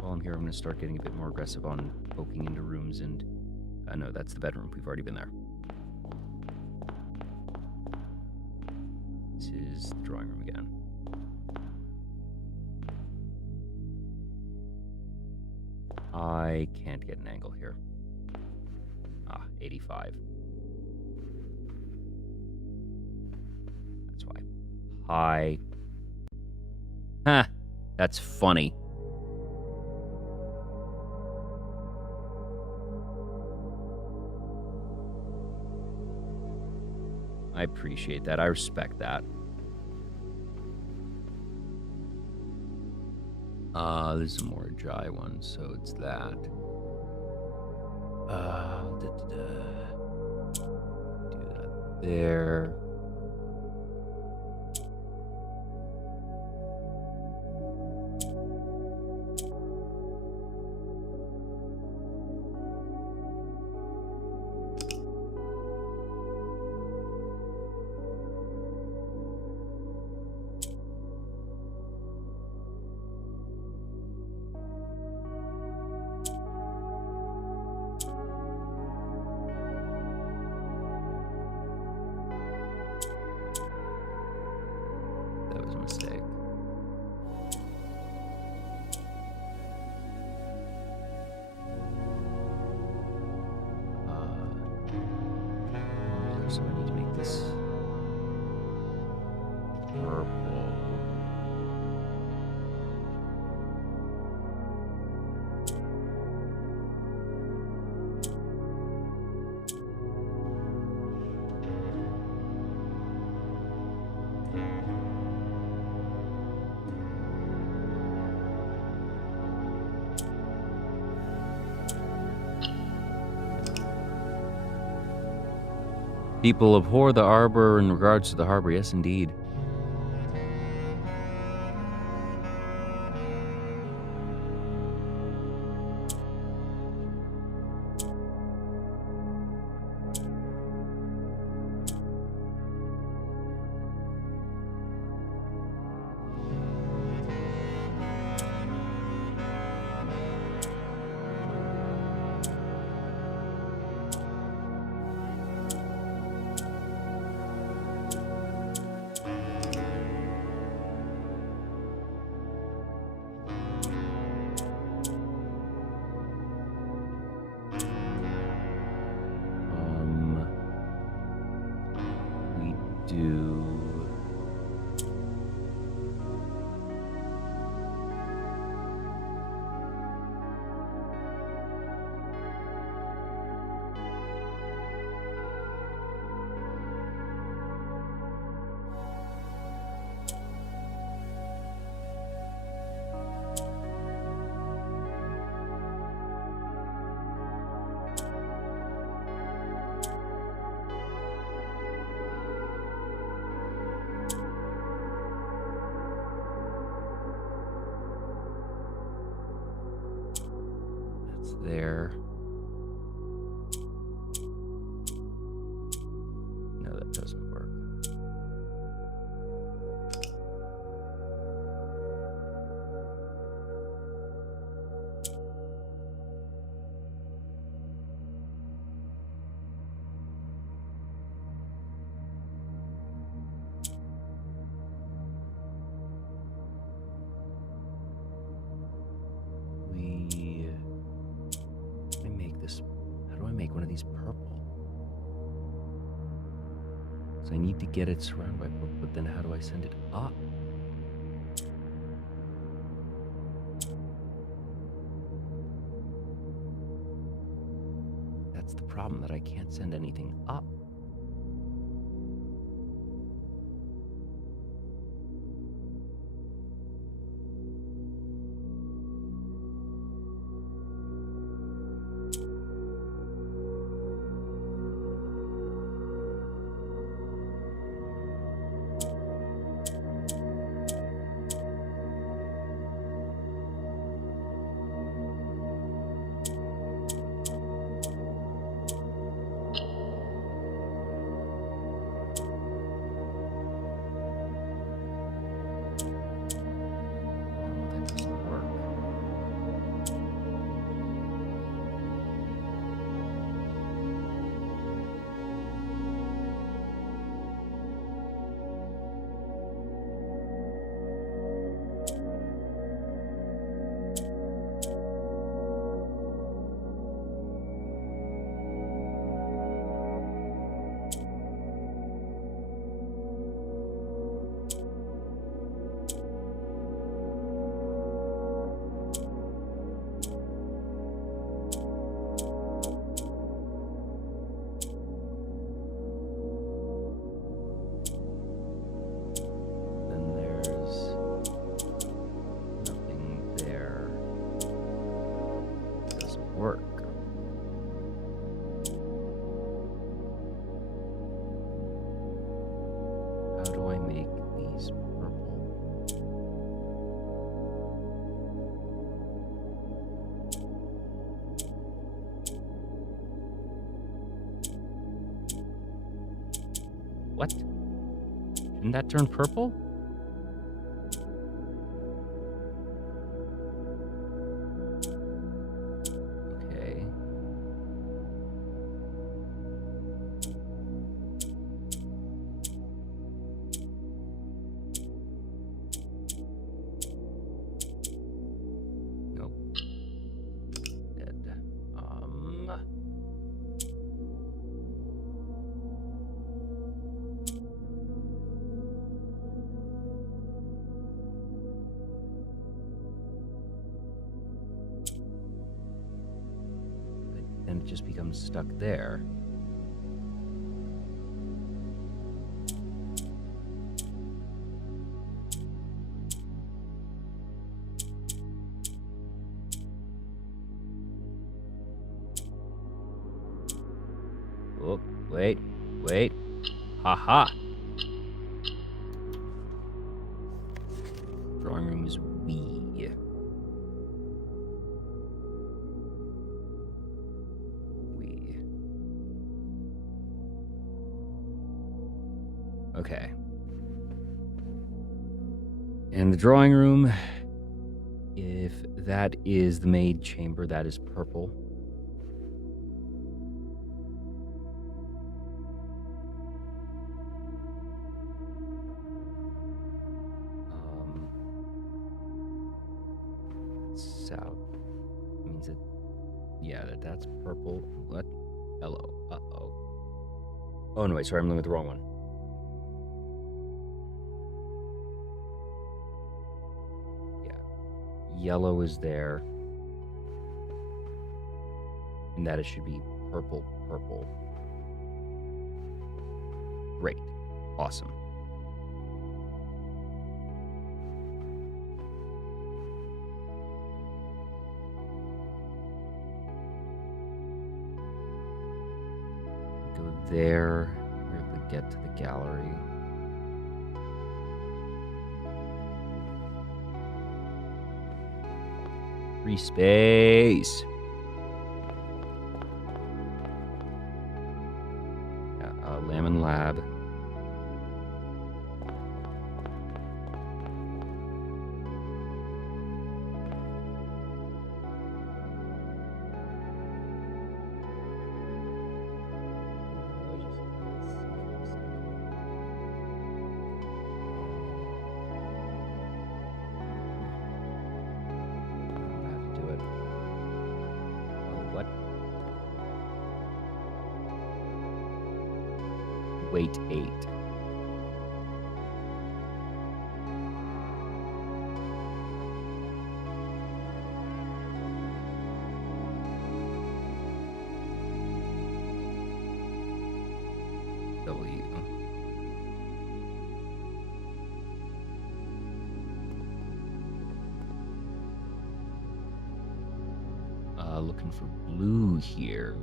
While I'm here, I'm going to start getting a bit more aggressive on poking into rooms and... no, that's the bedroom. We've already been there. This is the drawing room again. I can't get an angle here. 85. That's why. Hi. Ha! That's funny. I appreciate that. I respect that. This is a more Jai one, so it's that. Do that there. That was a mistake. So I need to make this purple. People abhor the arbor in regards to the harbor. Yes, indeed. We do. There. No, that doesn't work. How do I make one of these purple? So I need to get it surrounded by purple, but then how do I send it up? That's the problem, that I can't send anything up. What? Shouldn't that turn purple? Okay. Nope. Dead. Then it just becomes stuck there. Oh, wait. Haha. Drawing room is we. Okay. And the drawing room, if that is the maid chamber, that is purple. South means that, yeah, that's purple. What? Hello. Uh-oh. Oh, no, wait, sorry, I'm looking at the wrong one. Yellow is there, and that it should be purple. Great. Awesome. Go there. We're able to get to the gallery. Free space. Yeah, Lamb Lab. Wait 8. looking for blue here.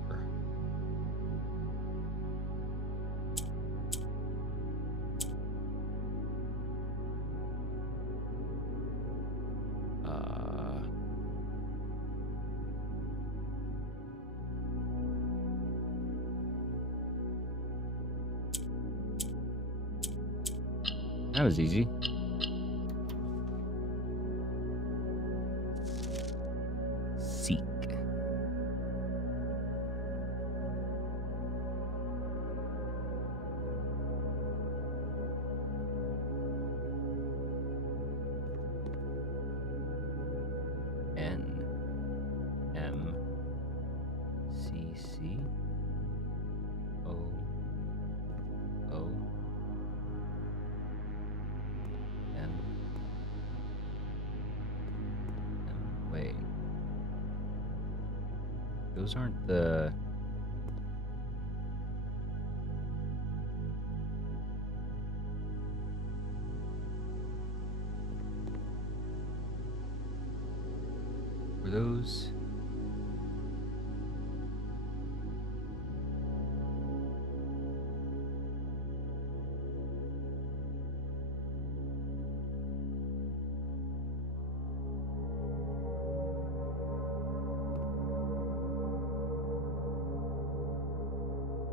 That was easy. Seek. N M C C O O M. Wait. Those aren't the... Were those...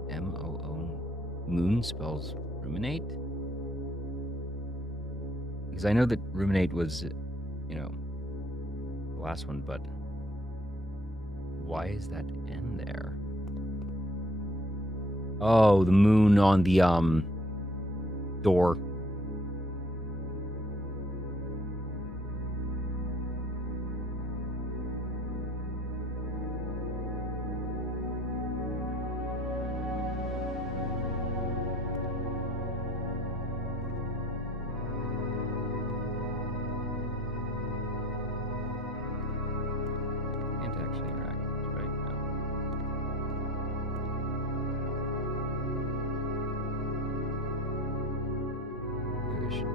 M-O-O... Moon spells ruminate? Because I know that ruminate was, you know, the last one, but why is that N there? Oh, the moon on the door. Can't actually interact with this right now. Maybe I should...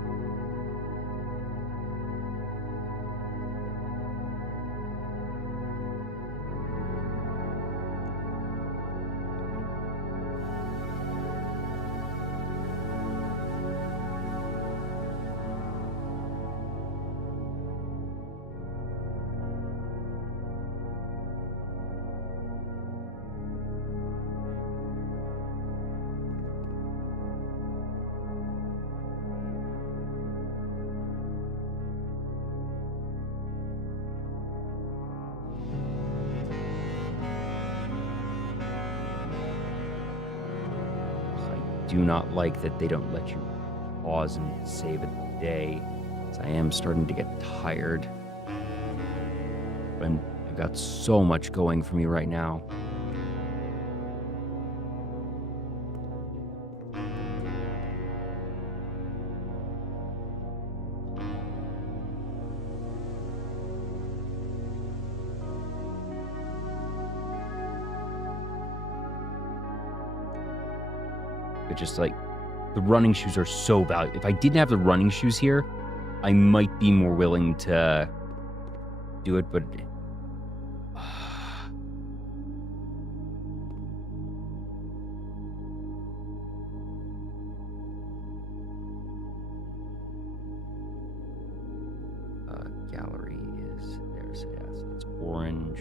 I do not like that they don't let you pause and save a day. I am starting to get tired. And I've got so much going for me right now. But just like, the running shoes are so valuable. If I didn't have the running shoes here, I might be more willing to do it, but... gallery is there, so yeah, so that's orange.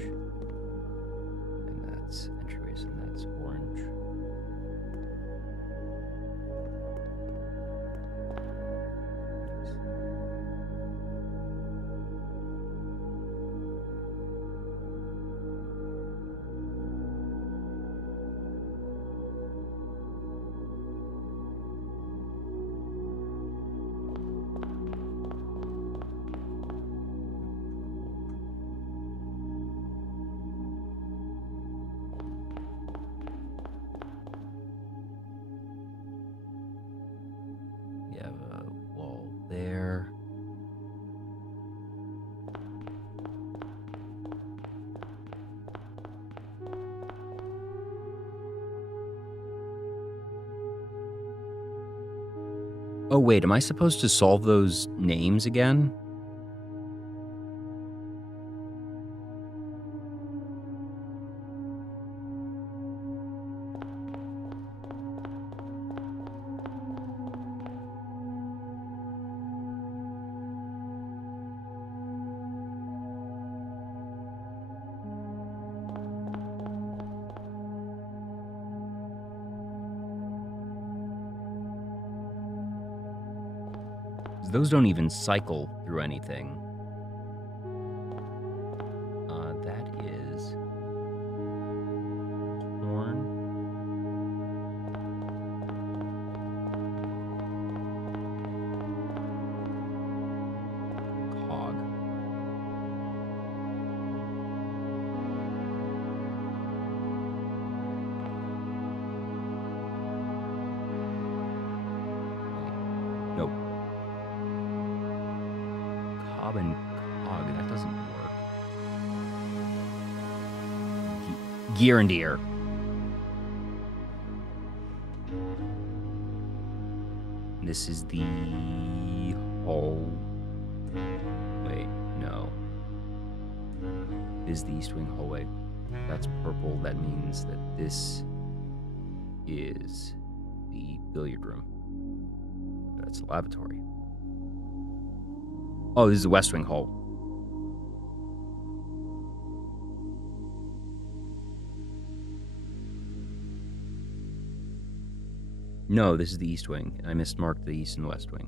And that's entryways, and that's orange. You have a wall there. Oh wait, am I supposed to solve those names again? those don't even cycle through anything. That is horn. Cog. Nope. Cob and cog, that doesn't work. Gear and ear. This is the hole. Wait, no. This is the east wing hallway. That's purple. That means that this is the billiard room. That's the lavatory. Oh, this is the west wing hall. No, this is the east wing. I mismarked the east and west wing.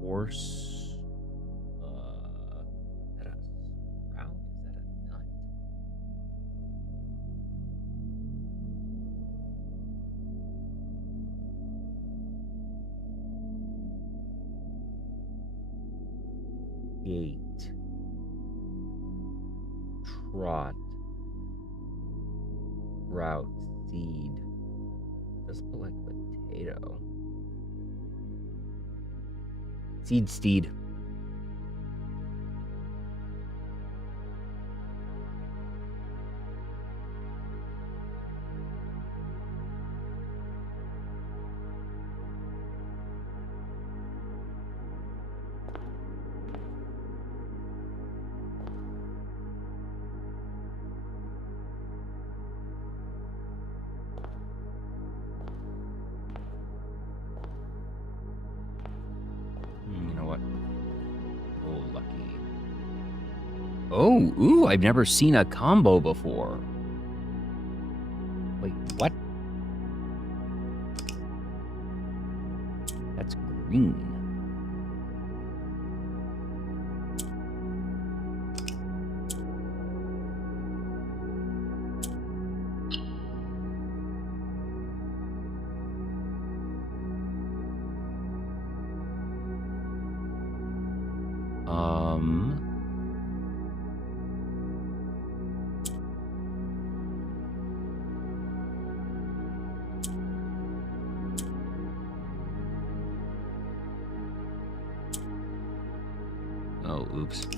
Horse. Is that a sprout? Is that a nut? Gate. Trot. Sprout. Seed. Doesn't look like potato. Seed steed. You know what? Oh, lucky. Oh, ooh, I've never seen a combo before. Wait, what? That's green. Oh, oops.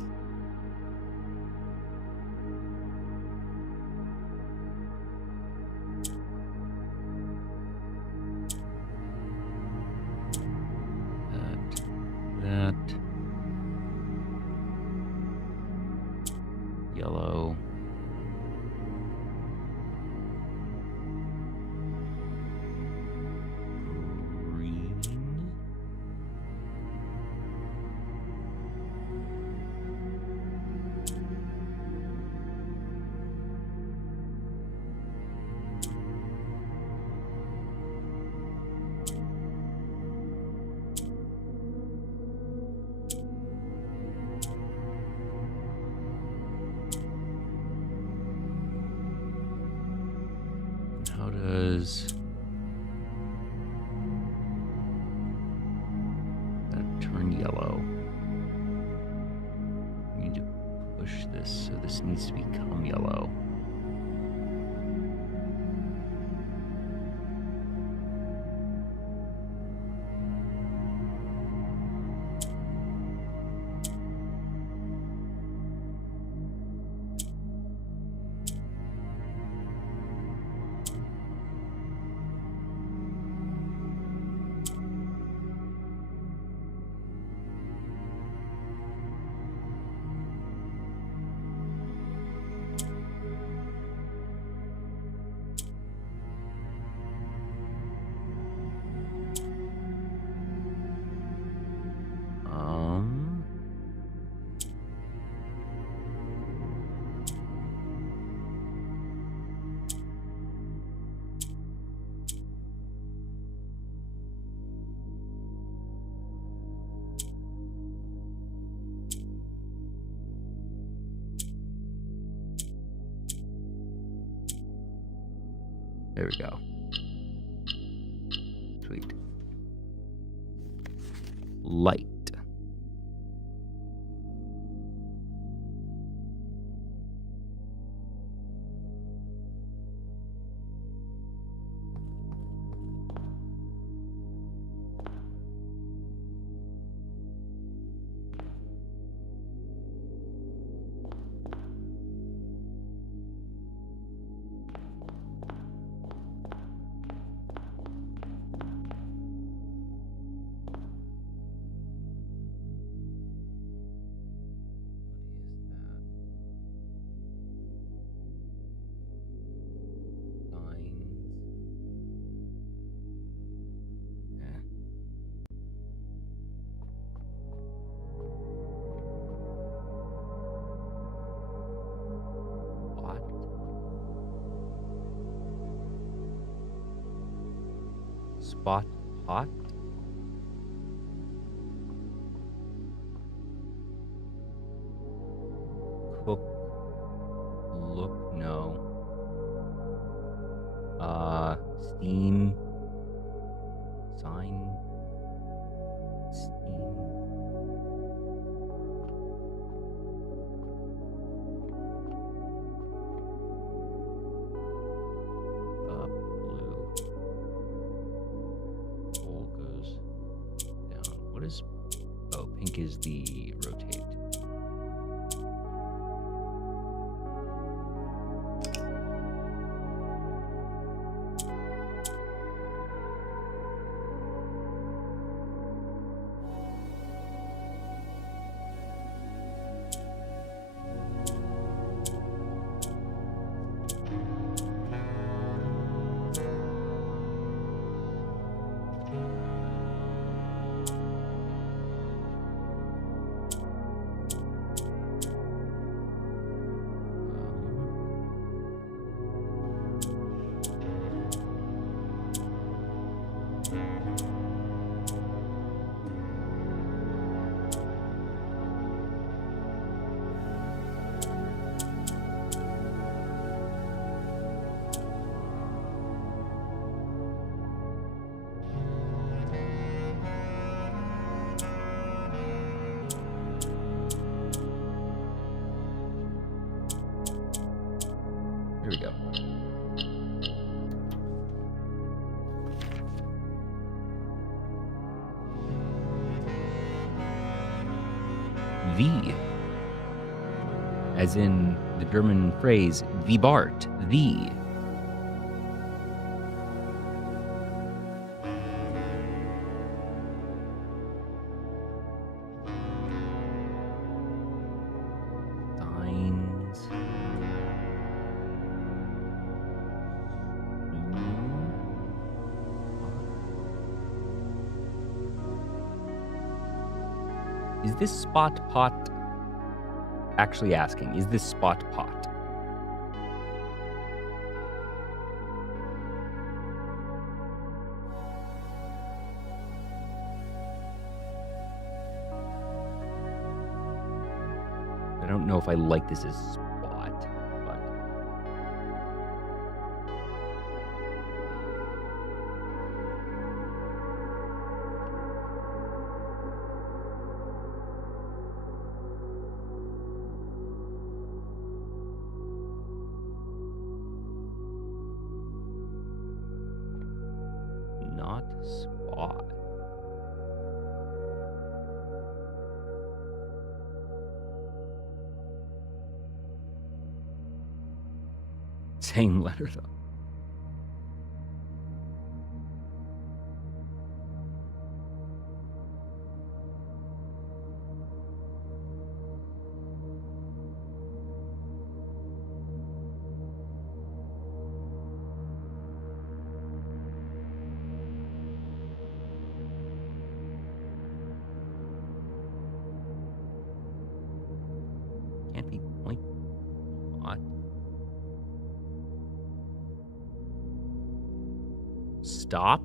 That. Yellow. Green. There we go. Sweet. Light. Spot pot? Cook. Look, no. Steam. Sign. Steam. Blue. Gold goes down. What is... Oh, pink is the rotate. Here we go. V. As in the German phrase, wie Bart, the. Signs. Is this spot pot actually asking? Is this spot pot? I don't know if I like this as spot, but not spot. Same letter though. Can't be point pot. Stop?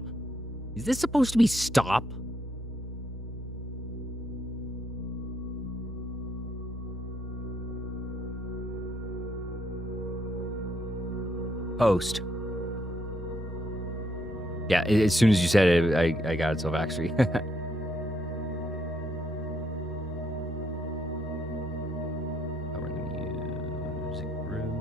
Is this supposed to be stop? Post. Yeah, as soon as you said it, I got it, Sylvaxry. We're in the music room.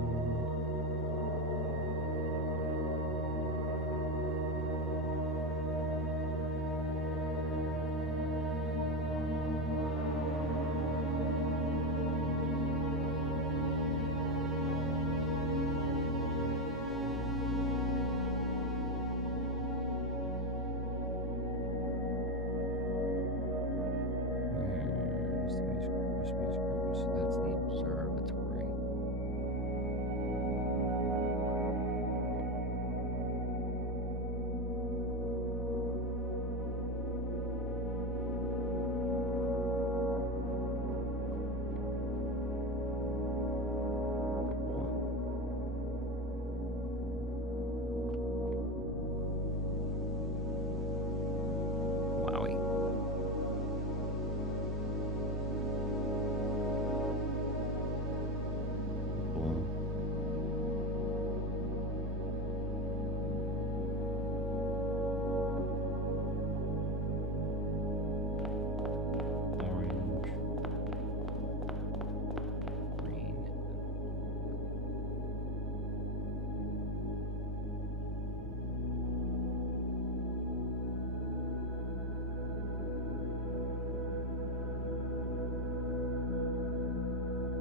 That's the observatory. Wowie. Cool. Orange. Green.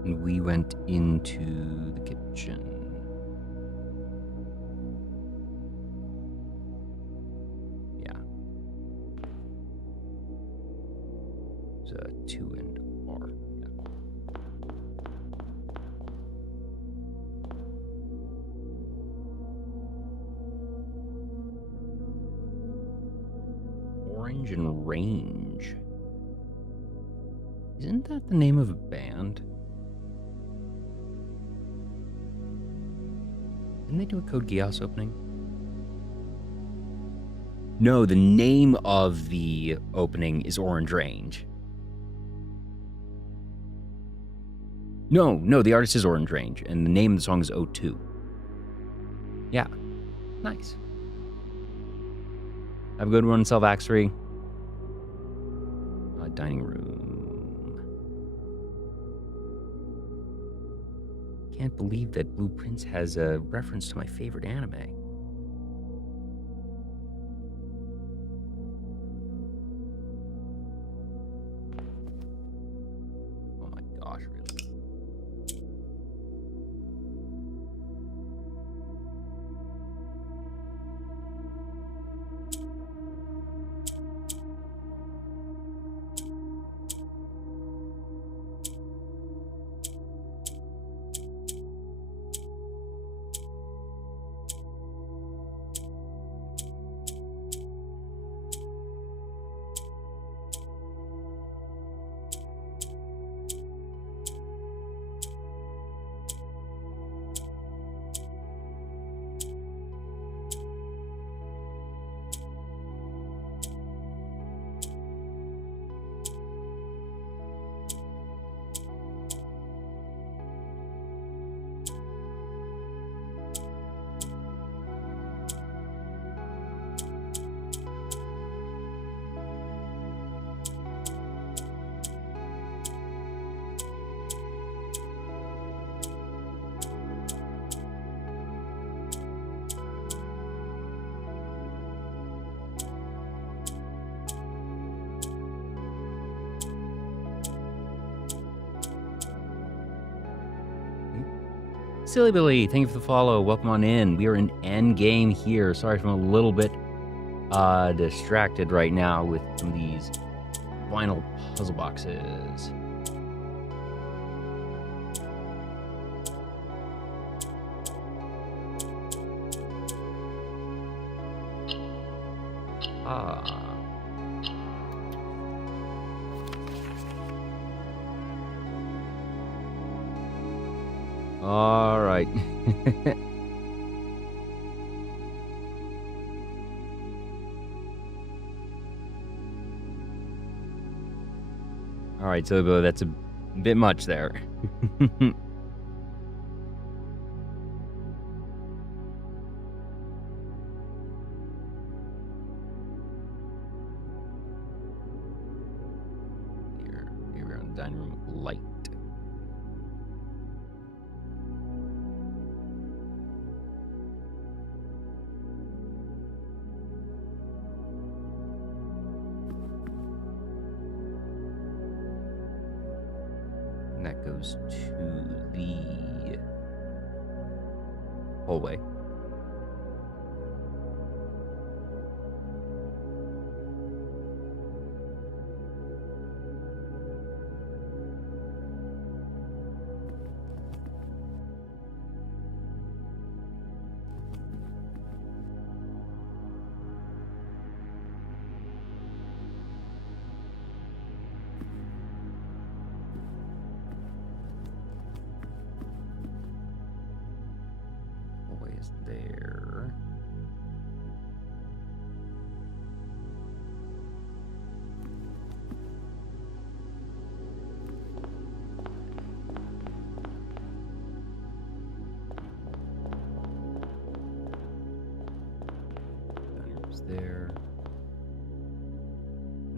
And we went into the kitchen. Yeah. It's a 2 and R. Yeah. Orange and Range. Isn't that the name of a band? Didn't they do a Code Geass opening? No, the name of the opening is Orange Range. No, the artist is Orange Range, and the name of the song is O2. Yeah, nice. Have a good one, Selvaxry. Dining room. Can't believe that Blue Prince has a reference to my favorite anime. Oh my gosh, really? Silly Billy, thank you for the follow. Welcome on in. We are in endgame here. Sorry if I'm a little bit distracted right now with some of these vinyl puzzle boxes. All right. All right, so that's a bit much there. dining room light. And that goes to the hallway. Hallway is there. Dining room's there.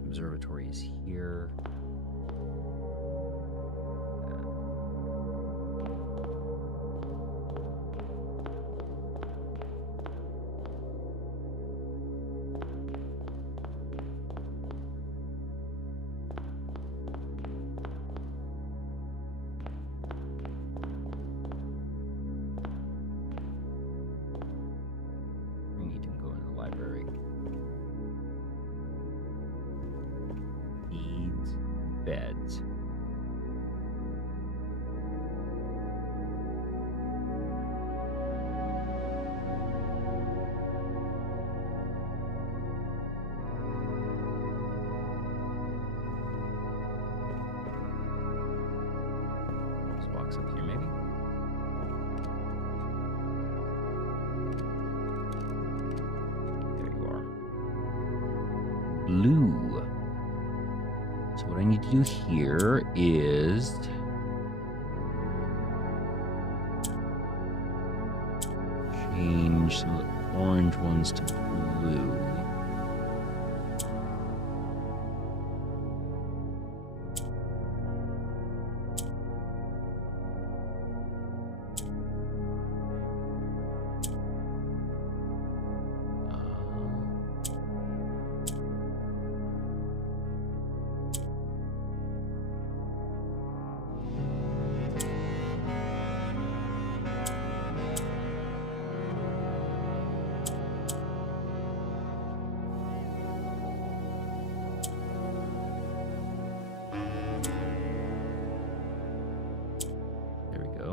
Observatory is here. We need to go into the library. Needs beds. This box up here, maybe? There you are. Blue. So what I need to do here is change some of the orange ones to blue. There we go.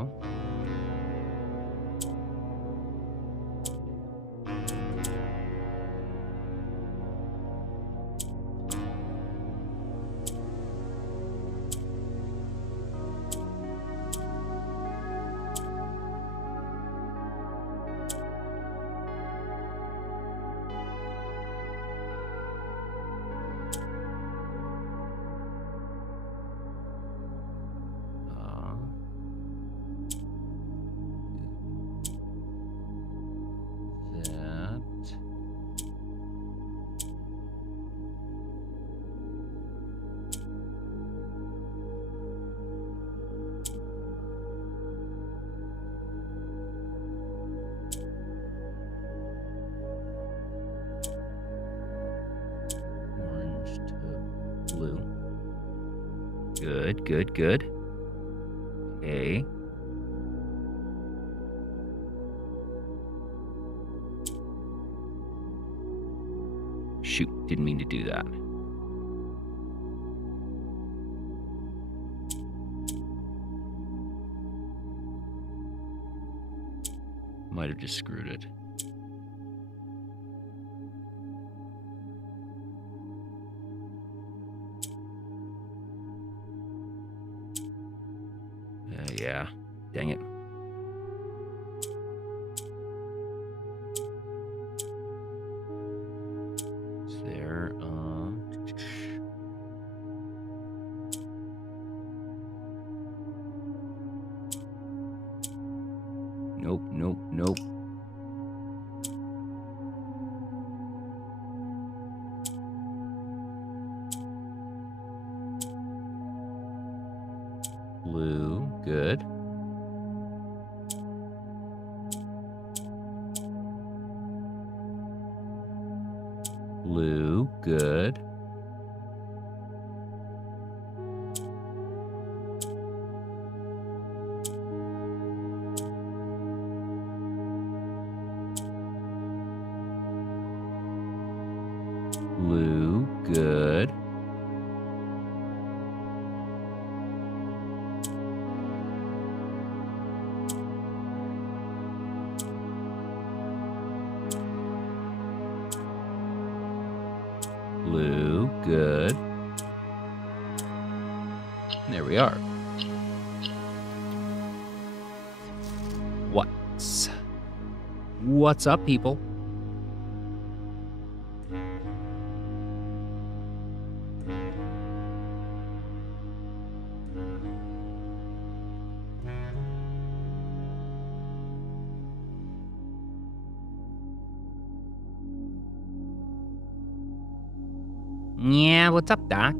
That. Orange to blue. Good, good, good. Okay. Shoot, didn't mean to do that. Might have just screwed it. Yeah, dang it. It's there. Nope, nope, nope. Blue, good. Blue, good. Blue, good. Blue, good. There we are. What's up, people? Yeah, what's up, Doc?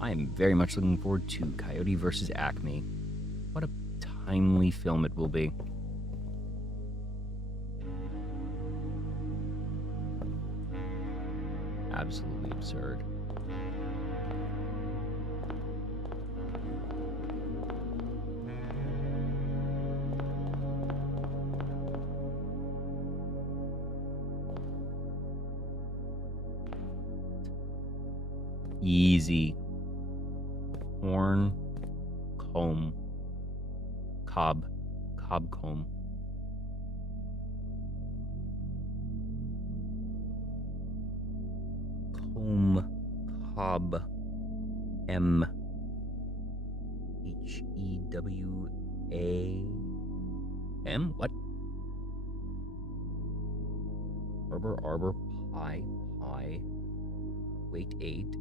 I am very much looking forward to Coyote versus Acme. What a timely film it will be. Absolutely absurd. Easy. Horn, comb, cob comb. Comb, cob, M, Hewa, M, what? Arbor, pie, weight 8,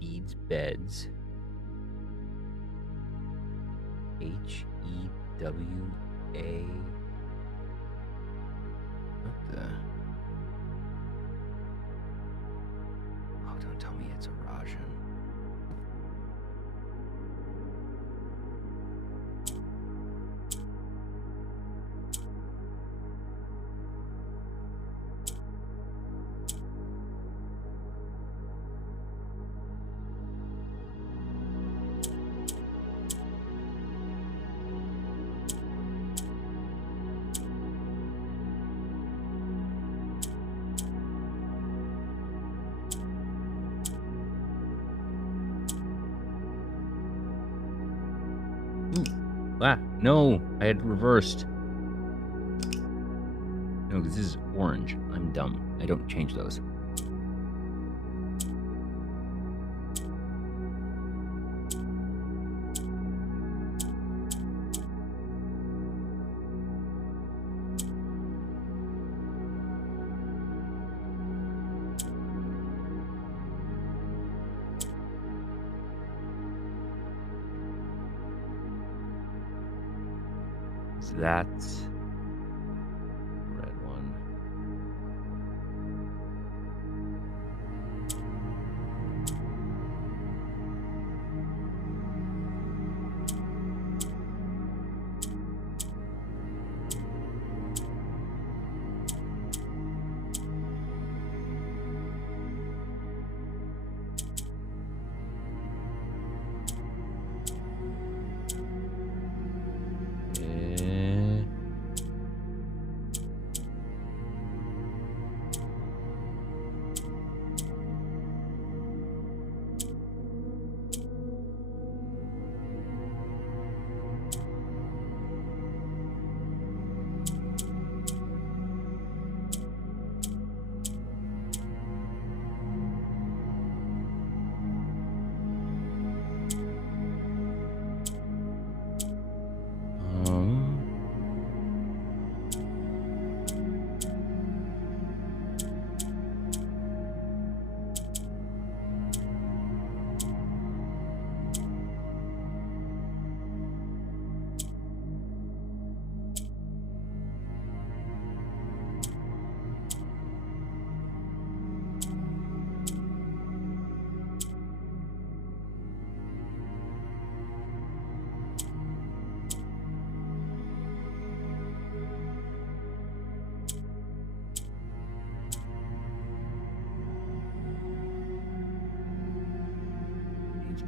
beads, beds, Hewa, what the? Oh, don't tell me it's a Rajan. Ah, no, I had reversed. No, because this is orange. I'm dumb. I don't change those. So that's red one.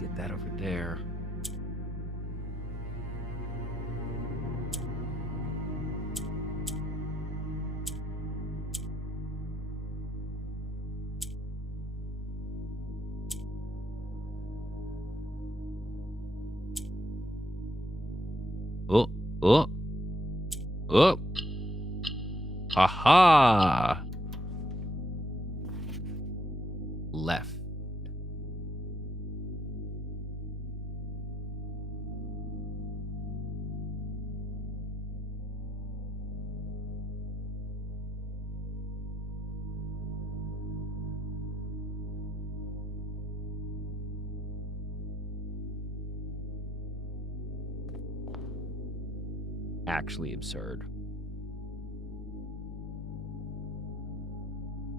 Get that over there. Oh, oh, oh. Ha-ha. Left. Actually absurd.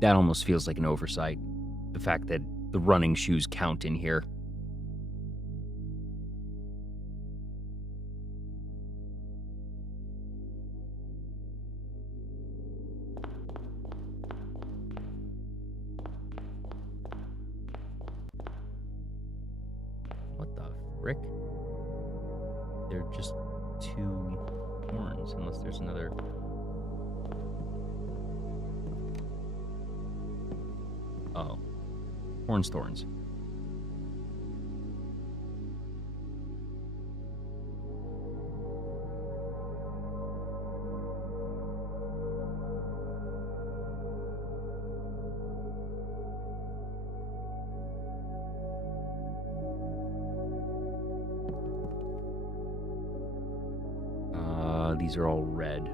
That almost feels like an oversight. The fact that the running shoes count in here. What the frick? They're just two horns, unless there's another. Oh. Horns, thorns. These are all red.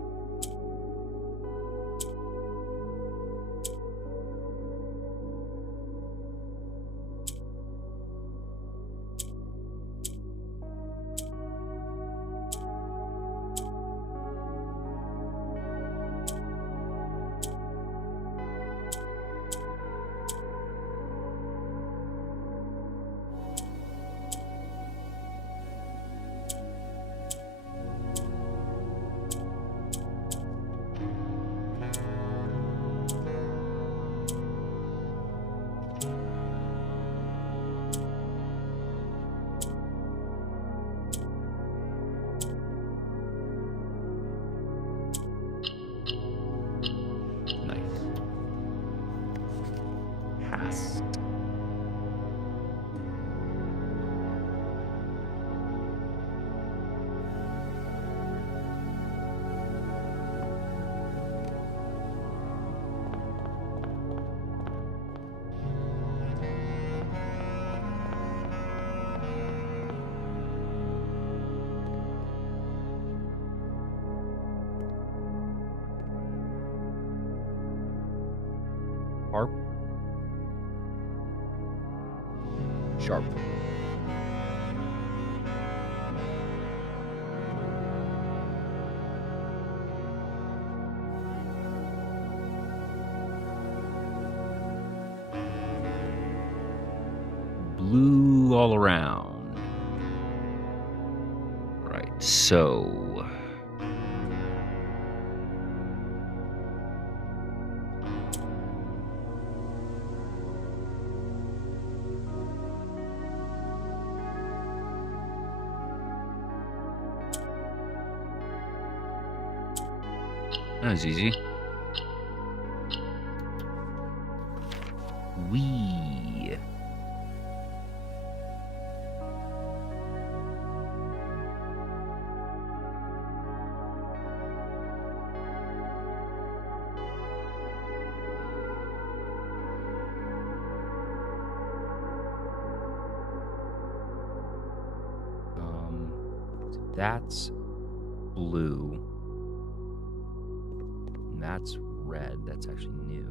Sharp. Sharp. Blue all around. Right, so... That was easy. Wee. So that's blue. And that's red. That's actually new.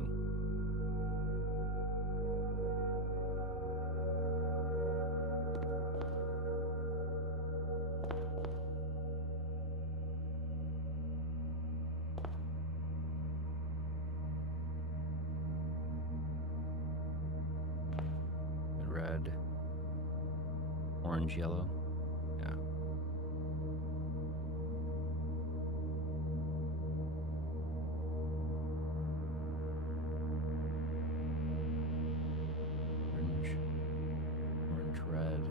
Red, orange, yellow. Yeah. Orange, red.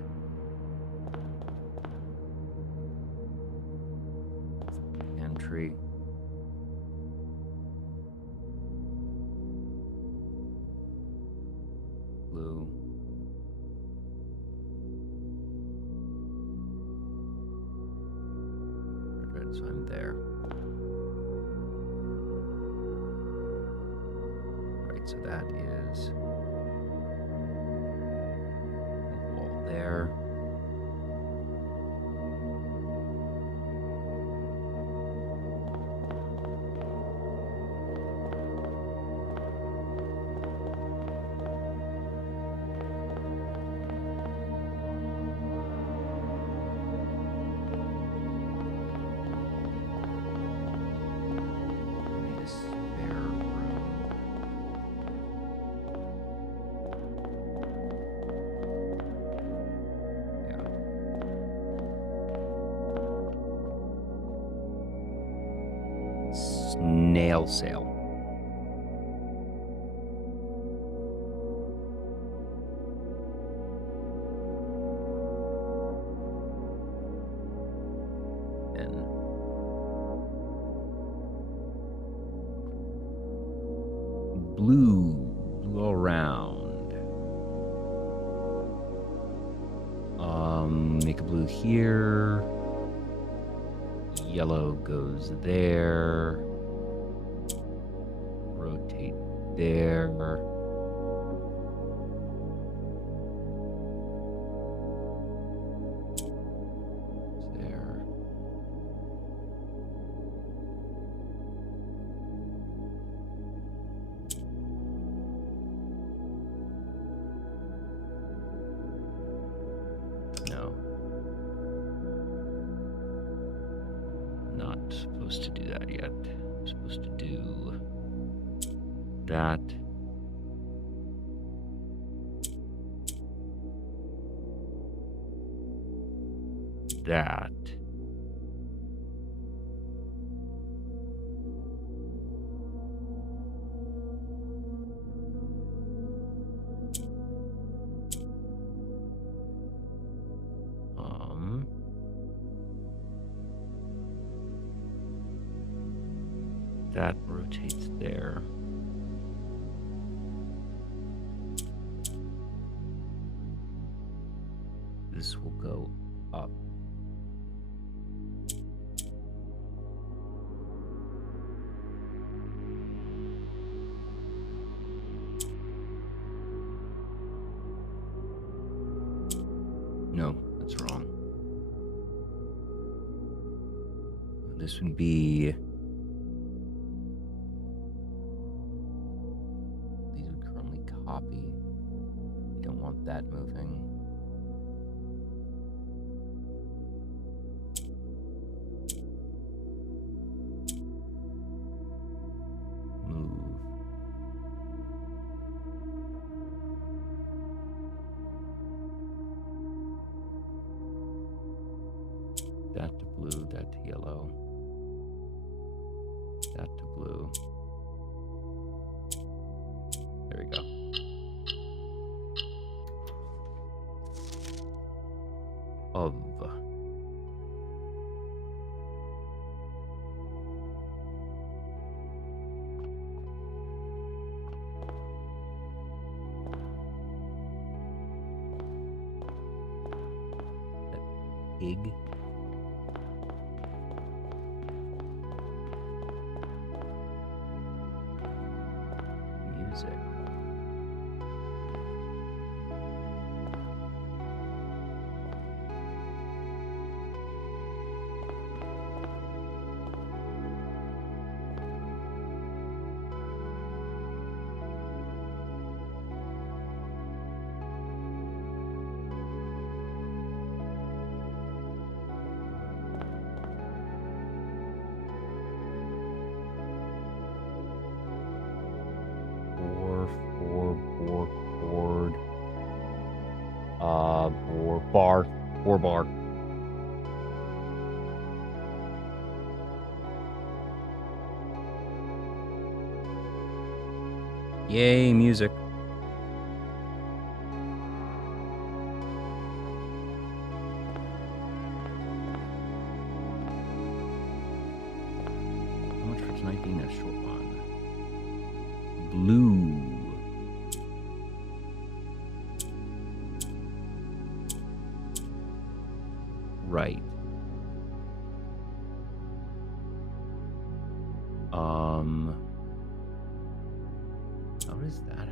tree. Blue. Red, so I'm there. Right, so that is the wall there. Snail sail. And blue all around. Make a blue here. Yellow goes there. Rotate there. There. No. Not supposed to do that yet. I'm supposed to do that. That. That rotates there. This will go up. No, that's wrong. This would be... These would currently copy. You don't want that moving. Move. That to blue, that to yellow. That to blue. There we go. Of. That pig. Music. Bar. 4 bar. Yay, music. short one. Blue. Right. How does that happen?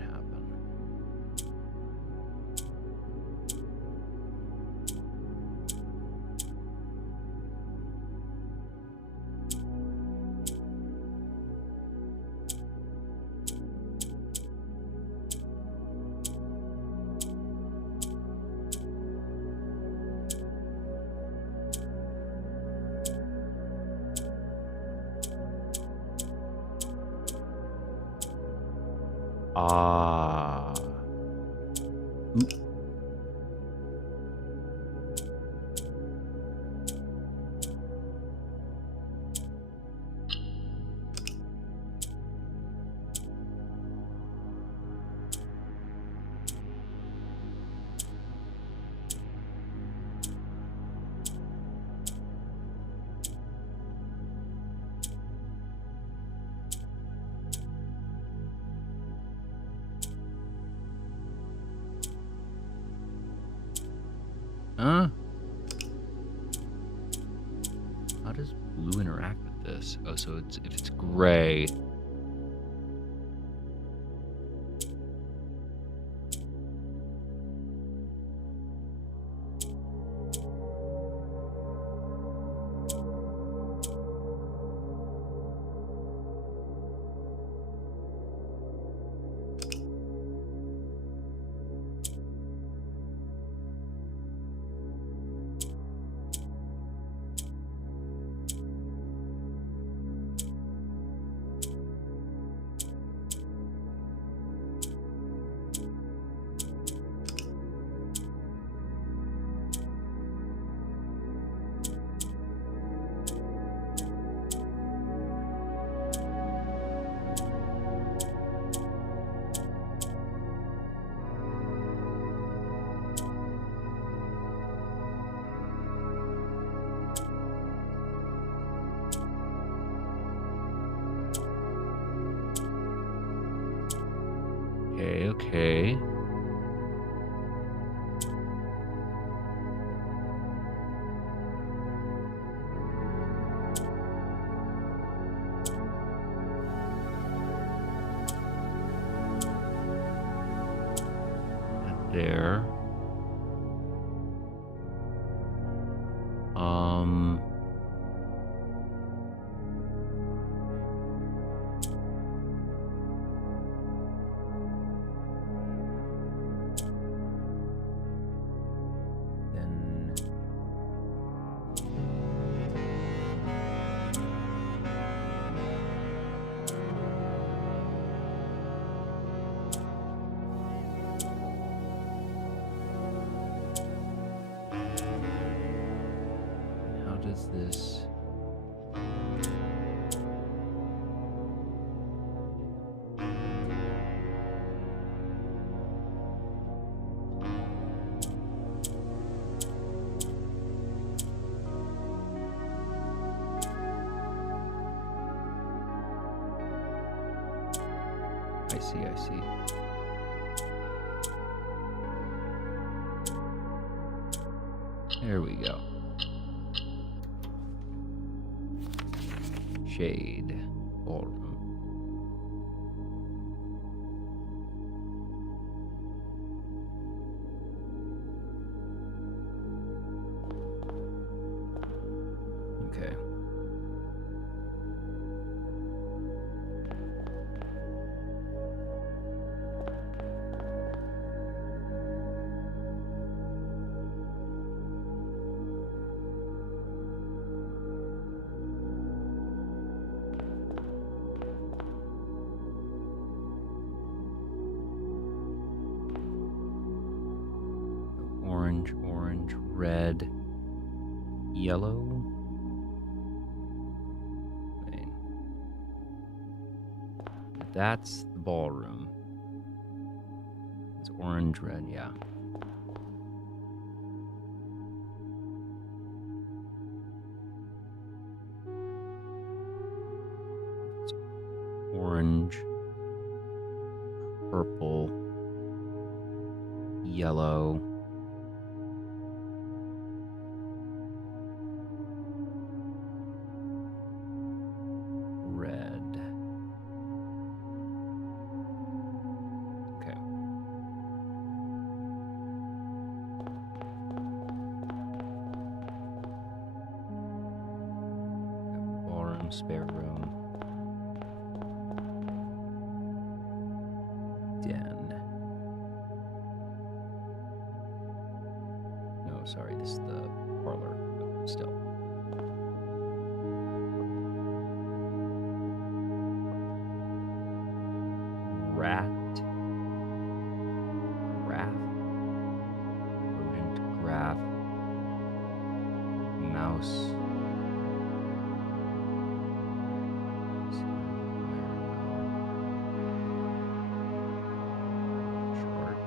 Ah. Oop. Huh? How does blue interact with this? Oh, so if it's gray. Okay. That there. Then how does this? I see. There we go. Shade. Ballroom. Okay. Orange, red, yellow. Okay. That's the ballroom. It's orange, red, yeah. It's orange, purple, yellow, red. Okay. Ballroom, spare room. Den. No, sorry, this is the parlor, but still. Rat. Graph. Rodent graph. Mouse. Chart.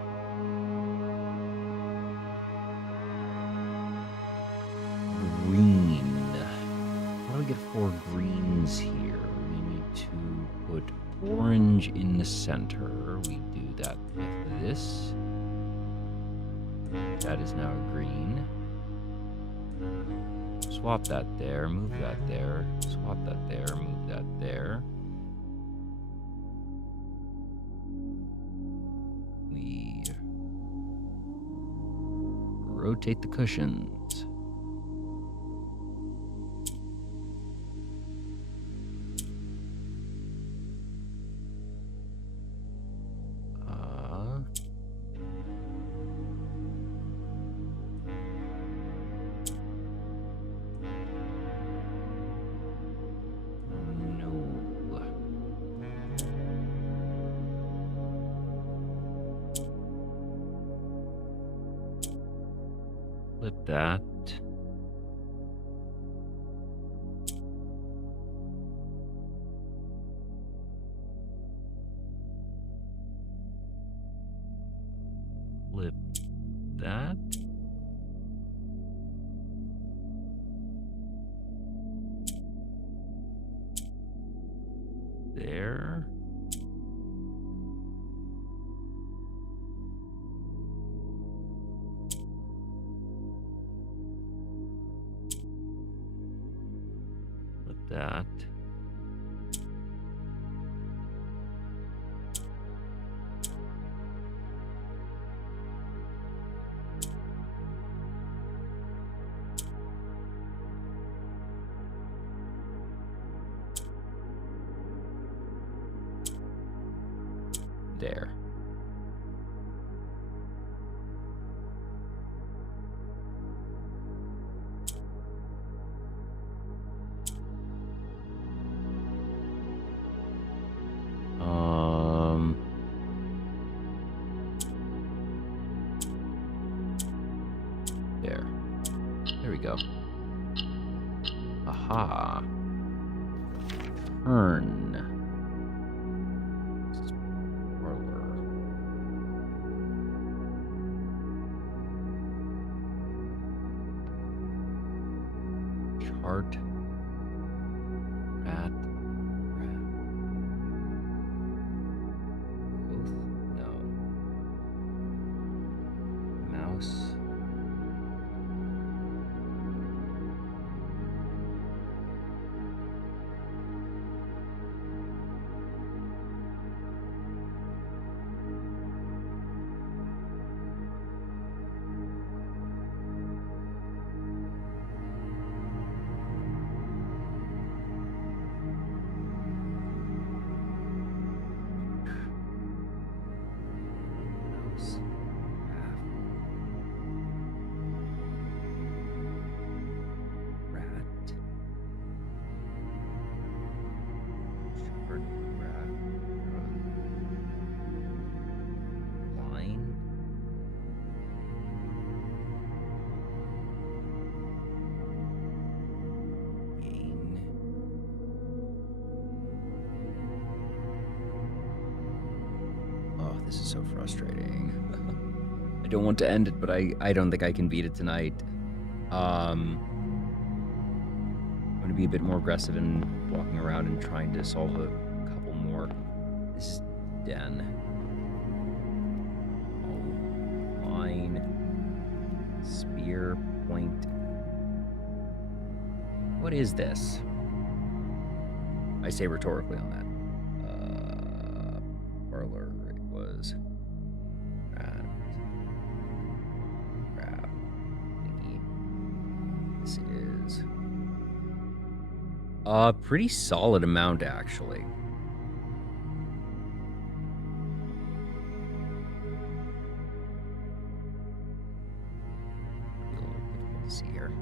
Green. How do we get 4 greens here? We need to put orange in the center. We do that with this. That is now a green. Swap that there, move that there, swap that there, move that there. We rotate the cushions. Flip that. Flip that. There. That. There. There we go. Aha. Turn. Parlor. Chart. Rat. Both? No. Mouse. This is so frustrating. I don't want to end it, but I don't think I can beat it tonight. I'm going to be a bit more aggressive in walking around and trying to solve a couple more den. Line. Spear point. What is this? I say rhetorically on that. Parlor. It was. Crap. Thingy. This is a pretty solid amount, actually. Let's see here.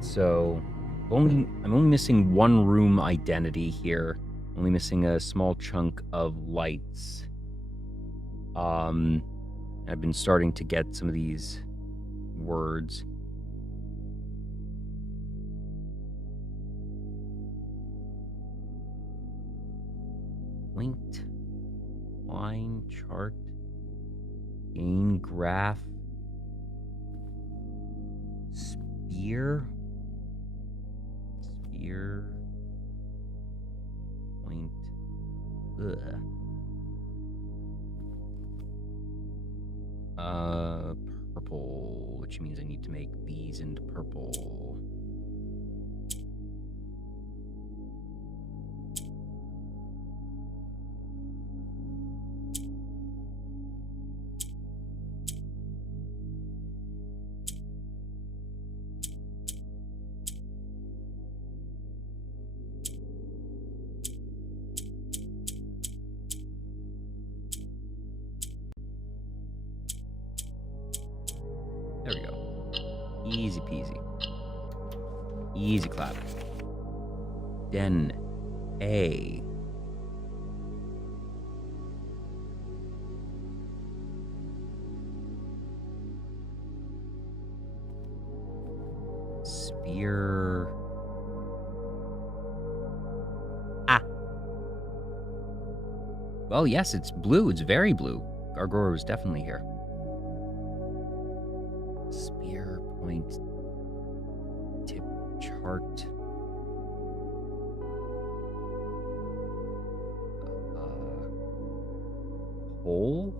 So, I'm only missing one room identity here. Only missing a small chunk of lights. I've been starting to get some of these words. Linked line chart. Gain graph. Spear. Spear. Point. Ugh. Purple, which means I need to make these into purple. There we go. Easy peasy. Easy clap. Den A. Spear. Ah. Well, yes, it's blue. It's very blue. Gargora was definitely here. Spear point tip chart. Hole?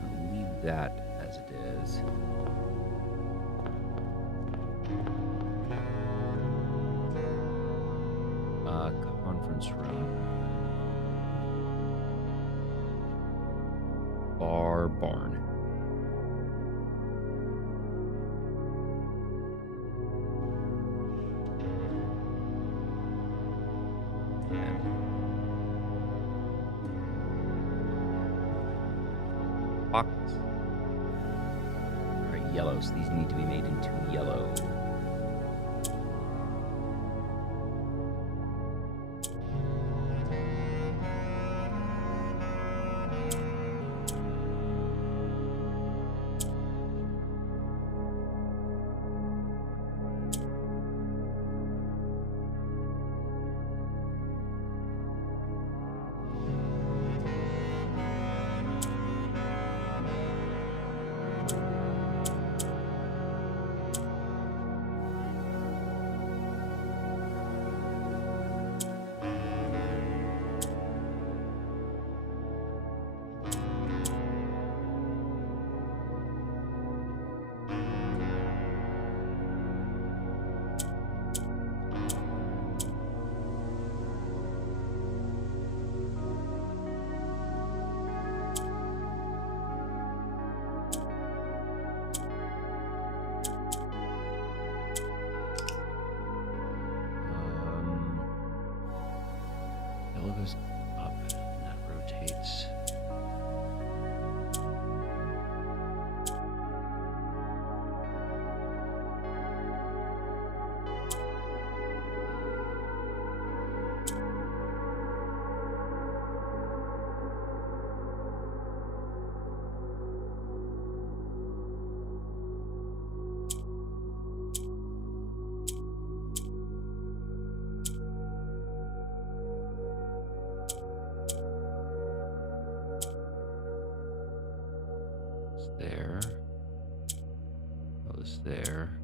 I'll leave that as it is. Conference room. Barn. Box. Alright, yellow. So these need to be made into yellow. Yellow goes up, and that rotates. Goes there. Goes there.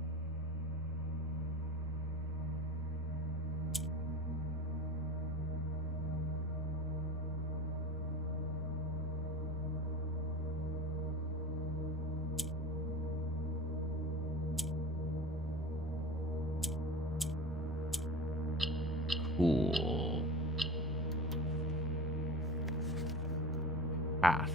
Cool. Path.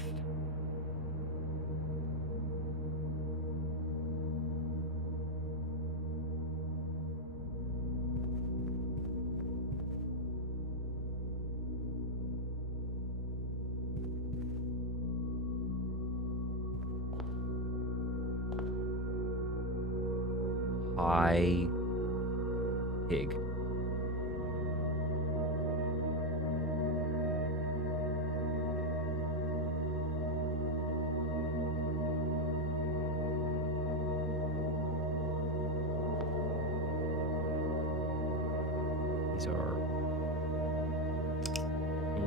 High pig. These are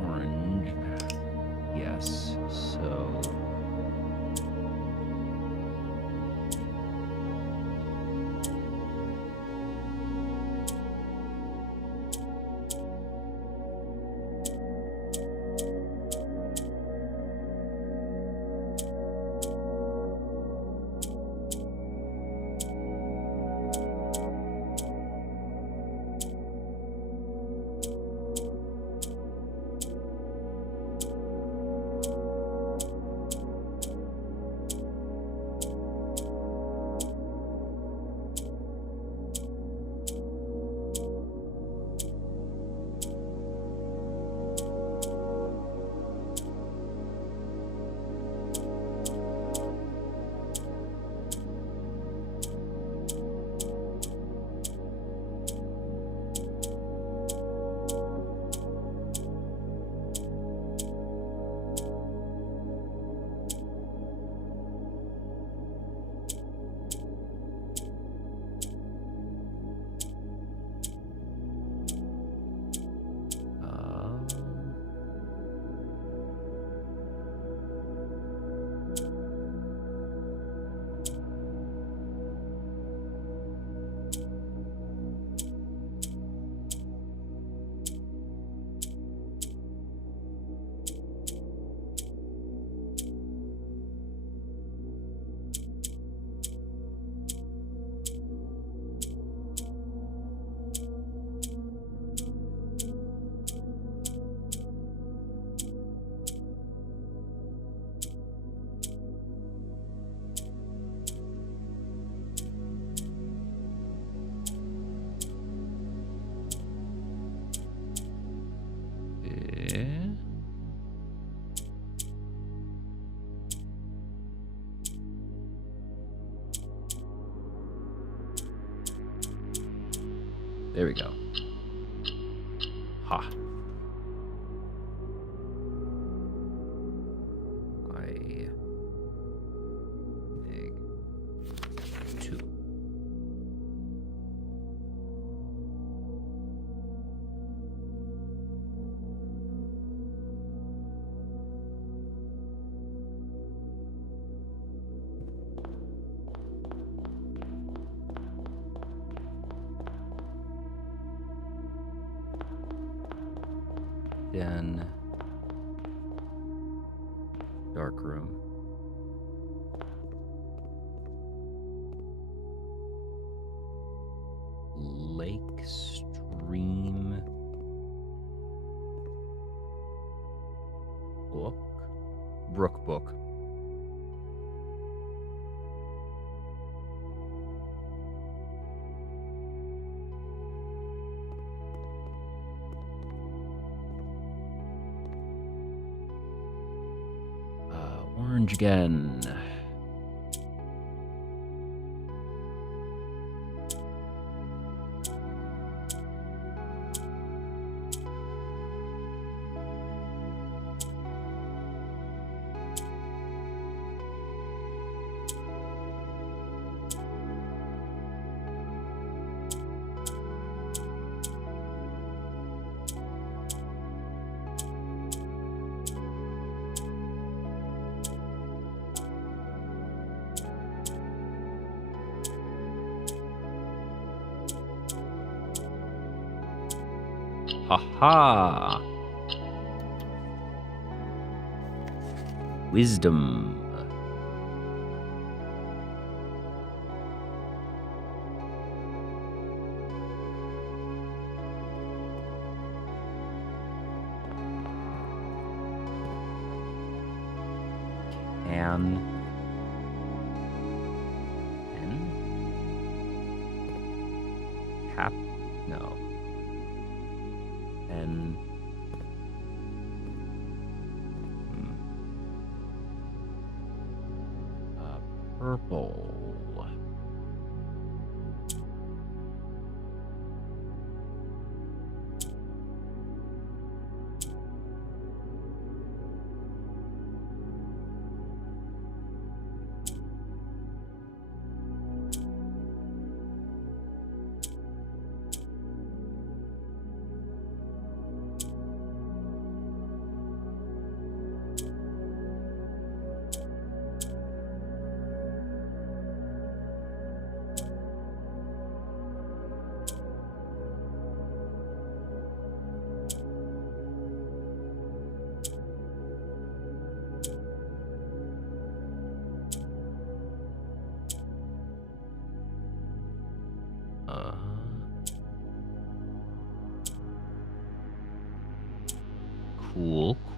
orange. Yes, so there we go. Ha. I egg 2. Then dark room. Lake stream book. Brook book. Orange again. Ha. Wisdom. Can. Cap. No. And. Purple.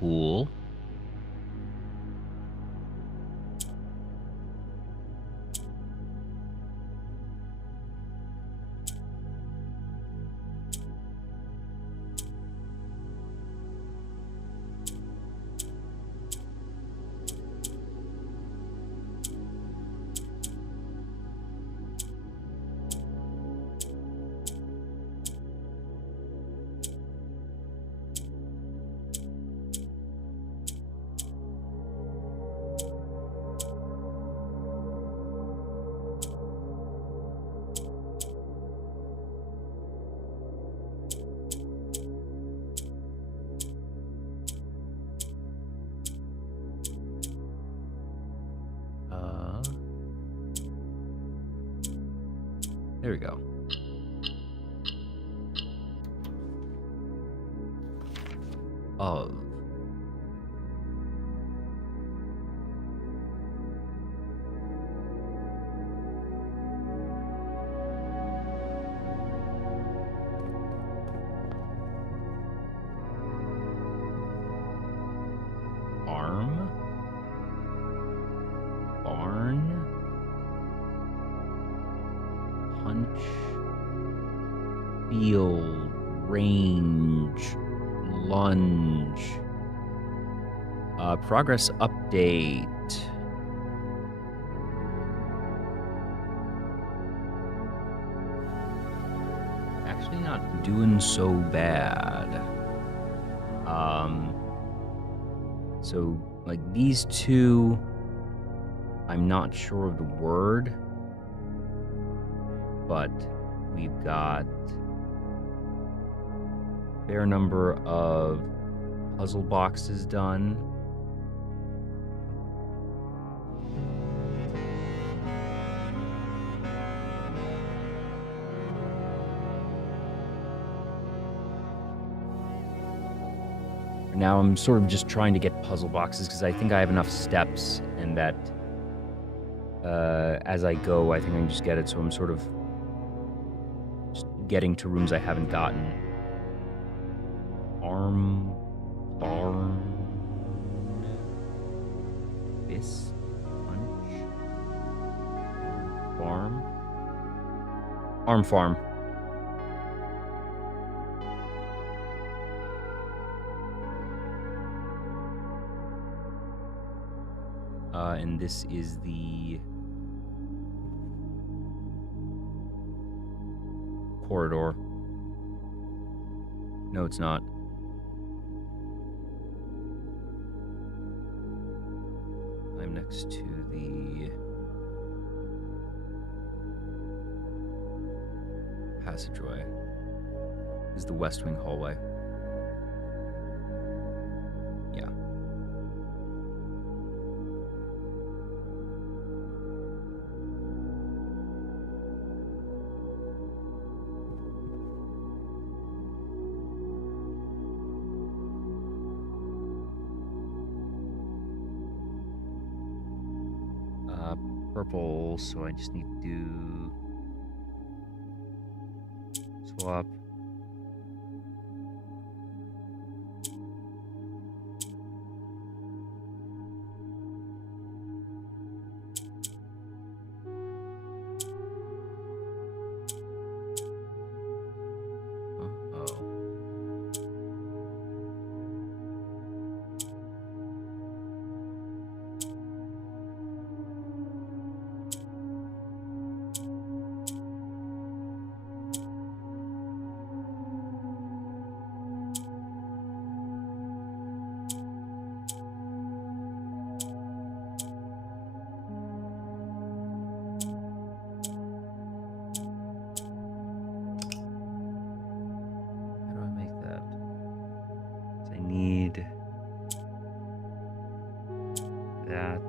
Cool. There we go. Of. Arm. Barn. Punch. Field. Range. Lunge. Progress update. Actually not doing so bad. So like these two, I'm not sure of the word, but we've got a fair number of puzzle boxes done. Now I'm sort of just trying to get puzzle boxes because I think I have enough steps and that as I go, I think I can just get it. So I'm sort of just getting to rooms I haven't gotten. Arm, barn, fist, punch, farm, arm farm. And this is the corridor. No, it's not. I'm next to the passageway. This is the West Wing hallway. Yeah. purple, so I just need to do swap. That.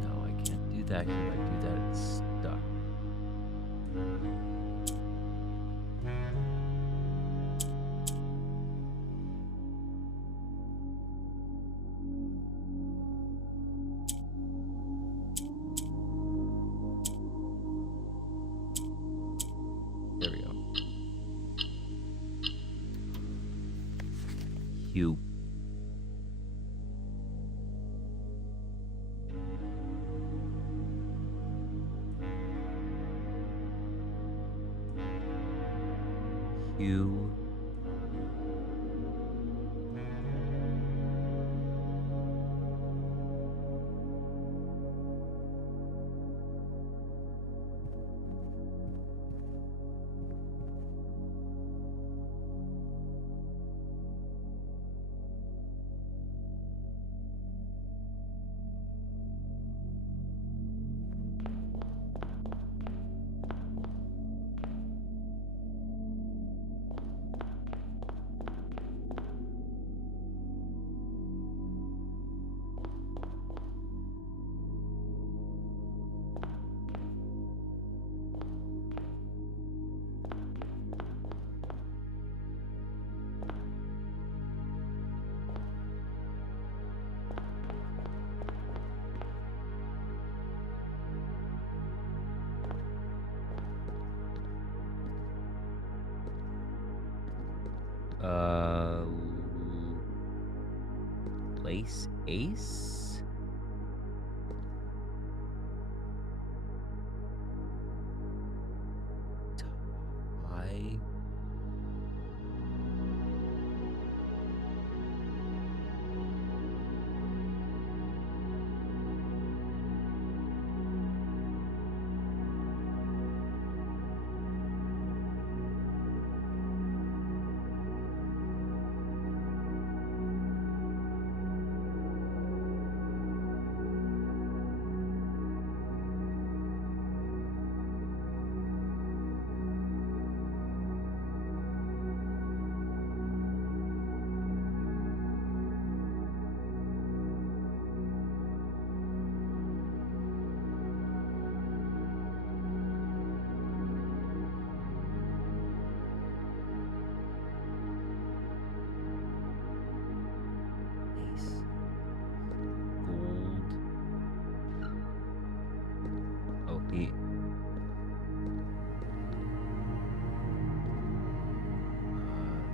No, I can't do that. If I do that, it's stuck. There we go. Hue. Hue. Place ace? Tie?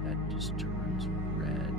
That just turns red.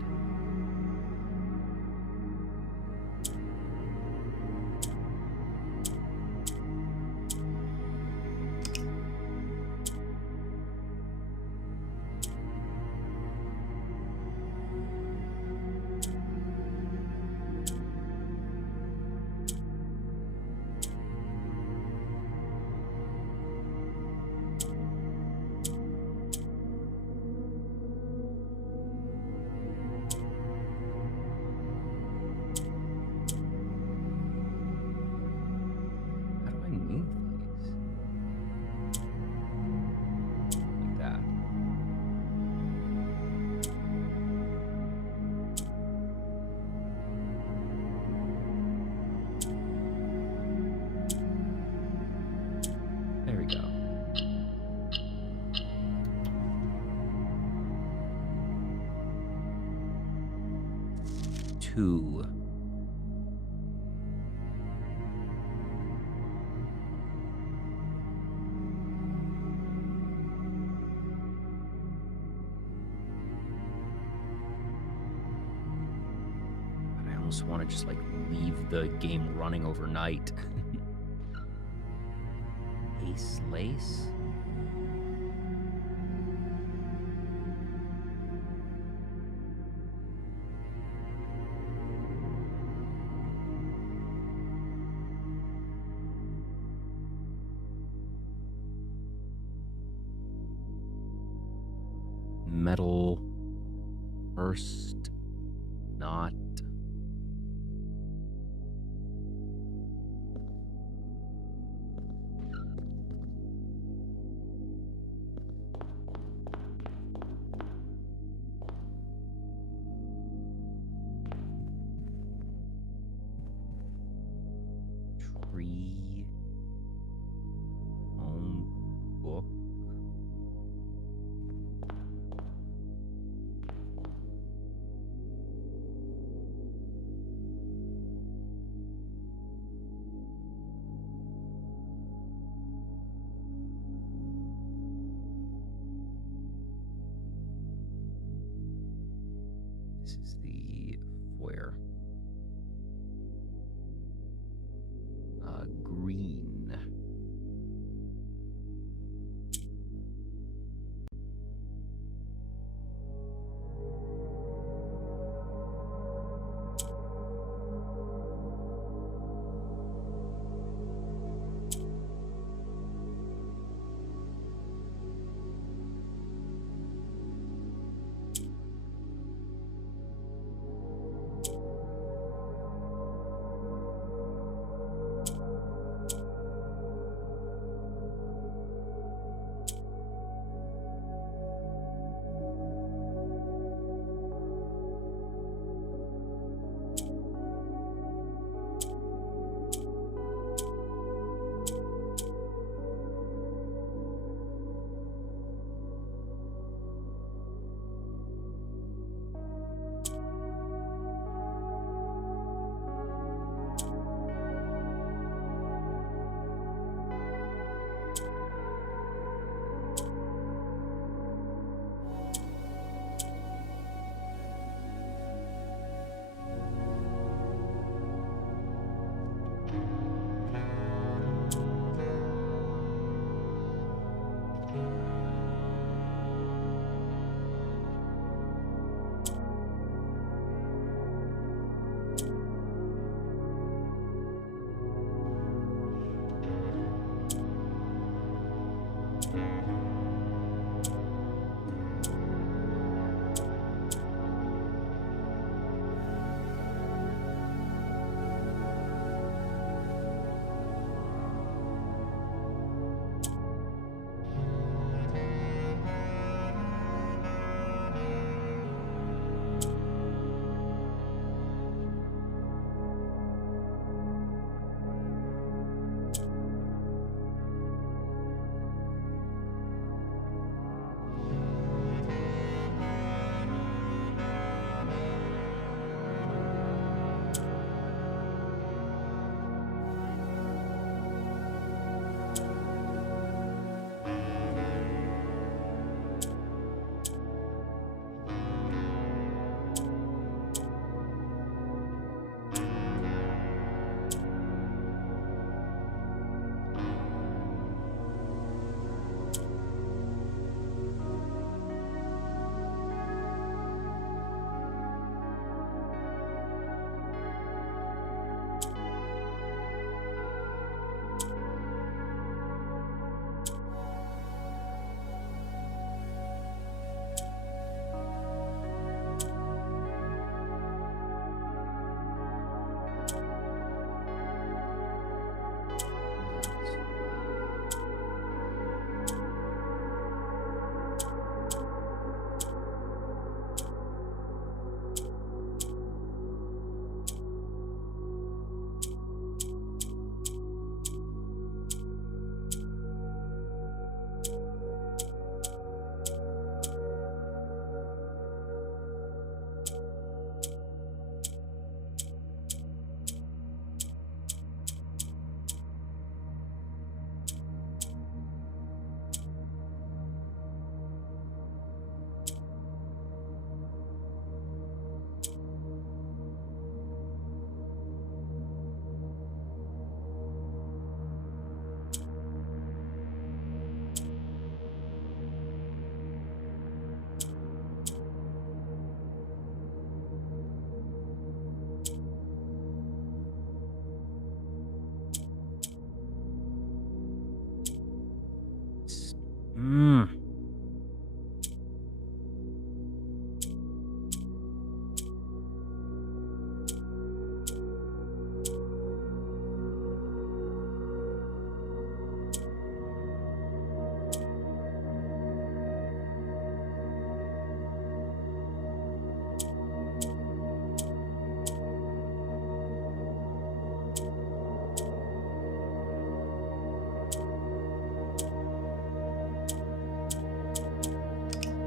2. I almost want to just like leave the game running overnight. Ace Lace? Metal first, not. Tree. Home book. This is the foyer. Green.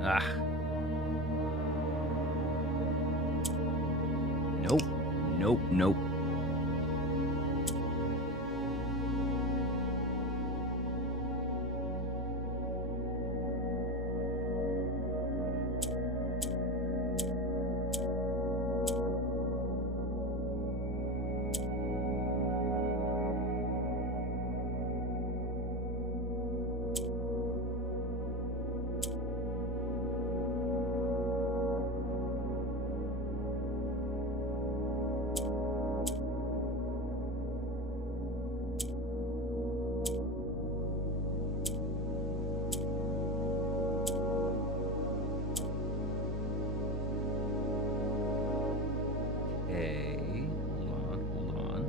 Ah. Nope. Nope. Nope. Okay, hold on.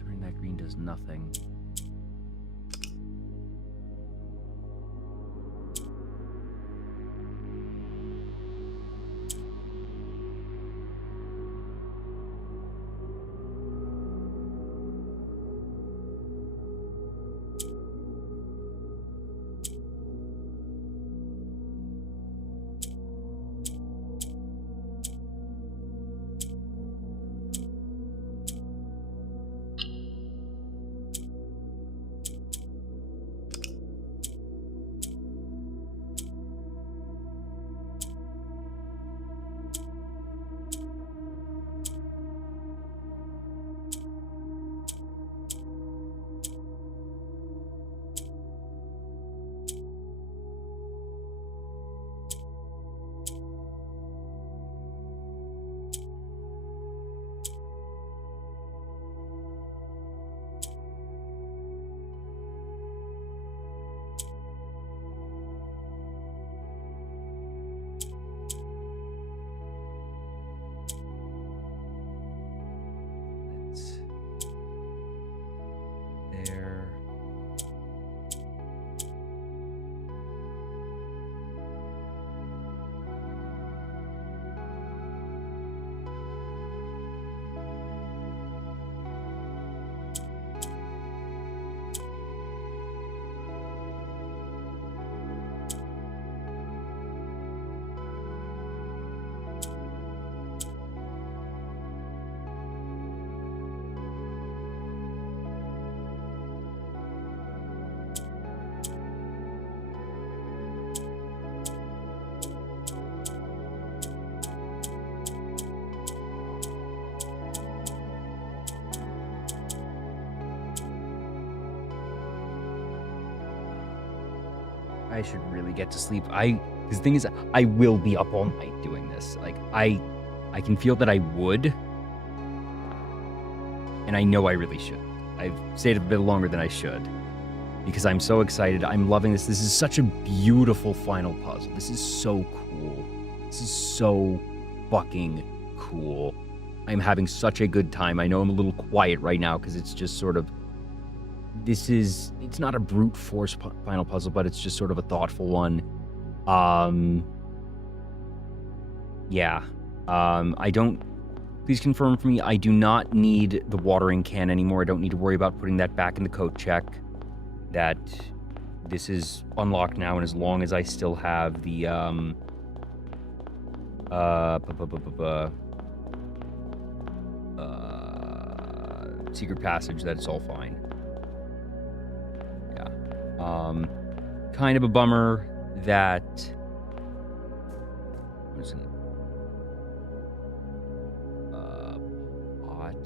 Turning that green does nothing. There. I should really get to sleep. Because the thing is, I will be up all night doing this. Like, I can feel that I would, and I know I really should. I've stayed a bit longer than I should, because I'm so excited. I'm loving this. This is such a beautiful final puzzle. This is so cool. This is so fucking cool. I'm having such a good time. I know I'm a little quiet right now, because it's just sort of, it's not a brute force final puzzle, but it's just sort of a thoughtful one. Yeah. Please confirm for me, I do not need the watering can anymore. I don't need to worry about putting that back in the coat check. That this is unlocked now, and as long as I still have the, secret passage that it's all fine. Yeah. Kind of a bummer that... What is it? Pot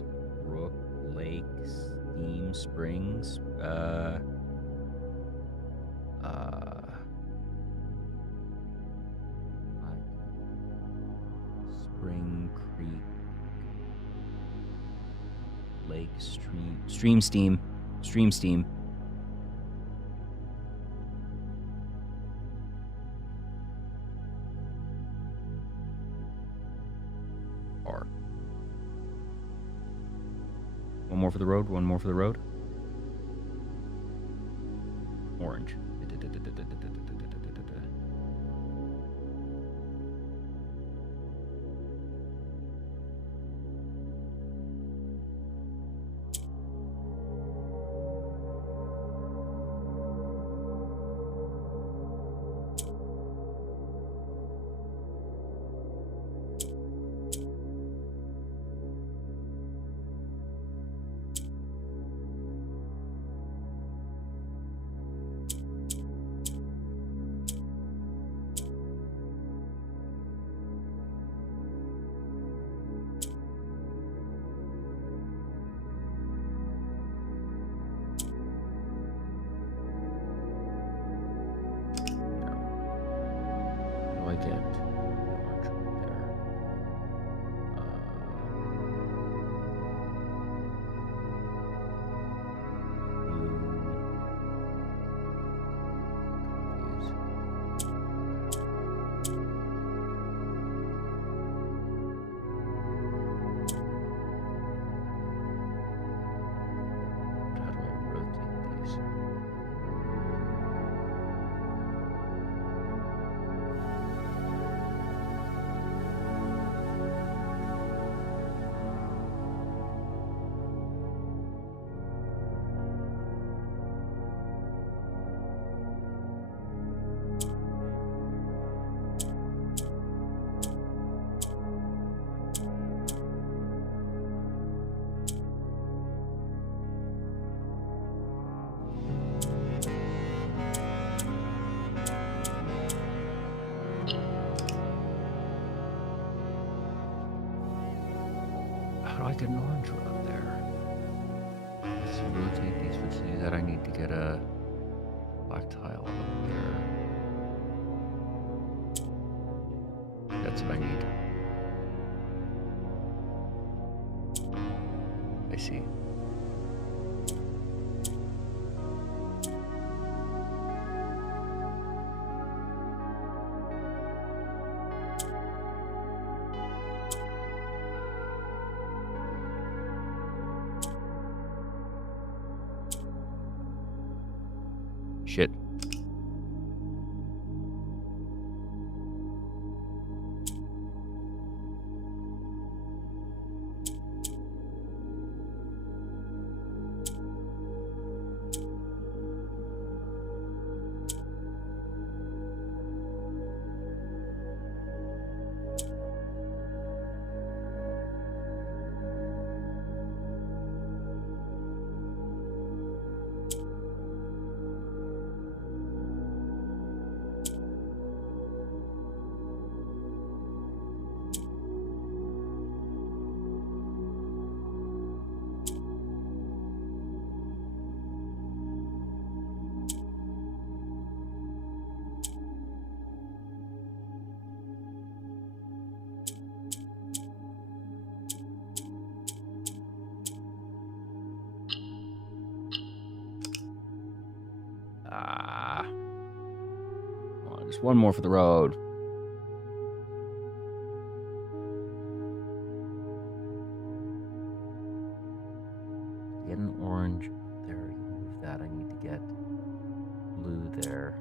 Brook Lake Steam Springs. Spring Creek Lake Stream Steam. R. One more for the road. Orange. I get orange right there. How do I rotate these? How do I get an orange one up there? Let's rotate these for see that I need to get a black tile up there. That's what I need. I see. Shit. Come on, just one more for the road. Get an orange up there. Remove that. I need to get blue there.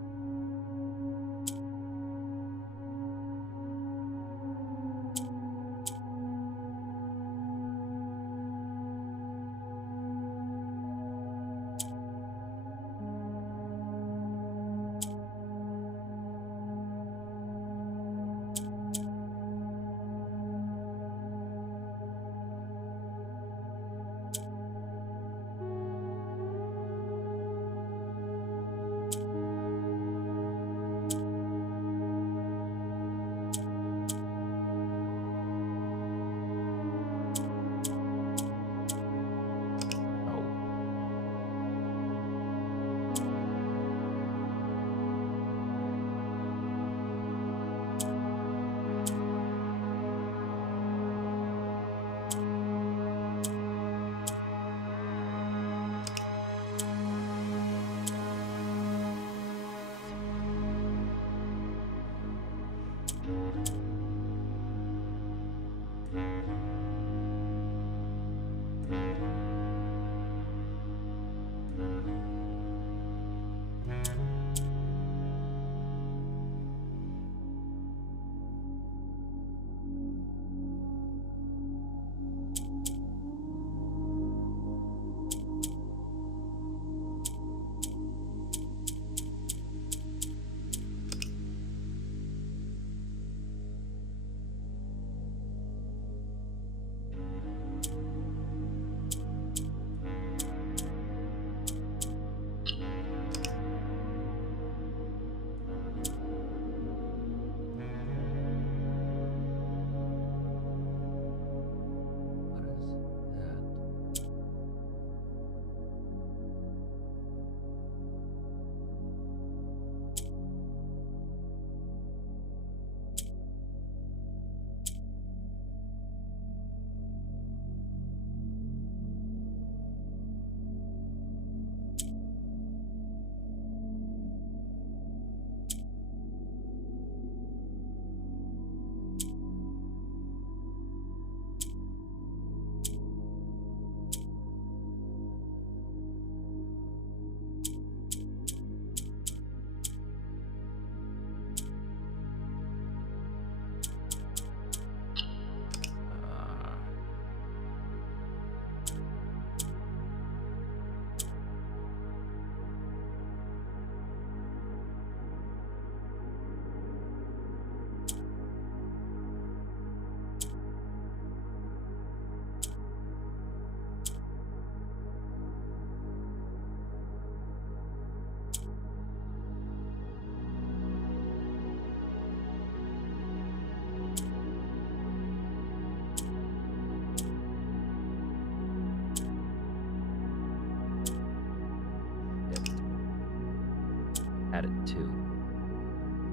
had it too.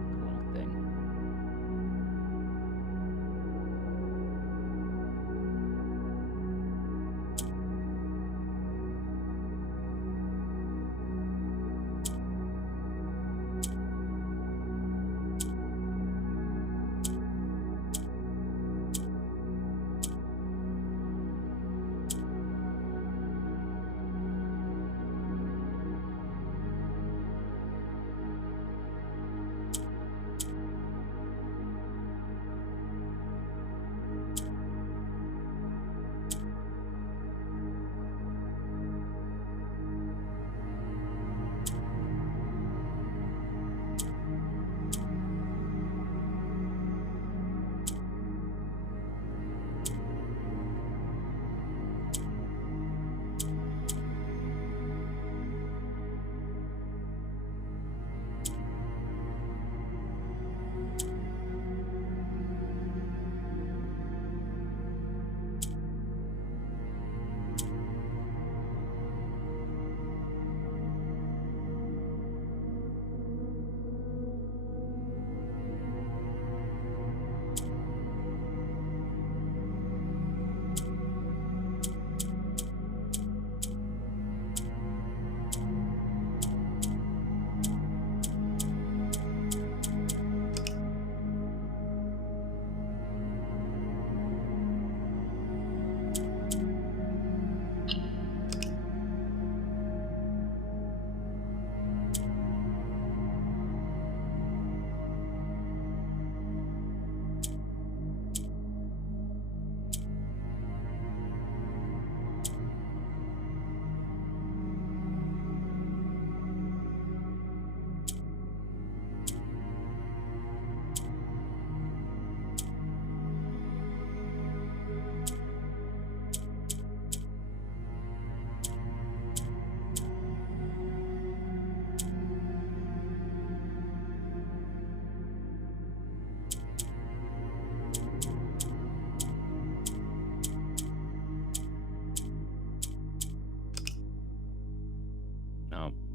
The wrong thing.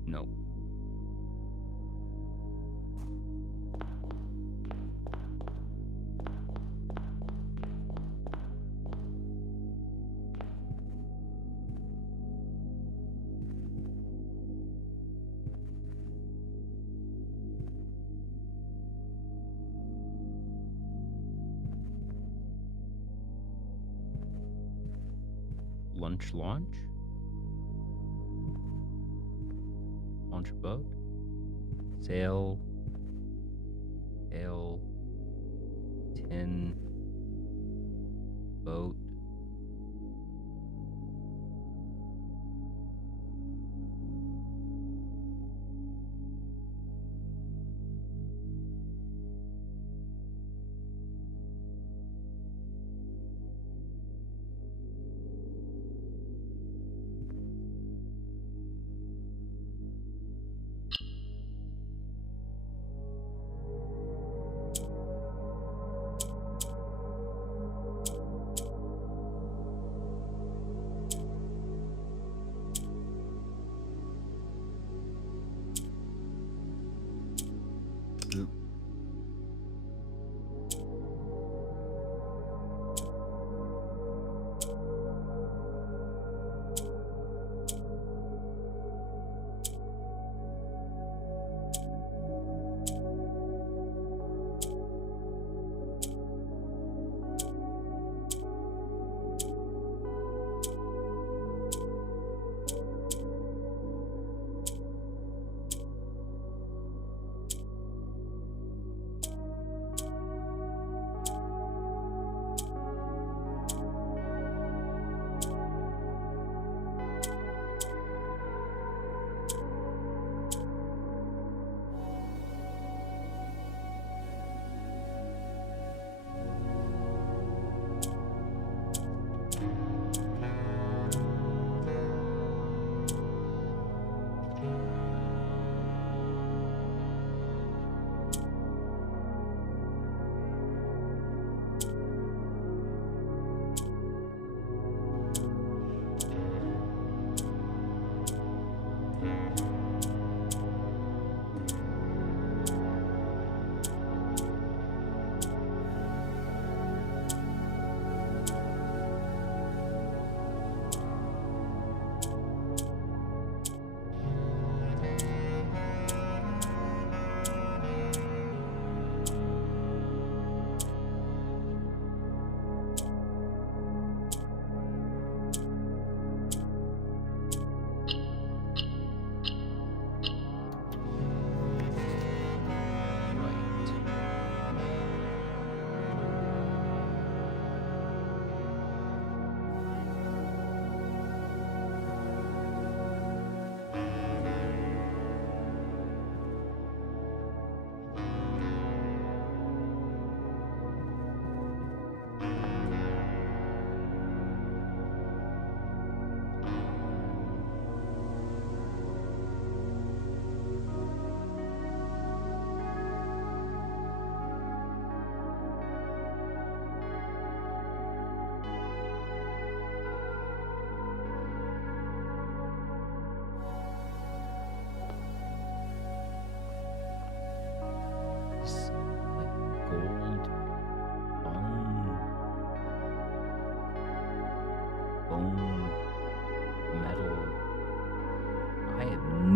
No. Launch? Launch a boat? Sail, tin, boat.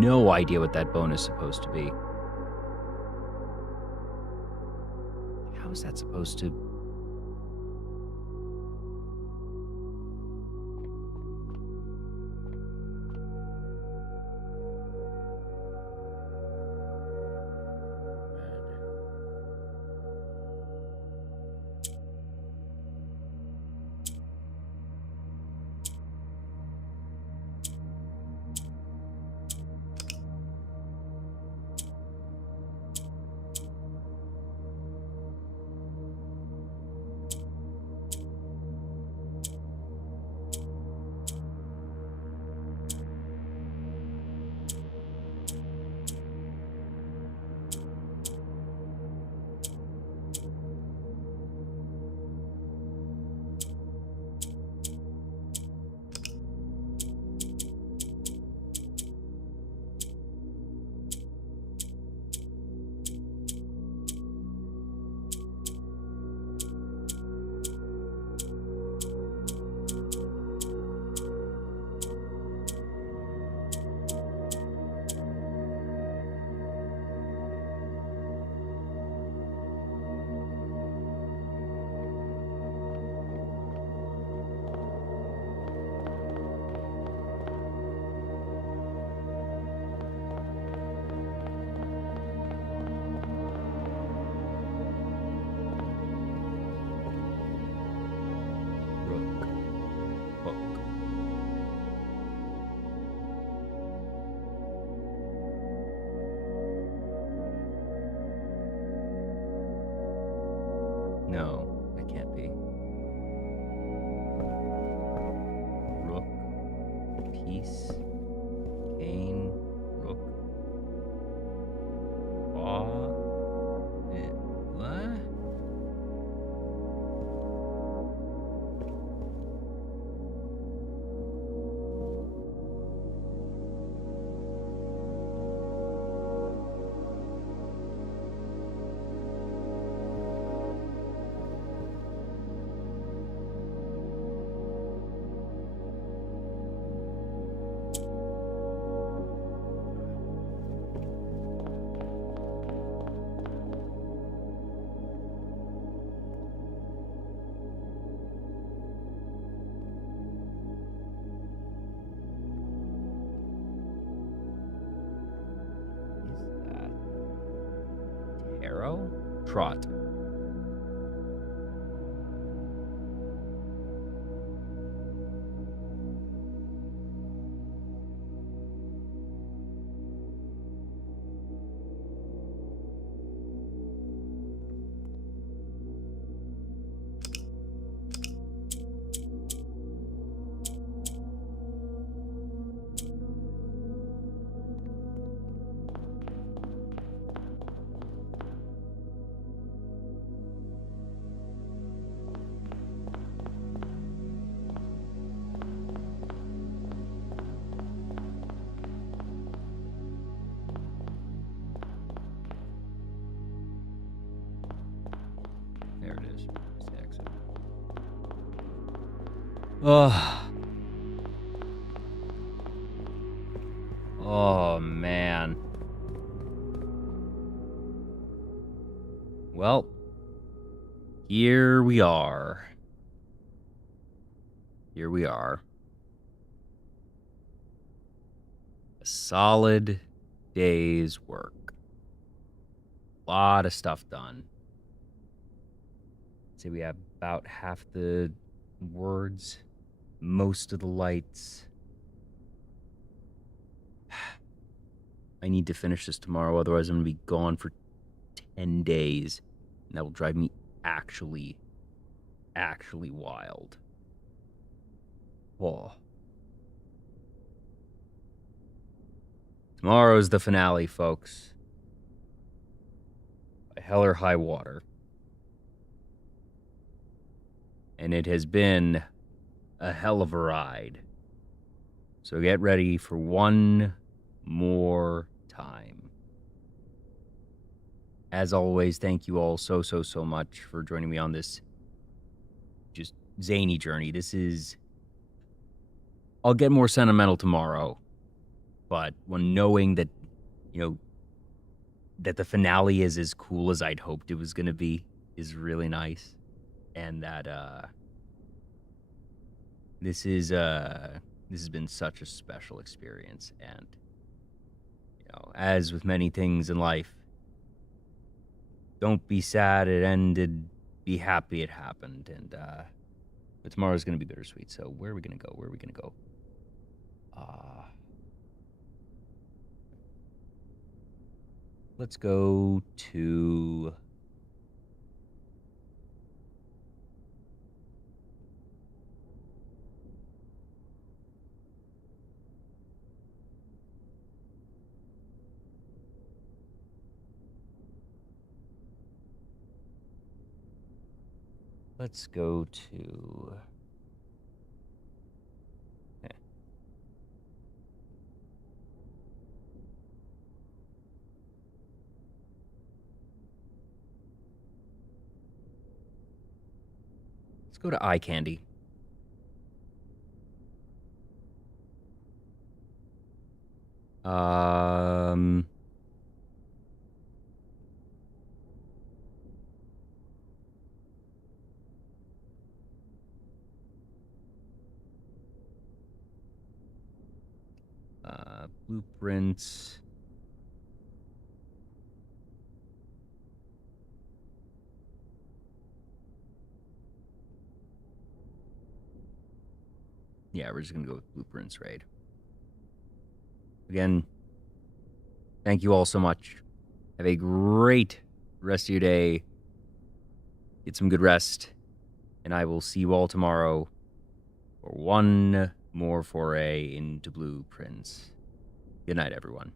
no idea what that bone is supposed to be. How is that supposed to... No, that can't be. Rook, piece, cane, rook, paw. What? Arrow? Trot. There it is. Exit. Oh, man. Well, here we are. Here we are. A solid day's work. A lot of stuff done. Say we have about half the words, most of the lights. I need to finish this tomorrow, otherwise I'm going to be gone for 10 days. And that will drive me actually wild. Oh. Tomorrow's the finale, folks. By hell or high water. And it has been a hell of a ride. So get ready for one more time. As always, thank you all so much for joining me on this just zany journey. I'll get more sentimental tomorrow, but when knowing that, you know, that the finale is as cool as I'd hoped it was gonna be is really nice, and that this has been such a special experience, and as with many things in life, don't be sad it ended, be happy it happened, and but tomorrow's gonna be bittersweet. So where are we gonna go? Where are we gonna go? Uh let's go to let's go to eh, let's go to eye candy. Um blueprints. Yeah, we're just gonna go with blueprints raid. Again, thank you all so much. Have a great rest of your day. Get some good rest. And I will see you all tomorrow for one more foray into blueprints. Good night, everyone.